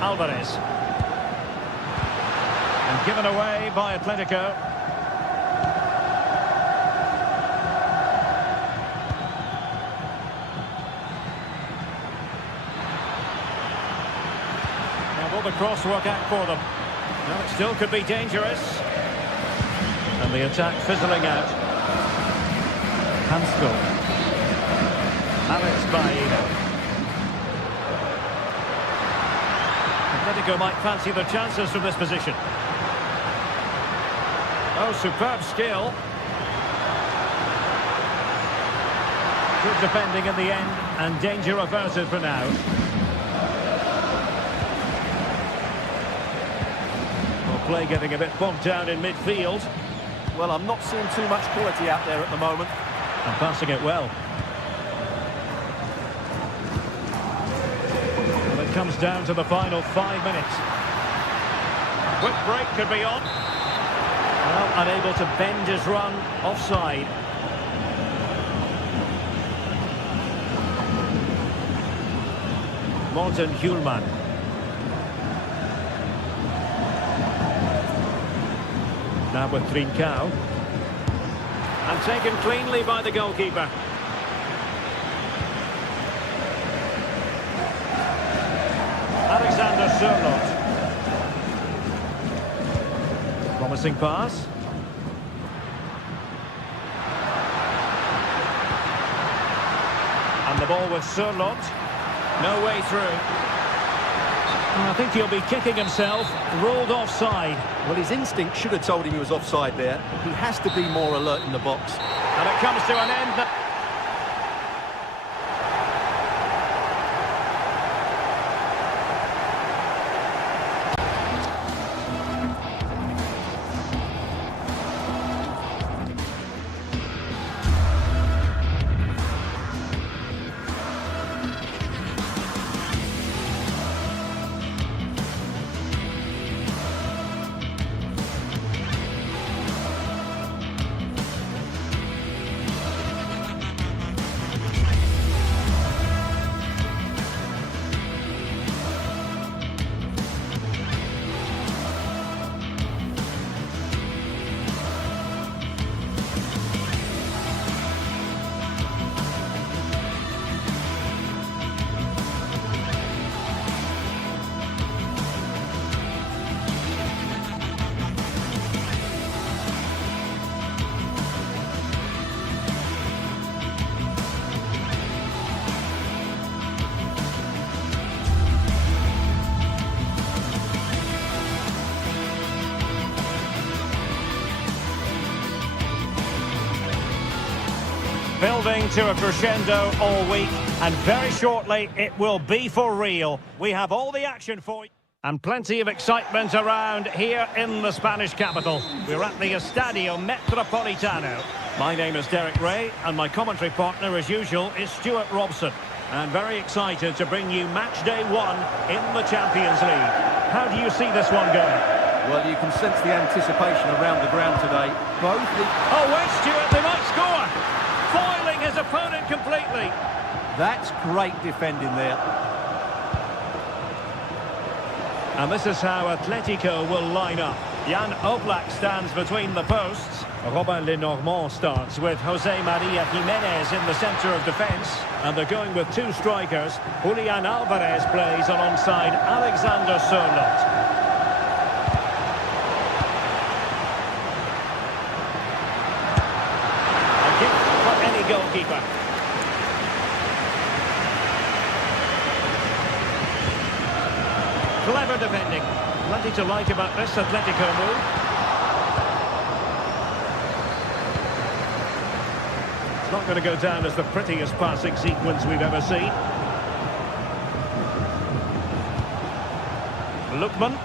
Alvarez. And given away by Atletico. Now will the cross work out for them? No, it still could be dangerous. And the attack fizzling out. Hansco. Alex Bailly. Atletico might fancy their chances from this position. Oh, superb skill. Good defending in the end, and danger averted for now. Well, play getting a bit bogged down in midfield. Well, I'm not seeing too much quality out there at the moment. And passing it well. Well, it comes down to the final 5 minutes. Quick break could be on. Well, unable to bend his run, offside. Morten Hjulman. Now with Trincao. And taken cleanly by the goalkeeper. Alexander Sørloth. Promising pass. And the ball with Sørloth. No way through. I think he'll be kicking himself. Ruled offside. Well, his instinct should have told him he was offside there. He has to be more alert in the box. And it comes to an end. Building to a crescendo all week, and very shortly it will be for real. We have all the action for you. And plenty of excitement around here in the Spanish capital. We're at the Estadio Metropolitano. My name is Derek Ray, and my commentary partner, as usual, is Stuart Robson. And very excited to bring you match day 1 in the Champions League. How do you see this one going? Well, you can sense the anticipation around the ground today. Oh, wait, Stuart, they might score! Foiling his opponent completely. That's great defending there. And this is how Atletico will line up. Jan Oblak stands between the posts. Robin Lenormand starts with Jose Maria Jimenez in the centre of defence. And they're going with 2 strikers. Julian Alvarez plays alongside Alexander Sørloth. A gift for any goalkeeper. Clever defending. Plenty to like about this Atletico move. It's not going to go down as the prettiest passing sequence we've ever seen. Lookman.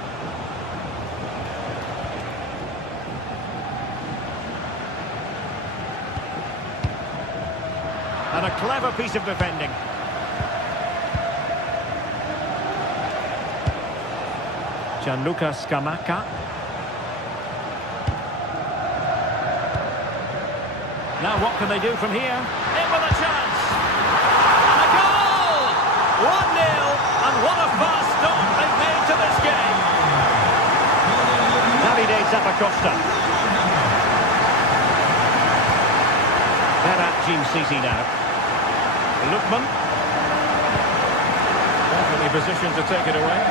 And a clever piece of defending. Gianluca Scamacca. Now what can they do from here? In with a chance! And a goal! 1-0, and what a fast start they've made to this game! Davide Zappacosta. Berat Jim City now. Lookman. Definitely positioned to take it away.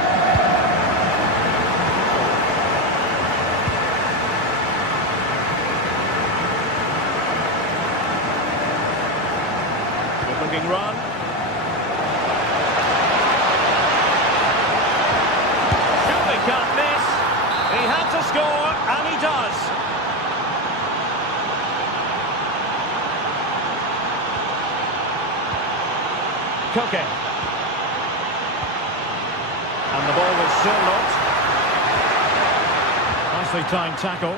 Run. Surely can't miss. He had to score, and he does. Koke. And the ball with Sørloth. Nicely timed tackle.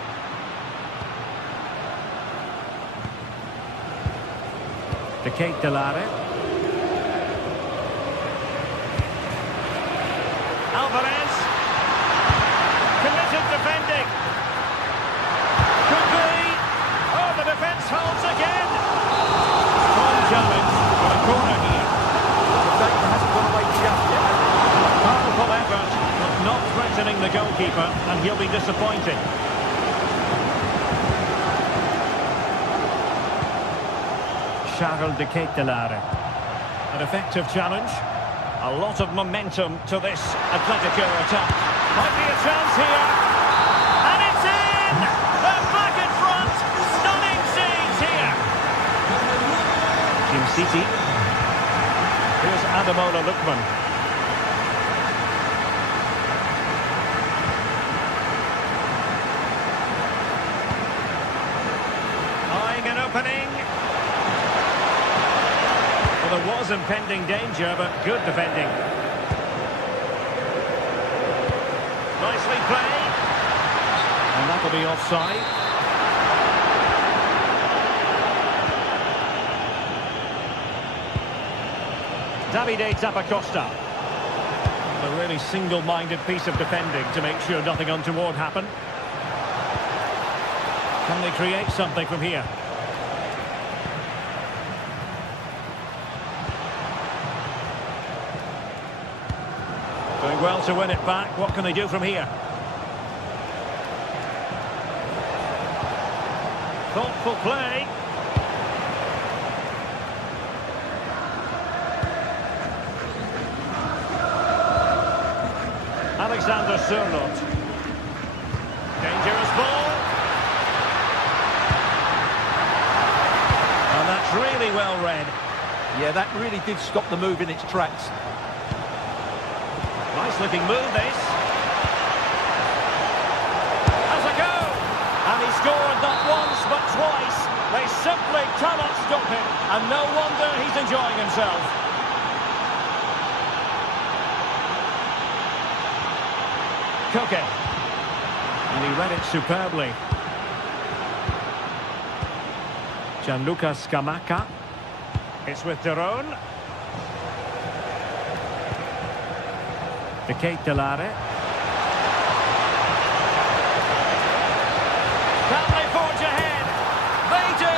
De Ketelaere. Alvarez. Committed defending. Could be. Oh, the defence holds again. Strong challenge for a corner here. The danger hasn't gone away just yet. Powerful effort, but not threatening the goalkeeper, and he'll be disappointed. Charles de Ketelaere. An effective challenge. A lot of momentum to this Atletico attack. Might be a chance here. And it's in! They're back in front. Stunning scenes here. Jim City. Here's Ademola Lookman. Eyeing an opening. There was impending danger, but good defending. Nicely played. And that'll be offside. Davide Zappacosta. A really single-minded piece of defending to make sure nothing untoward happened. Can they create something from here? Doing well to win it back. What can they do from here? Thoughtful play. Alexander Sørloth. Dangerous ball. And that's really well read. Yeah, that really did stop the move in its tracks. Nice looking move, this. Has a go! And he scored not once but twice. They simply cannot stop him. And no wonder he's enjoying himself. Koke. And he read it superbly. Gianluca Scamacca. It's with Derone. De Ketelare. Can they forge ahead? They do!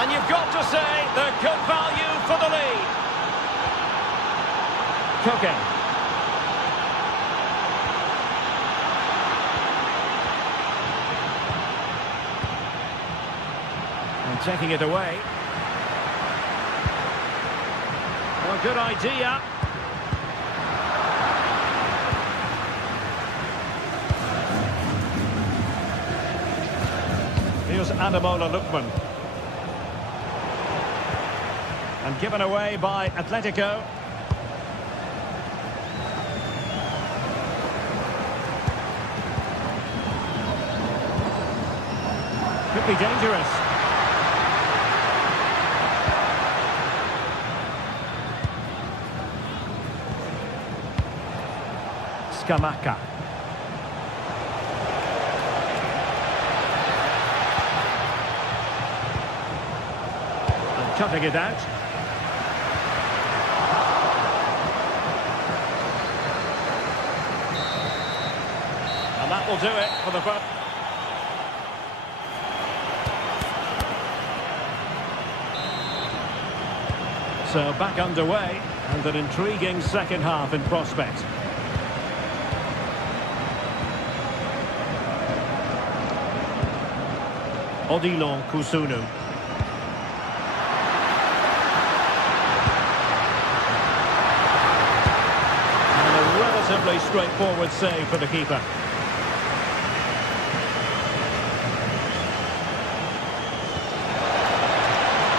And you've got to say they're good value for the lead. Koke. And taking it away. Well, good idea. Here's Ademola Lookman. And given away by Atletico. Could be dangerous. Scamacca. And cutting it out. And that will do it for the first. So back underway, and an intriguing second half in prospect. Odilon Kusunu. And a relatively straightforward save for the keeper.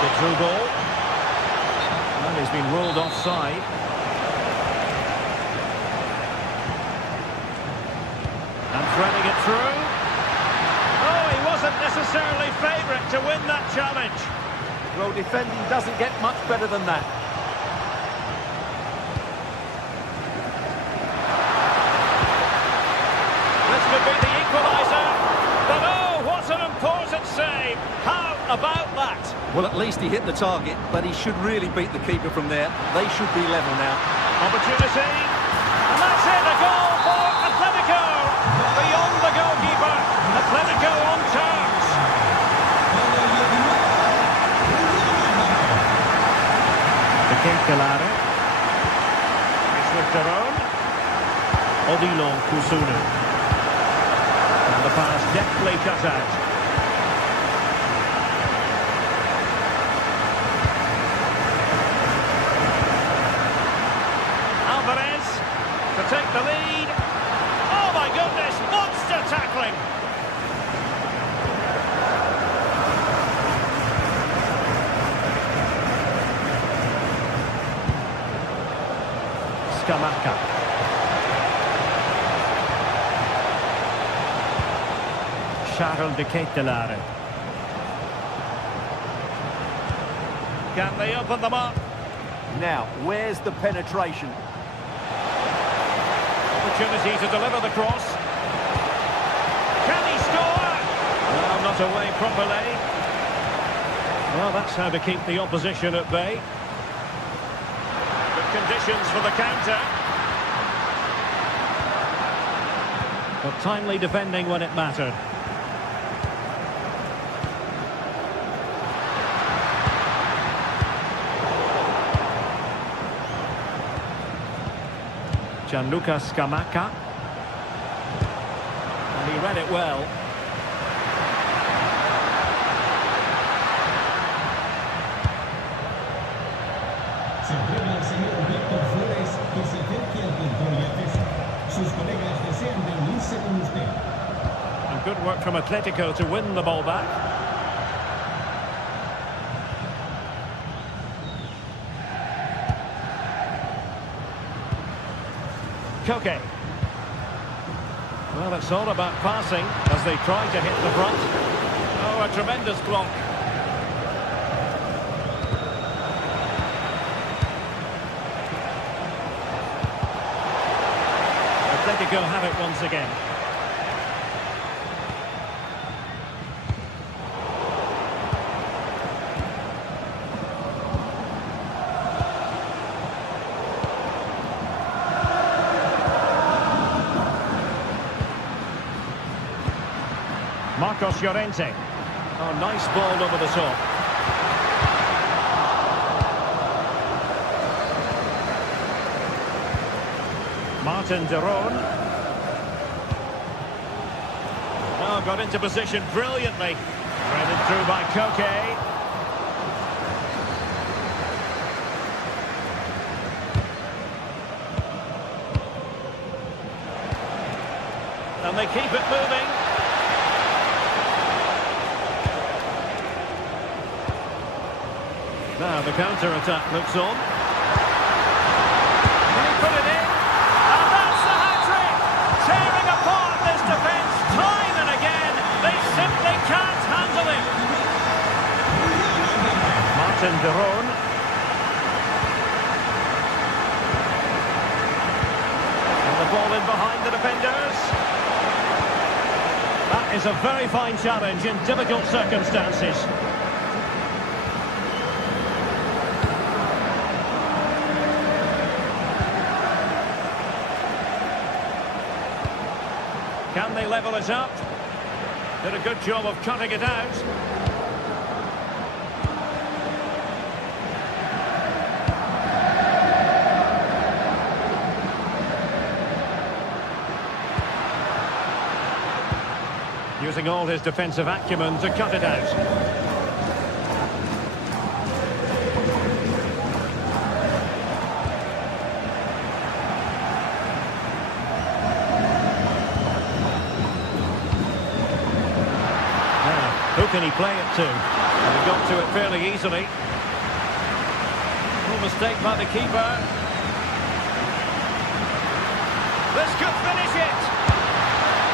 The through ball. And he's been ruled offside. And threading it through. Oh, he wasn't necessarily favourite to win that challenge. Well, defending doesn't get much better than that. This could be the equaliser. But oh, what an important save. How about that? Well, at least he hit the target, but he should really beat the keeper from there. They should be level now. Opportunity. And that's it, a goal for Atletico. Beyond the goalkeeper. Atletico on terms. De Ketelare. It's with Derone. Odilon Kusunu. And the pass deftly cut out. To take the lead. Oh my goodness, monster tackling. Scamacca. Charles De Ketelare. Can they open them up? Now, where's the penetration? Opportunity to deliver the cross. Can he score? No, not away properly. Well, that's how to keep the opposition at bay. Good conditions for the counter. But timely defending when it mattered. Gianluca Scamacca. And he read it well. Se atreve el señor Víctor Flores que se acerque al control y acceso. Sus colegas desean reunirse con usted. And good work from Atletico to win the ball back. Koke. Well, it's all about passing as they try to hit the front. Oh, a tremendous block. A Atletico have it once again. Marcos Llorente. Oh, nice ball over the top. Martin de Roon. Oh, got into position brilliantly. Threaded through by Koke. And they keep it moving. Now the counter-attack looks on. Can he put it in? And that's the hat-trick! Tearing apart this defence time and again. They simply can't handle him. Martin de Roon. And the ball in behind the defenders. That is a very fine challenge in difficult circumstances. Can they level it up? Did a good job of cutting it out. Using all his defensive acumen to cut it out. Who can he play it to? And he got to it fairly easily. No mistake by the keeper. This could finish it.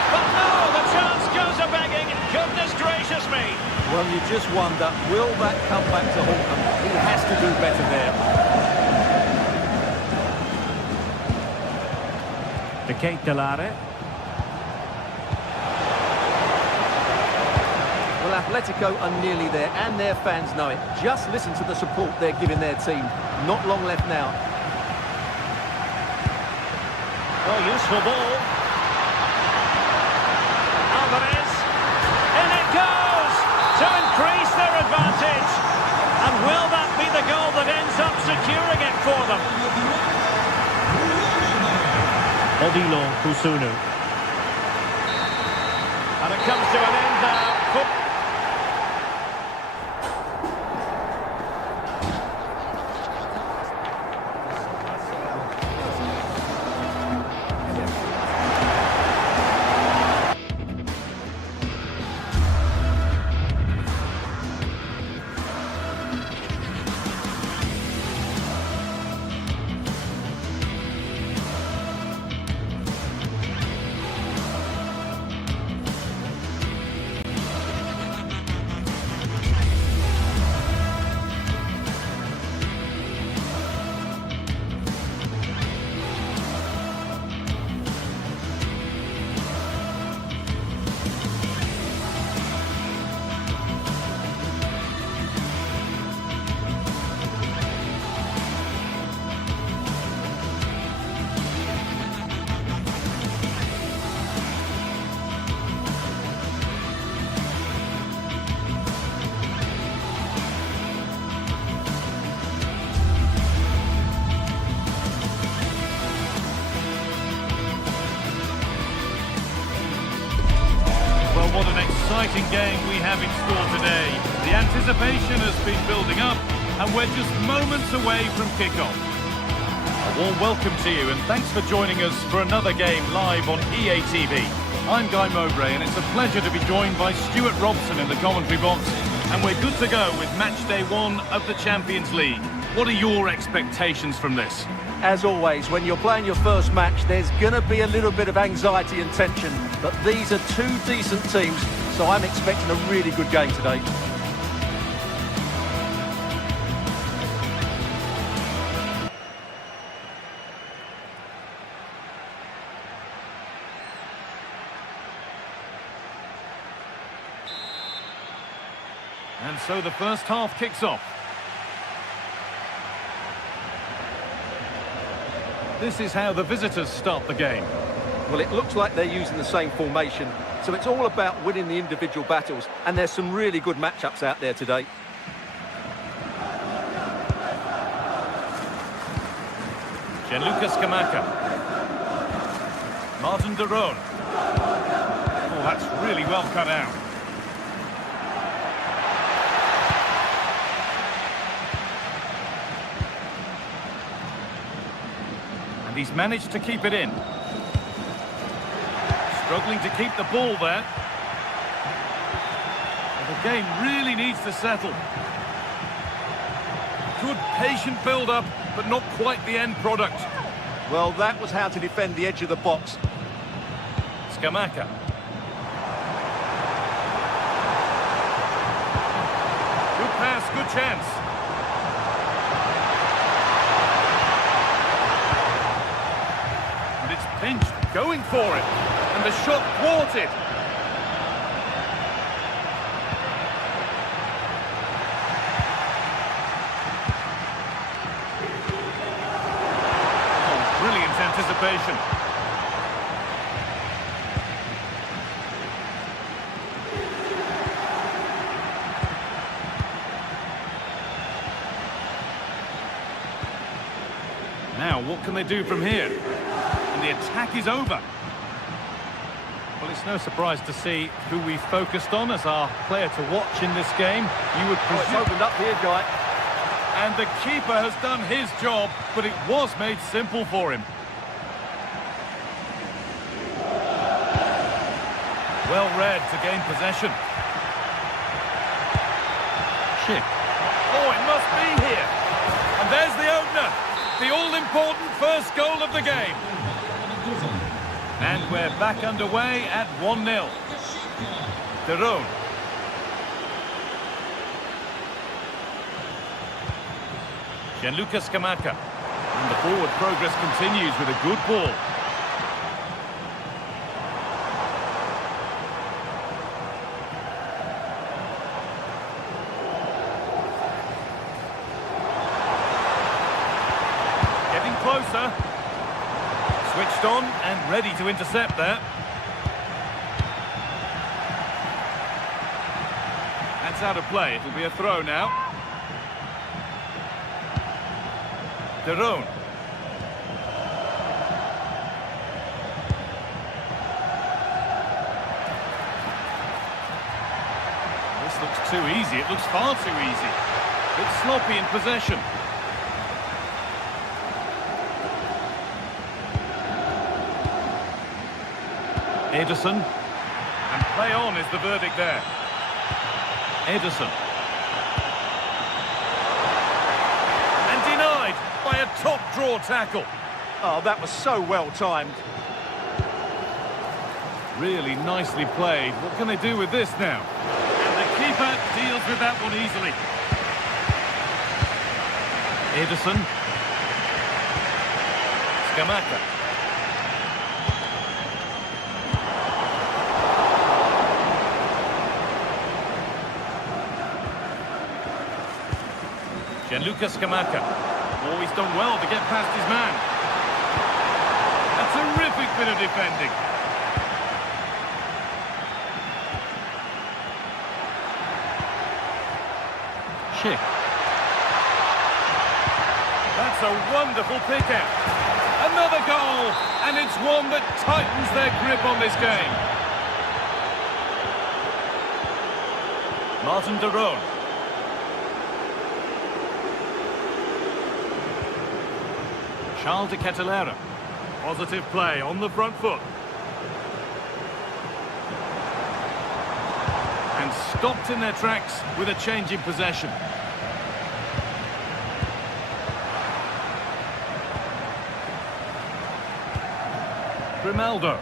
But no, the chance goes a-begging. Goodness gracious me. Well, you just wonder, will that come back to haunt them? He has to do better there. De Ketelare. Well, Atletico are nearly there, and their fans know it. Just listen to the support they're giving their team. Not long left now. Oh, useful ball. Alvarez. In it goes! To increase their advantage. And will that be the goal that ends up securing it for them? Odilo Kusunu. And it comes to an end now. What an exciting game we have in store today. The anticipation has been building up and we're just moments away from kick-off. A warm welcome to you and thanks for joining us for another game live on EA TV. I'm Guy Mowbray and it's a pleasure to be joined by Stuart Robson in the commentary box, and we're good to go with match day 1 of the Champions League. What are your expectations from this? As always, when you're playing your first match, there's going to be a little bit of anxiety and tension. But these are two decent teams, so I'm expecting a really good game today. And so the first half kicks off. This is how the visitors start the game. Well, it looks like they're using the same formation, so it's all about winning the individual battles, and there's some really good matchups out there today. Gianluca Scamacca. Martin de Roon. Oh, that's really well cut out. And he's managed to keep it in. Struggling to keep the ball there. The game really needs to settle. Good patient build-up, but not quite the end product. Well, that was how to defend the edge of the box. Scamacca. Good pass, good chance. And it's pinched, going for it. And the shot thwarted. Oh, brilliant anticipation. Now, what can they do from here? And the attack is over. Well, it's no surprise to see who we focused on as our player to watch in this game. You would presume... It's opened up here, Guy. And the keeper has done his job, but it was made simple for him. Well read to gain possession. Chip. Oh, it must be here. And there's the opener. The all-important first goal of the game. And we're back underway at 1-0. De Roon. Gianluca Scamacca. And the forward progress continues with a good ball. Getting closer. Switched on and ready to intercept there. That's out of play. It'll be a throw now. De Roon. This looks too easy. It looks far too easy. It's sloppy in possession. Ederson. And play on is the verdict there. Ederson. And denied by a top draw tackle. Oh, that was so well timed. Really nicely played. What can they do with this now? And the keeper deals with that one easily. Ederson. Scamacca. Gianluca Scamacca. Oh, he's done well to get past his man. A terrific bit of defending. Chip. That's a wonderful pick out. Another goal, and it's one that tightens their grip on this game. Martin de Roon. Charles de Kettelera. Positive play on the front foot. And stopped in their tracks with a change in possession. Grimaldo.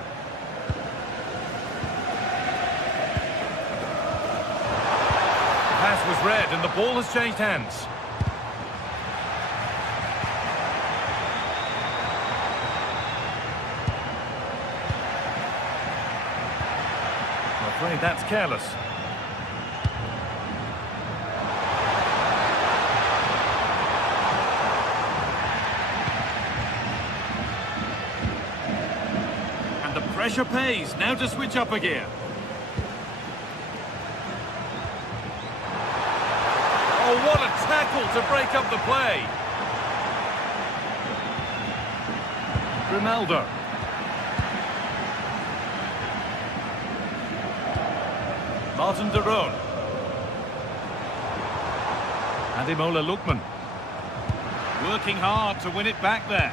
The pass was read and the ball has changed hands. I'm afraid that's careless. Pressure pays. Now to switch up a gear. Oh, what a tackle to break up the play. Ronaldo. Martin de Roon. Ademola Lookman. Working hard to win it back there.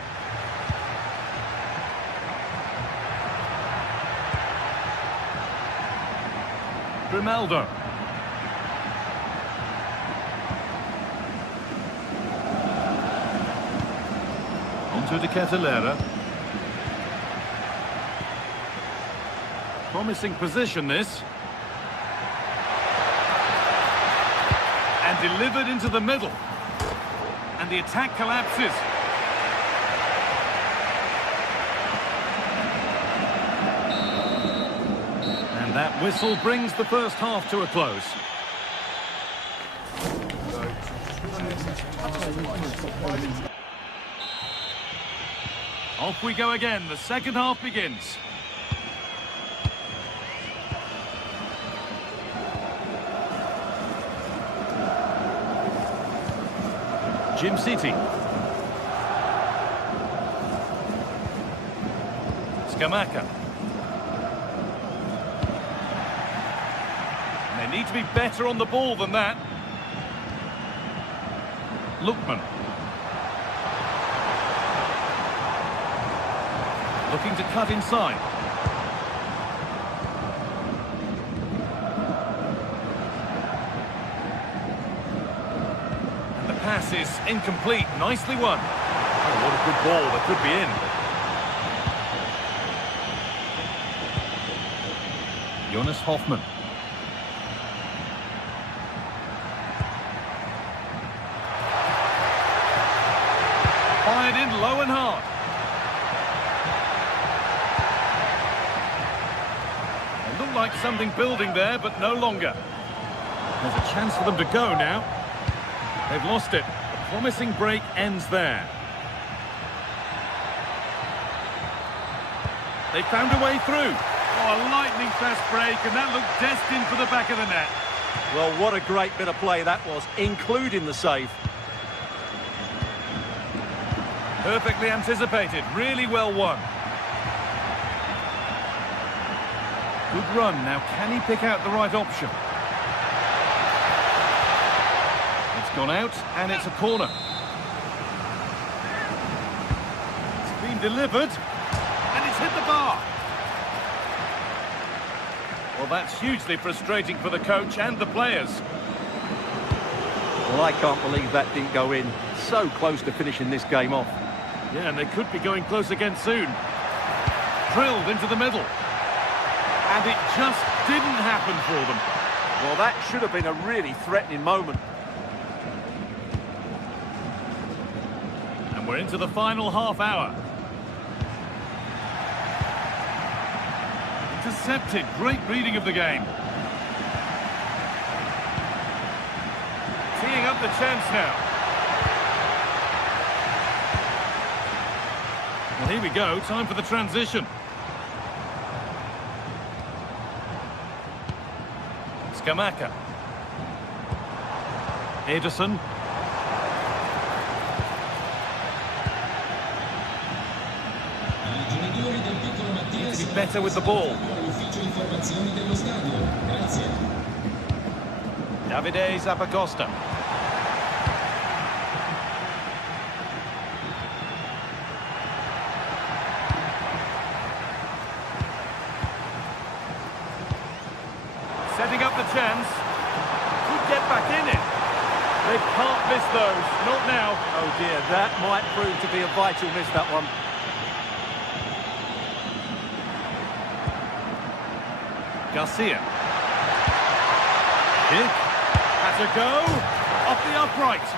Ronaldo. Onto De Ketelera. Promising position this. And delivered into the middle. And the attack collapses. And that whistle brings the first half to a close. Off we go again. The second half begins. Jim City. Scamacca. They need to be better on the ball than that. Lookman. Looking to cut inside. And the pass is incomplete. Nicely won. Oh, what a good ball. That could be in. Jonas Hoffmann. Fired in low and hard. It looked like something building there, but no longer. There's a chance for them to go now. They've lost it. The promising break ends there. They found a way through. Oh, a lightning fast break, and that looked destined for the back of the net. Well, what a great bit of play that was, including the save. Perfectly anticipated, really well won. Good run, now can he pick out the right option? It's gone out, and it's a corner. It's been delivered, and it's hit the bar. Well, that's hugely frustrating for the coach and the players. Well, I can't believe that didn't go in. So close to finishing this game off. Yeah, and they could be going close again soon. Drilled into the middle. And it just didn't happen for them. Well, that should have been a really threatening moment. And we're into the final half hour. Intercepted. Great reading of the game. Teeing up the chance now. Well, here we go. Time for the transition. Scamacca. Ederson. Needs to be better with the ball. Davide Zappacosta. Setting up the chance. Could get back in it. They can't miss those. Not now. Oh dear, that might prove to be a vital miss, that one. Garcia. Kick. Had to go. Off the upright.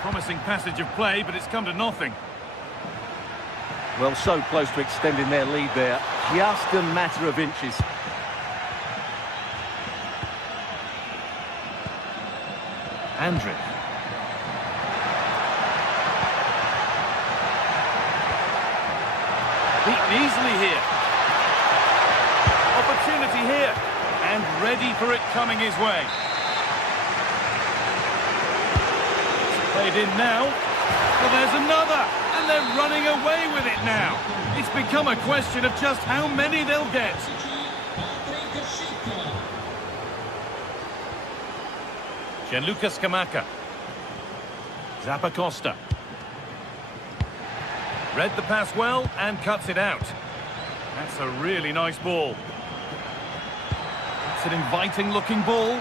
Promising passage of play, but it's come to nothing. Well, so close to extending their lead there. Just a matter of inches. Andrić. Beaten easily here. Opportunity here. And ready for it coming his way. It's played in now. Well, there's another. And they're running away with it now. It's become a question of just how many they'll get. Gianluca Scamacca. Zappacosta. Read the pass well and cuts it out. That's a really nice ball. It's an inviting looking ball.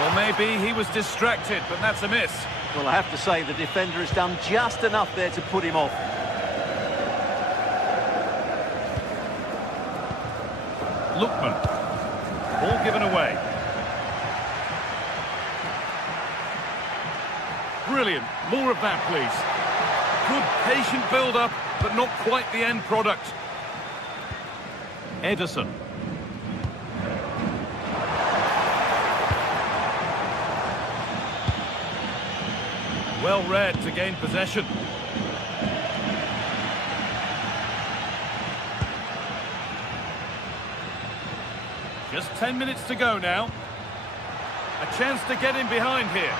Or maybe he was distracted, but that's a miss. Well, I have to say the defender has done just enough there to put him off. Lookman. Ball given away. Brilliant. More of that, please. Good, patient build-up, but not quite the end product. Ederson. Well read to gain possession. Just 10 minutes to go now. A chance to get in behind here.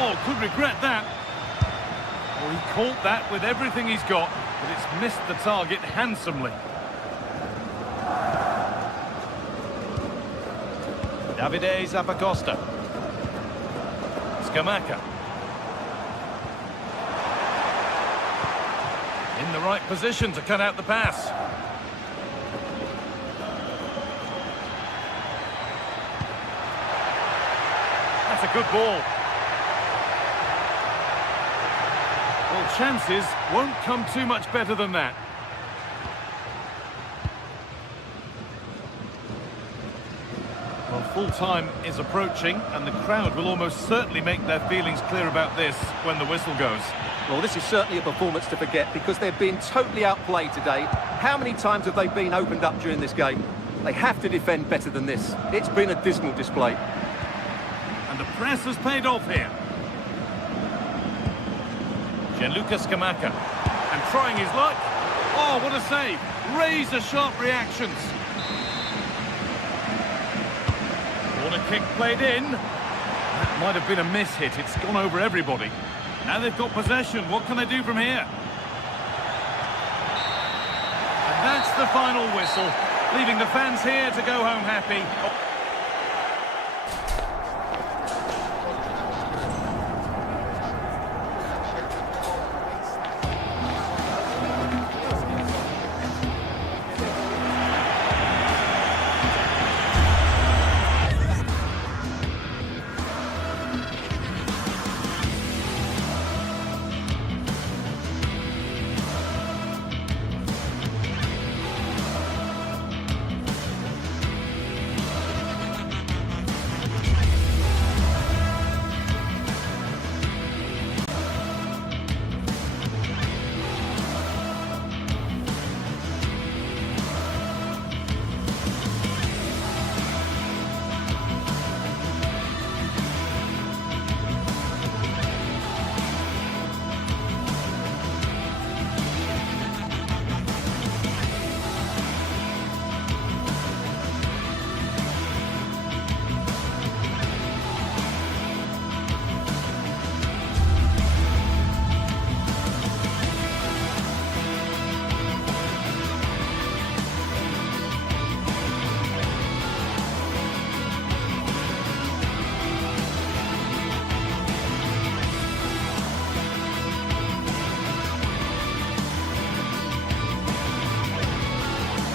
Oh, could regret that. Oh, he caught that with everything he's got, but it's missed the target handsomely. Davide Zappacosta. Scamacca. In the right position to cut out the pass. That's a good ball. Well, chances won't come too much better than that. Well, full-time is approaching, and the crowd will almost certainly make their feelings clear about this when the whistle goes. Well, this is certainly a performance to forget because they've been totally outplayed today. How many times have they been opened up during this game? They have to defend better than this. It's been a dismal display. And the press has paid off here. Gianluca Scamacca. And trying his luck. Oh, what a save. Razor-sharp reactions. Corner kick played in. That might have been a miss-hit. It's gone over everybody. Now they've got possession. What can they do from here? And that's the final whistle, leaving the fans here to go home happy.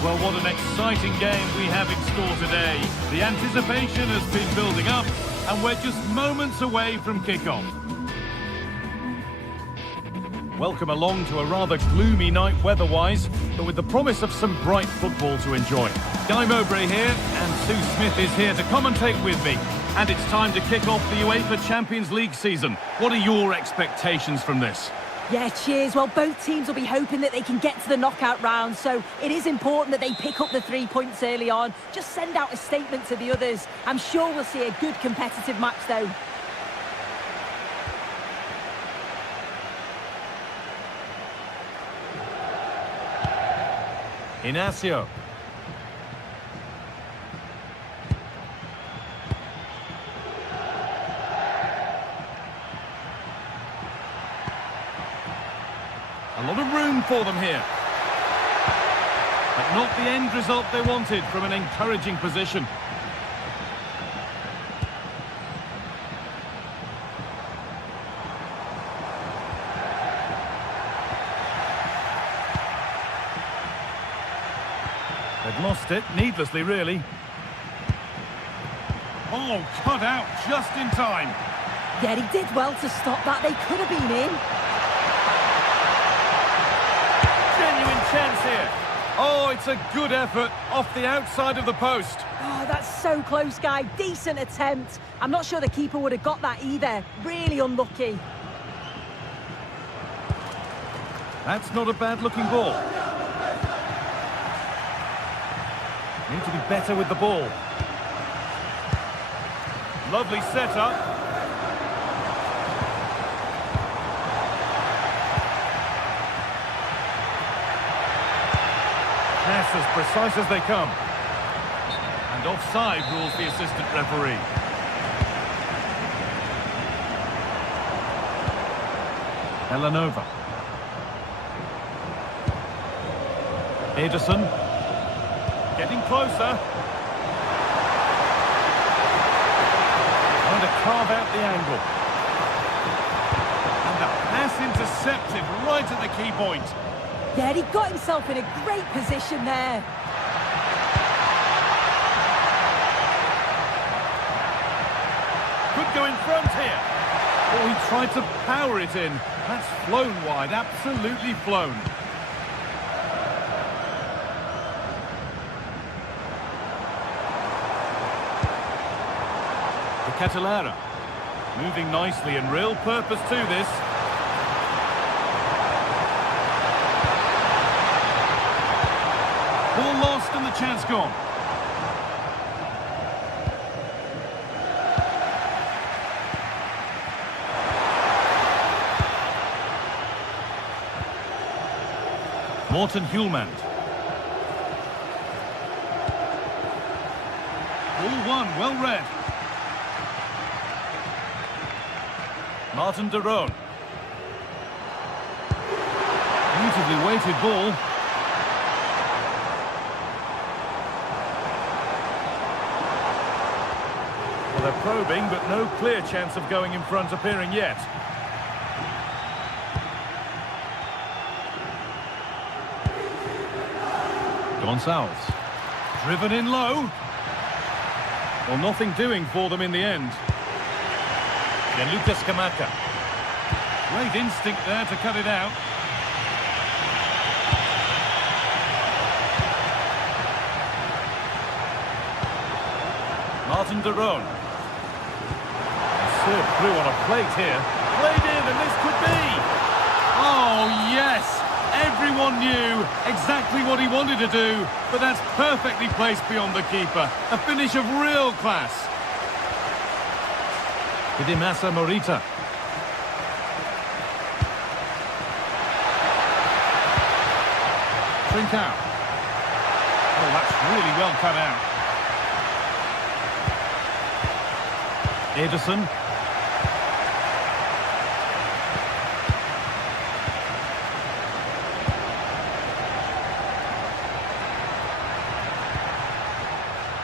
Well, what an exciting game we have in store today. The anticipation has been building up, and we're just moments away from kick-off. Welcome along to a rather gloomy night weather-wise, but with the promise of some bright football to enjoy. Guy Mowbray here, and Sue Smith is here to commentate with me. And it's time to kick off the UEFA Champions League season. What are your expectations from this? Yeah, cheers. Well, both teams will be hoping that they can get to the knockout round, so it is important that they pick up the 3 points early on. Just send out a statement to the others. I'm sure we'll see a good competitive match, though. Inacio. A lot of room for them here. But not the end result they wanted from an encouraging position. They've lost it, needlessly, really. Oh, cut out just in time. Yeah, he did well to stop that. They could have been in. Genuine chance here. Oh, it's a good effort off the outside of the post. Oh, that's so close, guy. Decent attempt. I'm not sure the keeper would have got that either. Really unlucky. That's not a bad-looking ball. Need to be better with the ball. Lovely setup. Pass as precise as they come. And offside rules the assistant referee. Elanova. Ederson. Getting closer. Trying to carve out the angle. And the pass intercepted right at the key point. Yeah, he got himself in a great position there. Could go in front here. Oh, he tried to power it in. That's flown wide, absolutely flown. Catalera, moving nicely and real purpose to this. Ball lost and the chance gone. Morten Hjulmand. Ball one, well read. Martin de Roon. Beautifully weighted ball. Well, they're probing, but no clear chance of going in front appearing yet. Gonçalves. Driven in low. Well, nothing doing for them in the end. And Lucas Kamaka. Great instinct there to cut it out. Martin de Roon. Served through on a plate here. Played in, and this could be. Oh, yes. Everyone knew exactly what he wanted to do, but that's perfectly placed beyond the keeper. A finish of real class. Hidemasa Morita. Trincao. Oh, that's really well cut out. Ederson.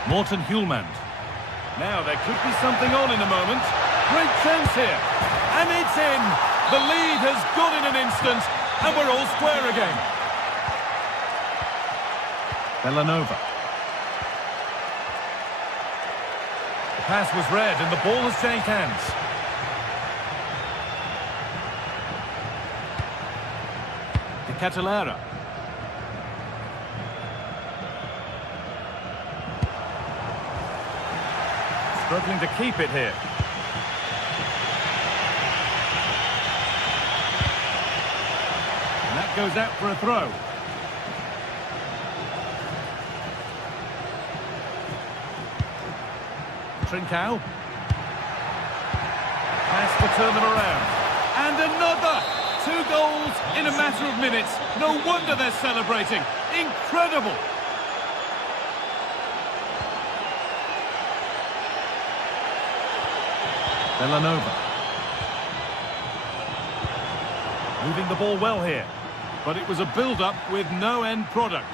Morten Hjulmand. Now there could be something on in a moment. Great chance here. And it's in. The lead has gone in an instant. And we're all square again. Elanova. The pass was read and the ball has changed hands. De Catalera. Struggling to keep it here. And that goes out for a throw. Trincao. Has to turn them around. And another! 2 goals goals in a matter of minutes. No wonder they're celebrating. Incredible. Villanova. Moving the ball well here. But it was a build-up with no end product.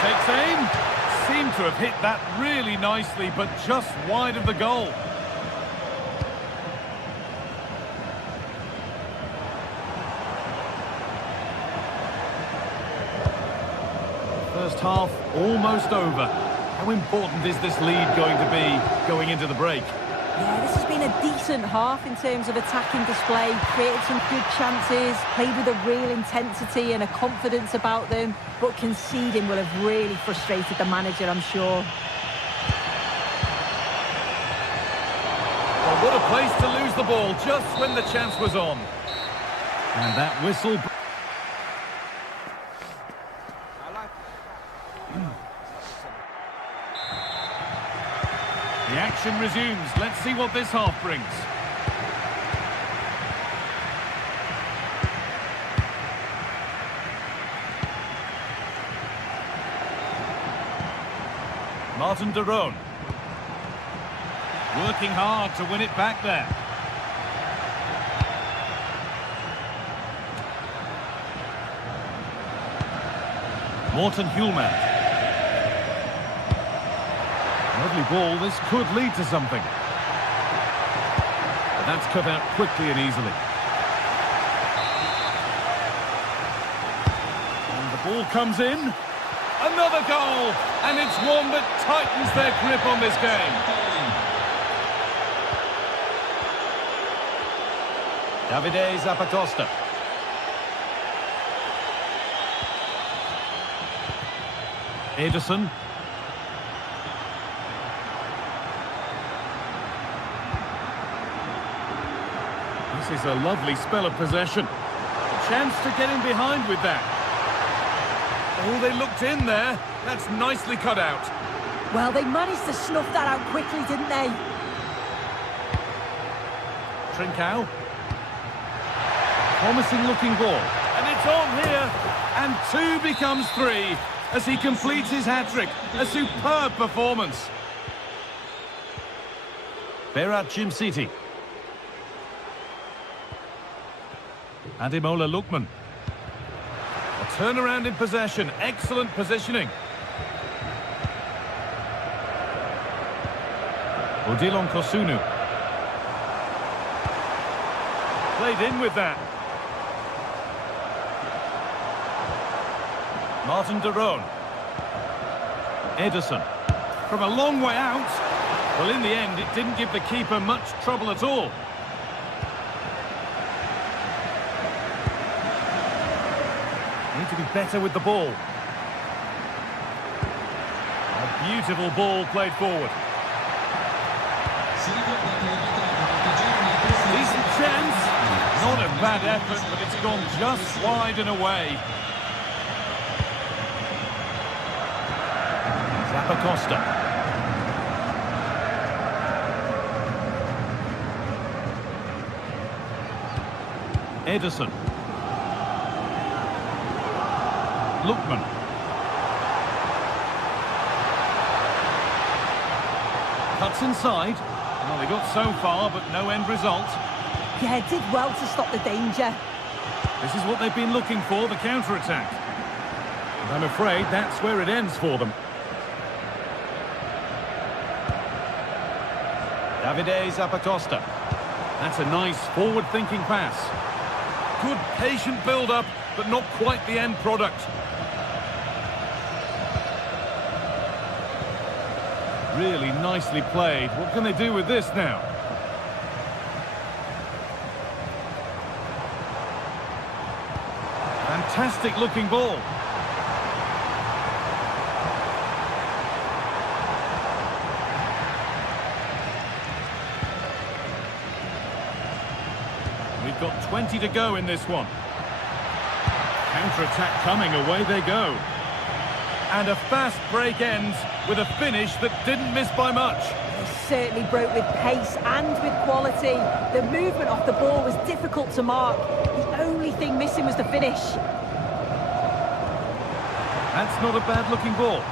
Takes aim. Seemed to have hit that really nicely, but just wide of the goal. First half almost over. How important is this lead going to be going into the break? Yeah, this has been a decent half in terms of attacking display, created some good chances, played with a real intensity and a confidence about them, but conceding will have really frustrated the manager, I'm sure. Well, what a place to lose the ball just when the chance was on. And that whistle... The action resumes. Let's see what this half brings. Martin de Roon. Working hard to win it back there. Morten Hjulmand. Lovely ball, this could lead to something. But that's cut out quickly and easily. And the ball comes in. Another goal! And it's one that tightens their grip on this game. Davide Zapatosta. Ederson. This is a lovely spell of possession. A chance to get in behind with that. Oh, they looked in there. That's nicely cut out. Well, they managed to snuff that out quickly, didn't they? Trincao. Promising looking ball. And it's on here. And 2 becomes 3 as he completes his hat-trick. A superb performance. Berat Cimsiti. Ademola Lookman. A turnaround in possession. Excellent positioning. Odilon Kosunu. Played in with that. Martin de Roon. Ederson. From a long way out. Well, in the end, it didn't give the keeper much trouble at all. Need to be better with the ball. A beautiful ball played forward. Decent chance. Not a bad effort, but it's gone just wide and away. Zappacosta. Ederson. Lookman. Cuts inside. Well, they got so far, but no end result. Yeah, did well to stop the danger. This is what they've been looking for, the counter-attack. And I'm afraid that's where it ends for them. Davide Zappacosta. That's a nice forward-thinking pass. Good patient build-up, but not quite the end product. Really nicely played. What can they do with this now? Fantastic looking ball. We've got 20 to go in this one. Counter-attack coming, away they go. And a fast break ends with a finish that didn't miss by much. They certainly broke with pace and with quality. The movement off the ball was difficult to mark. The only thing missing was the finish. That's not a bad-looking ball.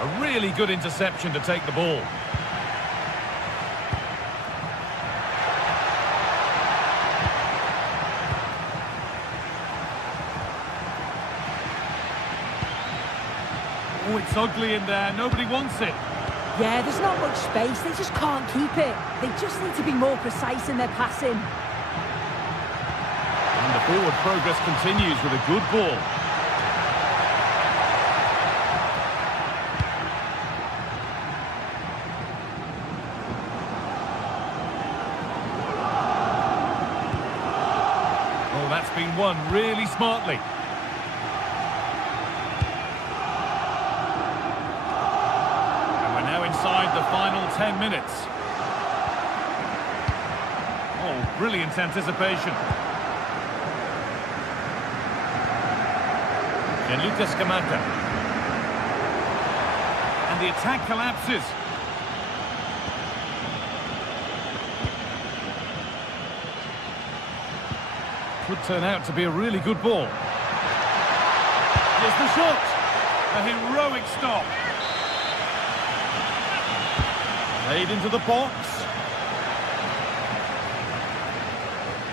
A really good interception to take the ball. Oh, it's ugly in there. Nobody wants it. Yeah, there's not much space. They just can't keep it. They just need to be more precise in their passing. And the forward progress continues with a good ball. Oh, that's been won really smartly. Inside the final 10 minutes. Oh, brilliant anticipation. Gianluca Scamacca. And the attack collapses. Could turn out to be a really good ball. Here's the shot. A heroic stop. Played into the box.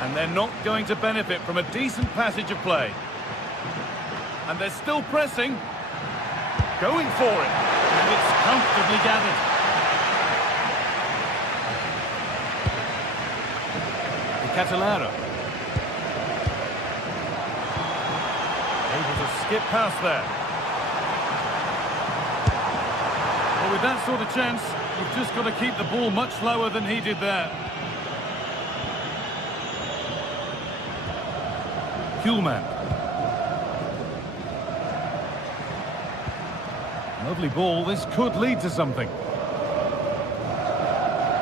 And they're not going to benefit from a decent passage of play. And they're still pressing. Going for it. And it's comfortably gathered. Catalaro. Able to skip past there. Well, with that sort of chance, you've just got to keep the ball much lower than he did there. Kuhlmann. Lovely ball. This could lead to something.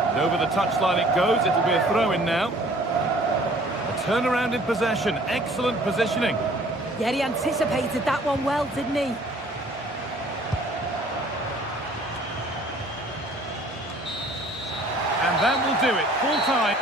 And over the touchline it goes. It'll be a throw-in now. A turnaround in possession. Excellent positioning. Yeah, he anticipated that one well, didn't he? And that will do it. Full time.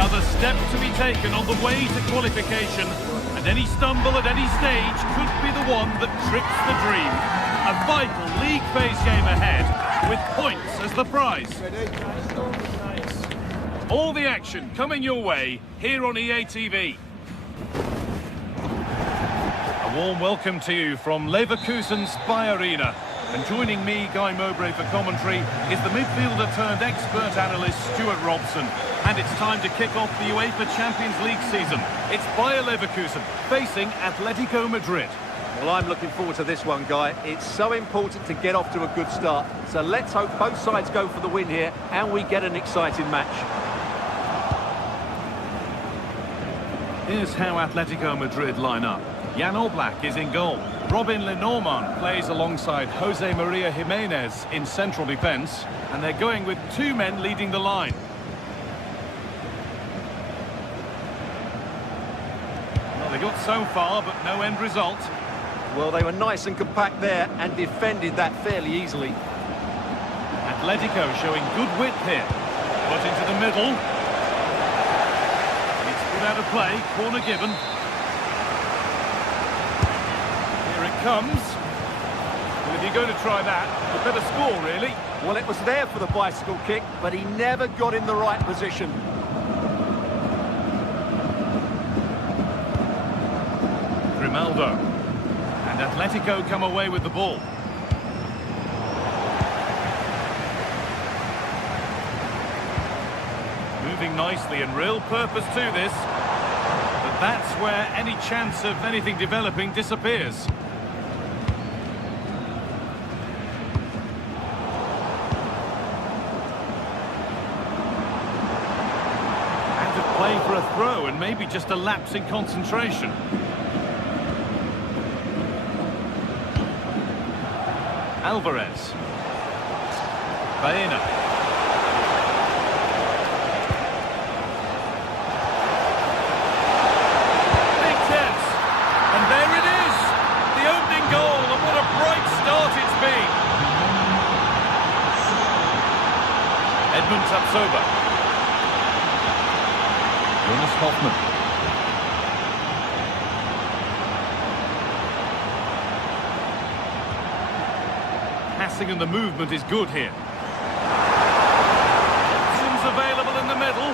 Another step to be taken on the way to qualification, and any stumble at any stage could be the one that trips the dream. A vital league phase game ahead, with points as the prize. All the action coming your way here on EA TV. A warm welcome to you from Leverkusen's Bayer Arena. And joining me, Guy Mowbray, for commentary is the midfielder-turned-expert analyst Stuart Robson. And it's time to kick off the UEFA Champions League season. It's Bayer Leverkusen facing Atletico Madrid. Well, I'm looking forward to this one, Guy. It's so important to get off to a good start. So let's hope both sides go for the win here and we get an exciting match. Here's how Atletico Madrid line up. Jan Oblak is in goal. Robin Lenormand plays alongside Jose Maria Jimenez in central defence. And they're going with two men leading the line. Well, they got so far, but no end result. Well, they were nice and compact there and defended that fairly easily. Atletico showing good width here. Put into the middle. It's put out of play, corner given. Here it comes. Well, if you're going to try that, you better score, really. Well, it was there for the bicycle kick, but he never got in the right position. Grimaldo. And Atletico come away with the ball. Moving nicely and real purpose to this. But that's where any chance of anything developing disappears. Out of play for a throw and maybe just a lapse in concentration. Alvarez. Baena. Big chance. And there it is. The opening goal, and what a bright start it's been. Edmund Tapsoba. Jonas Hoffmann. And the movement is good here. Options available in the middle.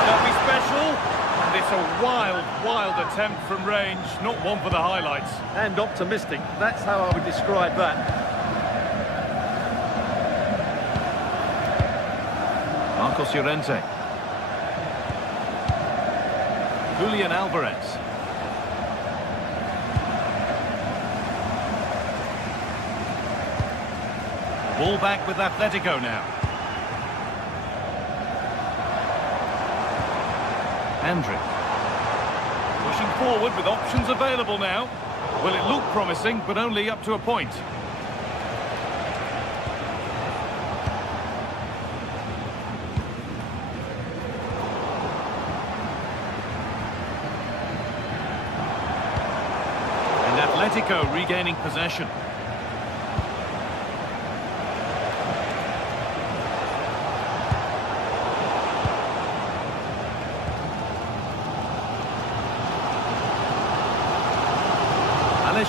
That'll be special. And it's a wild attempt from range. Not one for the highlights. And optimistic. That's how I would describe that. Marcos Llorente. Julian Alvarez. Ball back with Atletico now. Andrić. Pushing forward with options available now. Well, it looked promising, but only up to a point. And Atletico regaining possession.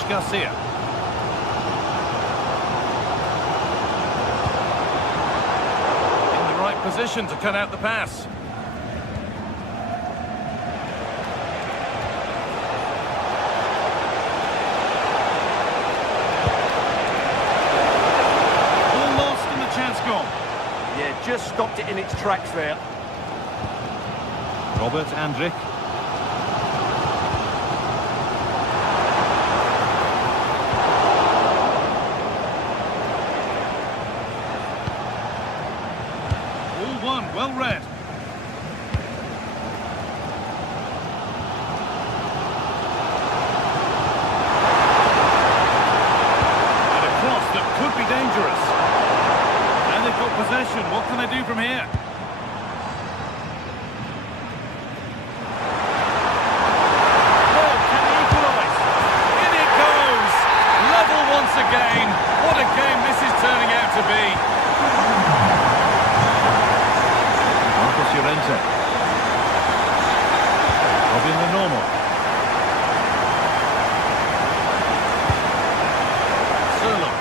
Garcia. In the right position to cut out the pass. All lost and the chance gone. Yeah, just stopped it in its tracks there. Robert Andrić. Well read. And a cross that could be dangerous. And they've got possession. What can they do from here? Oh, can they equalise? In it goes. Level once again. What a game this is turning out to be. Llorente. Robin Lenormand. Sirlo.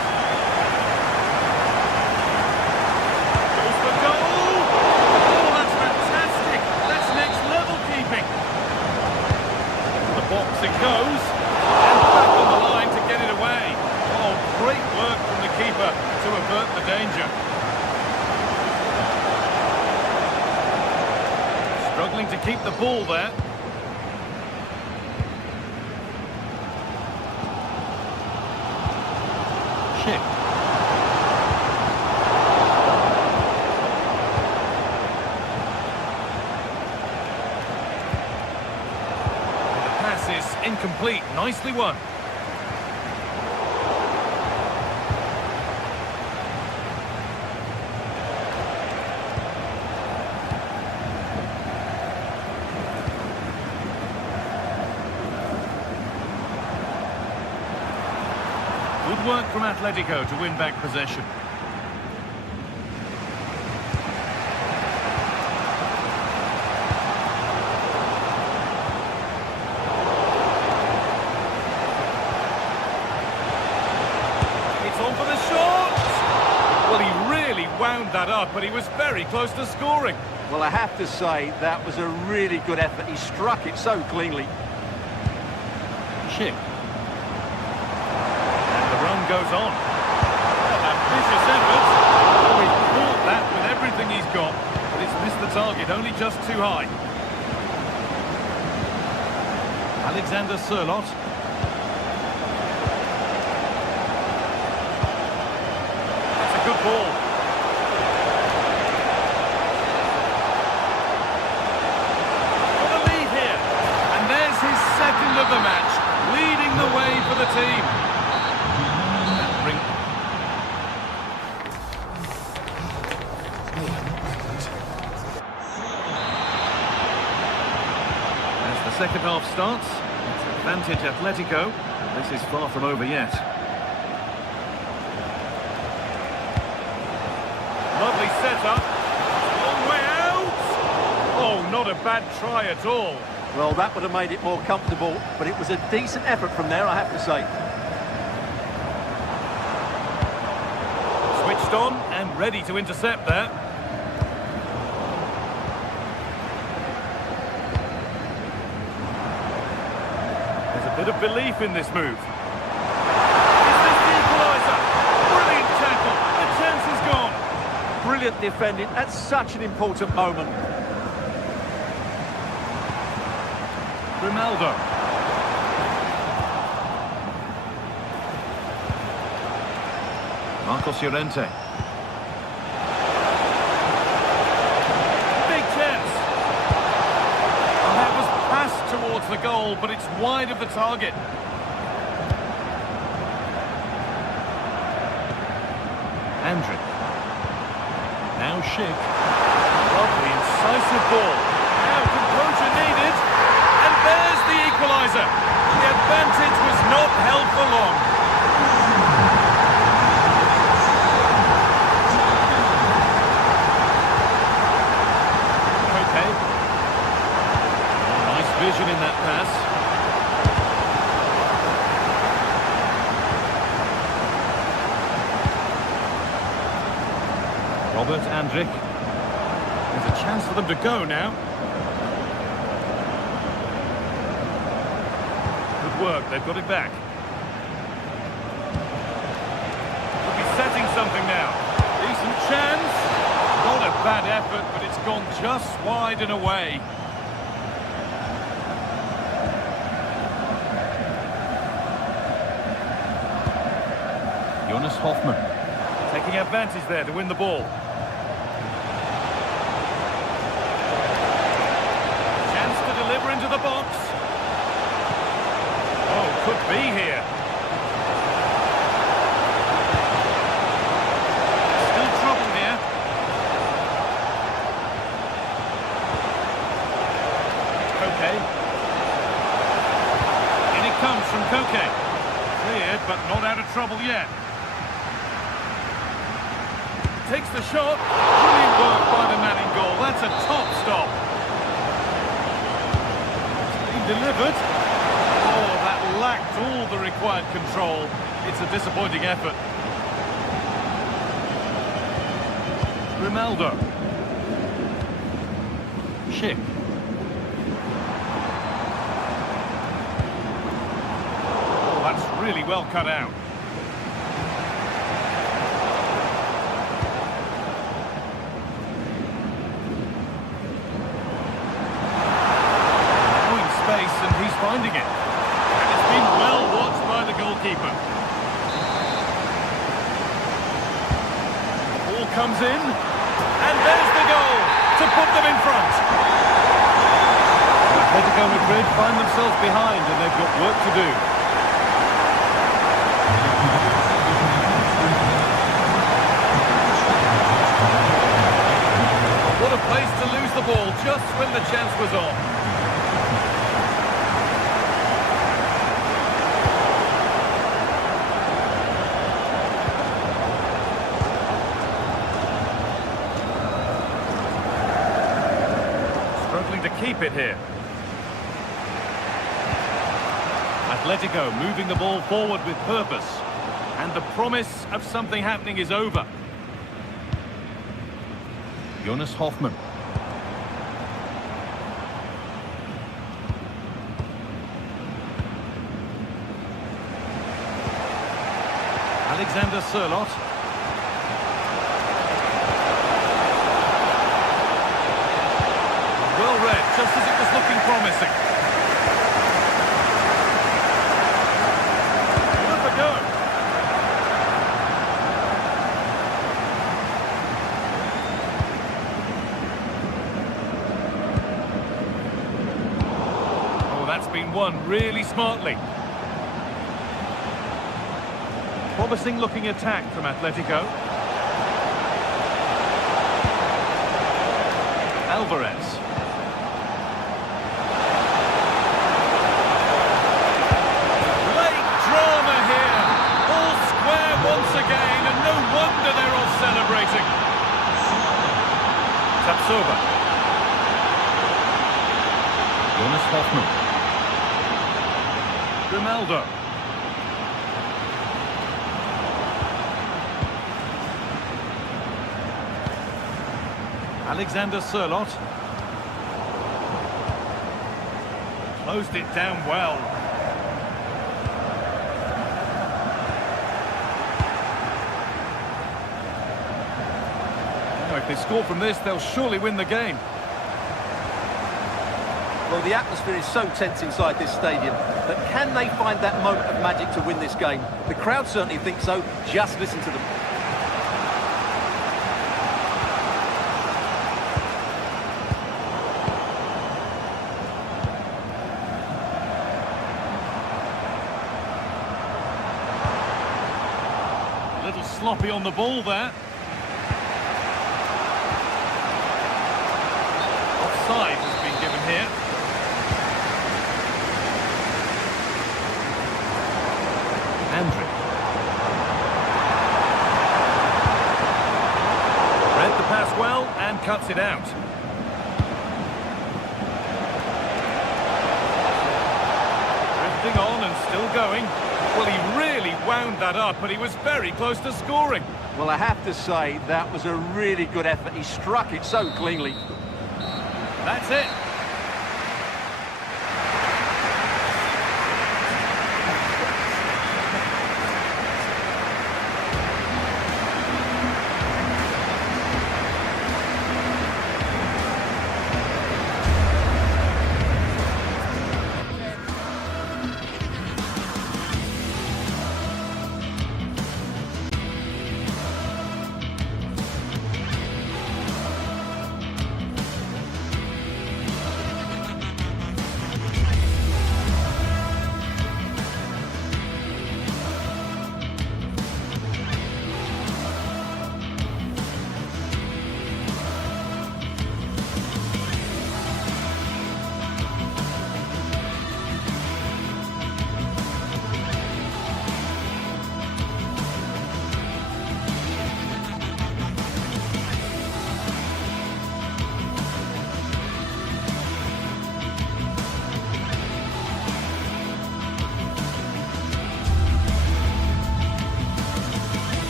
Goes for goal! Oh, that's fantastic! That's next level keeping. The box it goes. And back on the line to get it away. Oh, great work. Struggling to keep the ball there. Chip. The pass is incomplete. Nicely won. Good work from Atletico to win back possession. It's on for the shot! Well, he really wound that up, but he was very close to scoring. Well, I have to say, that was a really good effort. He struck it so cleanly. Chip. Goes on. Well, ambitious effort. Oh, he's caught that with everything he's got, but it's missed the target, only just too high. Alexander Sørloth. That's a good ball. Got a lead here. And there's his second of the match, leading the way for the team. Second half starts. It's advantage Atletico. This is far from over yet. Lovely setup. Long way out. Oh, not a bad try at all. Well, that would have made it more comfortable, but it was a decent effort from there, I have to say. Switched on and ready to intercept there. Bit of belief in this move. Is this the equaliser? Brilliant tackle. The chance is gone. Brilliant defending. That's such an important moment. Ronaldo. Marcos Llorente. Big chance. And that was passed towards the goal, but it's wide of the target. Andrick. Now Schick. Lovely, incisive ball. Now composure needed. And there's the equaliser. The advantage was not held for long. Okay. Nice vision in that pass. Robert Andrick. There's a chance for them to go now. Good work, they've got it back. Could be setting something now. Decent chance. Not a bad effort, but it's gone just wide and away. Jonas Hoffmann. Taking advantage there to win the ball. Chance to deliver into the box. Oh, could be here. Still trouble here. Koke. In it comes from Koke. Cleared, but not out of trouble yet. Takes the shot. Brilliant work by the man in goal. That's a top stop. It's been delivered. Oh, that lacked all the required control. It's a disappointing effort. Ronaldo. Schick. Oh, that's really well cut out. comes in, and there's the goal to put them in front. Atletico Madrid find themselves behind and they've got work to do. What a place to lose the ball just when the chance was on. Struggling to keep it here. Atletico moving the ball forward with purpose. And the promise of something happening is over. Jonas Hoffmann. Alexander Sørloth. Well read, just as it was looking promising. Good for go. Oh, that's been won really smartly. Promising looking attack from Atletico. Alvarez. Late drama here. All square once again, and no wonder they're all celebrating. Tapsoba. Jonas Hoffmann. Grimaldo. Alexander Sørloth. Closed it down well. Now, if they score from this, they'll surely win the game. Well, the atmosphere is so tense inside this stadium, but can they find that moment of magic to win this game? The crowd certainly think so. Just listen to them. A little sloppy on the ball there. Offside has been given here. Andrew. Read the pass well and cuts it out. Drifting on and still going. Well, he really wound that up, but he was very close to scoring. Well, I have to say, that was a really good effort. He struck it so cleanly. That's it.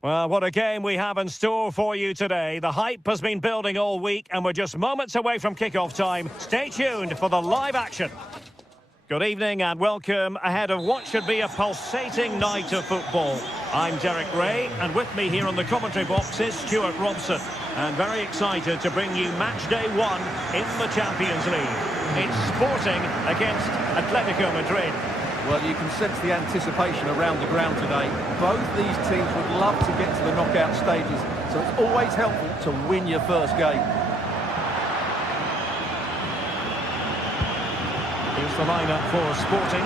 Well, what a game we have in store for you today. The hype has been building all week and we're just moments away from kick-off time. Stay tuned for the live action. Good evening and welcome ahead of what should be a pulsating night of football. I'm Derek Ray, and with me here on the commentary box is Stuart Robson. And very excited to bring you match day 1 in the Champions League. It's Sporting against Atletico Madrid. Well, you can sense the anticipation around the ground today. Both these teams would love to get to the knockout stages, so it's always helpful to win your first game. Here's the lineup for Sporting.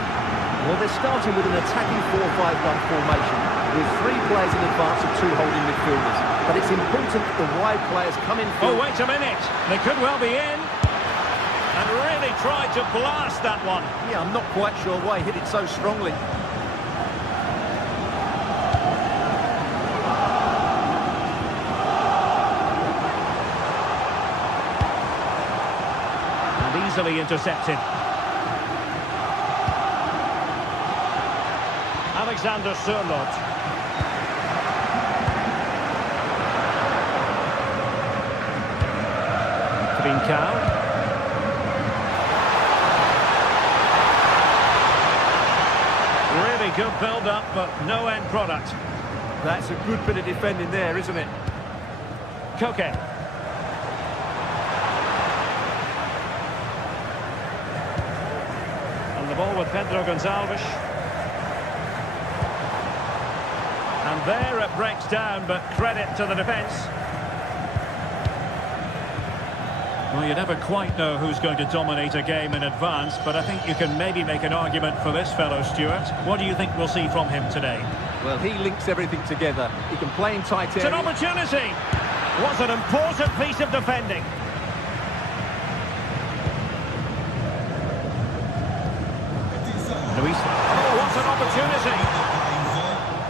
Well, they're starting with an attacking 4-5-1 formation, with 3 players in advance of 2 holding midfielders. But it's important that the wide players come in field. Oh, wait a minute. They could well be in. And really tried to blast that one. Yeah, I'm not quite sure why he hit it so strongly. And easily intercepted. Alexander Sørloth. Trincao. Really good build-up, but no end product. That's a good bit of defending there, isn't it? Koke. And the ball with Pedro Gonçalves. And there it breaks down, but credit to the defence. Well, you never quite know who's going to dominate a game in advance, but I think you can maybe make an argument for this fellow, Stuart. What do you think we'll see from him today? Well, he links everything together. He can play in tight areas. It's an opportunity! What an important piece of defending. Luis. Oh, what an opportunity!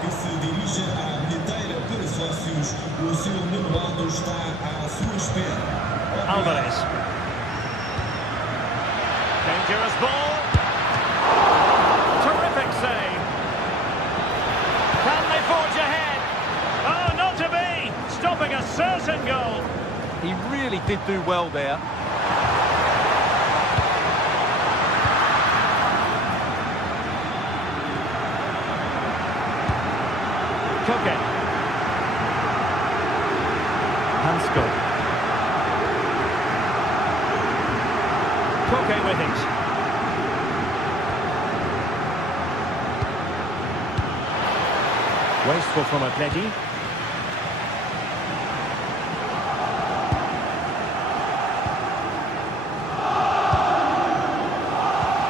Que se dirige à bilheteira para sócios. O seu número alto está à sua espera. Alvarez. Dangerous ball. Terrific save. Can they forge ahead? Oh, not to be. Stopping a certain goal. He really did do well there. Koke. Hansko. Koke with it. Wasteful from Atleti.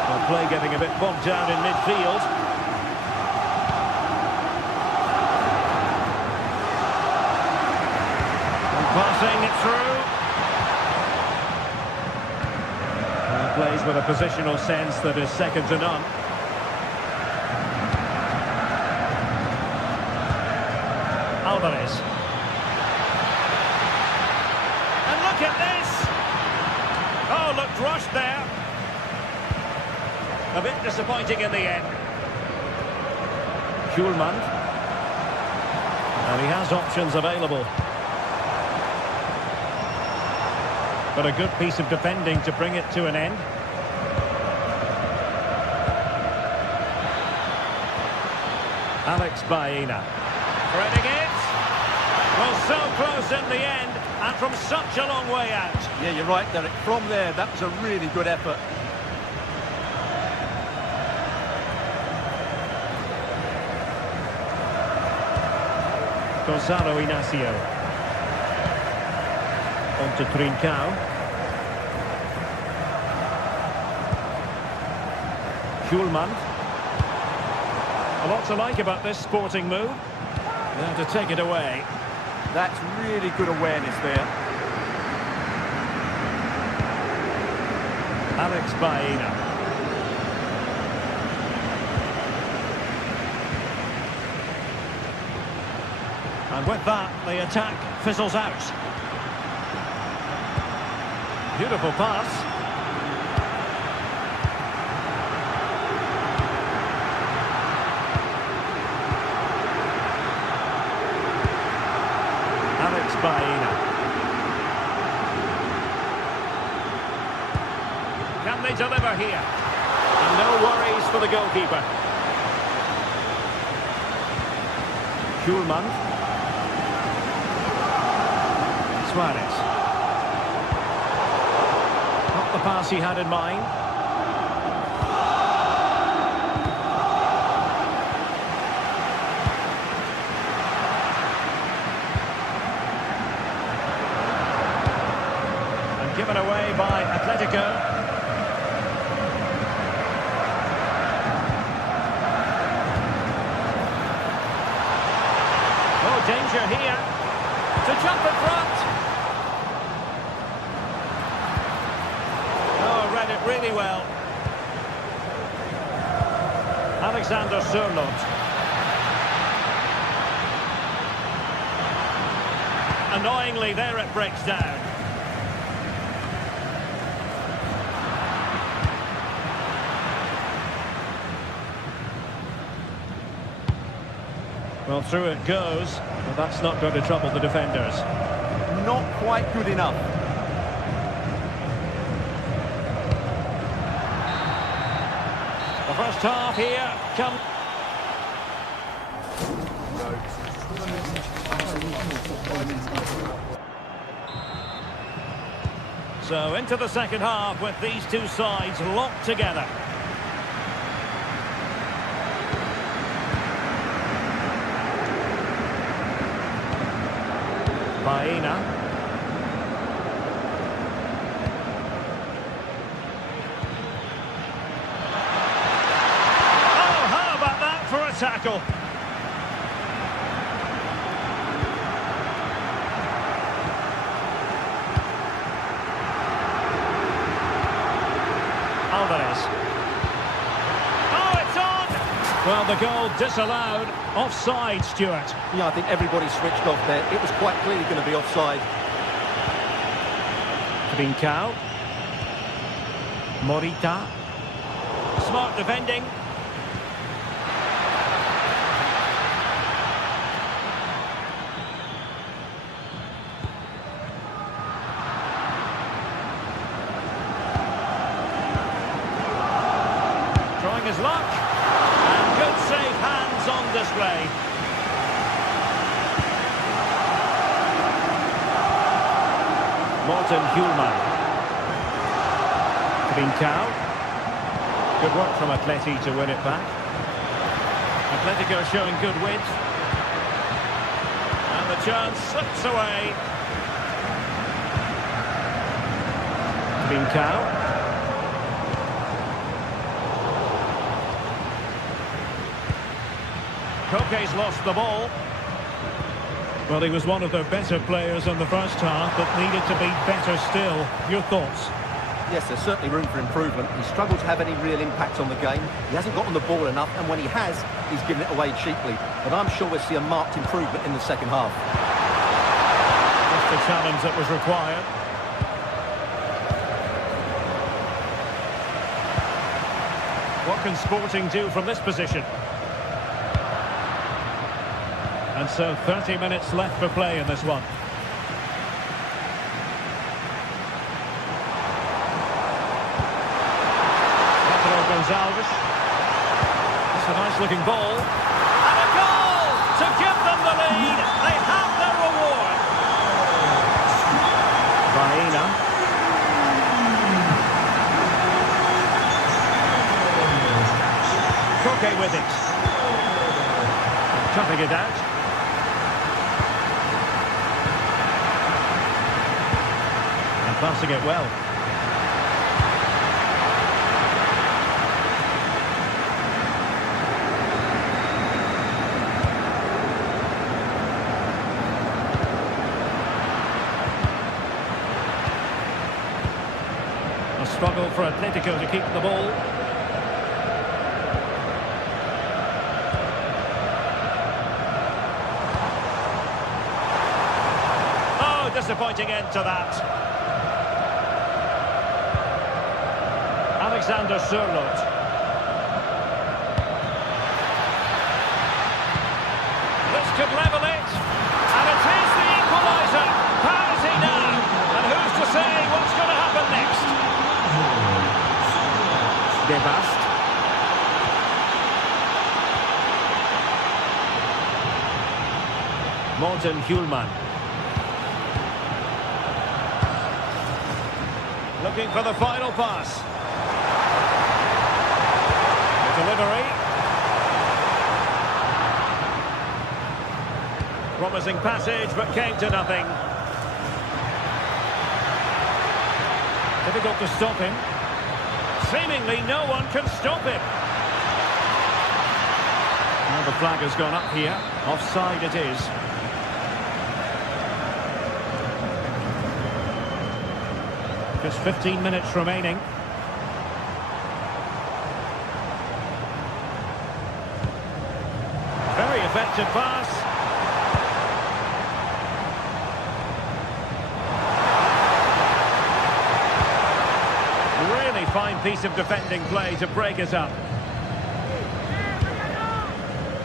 Well, play getting a bit bogged down in midfield. And passing it through. Plays with a positional sense that is second to none. Alvarez. And look at this! Oh, looked rushed there. A bit disappointing in the end. Schulman. And he has options available. But a good piece of defending to bring it to an end. Alex Baena. Threading it. Well, so close in the end, and from such a long way out. Yeah, you're right, Derek. From there, that was a really good effort. Gonzalo Inacio. On to Trincao. Schulman. A lot to like about this Sporting move. Now to take it away. That's really good awareness there. Alex Baena. And with that, the attack fizzles out. Beautiful pass. Alex Baena. Can they deliver here? And No worries for the goalkeeper. Schulman. Suarez. Not the pass he had in mind. And given away by Atletico. Danger here to jump in front. Oh, read it really well. Alexander Sørloth. Annoyingly, there it breaks down. Well, through it goes, but that's not going to trouble the defenders. Not quite good enough. The first half here comes. So into the second half with these two sides locked together. Baena. Oh, how about that for a tackle? Alvarez. Oh, it's on! Well, the goal disallowed. Offside, Stuart. Yeah, I think everybody switched off there. It was quite clearly going to be offside. Trincao. Morita. Smart defending. Trying his luck. And good save hands on display. Morten Hjulman. Trincao. Good work from Atleti to win it back. Atletico showing good width. And the chance slips away. Trincao. Koke's lost the ball. Well, he was one of their better players in the first half, but needed to be better still. Your thoughts? Yes, there's certainly room for improvement. He struggled to have any real impact on the game. He hasn't got on the ball enough, and when he has, he's given it away cheaply. But I'm sure we'll see a marked improvement in the second half. Just the challenge that was required. What can Sporting do from this position? And so 30 minutes left for play in this one. Gonzalez. It's a nice looking ball. And a goal to give them the lead. They have their reward. Baena. Koke with it. Chopping it out. And passing it well. A struggle for Atletico to keep the ball. Oh, disappointing end to that. Alexander Sørloth. This could level it. And it is the equaliser. Parity now. And who's to say what's going to happen next? Debast. Morten Hjulman. Looking for the final pass. The delivery. Promising passage, but came to nothing. Difficult to stop him. Seemingly no one can stop him. Well, the flag has gone up here. Offside it is. Just 15 minutes remaining. Very effective pass. Really fine piece of defending play to break it up.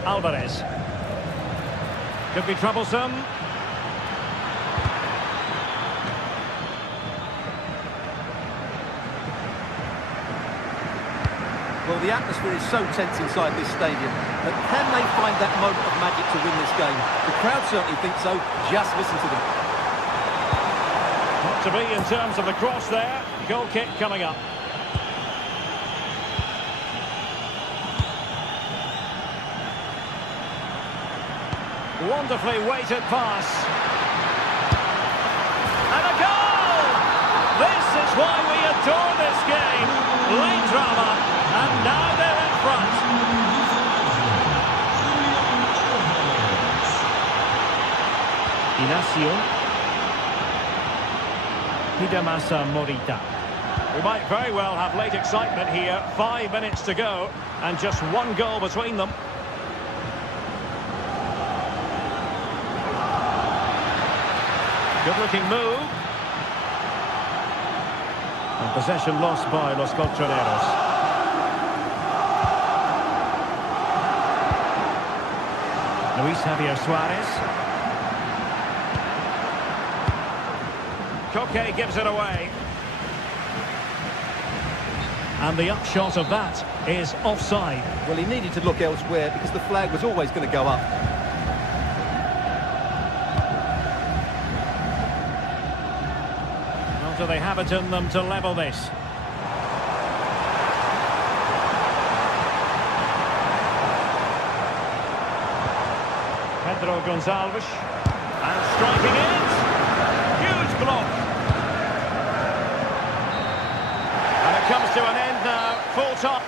Alvarez. Could be troublesome. Well, the atmosphere is so tense inside this stadium, but can they find that moment of magic to win this game? The crowd certainly think so. Just listen to them. Not to be in terms of the cross there. Goal kick coming up. Wonderfully weighted pass. And a goal! This is why we adore this game. Late drama, and now they're in front. Inacio. Hidemasa Morita. We might very well have late excitement here. 5 minutes to go, and just one goal between them. Good-looking move. And possession lost by Los Colchoneros. Luis Javier Suarez. Koke gives it away. And the upshot of that is offside. Well, he needed to look elsewhere because the flag was always going to go up. Do they have it in them to level this? Pedro Gonçalves. And striking it. Huge block. And it comes to an end now. Full time.